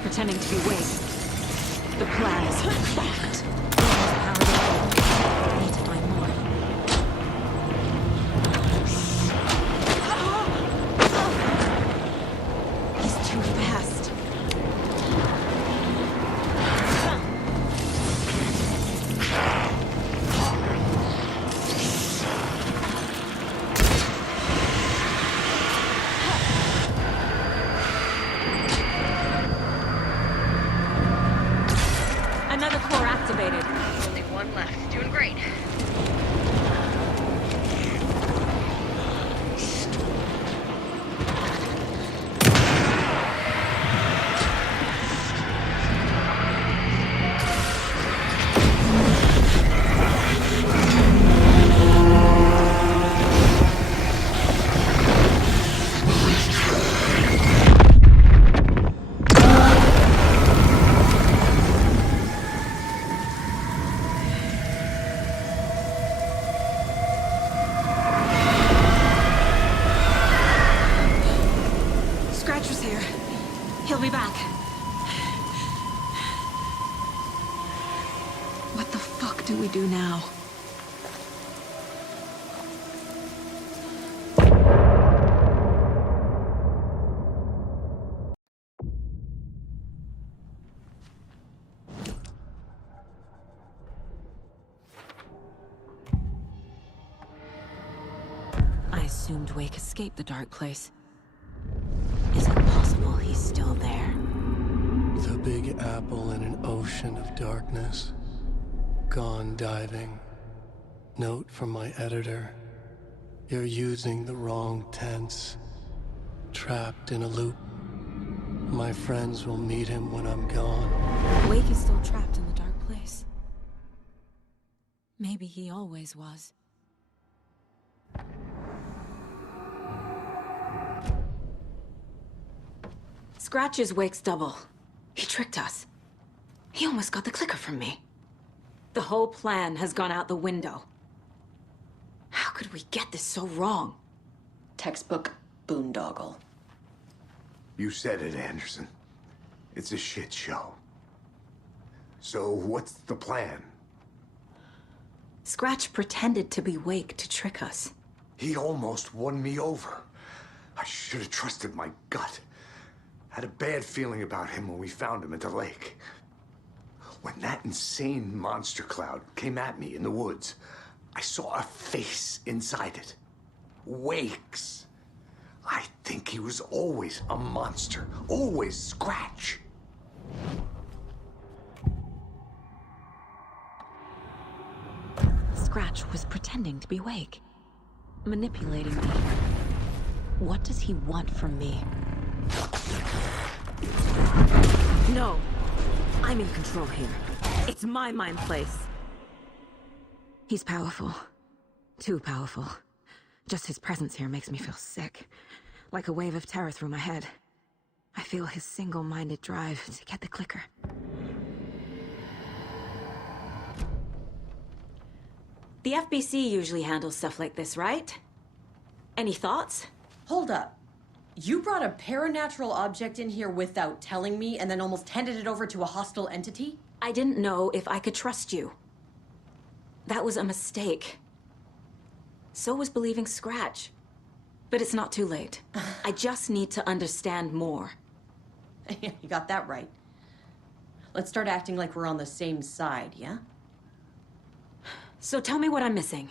Pretending to be Wade. The plan is fucked. I need to find more. He's too fast. Alana. Doing great. Scratcher's here. He'll be back. What the fuck do we do now? I assumed Wake escaped the dark place. Is it possible he's still there? The Big Apple in an ocean of darkness. Gone diving. Note from my editor. You're using the wrong tense. Trapped in a loop. My friends will meet him when I'm gone. Wake is still trapped in the dark place. Maybe he always was. Scratch is Wake's double. He tricked us. He almost got the clicker from me. The whole plan has gone out the window. How could we get this so wrong? Textbook boondoggle. You said it, Anderson. It's a shit show. So what's the plan? Scratch pretended to be Wake to trick us. He almost won me over. I should have trusted my gut. Had a bad feeling about him when we found him at the lake. When that insane monster cloud came at me in the woods, I saw a face inside it. Wake's. I think he was always a monster. Always Scratch. Scratch was pretending to be Wake. Manipulating me. What does he want from me? No! I'm in control here. It's my mind place. He's powerful. Too powerful. Just his presence here makes me feel sick. Like a wave of terror through my head. I feel his single-minded drive to get the clicker. The FBC usually handles stuff like this, right? Any thoughts? Hold up. You brought a paranatural object in here without telling me and then almost handed it over to a hostile entity? I didn't know if I could trust you. That was a mistake. So was believing Scratch. But it's not too late. I just need to understand more. You got that right. Let's start acting like we're on the same side, yeah? So tell me what I'm missing.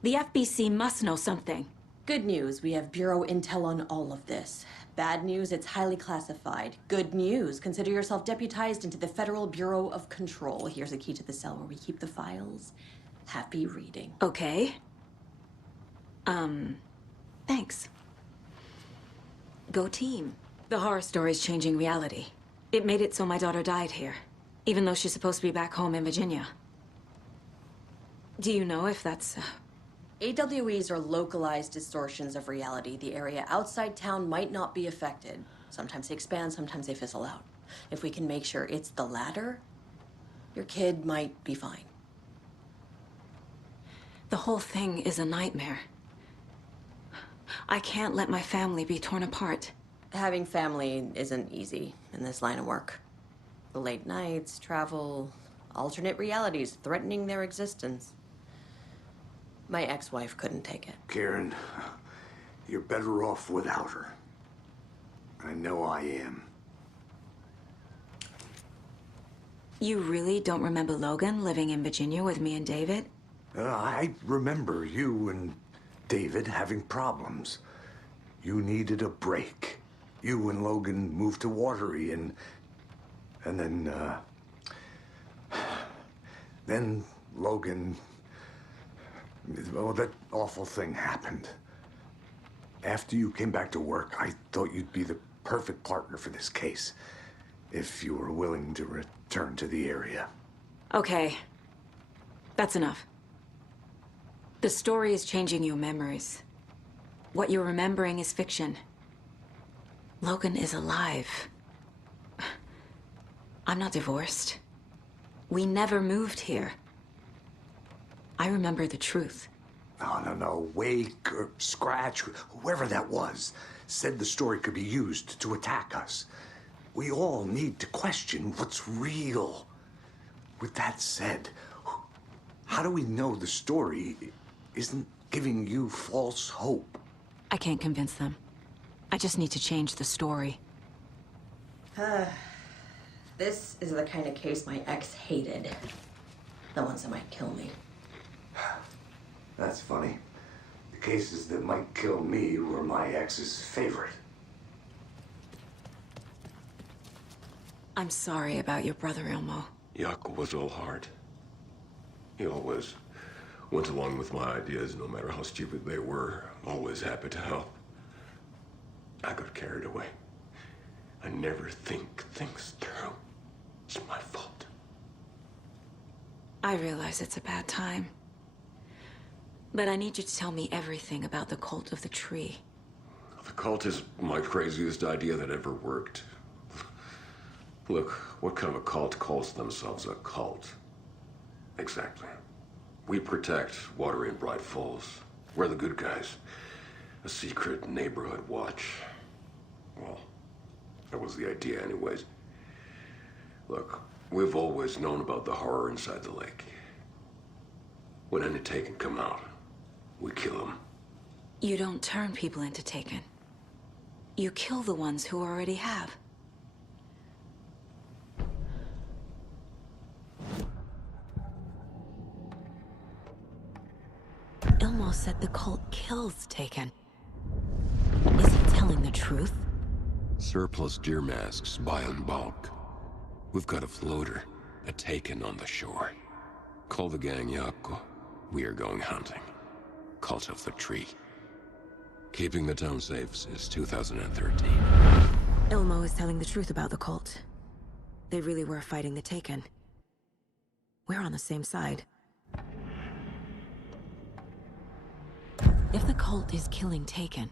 The FBC must know something. Good news, we have Bureau intel on all of this. Bad news, it's highly classified. Good news, consider yourself deputized into the Federal Bureau of Control. Here's a key to the cell where we keep the files. Happy reading. Okay. Thanks. Go team. The horror story's changing reality. It made it so my daughter died here, even though she's supposed to be back home in Virginia. Do you know if that's... AWEs are localized distortions of reality. The area outside town might not be affected. Sometimes they expand, sometimes they fizzle out. If we can make sure it's the latter, your kid might be fine. The whole thing is a nightmare. I can't let my family be torn apart. Having family isn't easy in this line of work. The late nights, travel, alternate realities threatening their existence. My ex-wife couldn't take it. Karen, you're better off without her. I know I am. You really don't remember Logan living in Virginia with me and David? I remember you and David having problems. You needed a break. You and Logan moved to Watery and then Logan... Well, that awful thing happened. After you came back to work, I thought you'd be the perfect partner for this case. If you were willing to return to the area. Okay. That's enough. The story is changing your memories. What you're remembering is fiction. Logan is alive. I'm not divorced. We never moved here. I remember the truth. No. Wake or Scratch, whoever that was, said the story could be used to attack us. We all need to question what's real. With that said, how do we know the story isn't giving you false hope? I can't convince them. I just need to change the story. This is the kind of case my ex hated. The ones that might kill me. That's funny. The cases that might kill me were my ex's favorite. I'm sorry about your brother, Elmo. Jaakko was all heart. He always went along with my ideas, no matter how stupid they were. Always happy to help. I got carried away. I never think things through. It's my fault. I realize it's a bad time. But I need you to tell me everything about the cult of the tree. The cult is my craziest idea that ever worked. Look, what kind of a cult calls themselves a cult? Exactly. We protect Water in Bright Falls. We're the good guys. A secret neighborhood watch. Well, that was the idea anyways. Look, we've always known about the horror inside the lake. When any Taken come out, we kill them. You don't turn people into Taken. You kill the ones who already have. Elmo said the cult kills Taken. Is he telling the truth? Surplus deer masks buy in bulk. We've got a floater, a Taken on the shore. Call the gang Jaakko. We are going hunting. Cult of the Tree. Keeping the town safe since 2013. Elmo is telling the truth about the cult. They really were fighting the Taken. We're on the same side. If the cult is killing Taken,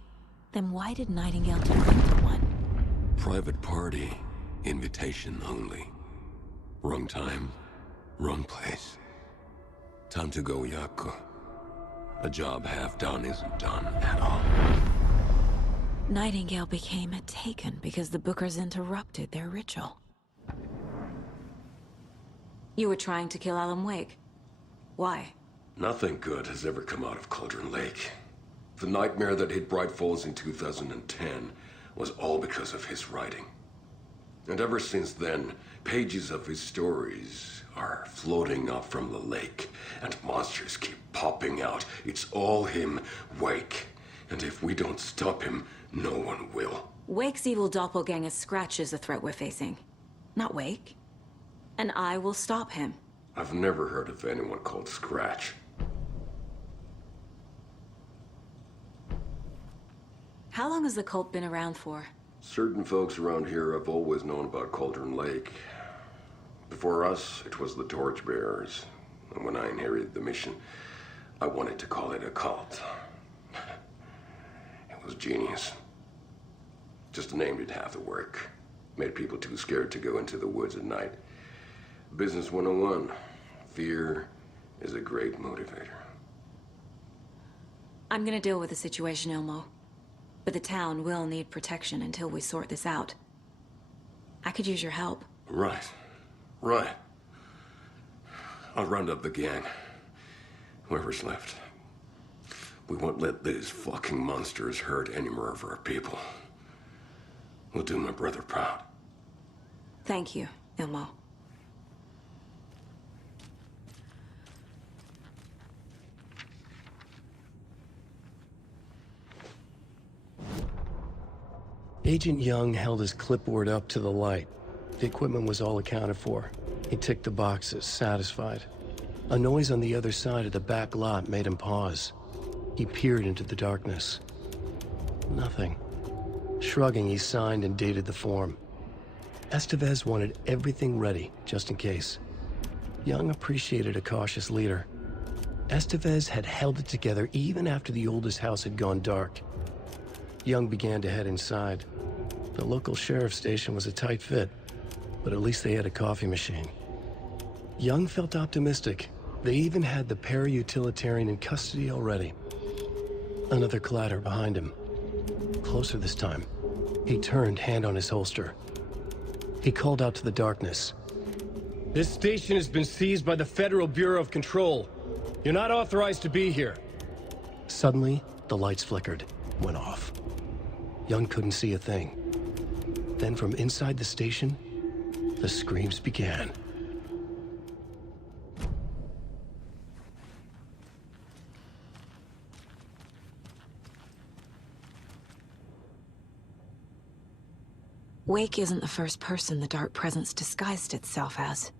then why did Nightingale turn into one? Private party. Invitation only. Wrong time, wrong place. Time to go, Jaakko. A job half done isn't done at all. Nightingale became a Taken because the Bookers interrupted their ritual. You were trying to kill alanwake. Why? Nothing good has ever come out of Cauldron Lake. The nightmare that hit Bright Falls in 2010 was all because of his writing. And ever since then, pages of his stories are floating up from the lake, and monsters keep popping out. It's all him, Wake. And if we don't stop him, no one will. Wake's evil doppelganger Scratch is the threat we're facing, not Wake. And I will stop him. I've never heard of anyone called Scratch. How long has the cult been around for? Certain folks around here have always known about Cauldron Lake. Before us, it was the Torchbearers. And when I inherited the mission, I wanted to call it a cult. It was genius. Just the name did half the work. Made people too scared to go into the woods at night. Business 101. Fear is a great motivator. I'm gonna deal with the situation, Elmo. But the town will need protection until we sort this out. I could use your help. Right. I'll round up the gang. Whoever's left. We won't let these fucking monsters hurt any more of our people. We'll do my brother proud. Thank you, Elmo. Agent Young held his clipboard up to the light. The equipment was all accounted for. He ticked the boxes, satisfied. A noise on the other side of the back lot made him pause. He peered into the darkness. Nothing. Shrugging, he signed and dated the form. Estevez wanted everything ready, just in case. Young appreciated a cautious leader. Estevez had held it together even after the oldest house had gone dark. Young began to head inside. The local sheriff's station was a tight fit, but at least they had a coffee machine. Young felt optimistic. They even had the para-utilitarian in custody already. Another clatter behind him. Closer this time. He turned, hand on his holster. He called out to the darkness. This station has been seized by the Federal Bureau of Control. You're not authorized to be here. Suddenly, the lights flickered, went off. Young couldn't see a thing. Then from inside the station, the screams began. Wake isn't the first person the Dark Presence disguised itself as.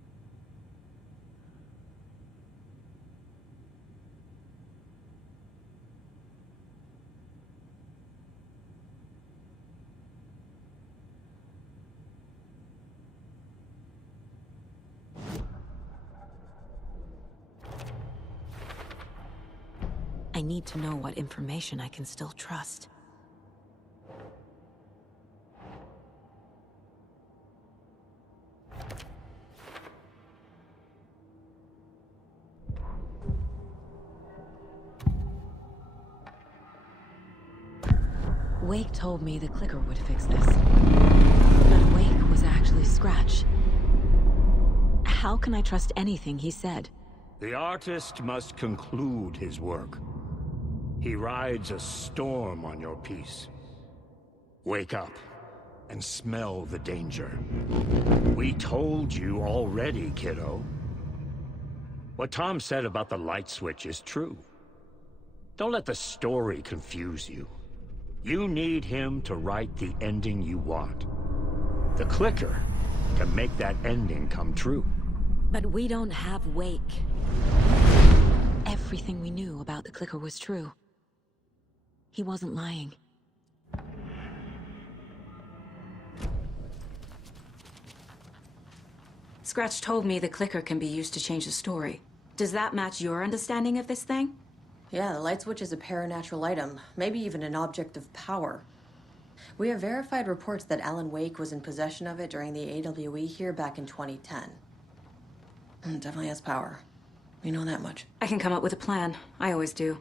I need to know what information I can still trust. Wake told me the clicker would fix this. But Wake was actually Scratch. How can I trust anything he said? The artist must conclude his work. He rides a storm on your piece. Wake up and smell the danger. We told you already, kiddo. What Tom said about the light switch is true. Don't let the story confuse you. You need him to write the ending you want. The clicker can make that ending come true. But we don't have Wake. Everything we knew about the clicker was true. He wasn't lying. Scratch told me the clicker can be used to change the story. Does that match your understanding of this thing? Yeah, the light switch is a paranatural item, maybe even an object of power. We have verified reports that Alan Wake was in possession of it during the AWE here back in 2010. It definitely has power. We know that much. I can come up with a plan. I always do.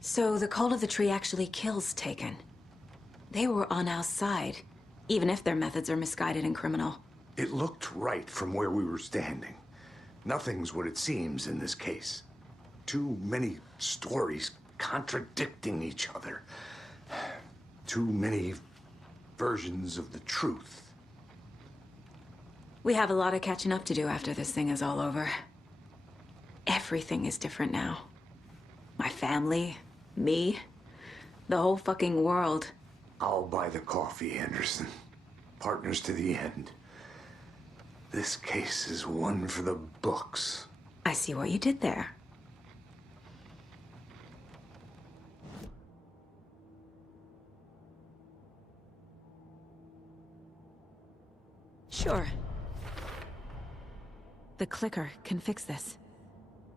So the Call of the Tree actually kills Taken. They were on our side, even if their methods are misguided and criminal. It looked right from where we were standing. Nothing's what it seems in this case. Too many stories contradicting each other. Too many versions of the truth. We have a lot of catching up to do after this thing is all over. Everything is different now. My family, me, the whole fucking world. I'll buy the coffee, Anderson. Partners to the end. This case is one for the books. I see what you did there. Sure. The clicker can fix this.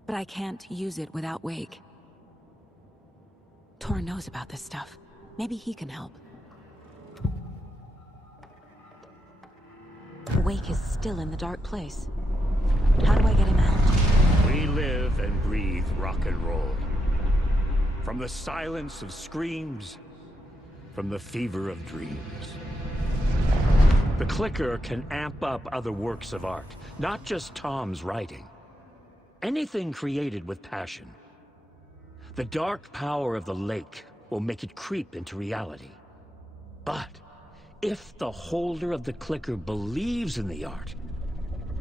But I can't use it without Wake. Tor knows about this stuff. Maybe he can help. Wake is still in the dark place. How do I get him out? We live and breathe rock and roll. From the silence of screams, from the fever of dreams. The clicker can amp up other works of art, not just Tom's writing. Anything created with passion. The dark power of the lake will make it creep into reality. But if the holder of the clicker believes in the art,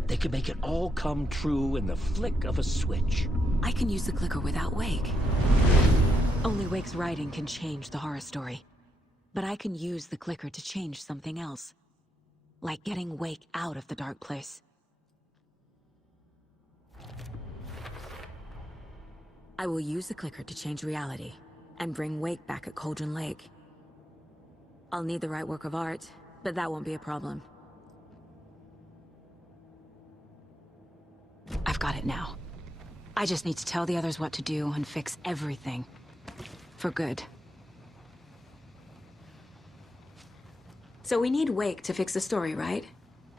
they can make it all come true in the flick of a switch. I can use the clicker without Wake. Only Wake's writing can change the horror story. But I can use the clicker to change something else. Like getting Wake out of the dark place. I will use the clicker to change reality and bring Wake back at Cauldron Lake. I'll need the right work of art, but that won't be a problem. I've got it now. I just need to tell the others what to do and fix everything. For good. So we need Wake to fix the story, right?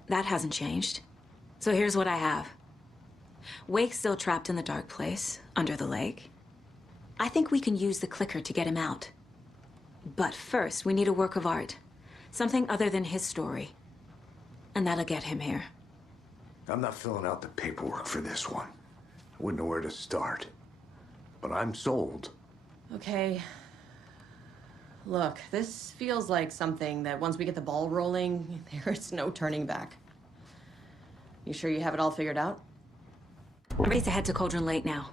That hasn't changed. So here's what I have. Wake's still trapped in the dark place, under the lake. I think we can use the clicker to get him out. But first, we need a work of art. Something other than his story. And that'll get him here. I'm not filling out the paperwork for this one. I wouldn't know where to start. But I'm sold. Okay. Look, this feels like something that once we get the ball rolling, there's no turning back. You sure you have it all figured out? I'm ready to head to Cauldron Lake now.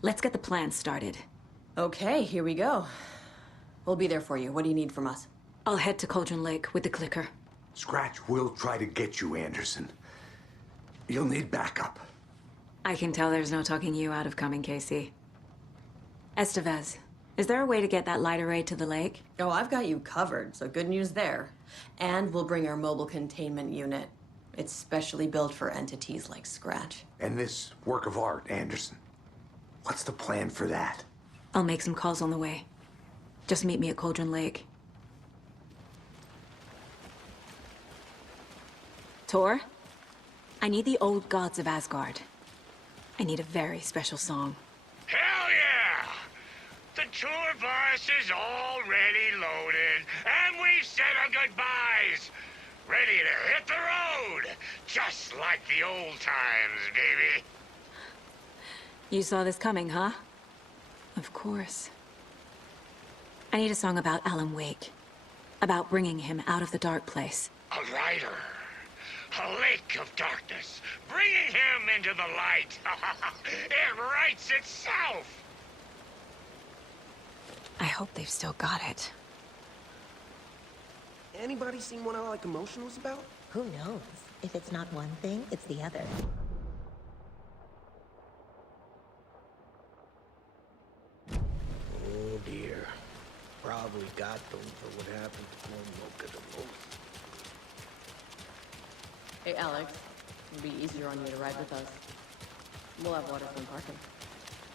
Let's get the plan started. Okay, here we go. We'll be there for you. What do you need from us? I'll head to Cauldron Lake with the clicker. Scratch will try to get you, Anderson. You'll need backup. I can tell there's no talking you out of coming, Casey. Estevez, is there a way to get that light array to the lake? Oh, I've got you covered, so good news there. And we'll bring our mobile containment unit. It's specially built for entities like Scratch. And this work of art, Anderson. What's the plan for that? I'll make some calls on the way. Just meet me at Cauldron Lake. Tor, I need the old gods of Asgard. I need a very special song. Hell yeah! The tour bus is already loaded, and we've said our goodbyes. Ready to hit the road, just like the old times, baby. You saw this coming, huh? Of course. I need a song about Alan Wake. About bringing him out of the dark place. A rider. A lake of darkness. Bringing him into the light. It writes itself. I hope they've still got it. Anybody seen what I like emotionals about? Who knows? If it's not one thing, it's the other. Oh dear. Probably got them for what happened to Momoka the most. Hey, Alex. It'll be easier on you to ride with us. We'll have waterfront parking.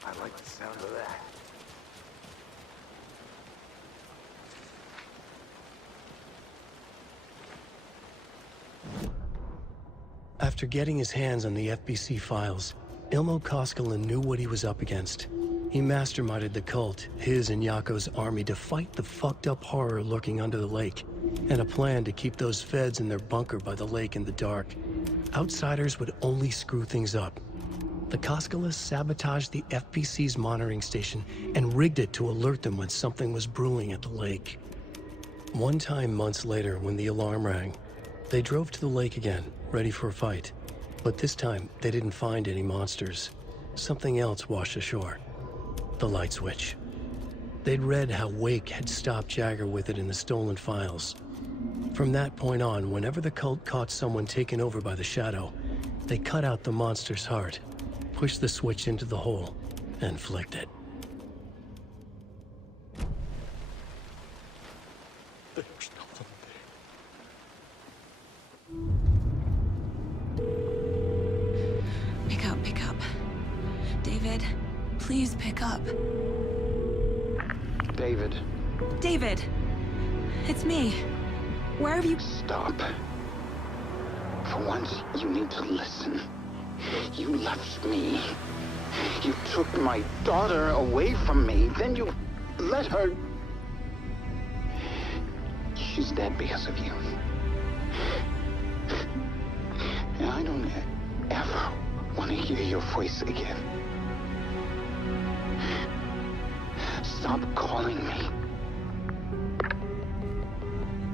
I like the sound of that. After getting his hands on the FBC files, Ilmo Koskinen knew what he was up against. He masterminded the cult, his and Yako's army, to fight the fucked up horror lurking under the lake, and a plan to keep those feds in their bunker by the lake in the dark. Outsiders would only screw things up. The Koskinen sabotaged the FBC's monitoring station and rigged it to alert them when something was brewing at the lake. One time months later, when the alarm rang, they drove to the lake again, ready for a fight. But this time, they didn't find any monsters. Something else washed ashore. The light switch. They'd read how Wake had stopped Jagger with it in the stolen files. From that point on, whenever the cult caught someone taken over by the Shadow, they cut out the monster's heart, pushed the switch into the hole, and flicked it. There's nothing there. Pick up. David, please pick up. David. David! It's me. Where have you... Stop. For once, you need to listen. You left me. You took my daughter away from me. Then you let her... She's dead because of you. And I don't ever want to hear your voice again. Stop calling me.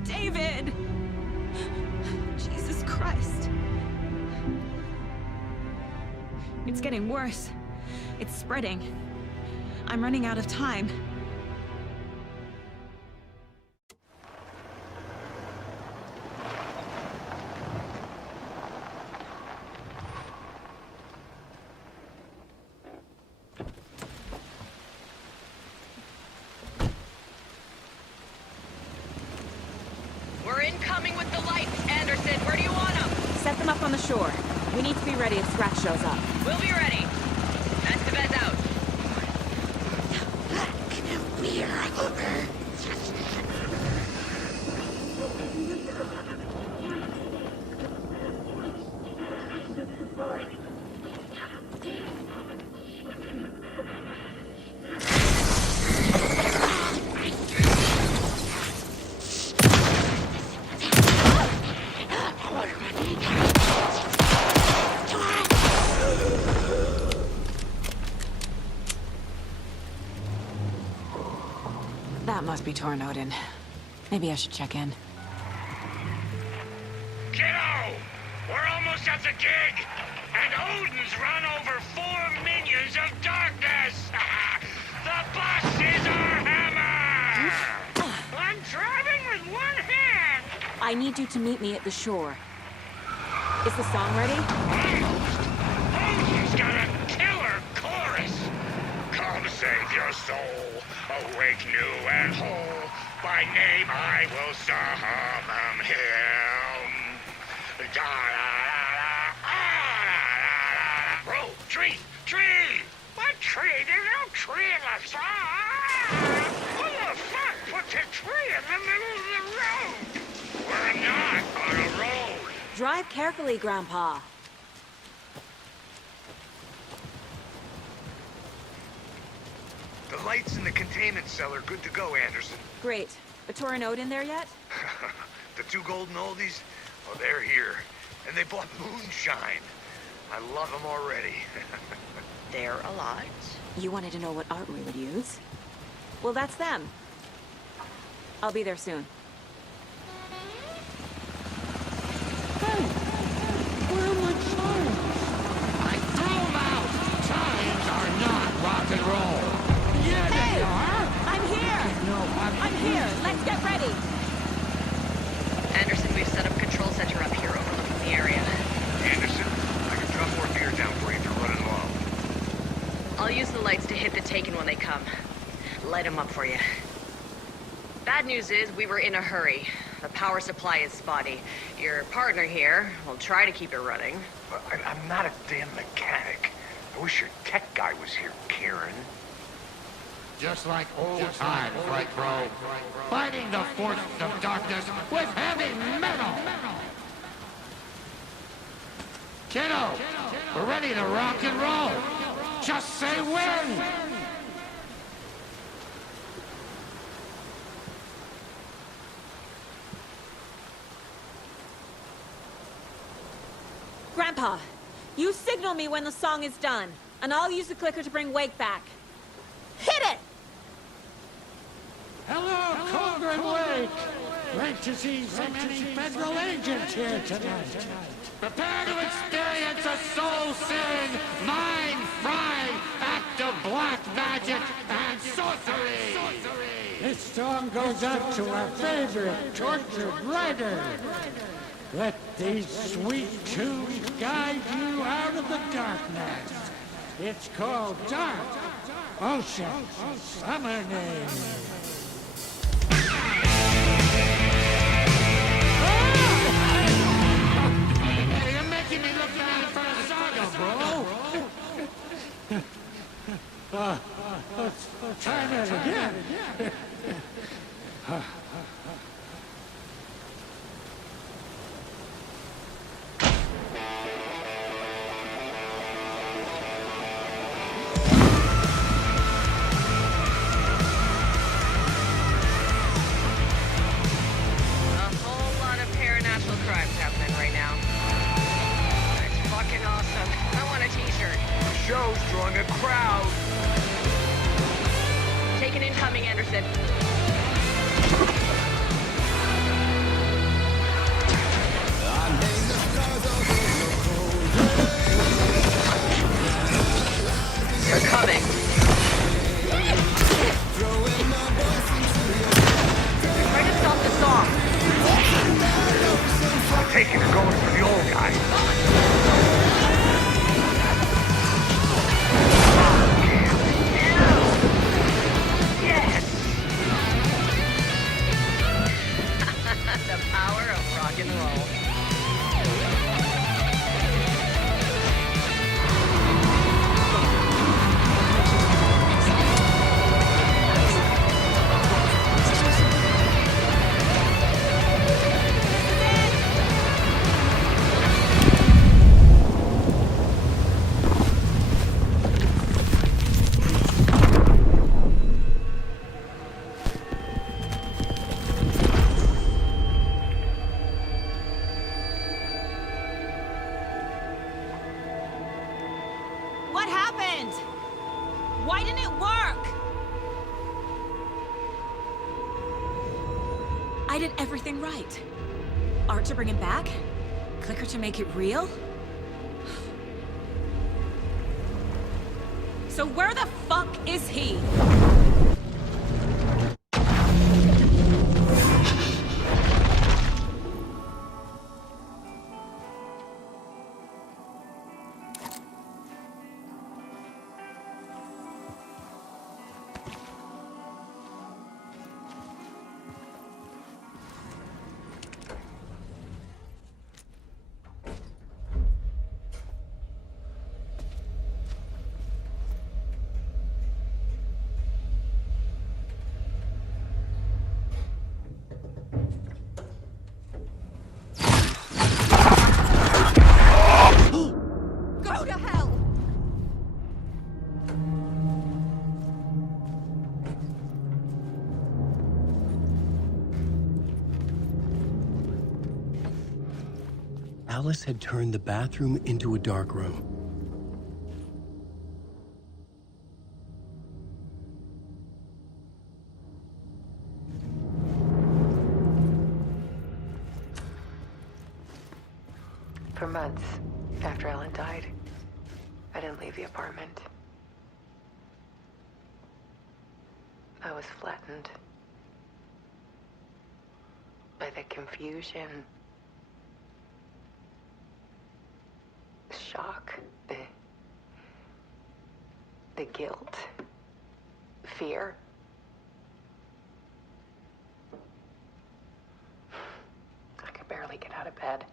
David! Jesus Christ. It's getting worse. It's spreading. I'm running out of time. the shore. We need to be ready if Scratch shows up. We'll be ready. That's the bed's out. That must be torn Odin. Maybe I should check in. Kiddo! We're almost at the gig! And Odin's run over 4 minions of darkness! The boss is our hammer! I'm driving with one hand! I need you to meet me at the shore. Is the song ready? Almost! Odin's got a killer chorus! Come save your soul, awake new and whole. By name I will summon him. Bro, tree! What tree? There's no tree in the song! Who the fuck puts a tree in the middle of the road? We're not on a road! Drive carefully, Grandpa. The lights in the containment cell are good to go, Anderson. Great. But Tor and Odin there yet? The 2 golden oldies? Oh, they're here. And they bought moonshine. I love them already. They're a lot. You wanted to know what art we would use? Well, that's them. I'll be there soon. Hey! Where are my chimes? I threw them out! Chimes are not rock and roll! Yeah, hey! they are! I'm here! No, I'm here! Let's get ready! Anderson, we've set up a control center up here overlooking the area. Anderson, I can drop more beer down for you if you're running low. I'll use the lights to hit the Taken when they come. Light them up for you. Bad news is, we were in a hurry. The power supply is spotty. Your partner here will try to keep it running. I'm not a damn mechanic. I wish your tech guy was here, Karen. Just like old times, right, bro? Fighting the forces of darkness with heavy metal! Kiddo, we're ready to rock and roll! Just say when! Grandpa, you signal me when the song is done, and I'll use the clicker to bring Wake back. Hit it! Hello, Colgren Wake! Great to see so many federal agents here tonight. Prepare to experience a soul-searing, mind-frying act of black magic and sorcery! This song goes out to our favorite tortured writer. Let these sweet tunes guide you out of the darkness. It's called Dark Ocean Summoning. Hey, you're making me look bad for a saga, bro. Let's try that again. Show's drawing a crowd. Taken incoming, Anderson. They're coming. Try to stop the song. I'm taking her going for the old guy. happened? Why didn't it work? I did everything right. Art to bring him back? Clicker to make it real? So where the fuck is he? Go to hell! Alice had turned the bathroom into a dark room. For months after Ellen died, I didn't leave the apartment. I was flattened by the confusion, shock, the guilt, fear. I could barely get out of bed.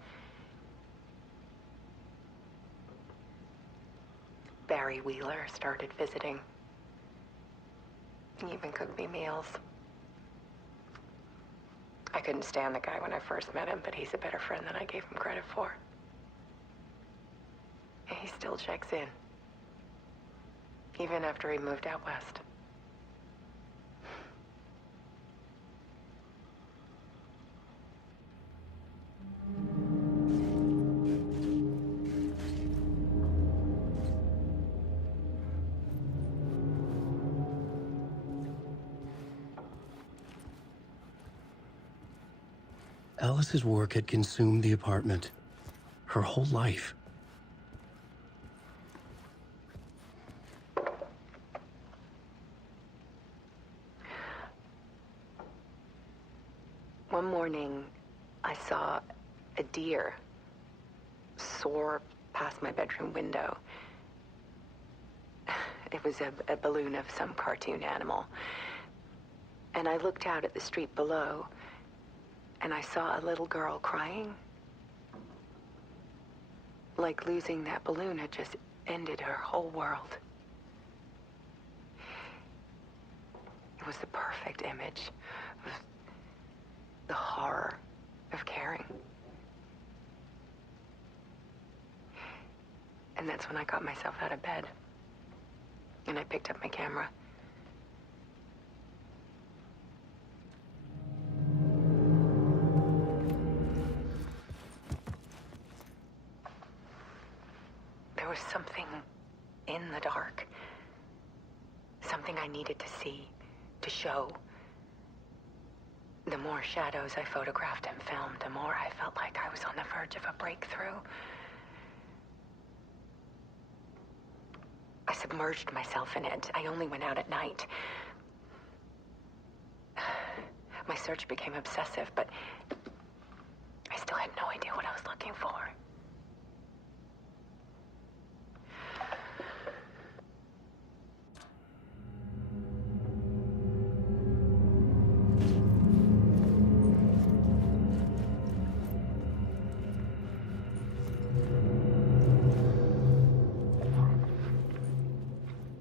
Barry Wheeler started visiting. He even cooked me meals. I couldn't stand the guy when I first met him, but he's a better friend than I gave him credit for. And he still checks in, even after he moved out west. Alice's work had consumed the apartment. Her whole life. One morning, I saw a deer soar past my bedroom window. It was a balloon of some cartoon animal. And I looked out at the street below, and I saw a little girl crying. Like losing that balloon had just ended her whole world. It was the perfect image of the horror of caring. And that's when I got myself out of bed. And I picked up my camera. There was something in the dark. Something I needed to see, to show. The more shadows I photographed and filmed, the more I felt like I was on the verge of a breakthrough. I submerged myself in it. I only went out at night. My search became obsessive, but I still had no idea what I was looking for.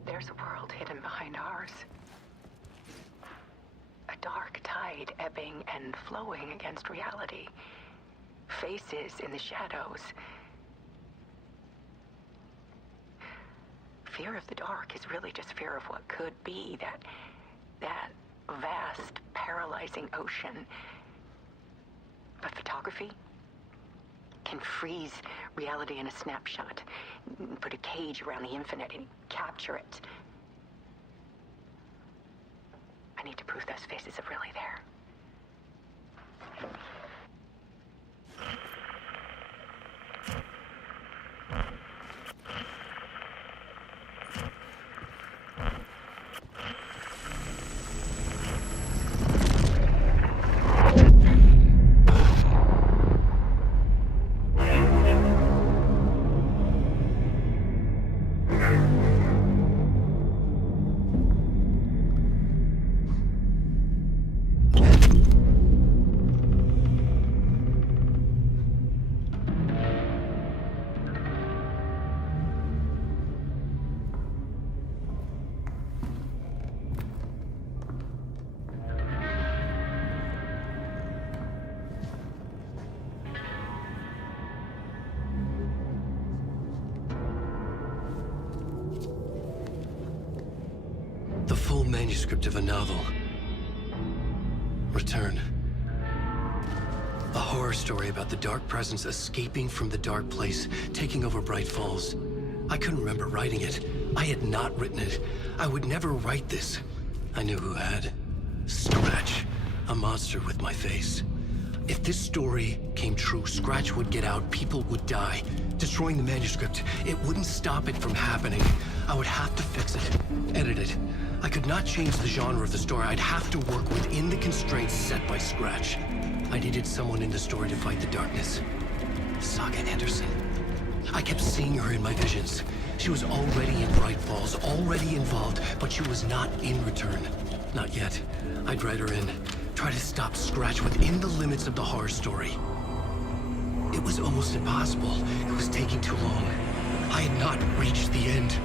There's a world hidden behind ours. A dark tide ebbing and flowing against reality. Faces in the shadows. Fear of the dark is really just fear of what could be, that vast, paralyzing ocean. But photography can freeze reality in a snapshot, put a cage around the infinite and capture it. I need to prove those faces are really there. The full manuscript of a novel. Return. A horror story about the dark presence escaping from the dark place, taking over Bright Falls. I couldn't remember writing it. I had not written it. I would never write this. I knew who had. Scratch. A monster with my face. If this story came true, Scratch would get out, people would die. Destroying the manuscript, it wouldn't stop it from happening. I would have to fix it, edit it. I could not change the genre of the story. I'd have to work within the constraints set by Scratch. I needed someone in the story to fight the darkness. Saga Anderson. I kept seeing her in my visions. She was already in Bright Falls, already involved, but she was not in Return. Not yet. I'd write her in. Try to stop Scratch within the limits of the horror story. It was almost impossible. It was taking too long. I had not reached the end.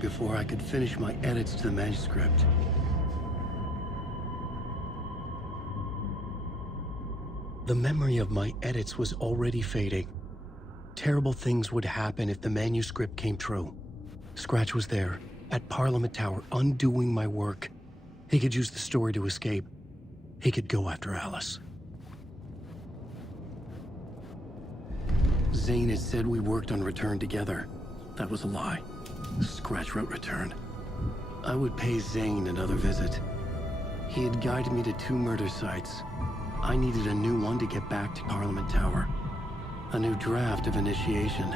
Before I could finish my edits to the manuscript. The memory of my edits was already fading. Terrible things would happen if the manuscript came true. Scratch was there, at Parliament Tower, undoing my work. He could use the story to escape. He could go after Alice. Zane had said we worked on Return together. That was a lie. Scratch wrote Return. I would pay Zane another visit. He had guided me to 2 murder sites. I needed a new one to get back to Parliament Tower. A new draft of Initiation.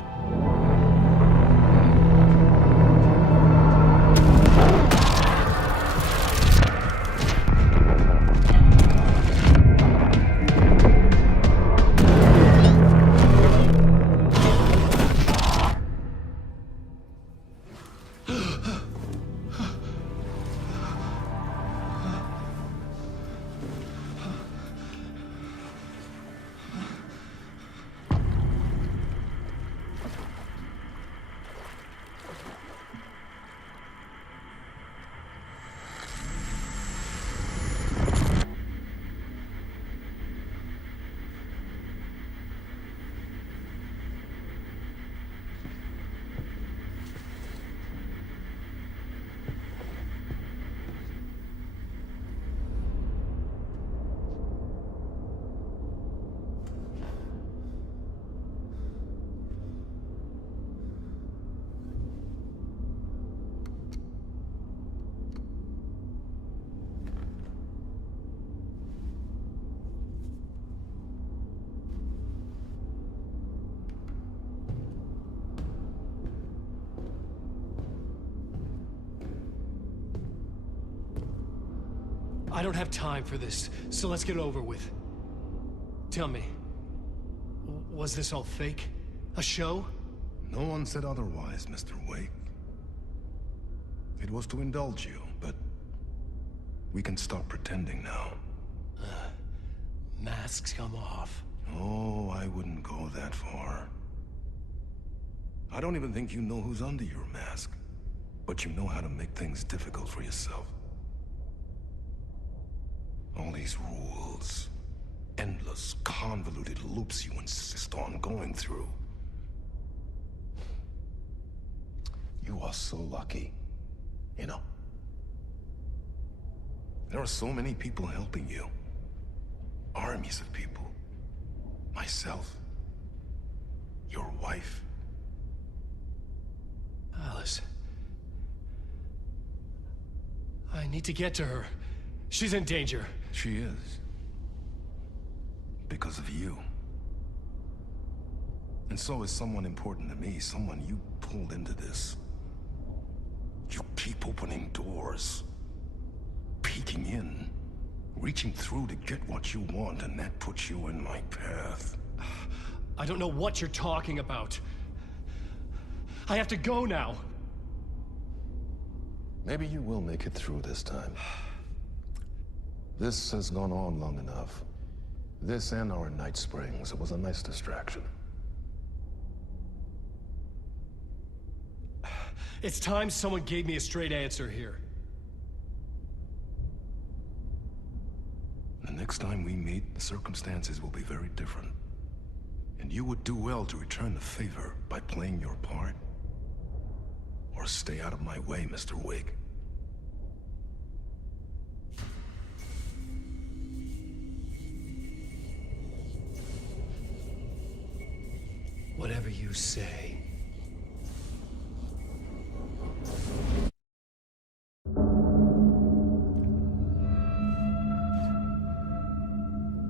I don't have time for this, so let's get it over with. Tell me, was this all fake? A show? No one said otherwise, Mr. Wake. It was to indulge you, but we can stop pretending now. Masks come off. Oh, I wouldn't go that far. I don't even think you know who's under your mask. But you know how to make things difficult for yourself. All these rules, endless, convoluted loops you insist on going through. You are so lucky, you know. There are so many people helping you. Armies of people. Myself. Your wife. Alice. I need to get to her. She's in danger. She is. Because of you. And so is someone important to me, someone you pulled into this. You keep opening doors. Peeking in. Reaching through to get what you want, and that puts you in my path. I don't know what you're talking about. I have to go now. Maybe you will make it through this time. This has gone on long enough. This and our night springs. It was a nice distraction. It's time someone gave me a straight answer here. The next time we meet, the circumstances will be very different. And you would do well to return the favor by playing your part. Or stay out of my way, Mr. Wake. Whatever you say.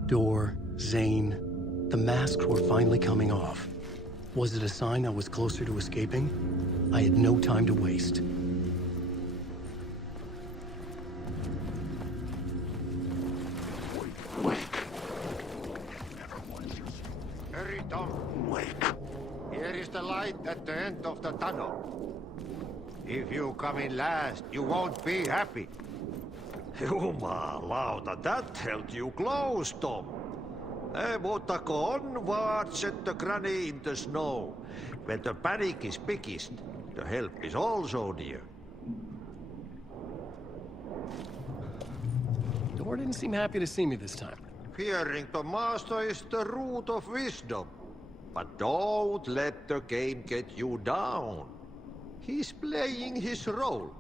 Door, Zane, the masks were finally coming off. Was it a sign I was closer to escaping? I had no time to waste. Hurry, Tom. Wake. Here is the light at the end of the tunnel. If you come in last, you won't be happy. Jumalauta, that held you close, Tom. Mutta go onward, set the granny in the snow. When the panic is biggest, the help is also near. Door didn't seem happy to see me this time. Fearing the master is the root of wisdom. But don't let the game get you down. He's playing his role.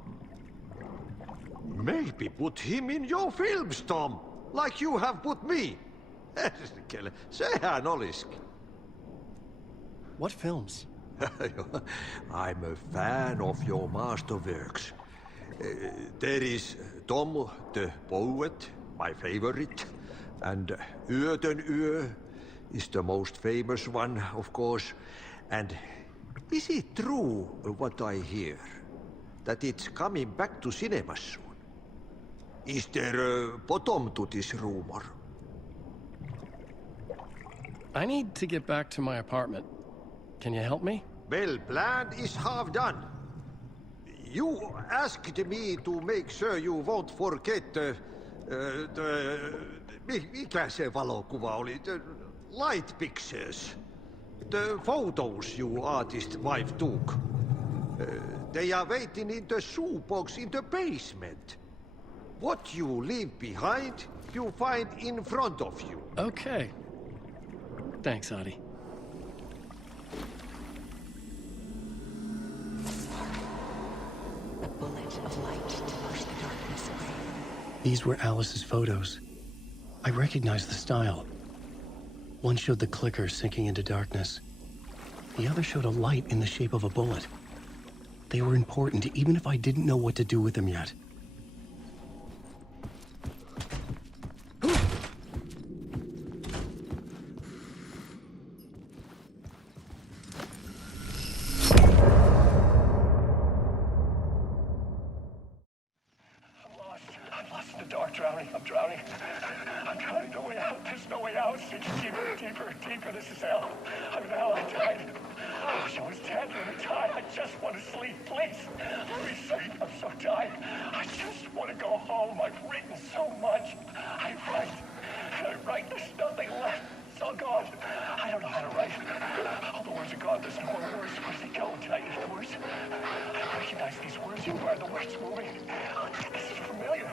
Maybe put him in your films, Tom, like you have put me. Sehän olisikin. What films? I'm a fan of your masterworks. There is Tom the Poet, my favorite, and Yöten Yö is the most famous one, of course. And is it true what I hear, that it's coming back to cinemas soon? Is there a bottom to this rumor? I need to get back to my apartment. Can you help me? Well, plan is half done. You asked me to make sure you won't forget mikä se valokuva oli? The light pictures. The photos your artist wife took. They are waiting in the shoebox in the basement. What you leave behind, you find in front of you. Okay. Thanks, Adi. A bullet of light to push the darkness away. These were Alice's photos. I recognized the style. One showed the clicker sinking into darkness. The other showed a light in the shape of a bullet. They were important, even if I didn't know what to do with them yet. I'm drowning. No way out. There's no way out. Deeper. This is hell. I'm in hell. I died. I wish I was dead. Let me die. I just want to sleep. Please. Let me sleep. I'm so tired. I just want to go home. I've written so much. I write. There's nothing left. It's all gone. I don't know how to write. All the words are gone. There's no more words. Where's it going? Did I use the words? I recognize these words. the words moving. Oh, this is familiar.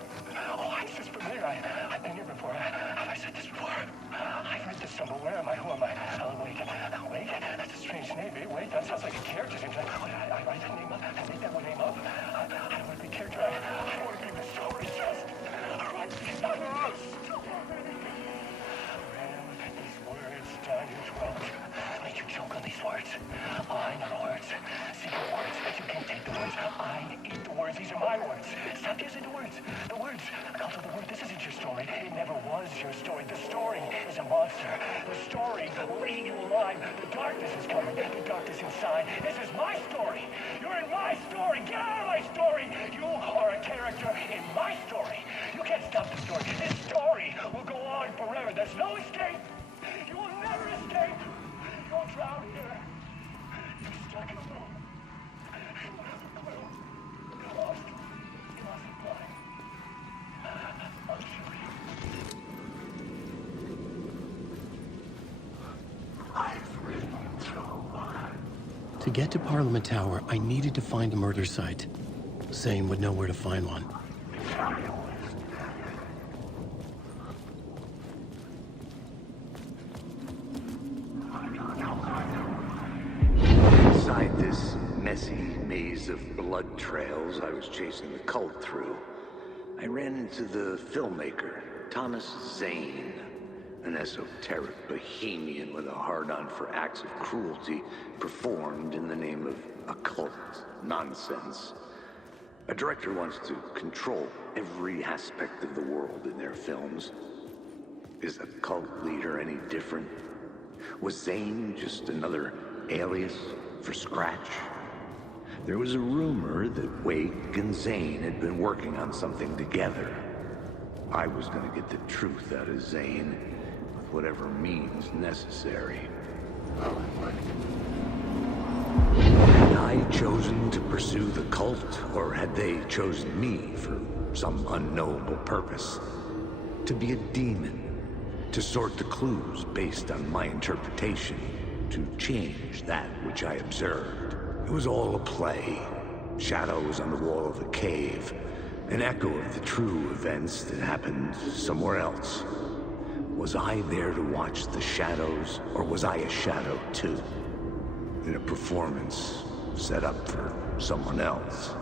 Oh, this is familiar. I've been here before. Have I said this before? I've read this somewhere. Where am I? Who am I? Alanwake. Wait, that's a strange name. Wait, that sounds like a character's name. I write that name up. I make that one name up. I don't want to be a character. I want to be the story. Just write these words. These words down your throat. Make you choke on these words. I know the words. Secret words. You can't take the words. I eat the words. These are my words. Stop using the words. The words. Come to the word. This isn't your story. It never was your story. The story is a monster. The story will eat you alive. The darkness is coming. The darkness inside. This is my story. You're in my story. Get out of my story. You are a character in my story. You can't stop the story. This story will go on forever. There's no escape. You will never escape. You'll drown here. You're stuck in a room. You don't have a clue. You're lost. You're lost in time. I'll show you. I've ridden through. To get to Parliament Tower, I needed to find a murder site. Zane would know where to find one. Inside this messy maze of blood trails I was chasing the cult through, I ran into the filmmaker, Thomas Zane, an esoteric bohemian with a hard-on for acts of cruelty performed in the name of occult nonsense. A director wants to control every aspect of the world in their films. Is a cult leader any different? Was Zane just another alias for Scratch? There was a rumor that Wake and Zane had been working on something together. I was gonna get the truth out of Zane, with whatever means necessary. Had I chosen to pursue the cult, or had they chosen me for some unknowable purpose? To be a demon, to sort the clues based on my interpretation, to change that which I observed. It was all a play. Shadows on the wall of the cave, an echo of the true events that happened somewhere else. Was I there to watch the shadows, or was I a shadow too? In a performance set up for someone else.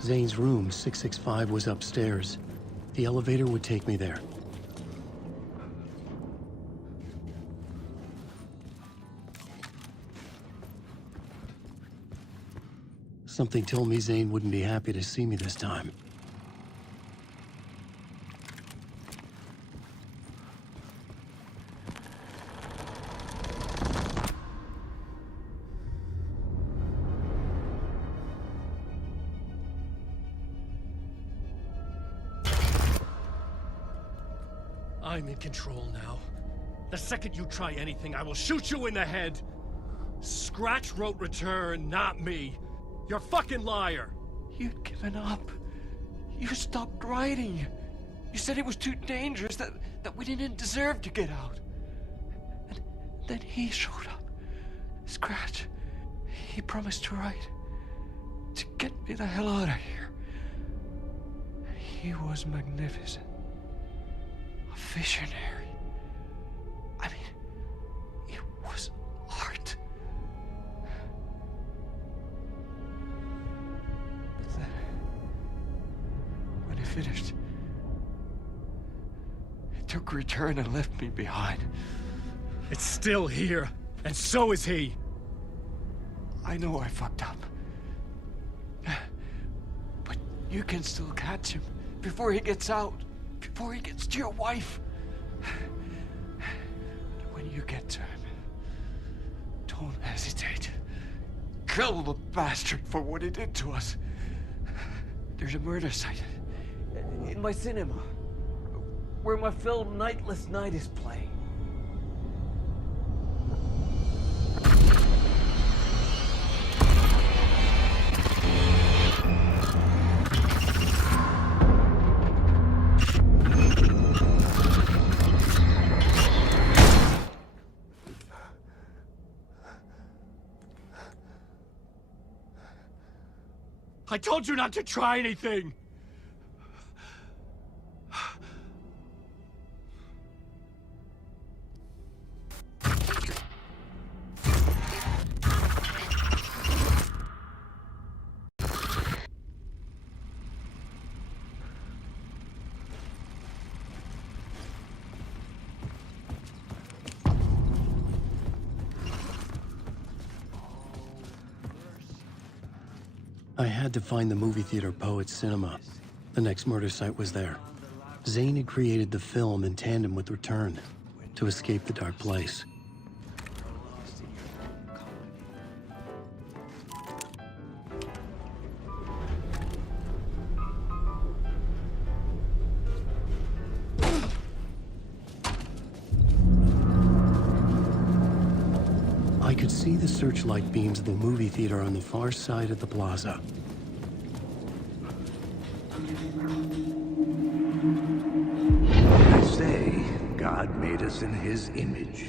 Zane's room, 665, was upstairs. The elevator would take me there. Something told me Zane wouldn't be happy to see me this time. I'm in control now. The second you try anything, I will shoot you in the head. Scratch wrote Return, not me. You're a fucking liar. You'd given up. You stopped writing. You said it was too dangerous, that we didn't deserve to get out. And then he showed up. Scratch. He promised to write. To get me the hell out of here. He was magnificent. A visionary. I mean, it was art. But then, when he finished, he took Return and left me behind. It's still here, and so is he. I know I fucked up. But you can still catch him before he gets out. Before he gets to your wife. When you get to him, don't hesitate. Kill the bastard for what he did to us. There's a murder site in my cinema where my film Nightless Night is playing. I told you not to try anything! I had to find the movie theater Poets Cinema. The next murder site was there. Zane had created the film in tandem with Return to escape the dark place. I could see the searchlight beams of the movie theater on the far side of the plaza. They say God made us in his image.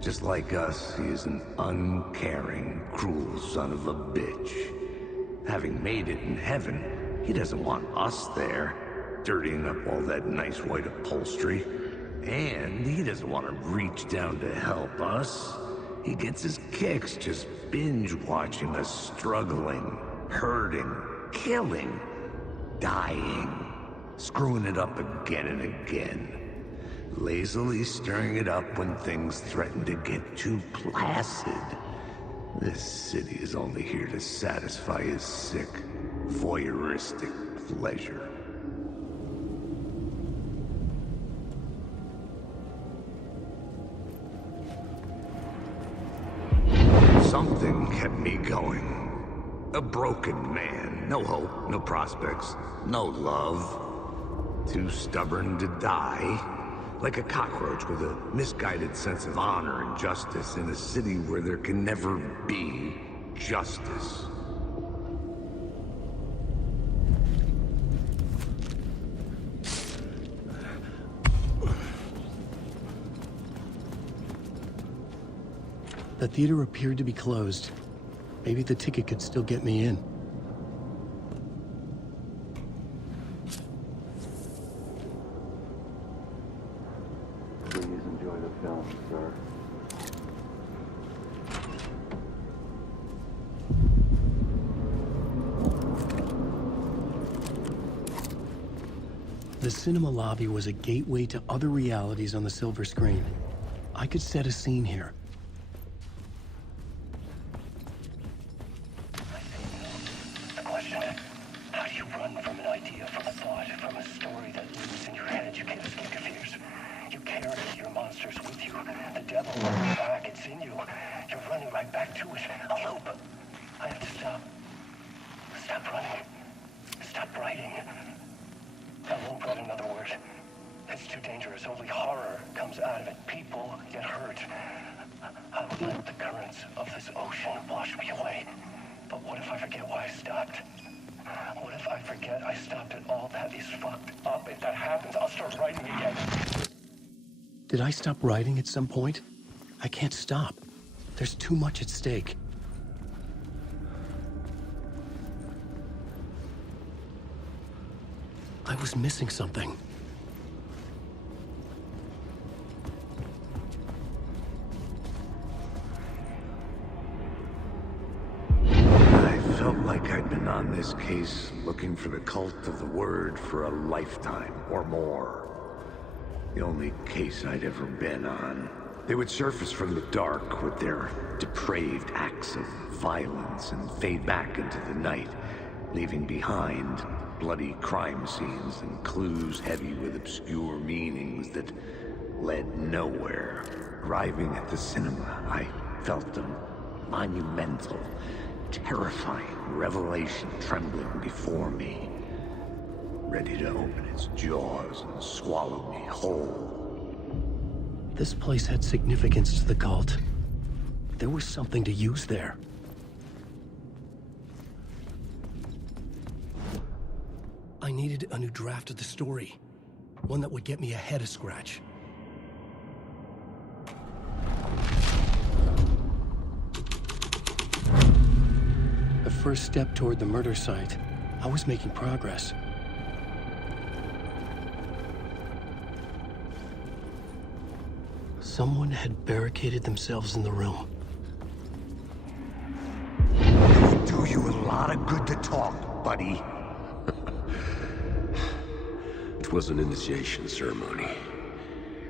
Just like us, he is an uncaring, cruel son of a bitch. Having made it in heaven, he doesn't want us there, dirtying up all that nice white upholstery. And he doesn't want to reach down to help us. He gets his kicks just binge-watching us struggling, hurting, killing, dying, screwing it up again and again, lazily stirring it up when things threaten to get too placid. This city is only here to satisfy his sick, voyeuristic pleasure. Something kept me going. A broken man. No hope, no prospects, no love. Too stubborn to die. Like a cockroach with a misguided sense of honor and justice in a city where there can never be justice. The theater appeared to be closed. Maybe the ticket could still get me in. Please enjoy the film, sir. The cinema lobby was a gateway to other realities on the silver screen. I could set a scene here. Did I stop writing at some point? I can't stop. There's too much at stake. I was missing something. I felt like I'd been on this case looking for the cult of the word for a lifetime or more. The only case I'd ever been on. They would surface from the dark with their depraved acts of violence and fade back into the night, leaving behind bloody crime scenes and clues heavy with obscure meanings that led nowhere. Arriving at the cinema, I felt a monumental, terrifying revelation trembling before me, ready to open its jaws and swallow me whole. This place had significance to the cult. There was something to use there. I needed a new draft of the story. One that would get me ahead of Scratch. The first step toward the murder site. I was making progress. Someone had barricaded themselves in the room. It would do you a lot of good to talk, buddy. It was an initiation ceremony.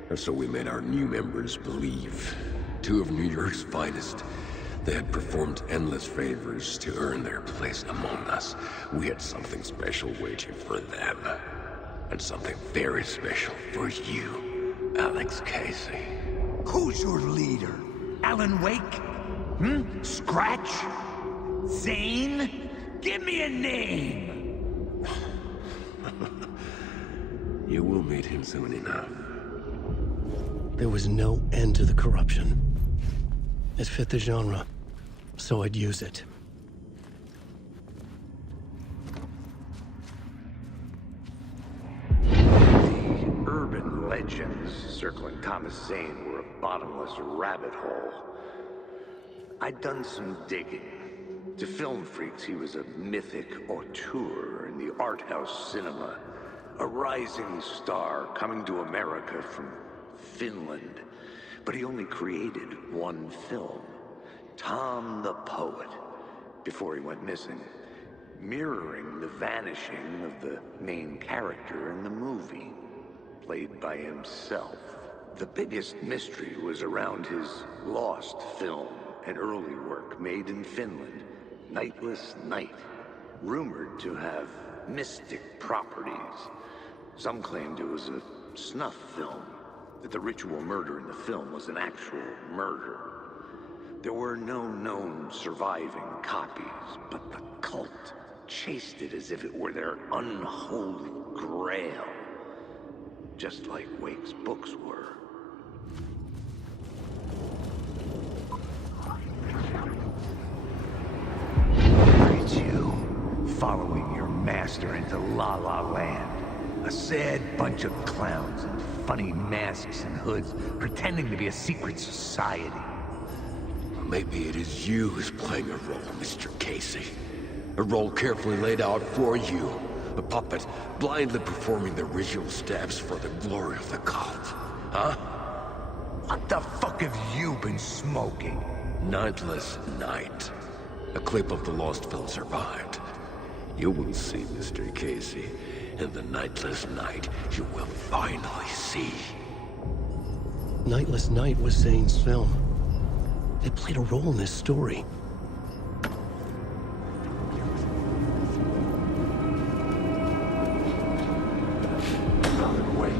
Or so we made our new members believe. 2 of New York's finest. They had performed endless favors to earn their place among us. We had something special waiting for them. And something very special for you, Alex Casey. Who's your leader? Alanwake? Scratch? Zane? Give me a name! You will meet him soon enough. There was no end to the corruption. It fit the genre, so I'd use it. The urban legends circling Thomas Zane were a bottomless rabbit hole. I'd done some digging. To film freaks, he was a mythic auteur in the art house cinema. A rising star coming to America from Finland. But he only created one film, Tom the Poet, before he went missing, mirroring the vanishing of the main character in the movie, played by himself. The biggest mystery was around his lost film, an early work made in Finland, Nightless Night, rumored to have mystic properties. Some claimed it was a snuff film, that the ritual murder in the film was an actual murder. There were no known surviving copies, but the cult chased it as if it were their unholy grail, just like Wake's books were. Look at you, following your master into La La Land. A sad bunch of clowns in funny masks and hoods, pretending to be a secret society. Maybe it is you who's playing a role, Mr. Casey. A role carefully laid out for you. A puppet blindly performing the ritual steps for the glory of the cult. Huh? What the fuck have you been smoking? Nightless Night. A clip of the lost film survived. You will see, Mr. Casey. In the Nightless Night, you will finally see. Nightless Night was Zane's film. It played a role in this story.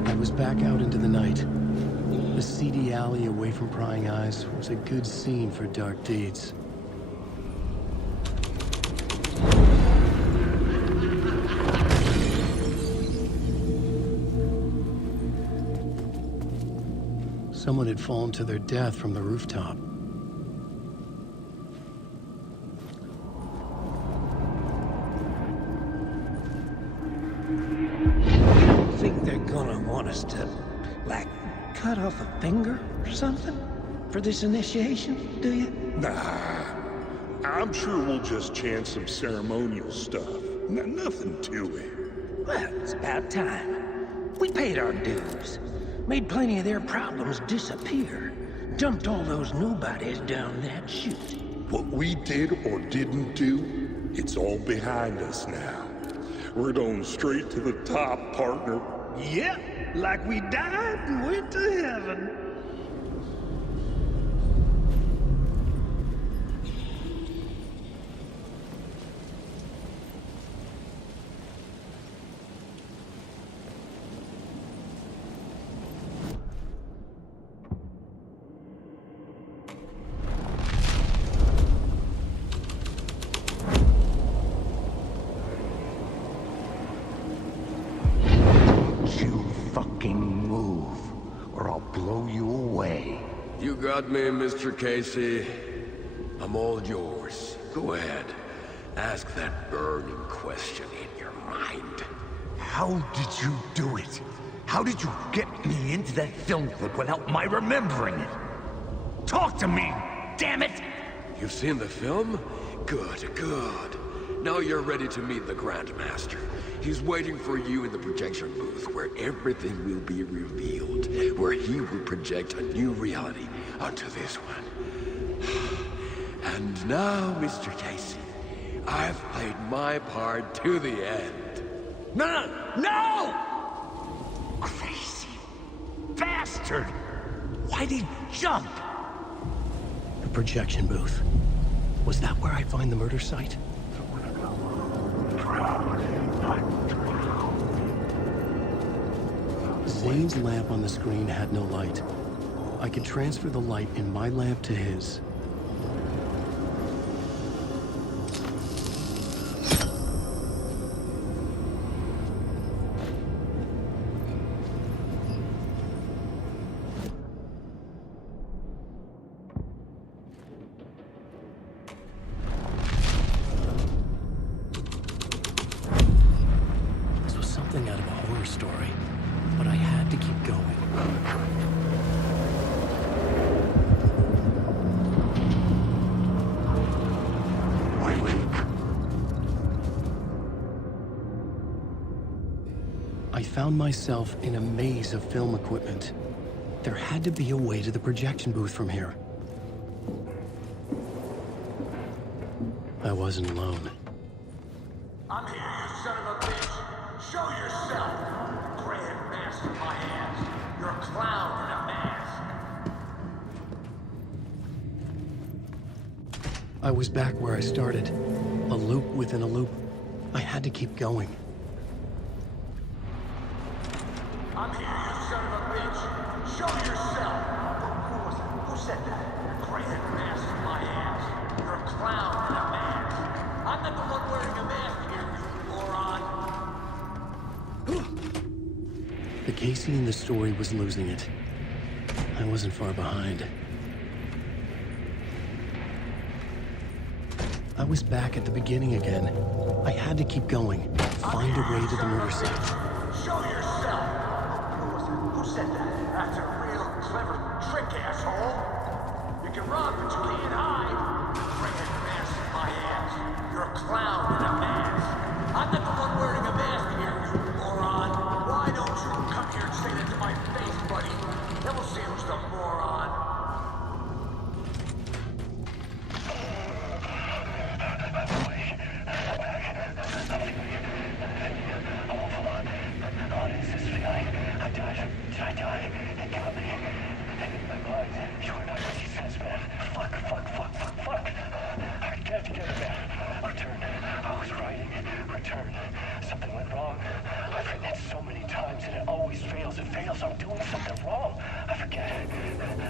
I was back out into the night. The seedy alley away from prying eyes was a good scene for dark deeds. Someone had fallen to their death from the rooftop. Think they're gonna want us to, like, cut off a finger or something for this initiation, do you? Nah. I'm sure we'll just chant some ceremonial stuff. Nothing to it. Well, it's about time. We paid our dues. Made plenty of their problems disappear. Dumped all those nobodies down that chute. What we did or didn't do, it's all behind us now. We're going straight to the top, partner. Yep, like we died and went to heaven. You got me, Mr. Casey. I'm all yours. Go ahead. Ask that burning question in your mind. How did you do it? How did you get me into that film clip without my remembering it? Talk to me, damn it! You've seen the film? Good, good. Now you're ready to meet the Grand Master. He's waiting for you in the projection booth, where everything will be revealed, where he will project a new reality onto this one. And now, Mr. Casey, I've played my part to the end. No! No! Crazy bastard! Why'd he jump? The projection booth. Was that where I find the murder site? Zane's lamp on the screen had no light. I could transfer the light in my lamp to his. This was something out of a horror story, but I had to keep going. I found myself in a maze of film equipment. There had to be a way to the projection booth from here. I wasn't alone. I'm here, you son of a bitch! Show yourself! Grand Master my ass! You're a clown in a mask! I was back where I started. A loop within a loop. I had to keep going. I'm here, you son of a bitch! Show yourself! Who was it? Who said that? Grand Master my ass! You're a clown in a mask! I'm not the one wearing a mask here, you moron! The Casey in the story was losing it. I wasn't far behind. I was back at the beginning again. I had to keep going. Find a way to the murder site. Show yourself! Who said that? That's a real clever trick, asshole! You can run, but you can't hide! Grand Master my ass! You're a clown in a mask! I'm not the one wearing a mask here, you moron! Why don't you come here and say that to my face, buddy? Then we'll see who's the moron! I died. It got me. In my mind, you are not what he says, man. Fuck. I can't get it, man. Return. I was writing. Return. Something went wrong. I've written it so many times and it always fails. It fails. I'm doing something wrong. I forget.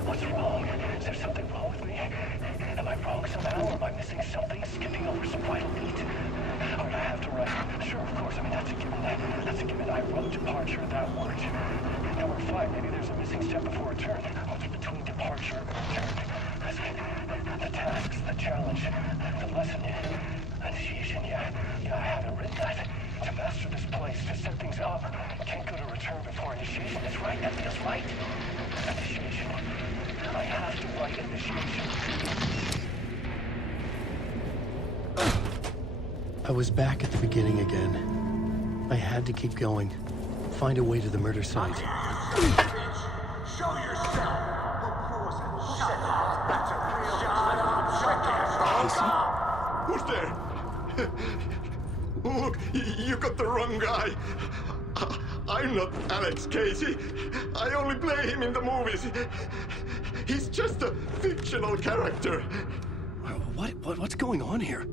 What's wrong? Is there something wrong with me? Am I wrong somehow? Am I missing something? Skipping over some vital beat? Or do I have to write? Sure, of course. I mean, that's a given. That's a given. I wrote departure. That worked. Number 5, maybe there's a missing step before return. What's between departure and return? The tasks, the challenge, the lesson, initiation. Yeah, I haven't written that. To master this place, to set things up, can't go to return before initiation. That's right, that feels right. Initiation. I have to write initiation. I was back at the beginning again. I had to keep going. Find a way to the murder site. Show yourself! Who was it? Who said that? That's a real trick, asshole! Who's there? Look, you got the wrong guy. I'm not Alex Casey. I only play him in the movies. He's just a fictional character. What's going on here?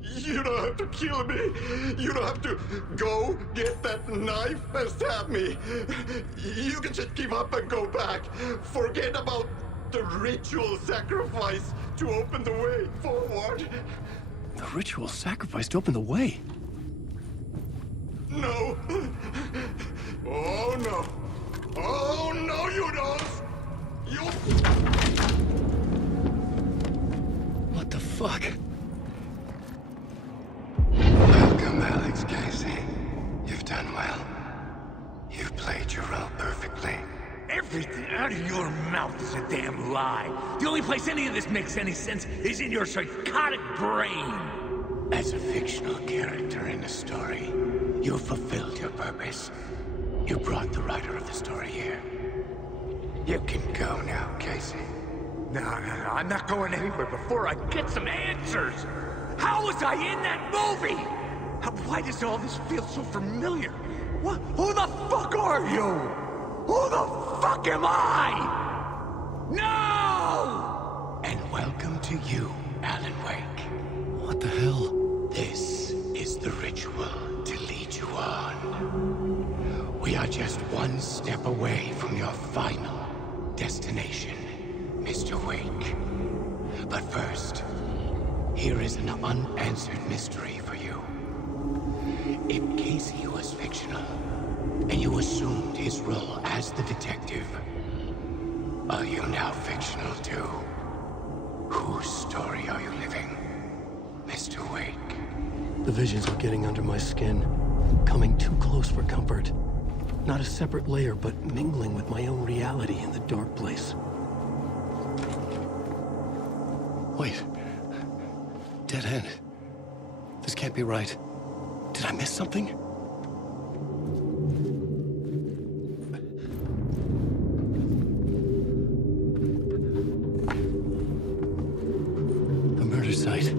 You don't have to kill me. You don't have to go get that knife and stab me. You can just give up and go back. Forget about the ritual sacrifice to open the way forward. The ritual sacrifice to open the way? No. Oh, no. Oh, no, you don't. You... What the fuck? Welcome, Alex Casey. You've done well. You've played your role perfectly. Everything out of your mouth is a damn lie. The only place any of this makes any sense is in your psychotic brain. As a fictional character in a story, you fulfilled your purpose. You brought the writer of the story here. You can go now, Casey. No, I'm not going anywhere before I get some answers. How was I in that movie? Why does all this feel so familiar? What? Who the fuck are you? Who the fuck am I? No! And welcome to you, Alan Wake. What the hell? This is the ritual to lead you on. We are just one step away from your final destination, Mr. Wake. But first, here is an unanswered mystery for you. If Casey was fictional, and you assumed his role as the detective, are you now fictional too? Whose story are you living, Mr. Wake? The visions are getting under my skin, coming too close for comfort. Not a separate layer, but mingling with my own reality in the dark place. Wait. Dead end. This can't be right. Did I miss something? The murder site.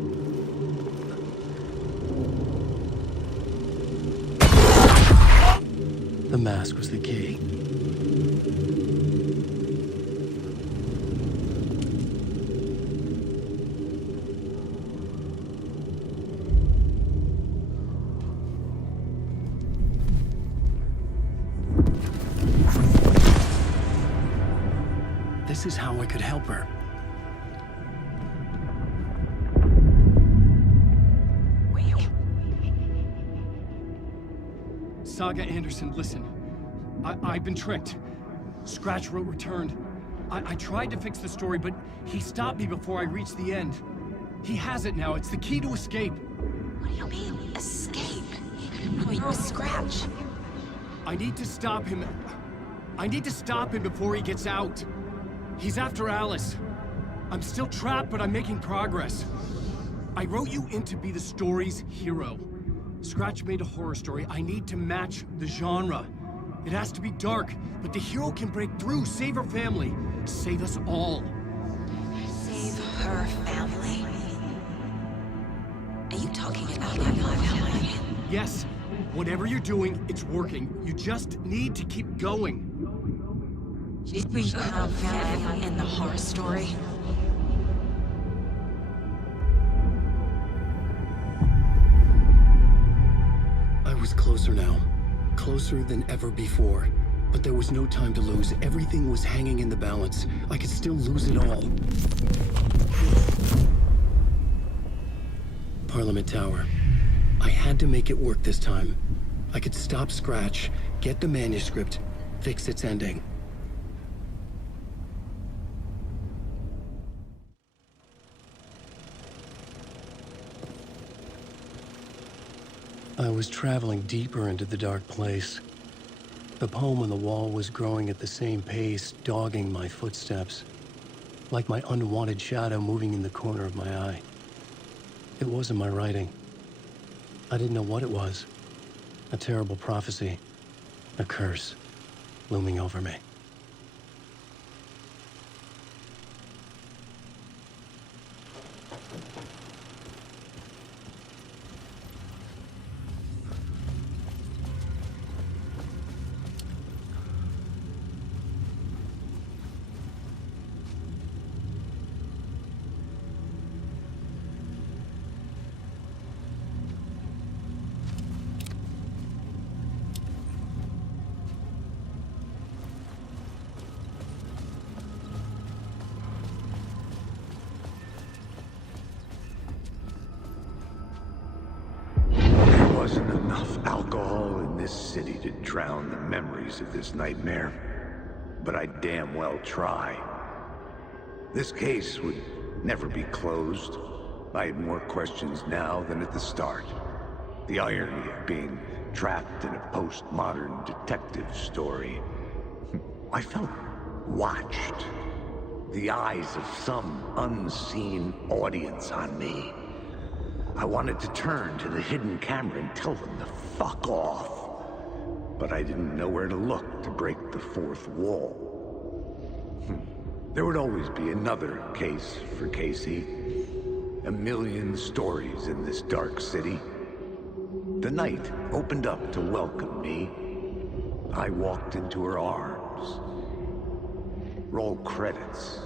The mask was the key. This is how I could help her. Saga Anderson, listen. I've been tricked. Scratch wrote returned. I tried to fix the story, but he stopped me before I reached the end. He has it now. It's the key to escape. What do you mean, escape? Oh, you Scratch. I need to stop him. I need to stop him before he gets out. He's after Alice. I'm still trapped, but I'm making progress. I wrote you in to be the story's hero. Scratch made a horror story. I need to match the genre. It has to be dark, but the hero can break through, save her family, save us all. Save her family? Are you talking about my family? Yes, whatever you're doing, it's working. You just need to keep going. Were you have family in the horror story? I was closer now. Closer than ever before. But there was no time to lose. Everything was hanging in the balance. I could still lose it all. Parliament Tower. I had to make it work this time. I could stop Scratch, get the manuscript, fix its ending. I was traveling deeper into the dark place. The poem on the wall was growing at the same pace, dogging my footsteps, like my unwanted shadow moving in the corner of my eye. It wasn't my writing. I didn't know what it was. A terrible prophecy, a curse, looming over me. Wasn't enough alcohol in this city to drown the memories of this nightmare, but I damn well try. This case would never be closed. I had more questions now than at the start. The irony of being trapped in a postmodern detective story. I felt watched. The eyes of some unseen audience on me. I wanted to turn to the hidden camera and tell them to fuck off. But I didn't know where to look to break the fourth wall. There would always be another case for Casey. A million stories in this dark city. The night opened up to welcome me. I walked into her arms. Roll credits.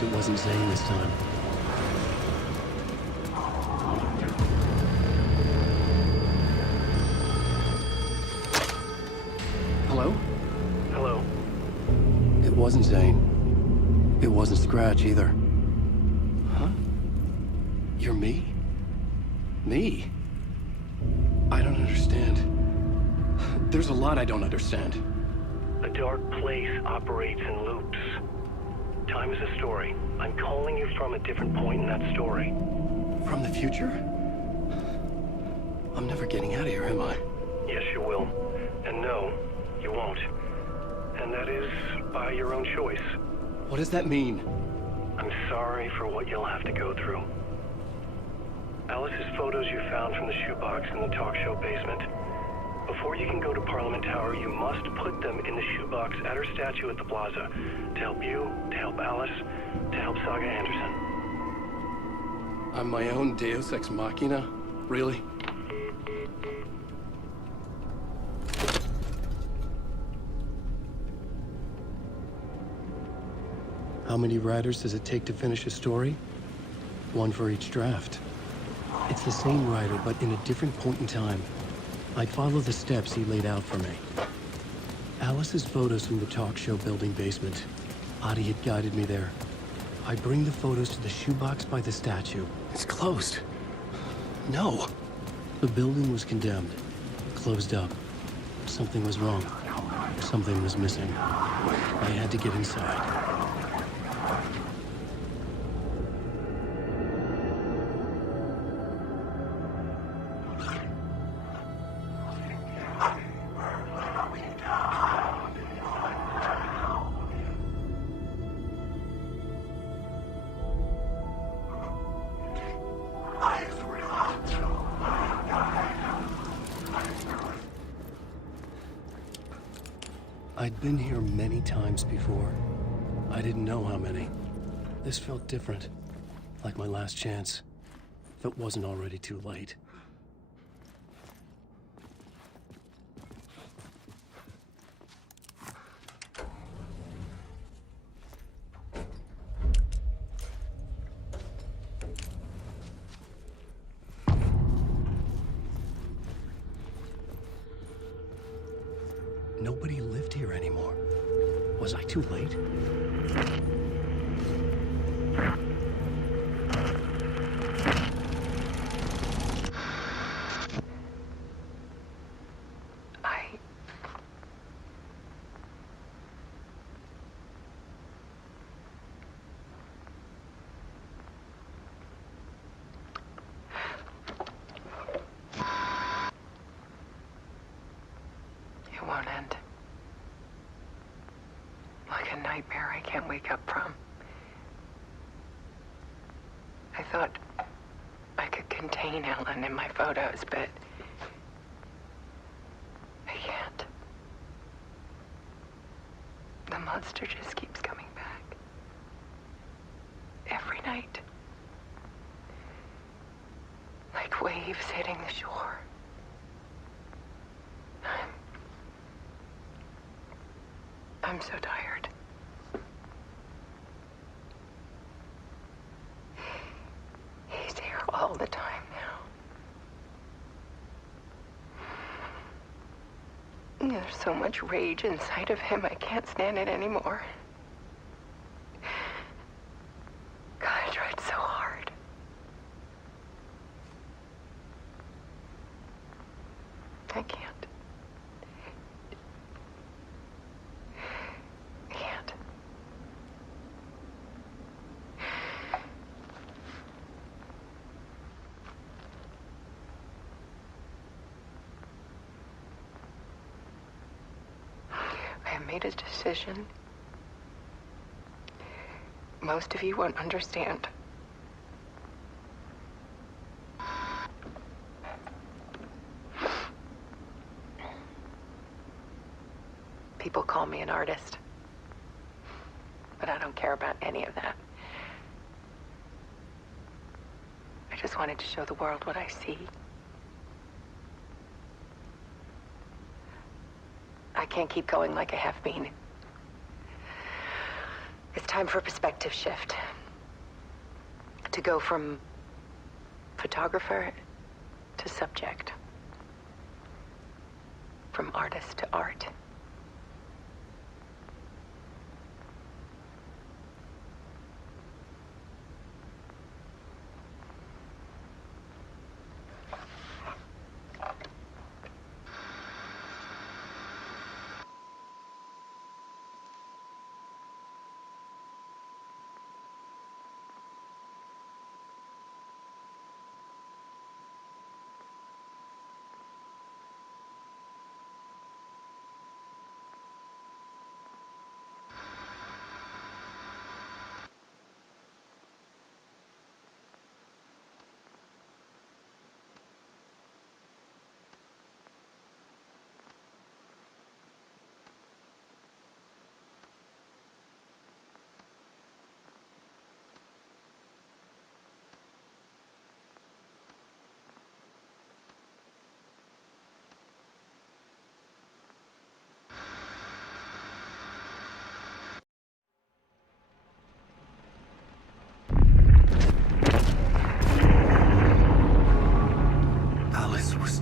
It wasn't Zane this time. Hello? Hello. It wasn't Zane. It wasn't Scratch either. Huh? You're me? Me? I don't understand. There's a lot I don't understand. A dark place operates in loops. Time is a story. I'm calling you from a different point in that story. From the future? I'm never getting out of here, am I? Yes, you will. And no, you won't. And that is by your own choice. What does that mean? I'm sorry for what you'll have to go through. Alice's photos you found from the shoebox in the talk show basement. Before you can go to Parliament Tower, you must put them in the shoebox at her statue at the plaza. To help you, to help Alice, to help Saga Anderson. I'm my own Deus Ex Machina? Really? How many writers does it take to finish a story? One for each draft. It's the same writer, but in a different point in time. I'd follow the steps he laid out for me. Alice's photos from the talk show building basement. Adi had guided me there. I'd bring the photos to the shoebox by the statue. It's closed. No. The building was condemned. Closed up. Something was wrong. Something was missing. I had to get inside. I'd been here many times before. I didn't know how many. This felt different, like my last chance, if it wasn't already too late. Nobody lived here anymore. Was I too late? It won't end. Like a nightmare I can't wake up from. I thought I could contain Ellen in my photos, but I can't. The monster just keeps coming back. Every night. Like waves hitting the shore. I'm so tired. He's here all the time now. There's so much rage inside of him, I can't stand it anymore. God, I tried so hard. I can't. I can't. I have made a decision. Most of you won't understand. People call me an artist, but I don't care about any of that. I just wanted to show the world what I see. I can't keep going like I have been. It's time for a perspective shift. To go from photographer to subject. From artist to art.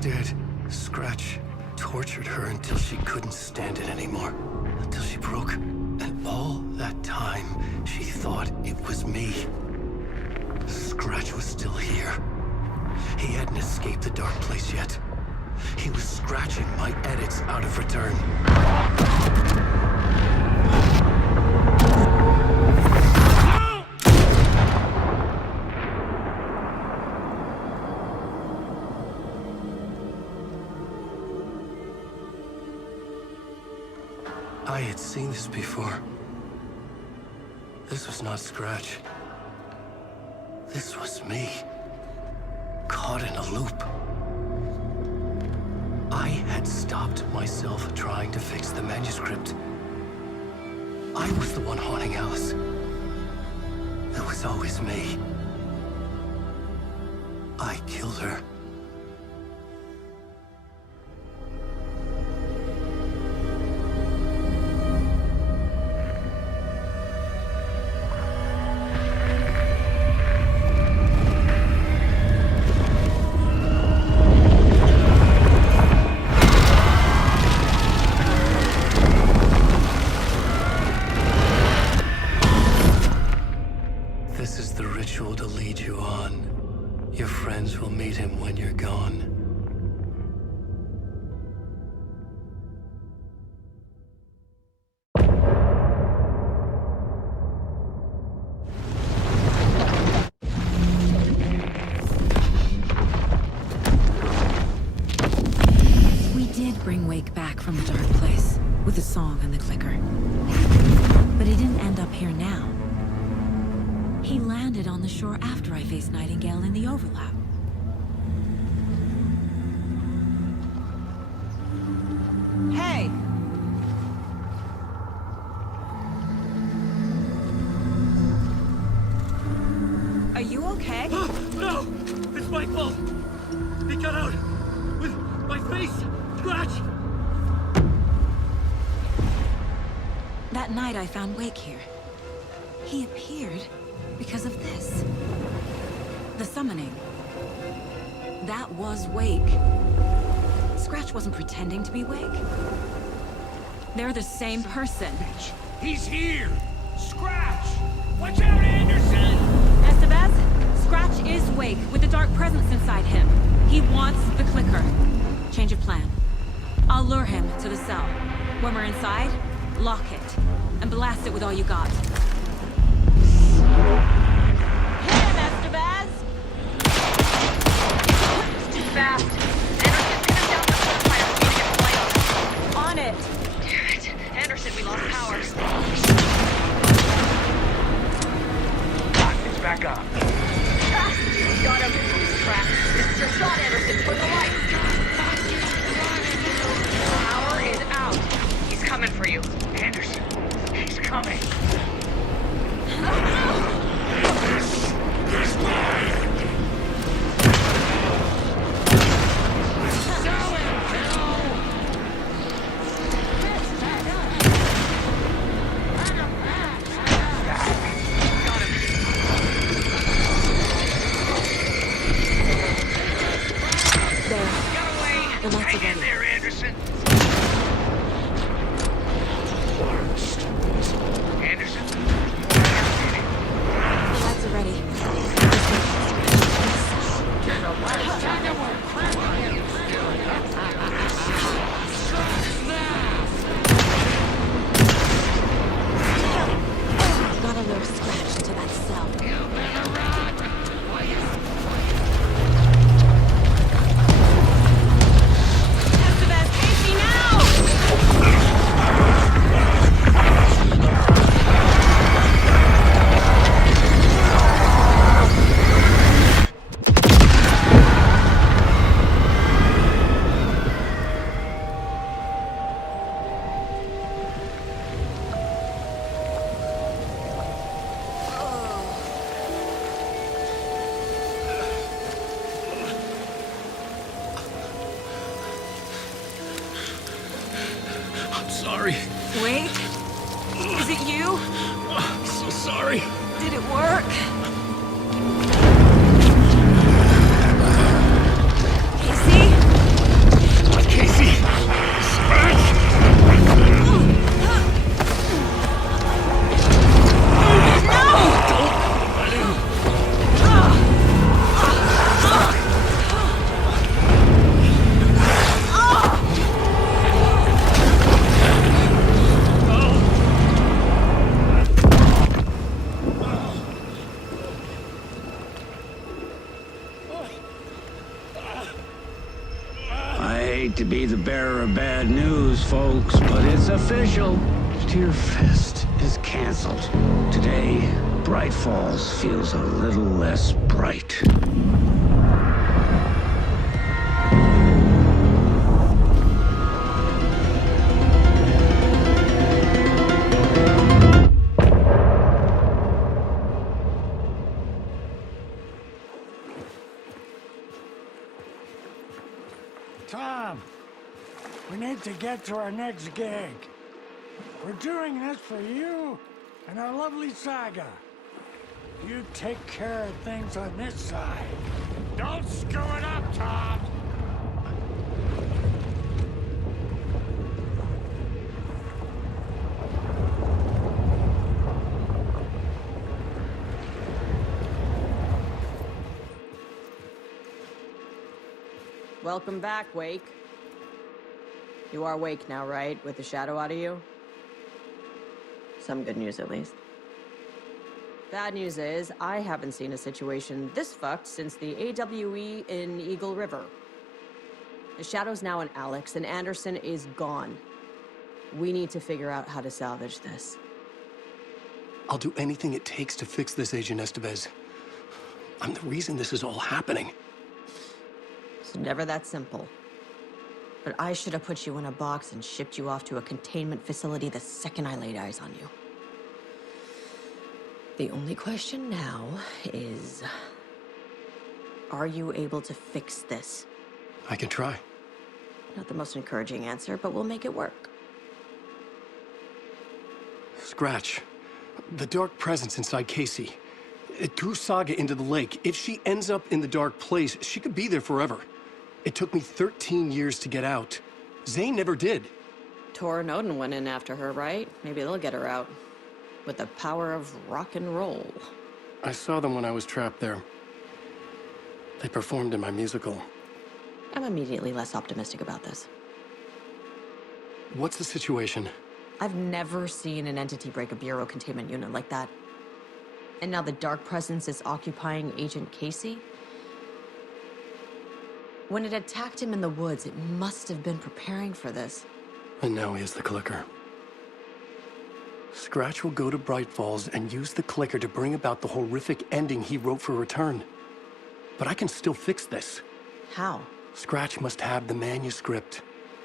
Dead. Scratch tortured her until she couldn't stand it anymore. Until she broke. And all that time, she thought it was me. Scratch was still here. He hadn't escaped the dark place yet. He was scratching my edits out of return. I had seen this before. This was not Scratch. This was me. Caught in a loop. I had stopped myself trying to fix the manuscript. I was the one haunting Alice. It was always me. I killed her. This is the ritual to lead you on. Your friends will meet him when you're gone. We did bring Wake back from the dark place, with the song and the clicker. But he didn't end up here now. He landed on the shore after I faced Nightingale in the overlap. Hey! Are you okay? No! It's my fault! He got out! With my face! Scratch! That night I found Wake here. He appeared because of this. The summoning. That was Wake. Scratch wasn't pretending to be Wake. They're the same person. He's here! Scratch! Watch out, Anderson! Estevez, Scratch is Wake with the dark presence inside him. He wants the clicker. Change of plan. I'll lure him to the cell. When we're inside, lock it, and blast it with all you got. Hit him, Estevez! It's too fast. Anderson, pin him down the fire so we can get the light on. On it! Damn it. Anderson, we lost power. It's back on. Got him. He's trapped. This is your shot, Anderson. Turn the lights. Power is out. He's coming for you. Anderson, he's coming. Hang in there, Anderson. Anderson? The lights are ready. Gotta lure Scratch into that cell. Estevez, Casey, now! I'm sorry. Wait. Is it you? I'm so sorry. Did it work? Casey? Casey! Scratch! I hate to be the bearer of bad news, folks, but it's official. Tear Fest is canceled. Today, Bright Falls feels a little less bright. Tom, we need to get to our next gig. We're doing this for you and our lovely saga. You take care of things on this side. Don't screw it up, Tom! Welcome back, Wake. You are Wake now, right? With the shadow out of you? Some good news, at least. Bad news is, I haven't seen a situation this fucked since the AWE in Eagle River. The shadow's now in Alex, and Anderson is gone. We need to figure out how to salvage this. I'll do anything it takes to fix this, Agent Estevez. I'm the reason this is all happening. It's never that simple. But I should have put you in a box and shipped you off to a containment facility the second I laid eyes on you. The only question now is, are you able to fix this? I can try. Not the most encouraging answer, but we'll make it work. Scratch. The dark presence inside Casey. It threw Saga into the lake. If she ends up in the dark place, she could be there forever. It took me 13 years to get out. Zane never did. Tor and Odin went in after her, right? Maybe they'll get her out. With the power of rock and roll. I saw them when I was trapped there. They performed in my musical. I'm immediately less optimistic about this. What's the situation? I've never seen an entity break a bureau containment unit like that. And now the dark presence is occupying Agent Casey? When it attacked him in the woods, it must have been preparing for this. And now he has the clicker. Scratch will go to Bright Falls and use the clicker to bring about the horrific ending he wrote for Return. But I can still fix this. How? Scratch must have the manuscript.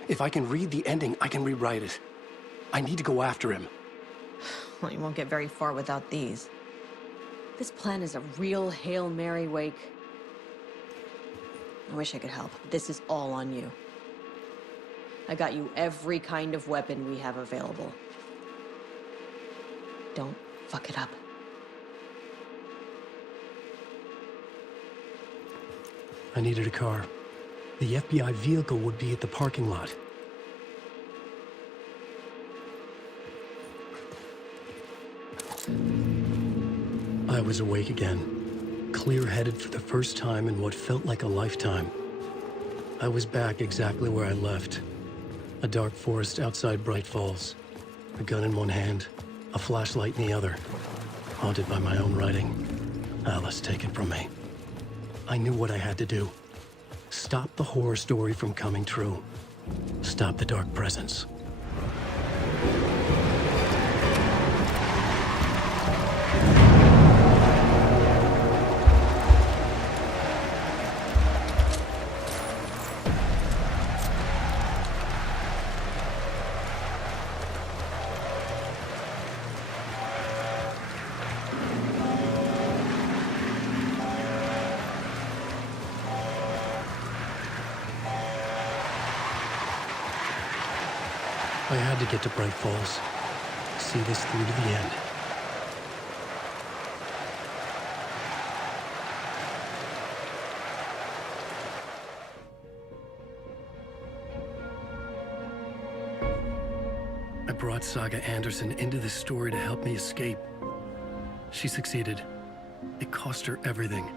If I can read the ending, I can rewrite it. I need to go after him. Well, you won't get very far without these. This plan is a real Hail Mary, Wake. I wish I could help. This is all on you. I got you every kind of weapon we have available. Don't fuck it up. I needed a car. The FBI vehicle would be at the parking lot. I was awake again, clear-headed for the first time in what felt like a lifetime. I was back exactly where I left. A dark forest outside Bright Falls. A gun in one hand, a flashlight in the other. Haunted by my own writing. Alice taken from me. I knew what I had to do. Stop the horror story from coming true. Stop the dark presence. I had to get to Bright Falls. See this through to the end. I brought Saga Anderson into this story to help me escape. She succeeded. It cost her everything.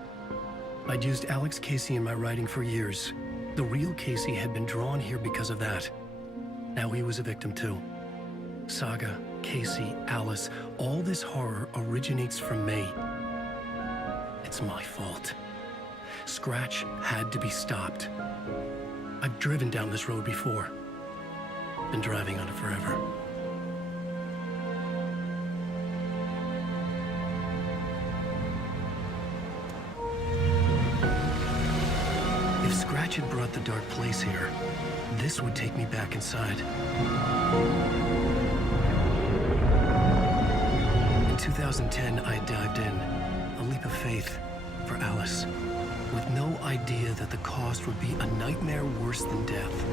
I'd used Alex Casey in my writing for years. The real Casey had been drawn here because of that. Now he was a victim too. Saga, Casey, Alice, all this horror originates from me. It's my fault. Scratch had to be stopped. I've driven down this road before. Been driving on it forever. If Scratch had brought the dark place here, this would take me back inside. In 2010, I dived in, a leap of faith for Alice, with no idea that the cost would be a nightmare worse than death.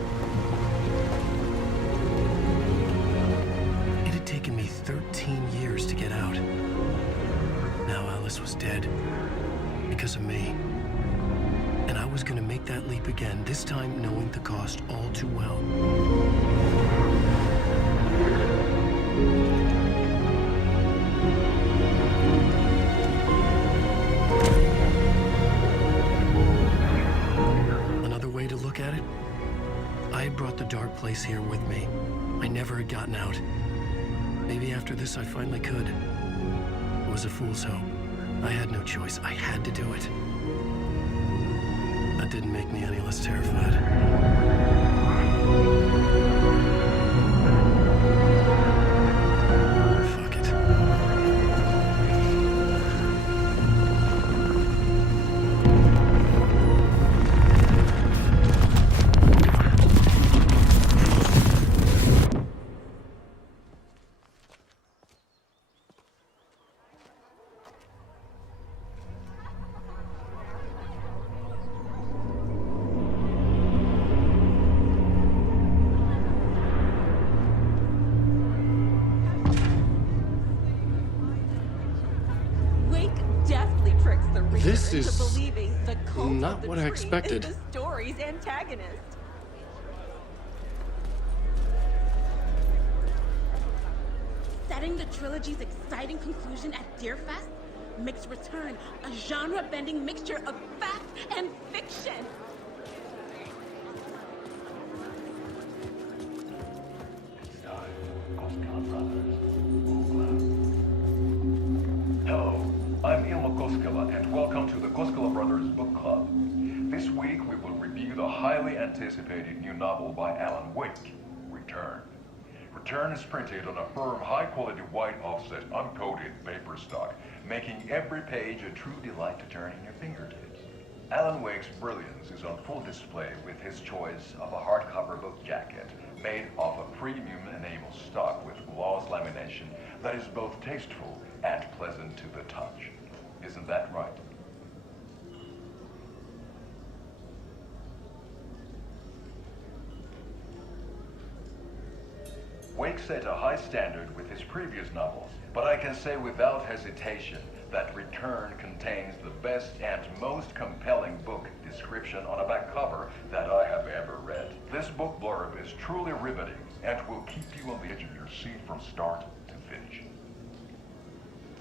It had taken me 13 years to get out. Now Alice was dead, because of me. And I was gonna make that leap again, this time knowing the cost all too well. Another way to look at it, I had brought the dark place here with me. I never had gotten out. Maybe after this I finally could. It was a fool's hope. I had no choice. I had to do it. That didn't make me any less terrified. Fuck it. This is not what I expected. The story's antagonist. Setting the trilogy's exciting conclusion at Deerfest makes Return a genre-bending mixture of fact and fiction. will review the highly anticipated new novel by Alan Wake, Return. Return is printed on a firm, high-quality white offset, uncoated paper stock, making every page a true delight to turn in your fingertips. Alan Wake's brilliance is on full display with his choice of a hardcover book jacket made of a premium enamel stock with gloss lamination that is both tasteful and pleasant to the touch. Isn't that right? Wake set a high standard with his previous novels, but I can say without hesitation that Return contains the best and most compelling book description on a back cover that I have ever read. This book blurb is truly riveting and will keep you on the edge of your seat from start to finish.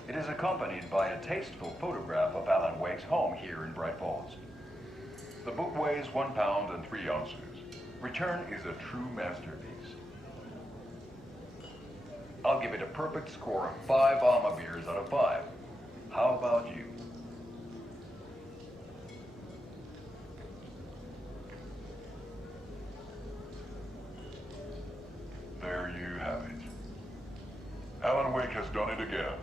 It is accompanied by a tasteful photograph of Alan Wake's home here in Bright Falls. The book weighs 1 pound and 3 ounces. Return is a true masterpiece. I'll give it a perfect score of 5 Alma beers out of 5. How about you? There you have it. Alan Wake has done it again.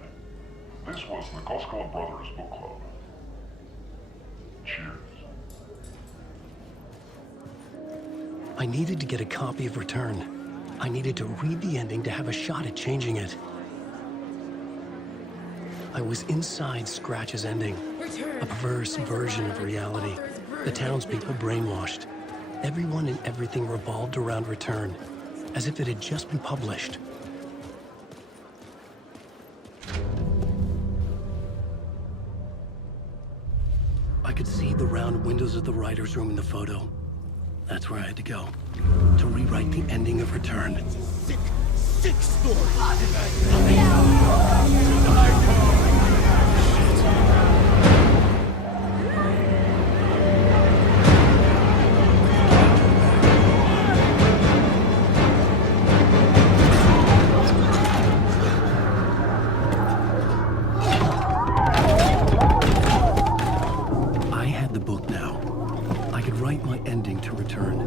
This was the Koskela Brothers Book Club. Cheers. I needed to get a copy of Return. I needed to read the ending to have a shot at changing it. I was inside Scratch's ending, a perverse version of reality. The townspeople brainwashed. Everyone and everything revolved around Return, as if it had just been published. I could see the round windows of the writer's room in the photo. That's where I had to go, to rewrite the ending of Return. Sick story! I had the book now. I could write my ending to Return.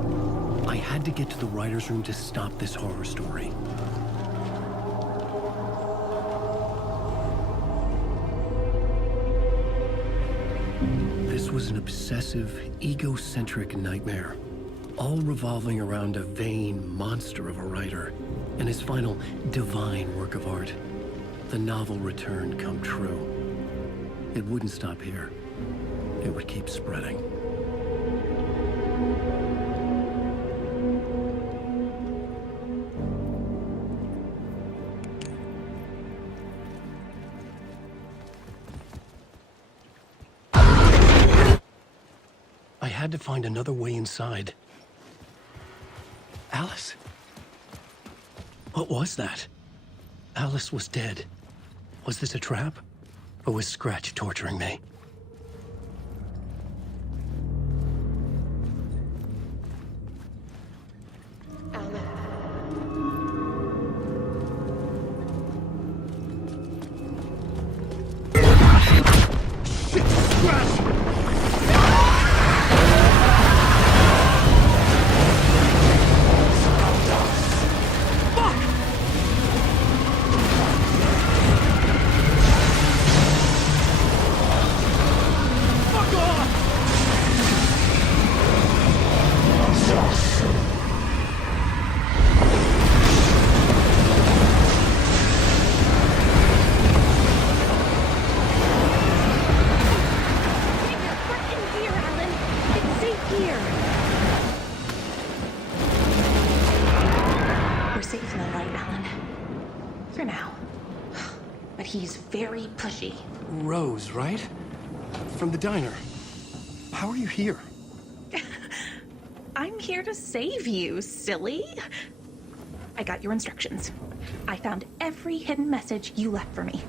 I had to get to the writer's room to stop this horror story. This was an obsessive, egocentric nightmare, all revolving around a vain monster of a writer and his final divine work of art, the novel Return come true. It wouldn't stop here. It would keep spreading. I had to find another way inside. Alice? What was that? Alice was dead. Was this a trap? Or was Scratch torturing me? Rose, right? From the diner. How are you here? I'm here to save you, silly. I got your instructions. I found every hidden message you left for me.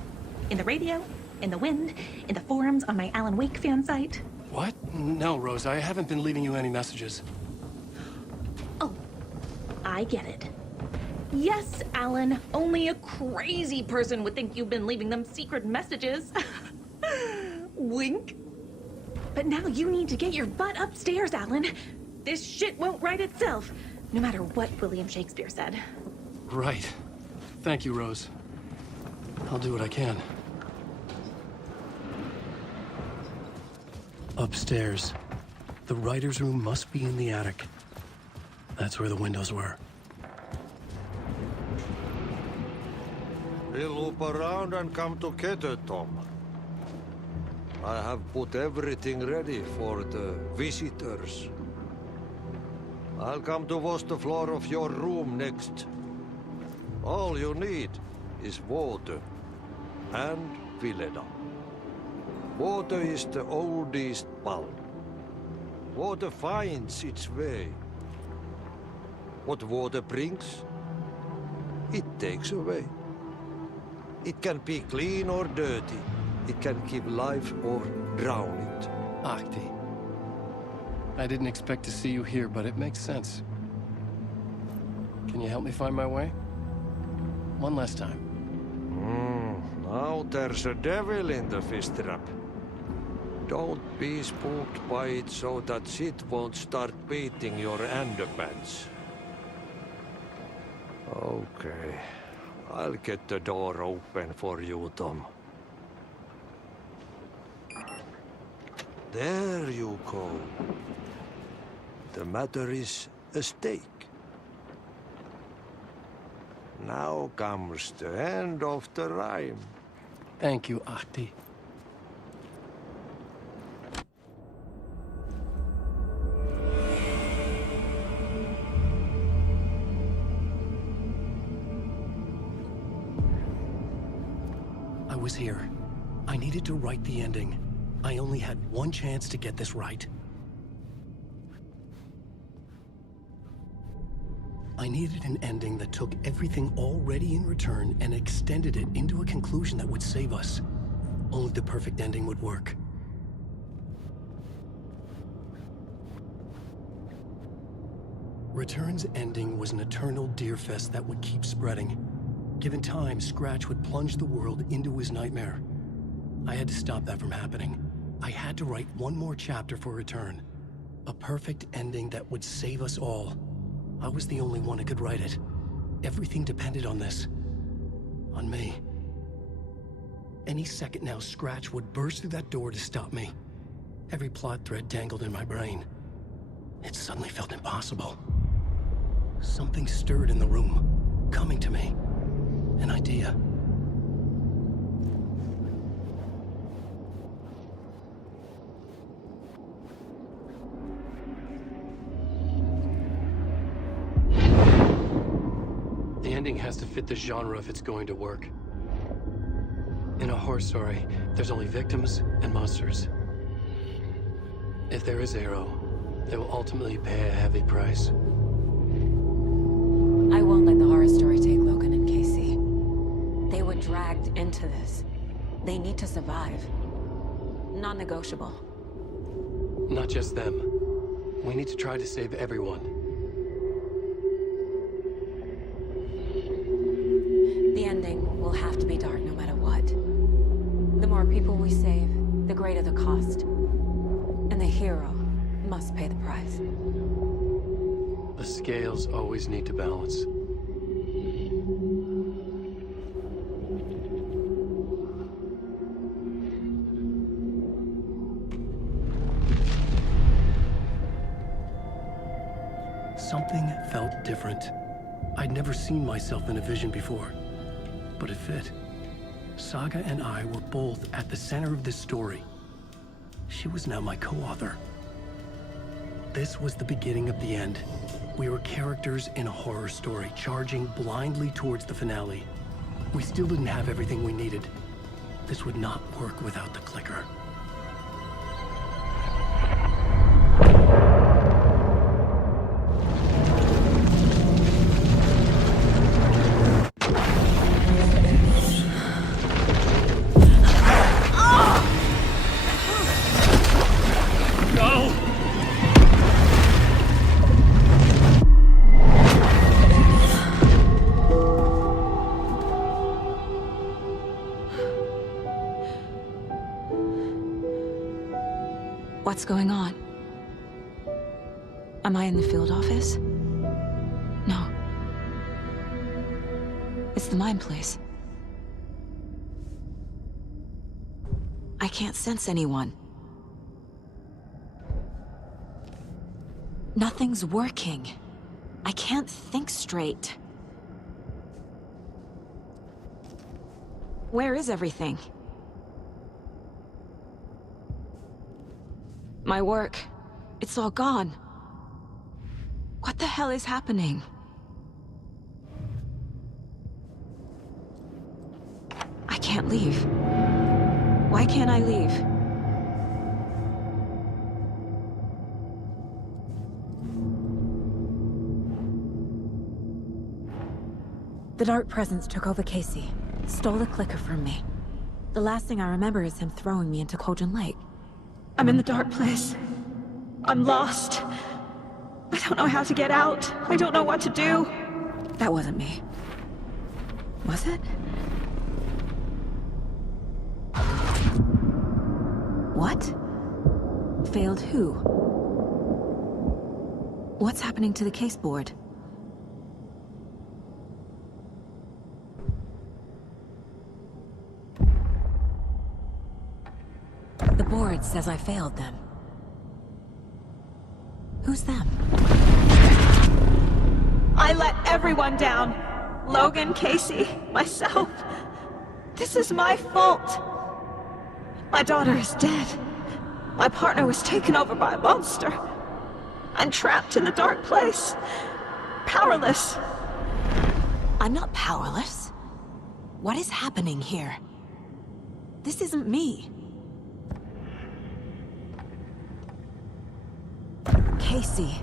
In the radio, in the wind, in the forums on my Alan Wake fan site. What? No, Rose, I haven't been leaving you any messages. Oh, I get it. Yes, Alan, only a crazy person would think you've been leaving them secret messages. Wink. But now you need to get your butt upstairs, Alan. This shit won't right itself, no matter what William Shakespeare said. Right. Thank you, Rose. I'll do what I can. Upstairs. The writer's room must be in the attic. That's where the windows were. We'll loop around and come together, Tom. I have put everything ready for the visitors. I'll come to wash the floor of your room next. All you need is water and Vileda. Water is the oldest bulb. Water finds its way. What water brings, it takes away. It can be clean or dirty. It can give life or drown it. Ahti. I didn't expect to see you here, but it makes sense. Can you help me find my way? One last time. Now there's a devil in the fish trap. Don't be spooked by it so that shit won't start beating your underpants. Okay. I'll get the door open for you, Tom. There you go. The matter is a stake. Now comes the end of the rhyme. Thank you, Ahti. I was here. I needed to write the ending. I only had one chance to get this right. I needed an ending that took everything already in return and extended it into a conclusion that would save us. Only the perfect ending would work. Return's ending was an eternal deerfest that would keep spreading. Given time, Scratch would plunge the world into his nightmare. I had to stop that from happening. I had to write one more chapter for Return. A perfect ending that would save us all. I was the only one who could write it. Everything depended on this. On me. Any second now, Scratch would burst through that door to stop me. Every plot thread tangled in my brain. It suddenly felt impossible. Something stirred in the room, coming to me. An idea. The ending has to fit the genre if it's going to work. In a horror story, there's only victims and monsters. If there is Arrow, they will ultimately pay a heavy price. I won't let the horror story take Logan and Casey. They were dragged into this. They need to survive. Non-negotiable. Not just them. We need to try to save everyone. The ending will have to be dark no matter what. The more people we save, the greater the cost. And the hero must pay the price. The scales always need to balance. Something felt different. I'd never seen myself in a vision before, but it fit. Saga and I were both at the center of this story. She was now my co-author. This was the beginning of the end. We were characters in a horror story, charging blindly towards the finale. We still didn't have everything we needed. This would not work without the clicker. What's going on? Am I in the field office? No. It's the mine place. I can't sense anyone. Nothing's working. I can't think straight. Where is everything? My work. It's all gone. What the hell is happening? I can't leave. Why can't I leave? The Dark Presence took over Casey. Stole the clicker from me. The last thing I remember is him throwing me into Cauldron Lake. I'm in the dark place. I'm lost. I don't know how to get out. I don't know what to do. That wasn't me. Was it? What? Failed who? What's happening to the case board? The board says I failed them. Who's them? I let everyone down. Logan, Casey, myself. This is my fault. My daughter is dead. My partner was taken over by a monster. I'm trapped in the dark place. Powerless. I'm not powerless. What is happening here? This isn't me. Casey.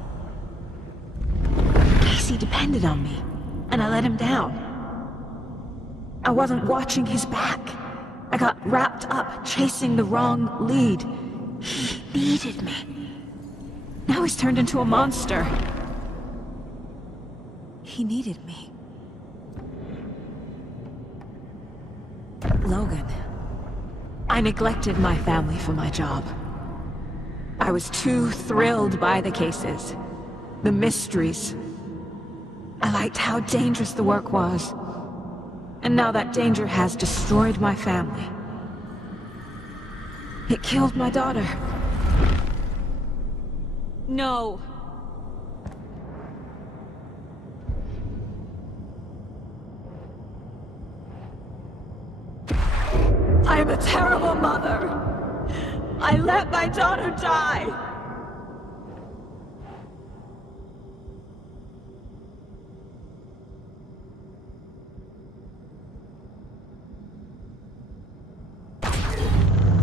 Casey depended on me, and I let him down. I wasn't watching his back. I got wrapped up chasing the wrong lead. He needed me. Now he's turned into a monster. He needed me. Logan. I neglected my family for my job. I was too thrilled by the cases, the mysteries. I liked how dangerous the work was. And now that danger has destroyed my family. It killed my daughter. No. I am a terrible mother. I let my daughter die.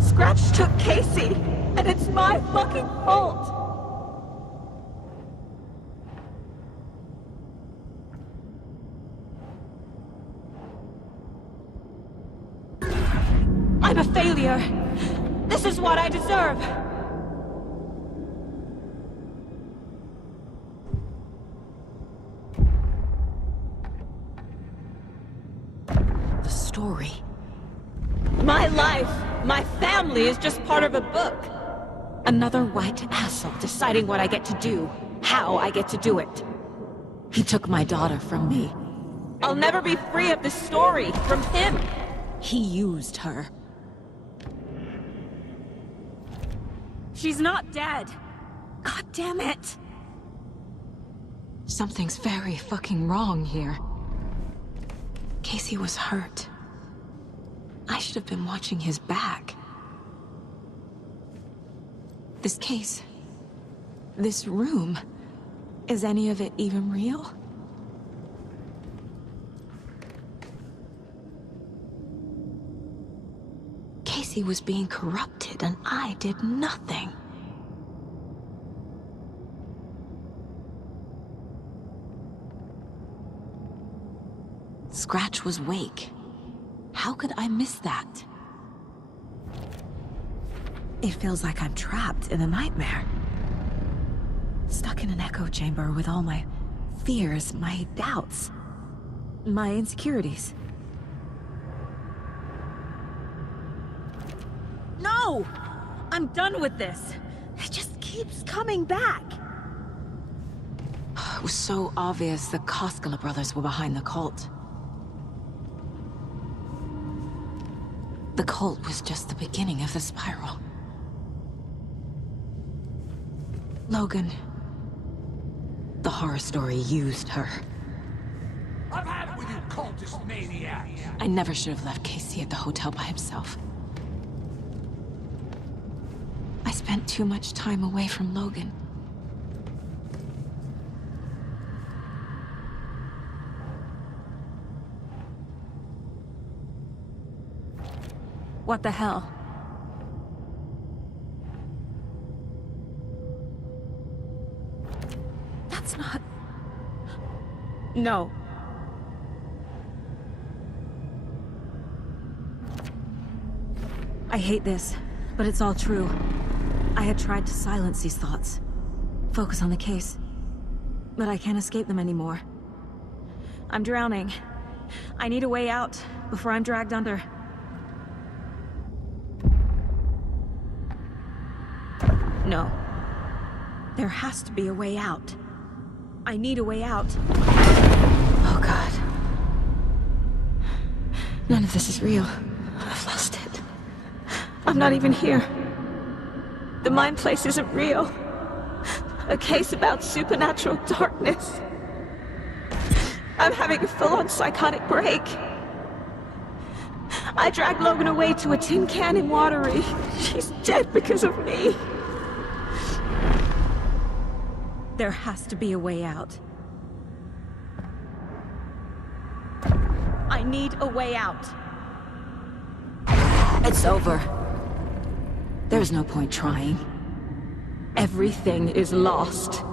Scratch took Casey, and it's my fucking fault. I'm a failure. This is what I deserve. The story. My life, my family is just part of a book. Another white asshole deciding what I get to do, how I get to do it. He took my daughter from me. I'll never be free of this story from him. He used her. She's not dead. God damn it. Something's very fucking wrong here. Casey was hurt. I should have been watching his back. This case, this room, is any of it even real? Casey was being corrupted and I did nothing. Scratch was Wake. How could I miss that? It feels like I'm trapped in a nightmare. Stuck in an echo chamber with all my fears, my doubts, my insecurities. No! I'm done with this. keeps coming back. It was so obvious the Koskela brothers were behind the cult. The cult was just the beginning of the spiral. Logan, the horror story used her. I've had it with you cultist maniacs! I never should have left Casey at the hotel by himself. I spent too much time away from Logan. What the hell? That's not... No. I hate this, but it's all true. I had tried to silence these thoughts. Focus on the case. But I can't escape them anymore. I'm drowning. I need a way out before I'm dragged under. No. There has to be a way out. I need a way out. Oh God. None of this is real. I've lost it. I'm not even here. The mind place isn't real. A case about supernatural darkness. I'm having a full-on psychotic break. I dragged Logan away to a tin can in Watery. She's dead because of me. There has to be a way out. I need a way out. It's over. There's no point trying. Everything is lost.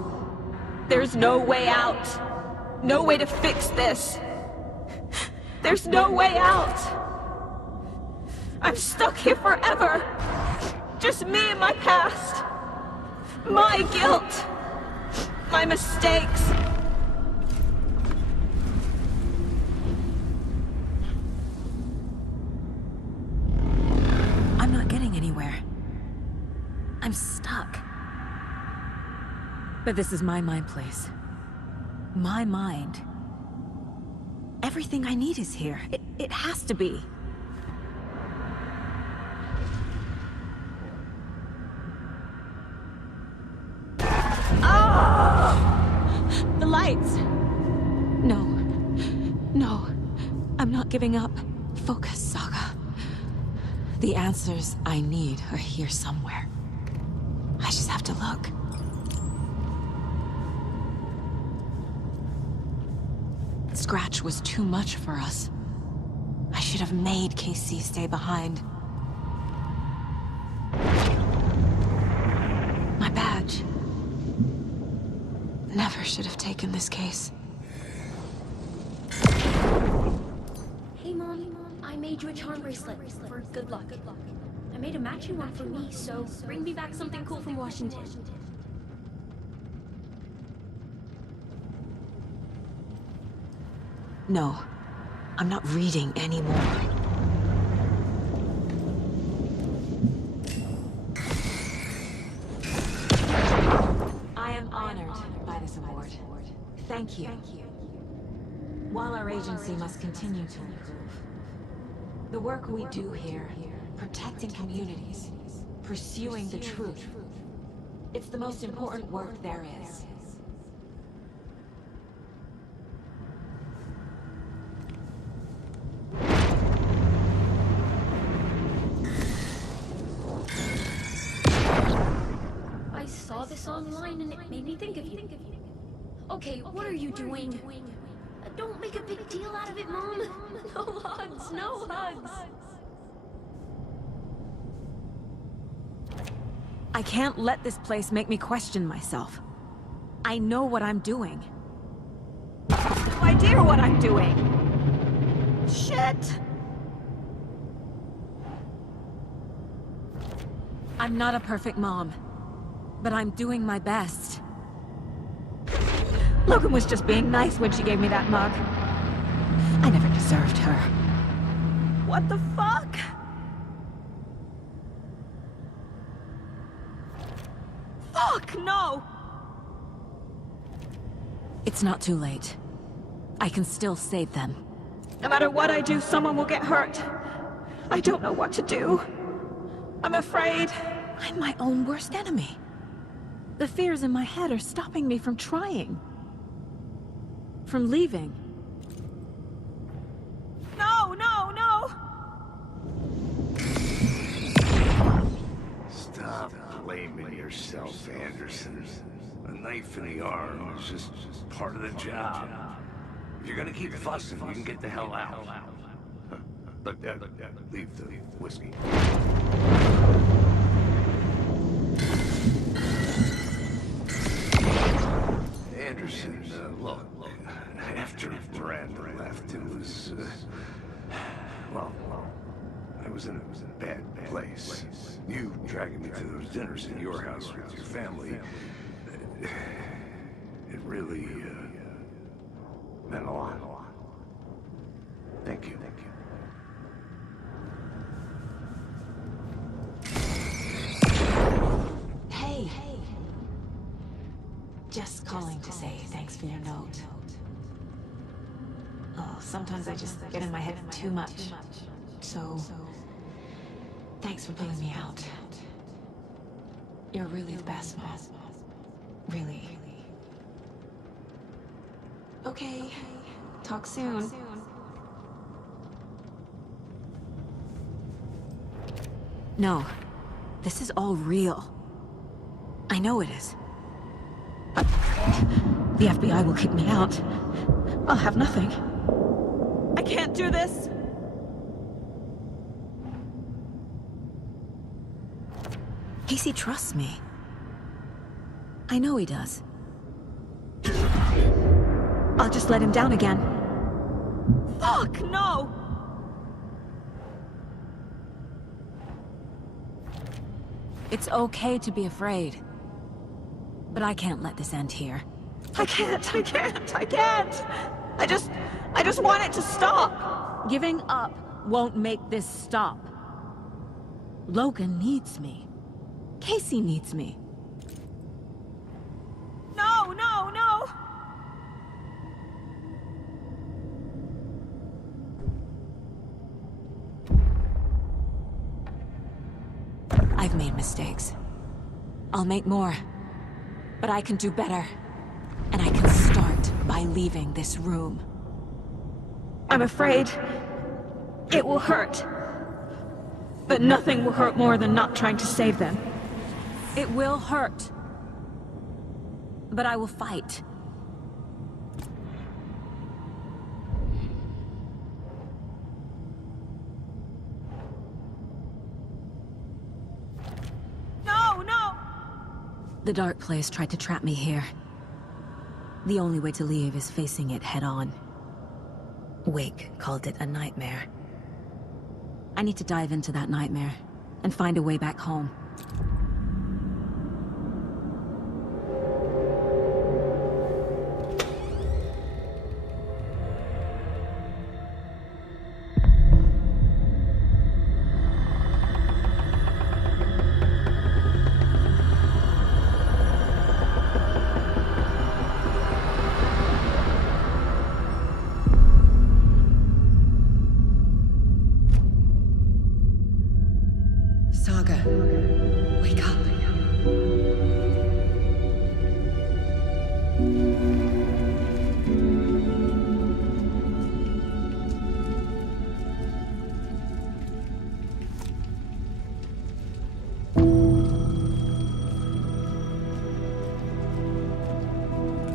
There's no way out. No way to fix this. There's no way out. I'm stuck here forever. Just me and my past. My guilt. My mistakes. I'm not getting anywhere. I'm stuck. But this is my mind place. My mind. Everything I need is here. It has to be. Oh! The lights! No. No. I'm not giving up. Focus, Saga. The answers I need are here somewhere. I just have to look. Scratch was too much for us. I should have made KC stay behind. My badge. Never should have taken this case. Hey, Mom. I made you a charm bracelet for good luck. I made a matching one for me, so bring me back something cool from Washington. No, I'm not reading anymore. I am honored by this award. Thank you. While our agency must continue to improve, the work we do here, protecting communities, pursuing the truth, it's the most important work there is. I saw this online and it made me think of you. Okay, what are you doing? Don't make a big deal out of it, Mom. No hugs, no hugs. I can't let this place make me question myself. I know what I'm doing. I have no idea what I'm doing! Shit! I'm not a perfect mom, but I'm doing my best. Logan was just being nice when she gave me that mug. I never deserved her. What the fuck? Fuck! no! It's not too late. I can still save them. No matter what I do, someone will get hurt. I don't know what to do. I'm afraid. I'm my own worst enemy. The fears in my head are stopping me from trying. From leaving. No, no, no! Stop blaming yourself, Anderson. A knife in the arm is just part of the job. If you're gonna keep fussing, you can get the hell out. But leave the whiskey. Anderson, look, after Miranda left, it was, well, I was in a bad place. You dragging me to those dinners at your house with your family, it really, meant a lot. Thank you. Hey. Just calling to say thanks for your note. Oh, sometimes I just get in my head too much. So, thanks for pulling me out. You're really the best, Mom. Really. Okay. Talk soon. No. This is all real. I know it is. The FBI will kick me out. I'll have nothing. I can't do this. Casey trusts me. I know he does. I'll just let him down again. Fuck, no! It's okay to be afraid. But I can't let this end here. I can't. I just want it to stop. Giving up won't make this stop. Logan needs me. Casey needs me. No, no, no! I've made mistakes. I'll make more. But I can do better. And I can start by leaving this room. I'm afraid it will hurt. But nothing will hurt more than not trying to save them. It will hurt. But I will fight. No, no! The dark place tried to trap me here. The only way to leave is facing it head-on. Wake called it a nightmare. I need to dive into that nightmare and find a way back home. Saga, wake up.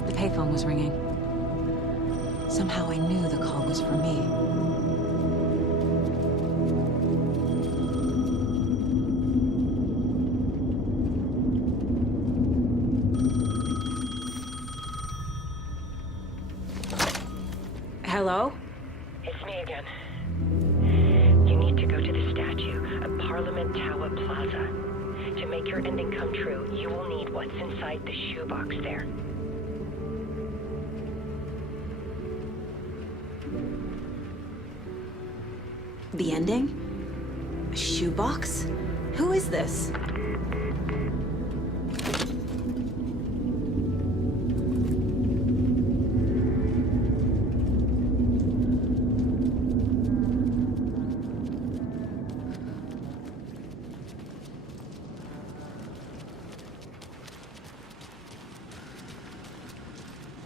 The payphone was ringing. Somehow I knew the call was for me. Hello? It's me again. You need to go to the statue at Parliament Tower Plaza. To make your ending come true, you will need what's inside the shoebox there. The ending? A shoebox? Who is this?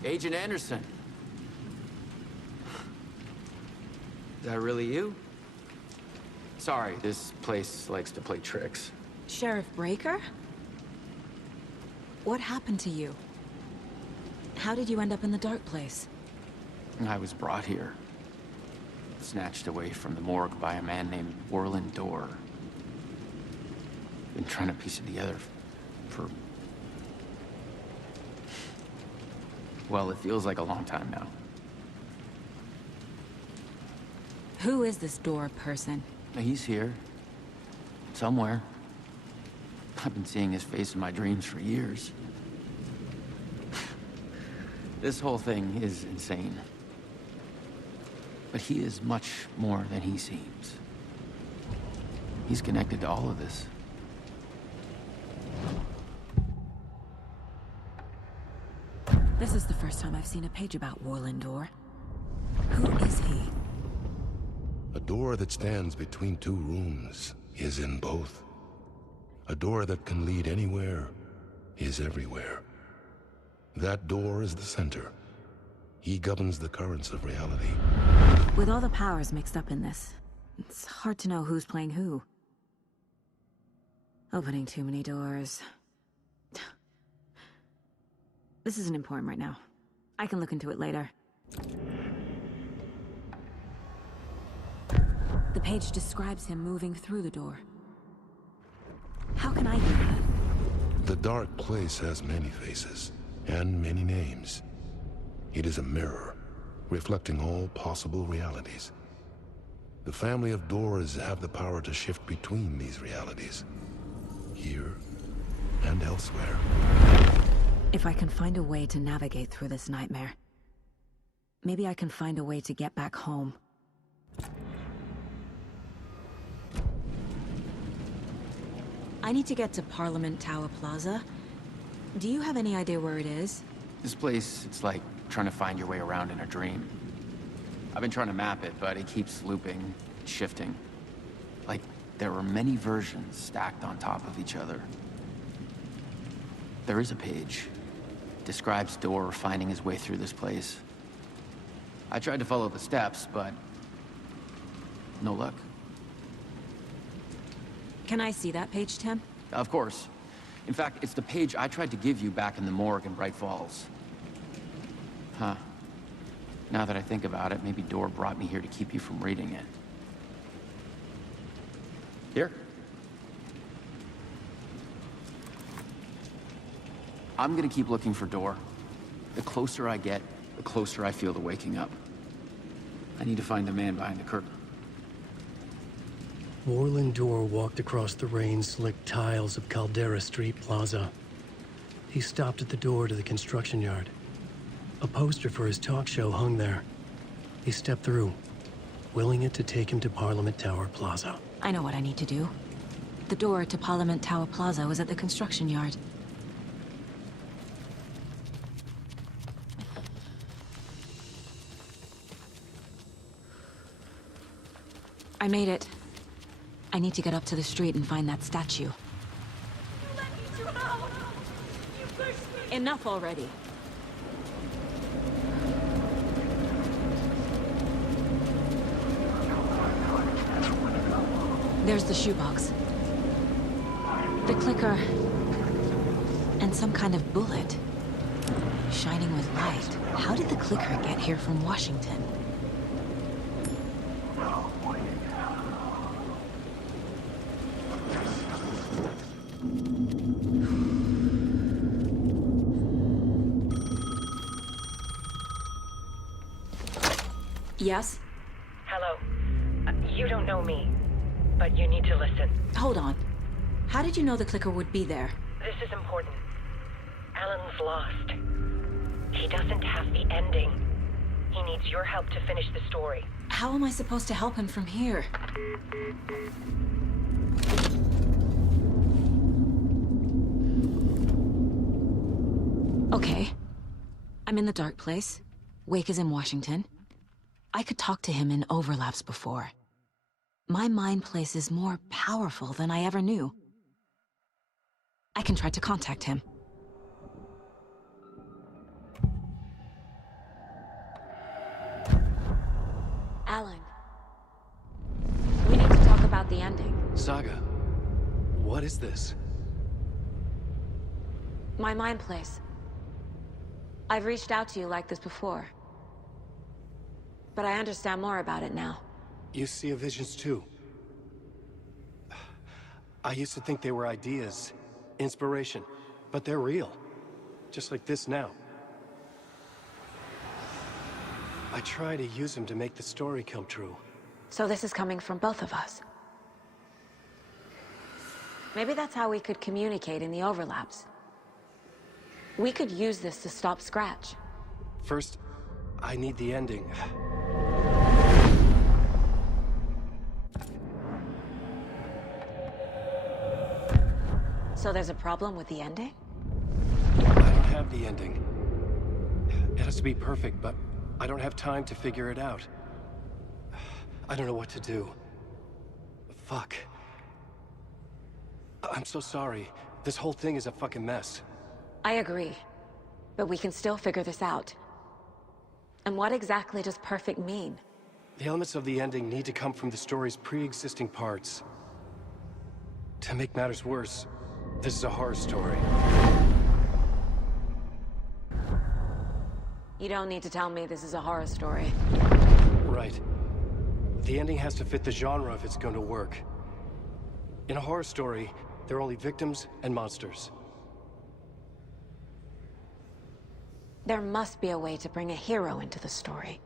Agent Anderson. Is that really you? Sorry, this place likes to play tricks. Sheriff Breaker? What happened to you? How did you end up in the dark place? I was brought here. Snatched away from the morgue by a man named Warland Dorr. Been trying to piece it together for... well, it feels like a long time now. Who is this Dorr person? He's here. Somewhere. I've been seeing his face in my dreams for years. This whole thing is insane. But he is much more than he seems. He's connected to all of this. This is the first time I've seen a page about Warland Dorr. Who is he? A door that stands between two rooms is in both. A door that can lead anywhere is everywhere. That door is the center. He governs the currents of reality. With all the powers mixed up in this, it's hard to know who's playing who. Opening too many doors. This isn't important right now. I can look into it later. The page describes him moving through the door. How can I do that? The dark place has many faces and many names. It is a mirror, reflecting all possible realities. The family of doors have the power to shift between these realities, here and elsewhere. If I can find a way to navigate through this nightmare, maybe I can find a way to get back home. I need to get to Parliament Tower Plaza. Do you have any idea where it is? This place, it's like trying to find your way around in a dream. I've been trying to map it, but it keeps looping, shifting. Like there are many versions stacked on top of each other. There is a page. Describes Dorr finding his way through this place. I tried to follow the steps, but no luck. Can I see that page, Tim? Of course. In fact, it's the page I tried to give you back in the morgue in Bright Falls. Huh. Now that I think about it, maybe Dorr brought me here to keep you from reading it. Here. I'm gonna keep looking for Dorr. The closer I get, the closer I feel to waking up. I need to find the man behind the curtain. Warland Dorr walked across the rain-slicked tiles of Caldera Street Plaza. He stopped at the door to the construction yard. A poster for his talk show hung there. He stepped through, willing it to take him to Parliament Tower Plaza. I know what I need to do. The door to Parliament Tower Plaza was at the construction yard. I made it. I need to get up to the street and find that statue. Enough already. There's the shoebox. The clicker. And some kind of bullet. Shining with light. How did the clicker get here from Washington? Yes? Hello. You don't know me, but you need to listen. Hold on. How did you know the clicker would be there? This is important. Alan's lost. He doesn't have the ending. He needs your help to finish the story. How am I supposed to help him from here? Okay. I'm in the dark place. Wake is in Washington. I could talk to him in overlaps before. My mind place is more powerful than I ever knew. I can try to contact him. Saga, what is this? My mind place. I've reached out to you like this before. But I understand more about it now. You see visions too. I used to think they were ideas, inspiration, but they're real. Just like this now. I try to use them to make the story come true. So this is coming from both of us. Maybe that's how we could communicate in the overlaps. We could use this to stop Scratch. First, I need the ending. So there's a problem with the ending? I don't have the ending. It has to be perfect, but I don't have time to figure it out. I don't know what to do. Fuck. I'm so sorry. This whole thing is a fucking mess. I agree. But we can still figure this out. And what exactly does perfect mean? The elements of the ending need to come from the story's pre-existing parts. To make matters worse, this is a horror story. You don't need to tell me this is a horror story. Right. The ending has to fit the genre if it's going to work. In a horror story, there are only victims and monsters. There must be a way to bring a hero into the story.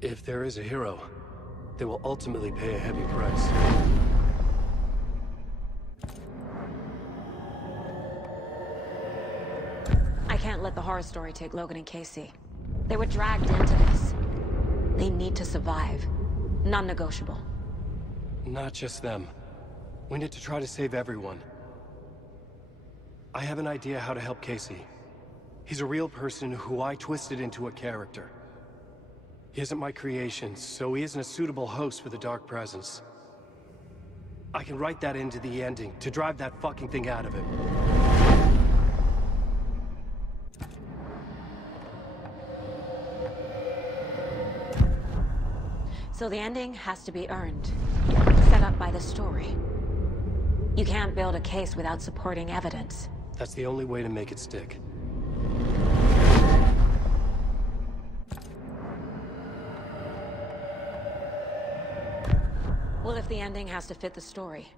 If there is a hero, they will ultimately pay a heavy price. I can't let the horror story take Logan and Casey. They were dragged into this. They need to survive. Non-negotiable. Not just them. We need to try to save everyone. I have an idea how to help Casey. He's a real person who I twisted into a character. He isn't my creation, so he isn't a suitable host for the Dark Presence. I can write that into the ending to drive that fucking thing out of him. So the ending has to be earned. Set up by the story. You can't build a case without supporting evidence. That's the only way to make it stick. Well, if the ending has to fit the story,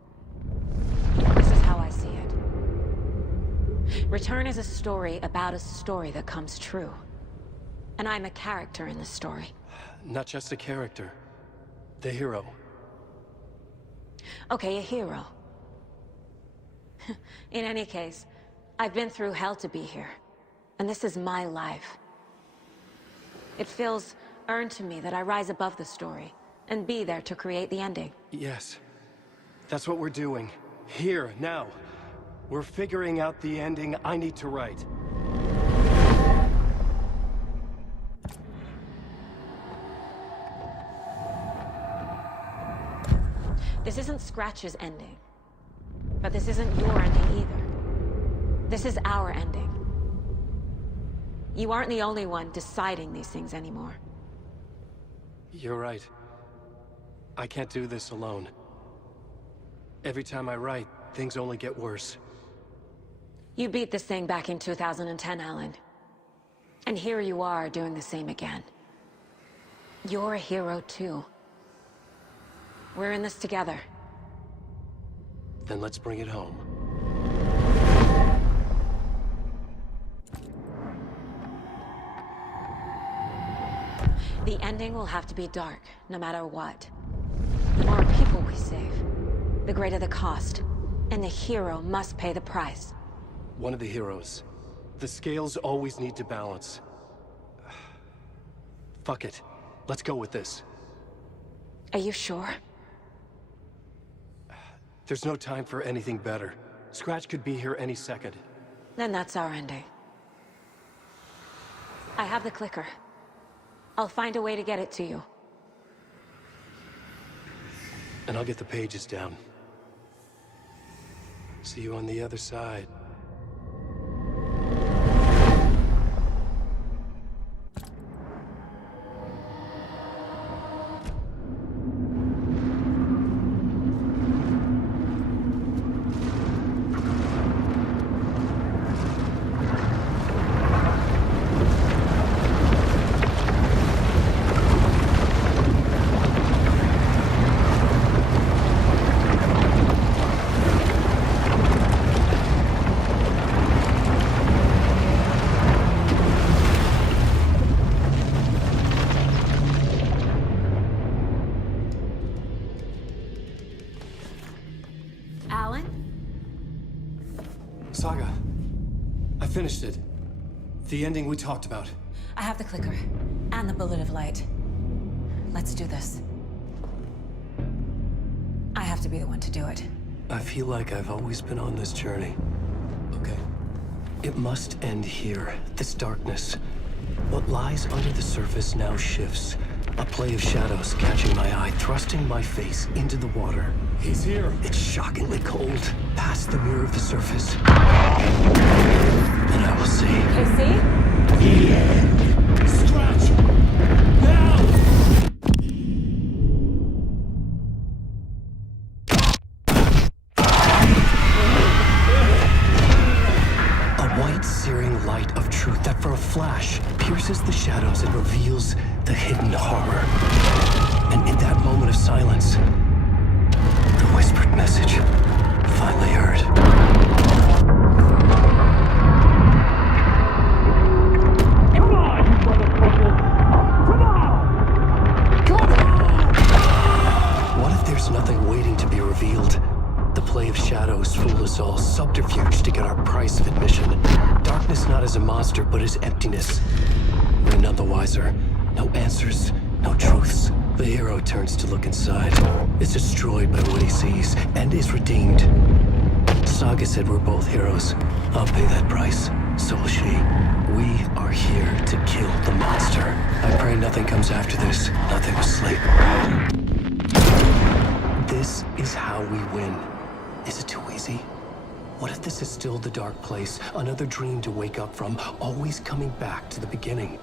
this is how I see it. Return is a story about a story that comes true. And I'm a character in the story. Not just a character. The hero. Okay, a hero. In any case, I've been through hell to be here. And this is my life. It feels earned to me that I rise above the story and be there to create the ending. Yes. That's what we're doing. Here, now. We're figuring out the ending I need to write. This isn't Scratch's ending. But this isn't your ending either. This is our ending. You aren't the only one deciding these things anymore. You're right. I can't do this alone. Every time I write, things only get worse. You beat this thing back in 2010, Alan. And here you are doing the same again. You're a hero too. We're in this together. Then let's bring it home. The ending will have to be dark, no matter what. The more people we save, the greater the cost. And the hero must pay the price. One of the heroes. The scales always need to balance. Fuck it. Let's go with this. Are you sure? There's no time for anything better. Scratch could be here any second. Then that's our ending. I have the clicker. I'll find a way to get it to you. And I'll get the pages down. See you on the other side. finished it. The ending we talked about. I have the clicker. And the bullet of light. Let's do this. I have to be the one to do it. I feel like I've always been on this journey. Okay. It must end here. This darkness. What lies under the surface now shifts. A play of shadows catching my eye, thrusting my face into the water. He's here. It's shockingly cold. Past the mirror of the surface. And I will see. Casey? Scratch! Now! A white, searing light of truth that for a flash pierces the shadows and reveals the hidden horror. And in that moment of silence, the whispered message finally heard. What if there's nothing waiting to be revealed? The play of shadows fool us all, subterfuge to get our price of admission. Darkness not as a monster, but as emptiness. We're none the wiser. No answers, no truths. The hero turns to look inside, is destroyed by what he sees, and is redeemed. Saga said we're both heroes. I'll pay that price. So will she. We are here to kill the monster. I pray nothing comes after this. Nothing will sleep. This is how we win. Is it too easy? What if this is still the dark place? Another dream to wake up from, always coming back to the beginning.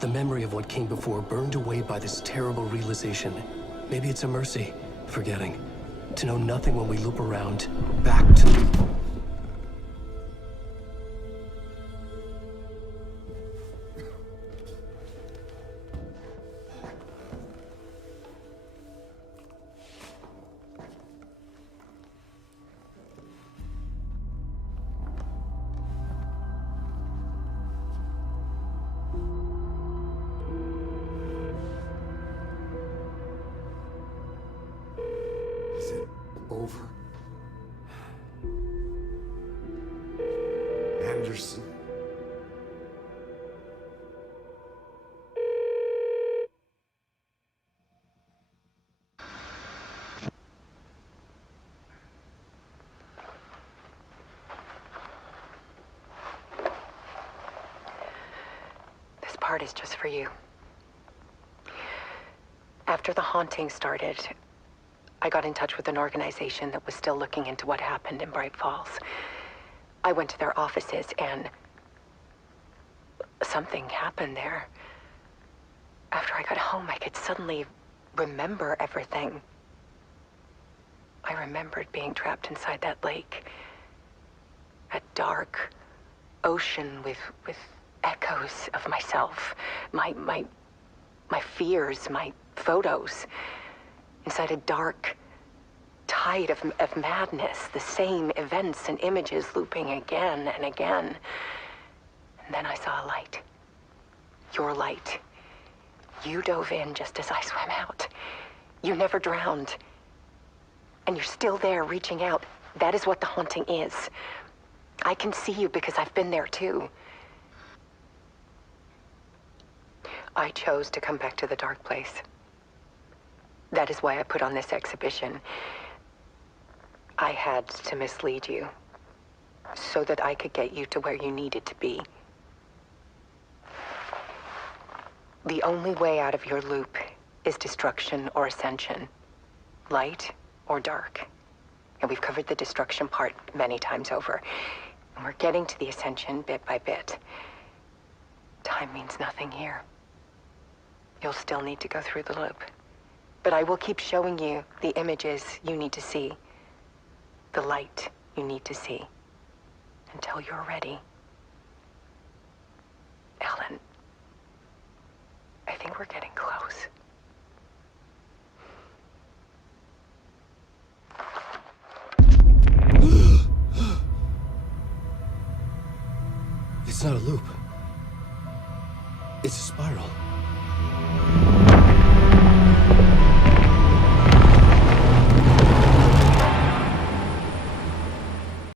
The memory of what came before burned away by this terrible realization. Maybe it's a mercy, forgetting. To know nothing when we loop around, back to... Is it over? Anderson? This part is just for you. After the haunting started, I got in touch with an organization that was still looking into what happened in Bright Falls. I went to their offices and something happened there. After I got home, I could suddenly remember everything. I remembered being trapped inside that lake. A dark ocean with echoes of myself. My fears, my photos. Inside a dark tide of madness, the same events and images looping again and again. And then I saw a light. Your light. You dove in just as I swam out. You never drowned. And you're still there reaching out. That is what the haunting is. I can see you because I've been there too. I chose to come back to the dark place. That is why I put on this exhibition. I had to mislead you, so that I could get you to where you needed to be. The only way out of your loop is destruction or ascension, light or dark. And we've covered the destruction part many times over. And we're getting to the ascension bit by bit. Time means nothing here. You'll still need to go through the loop. But I will keep showing you the images you need to see, the light you need to see, until you're ready. Alan, I think we're getting close. It's not a loop. It's a spiral.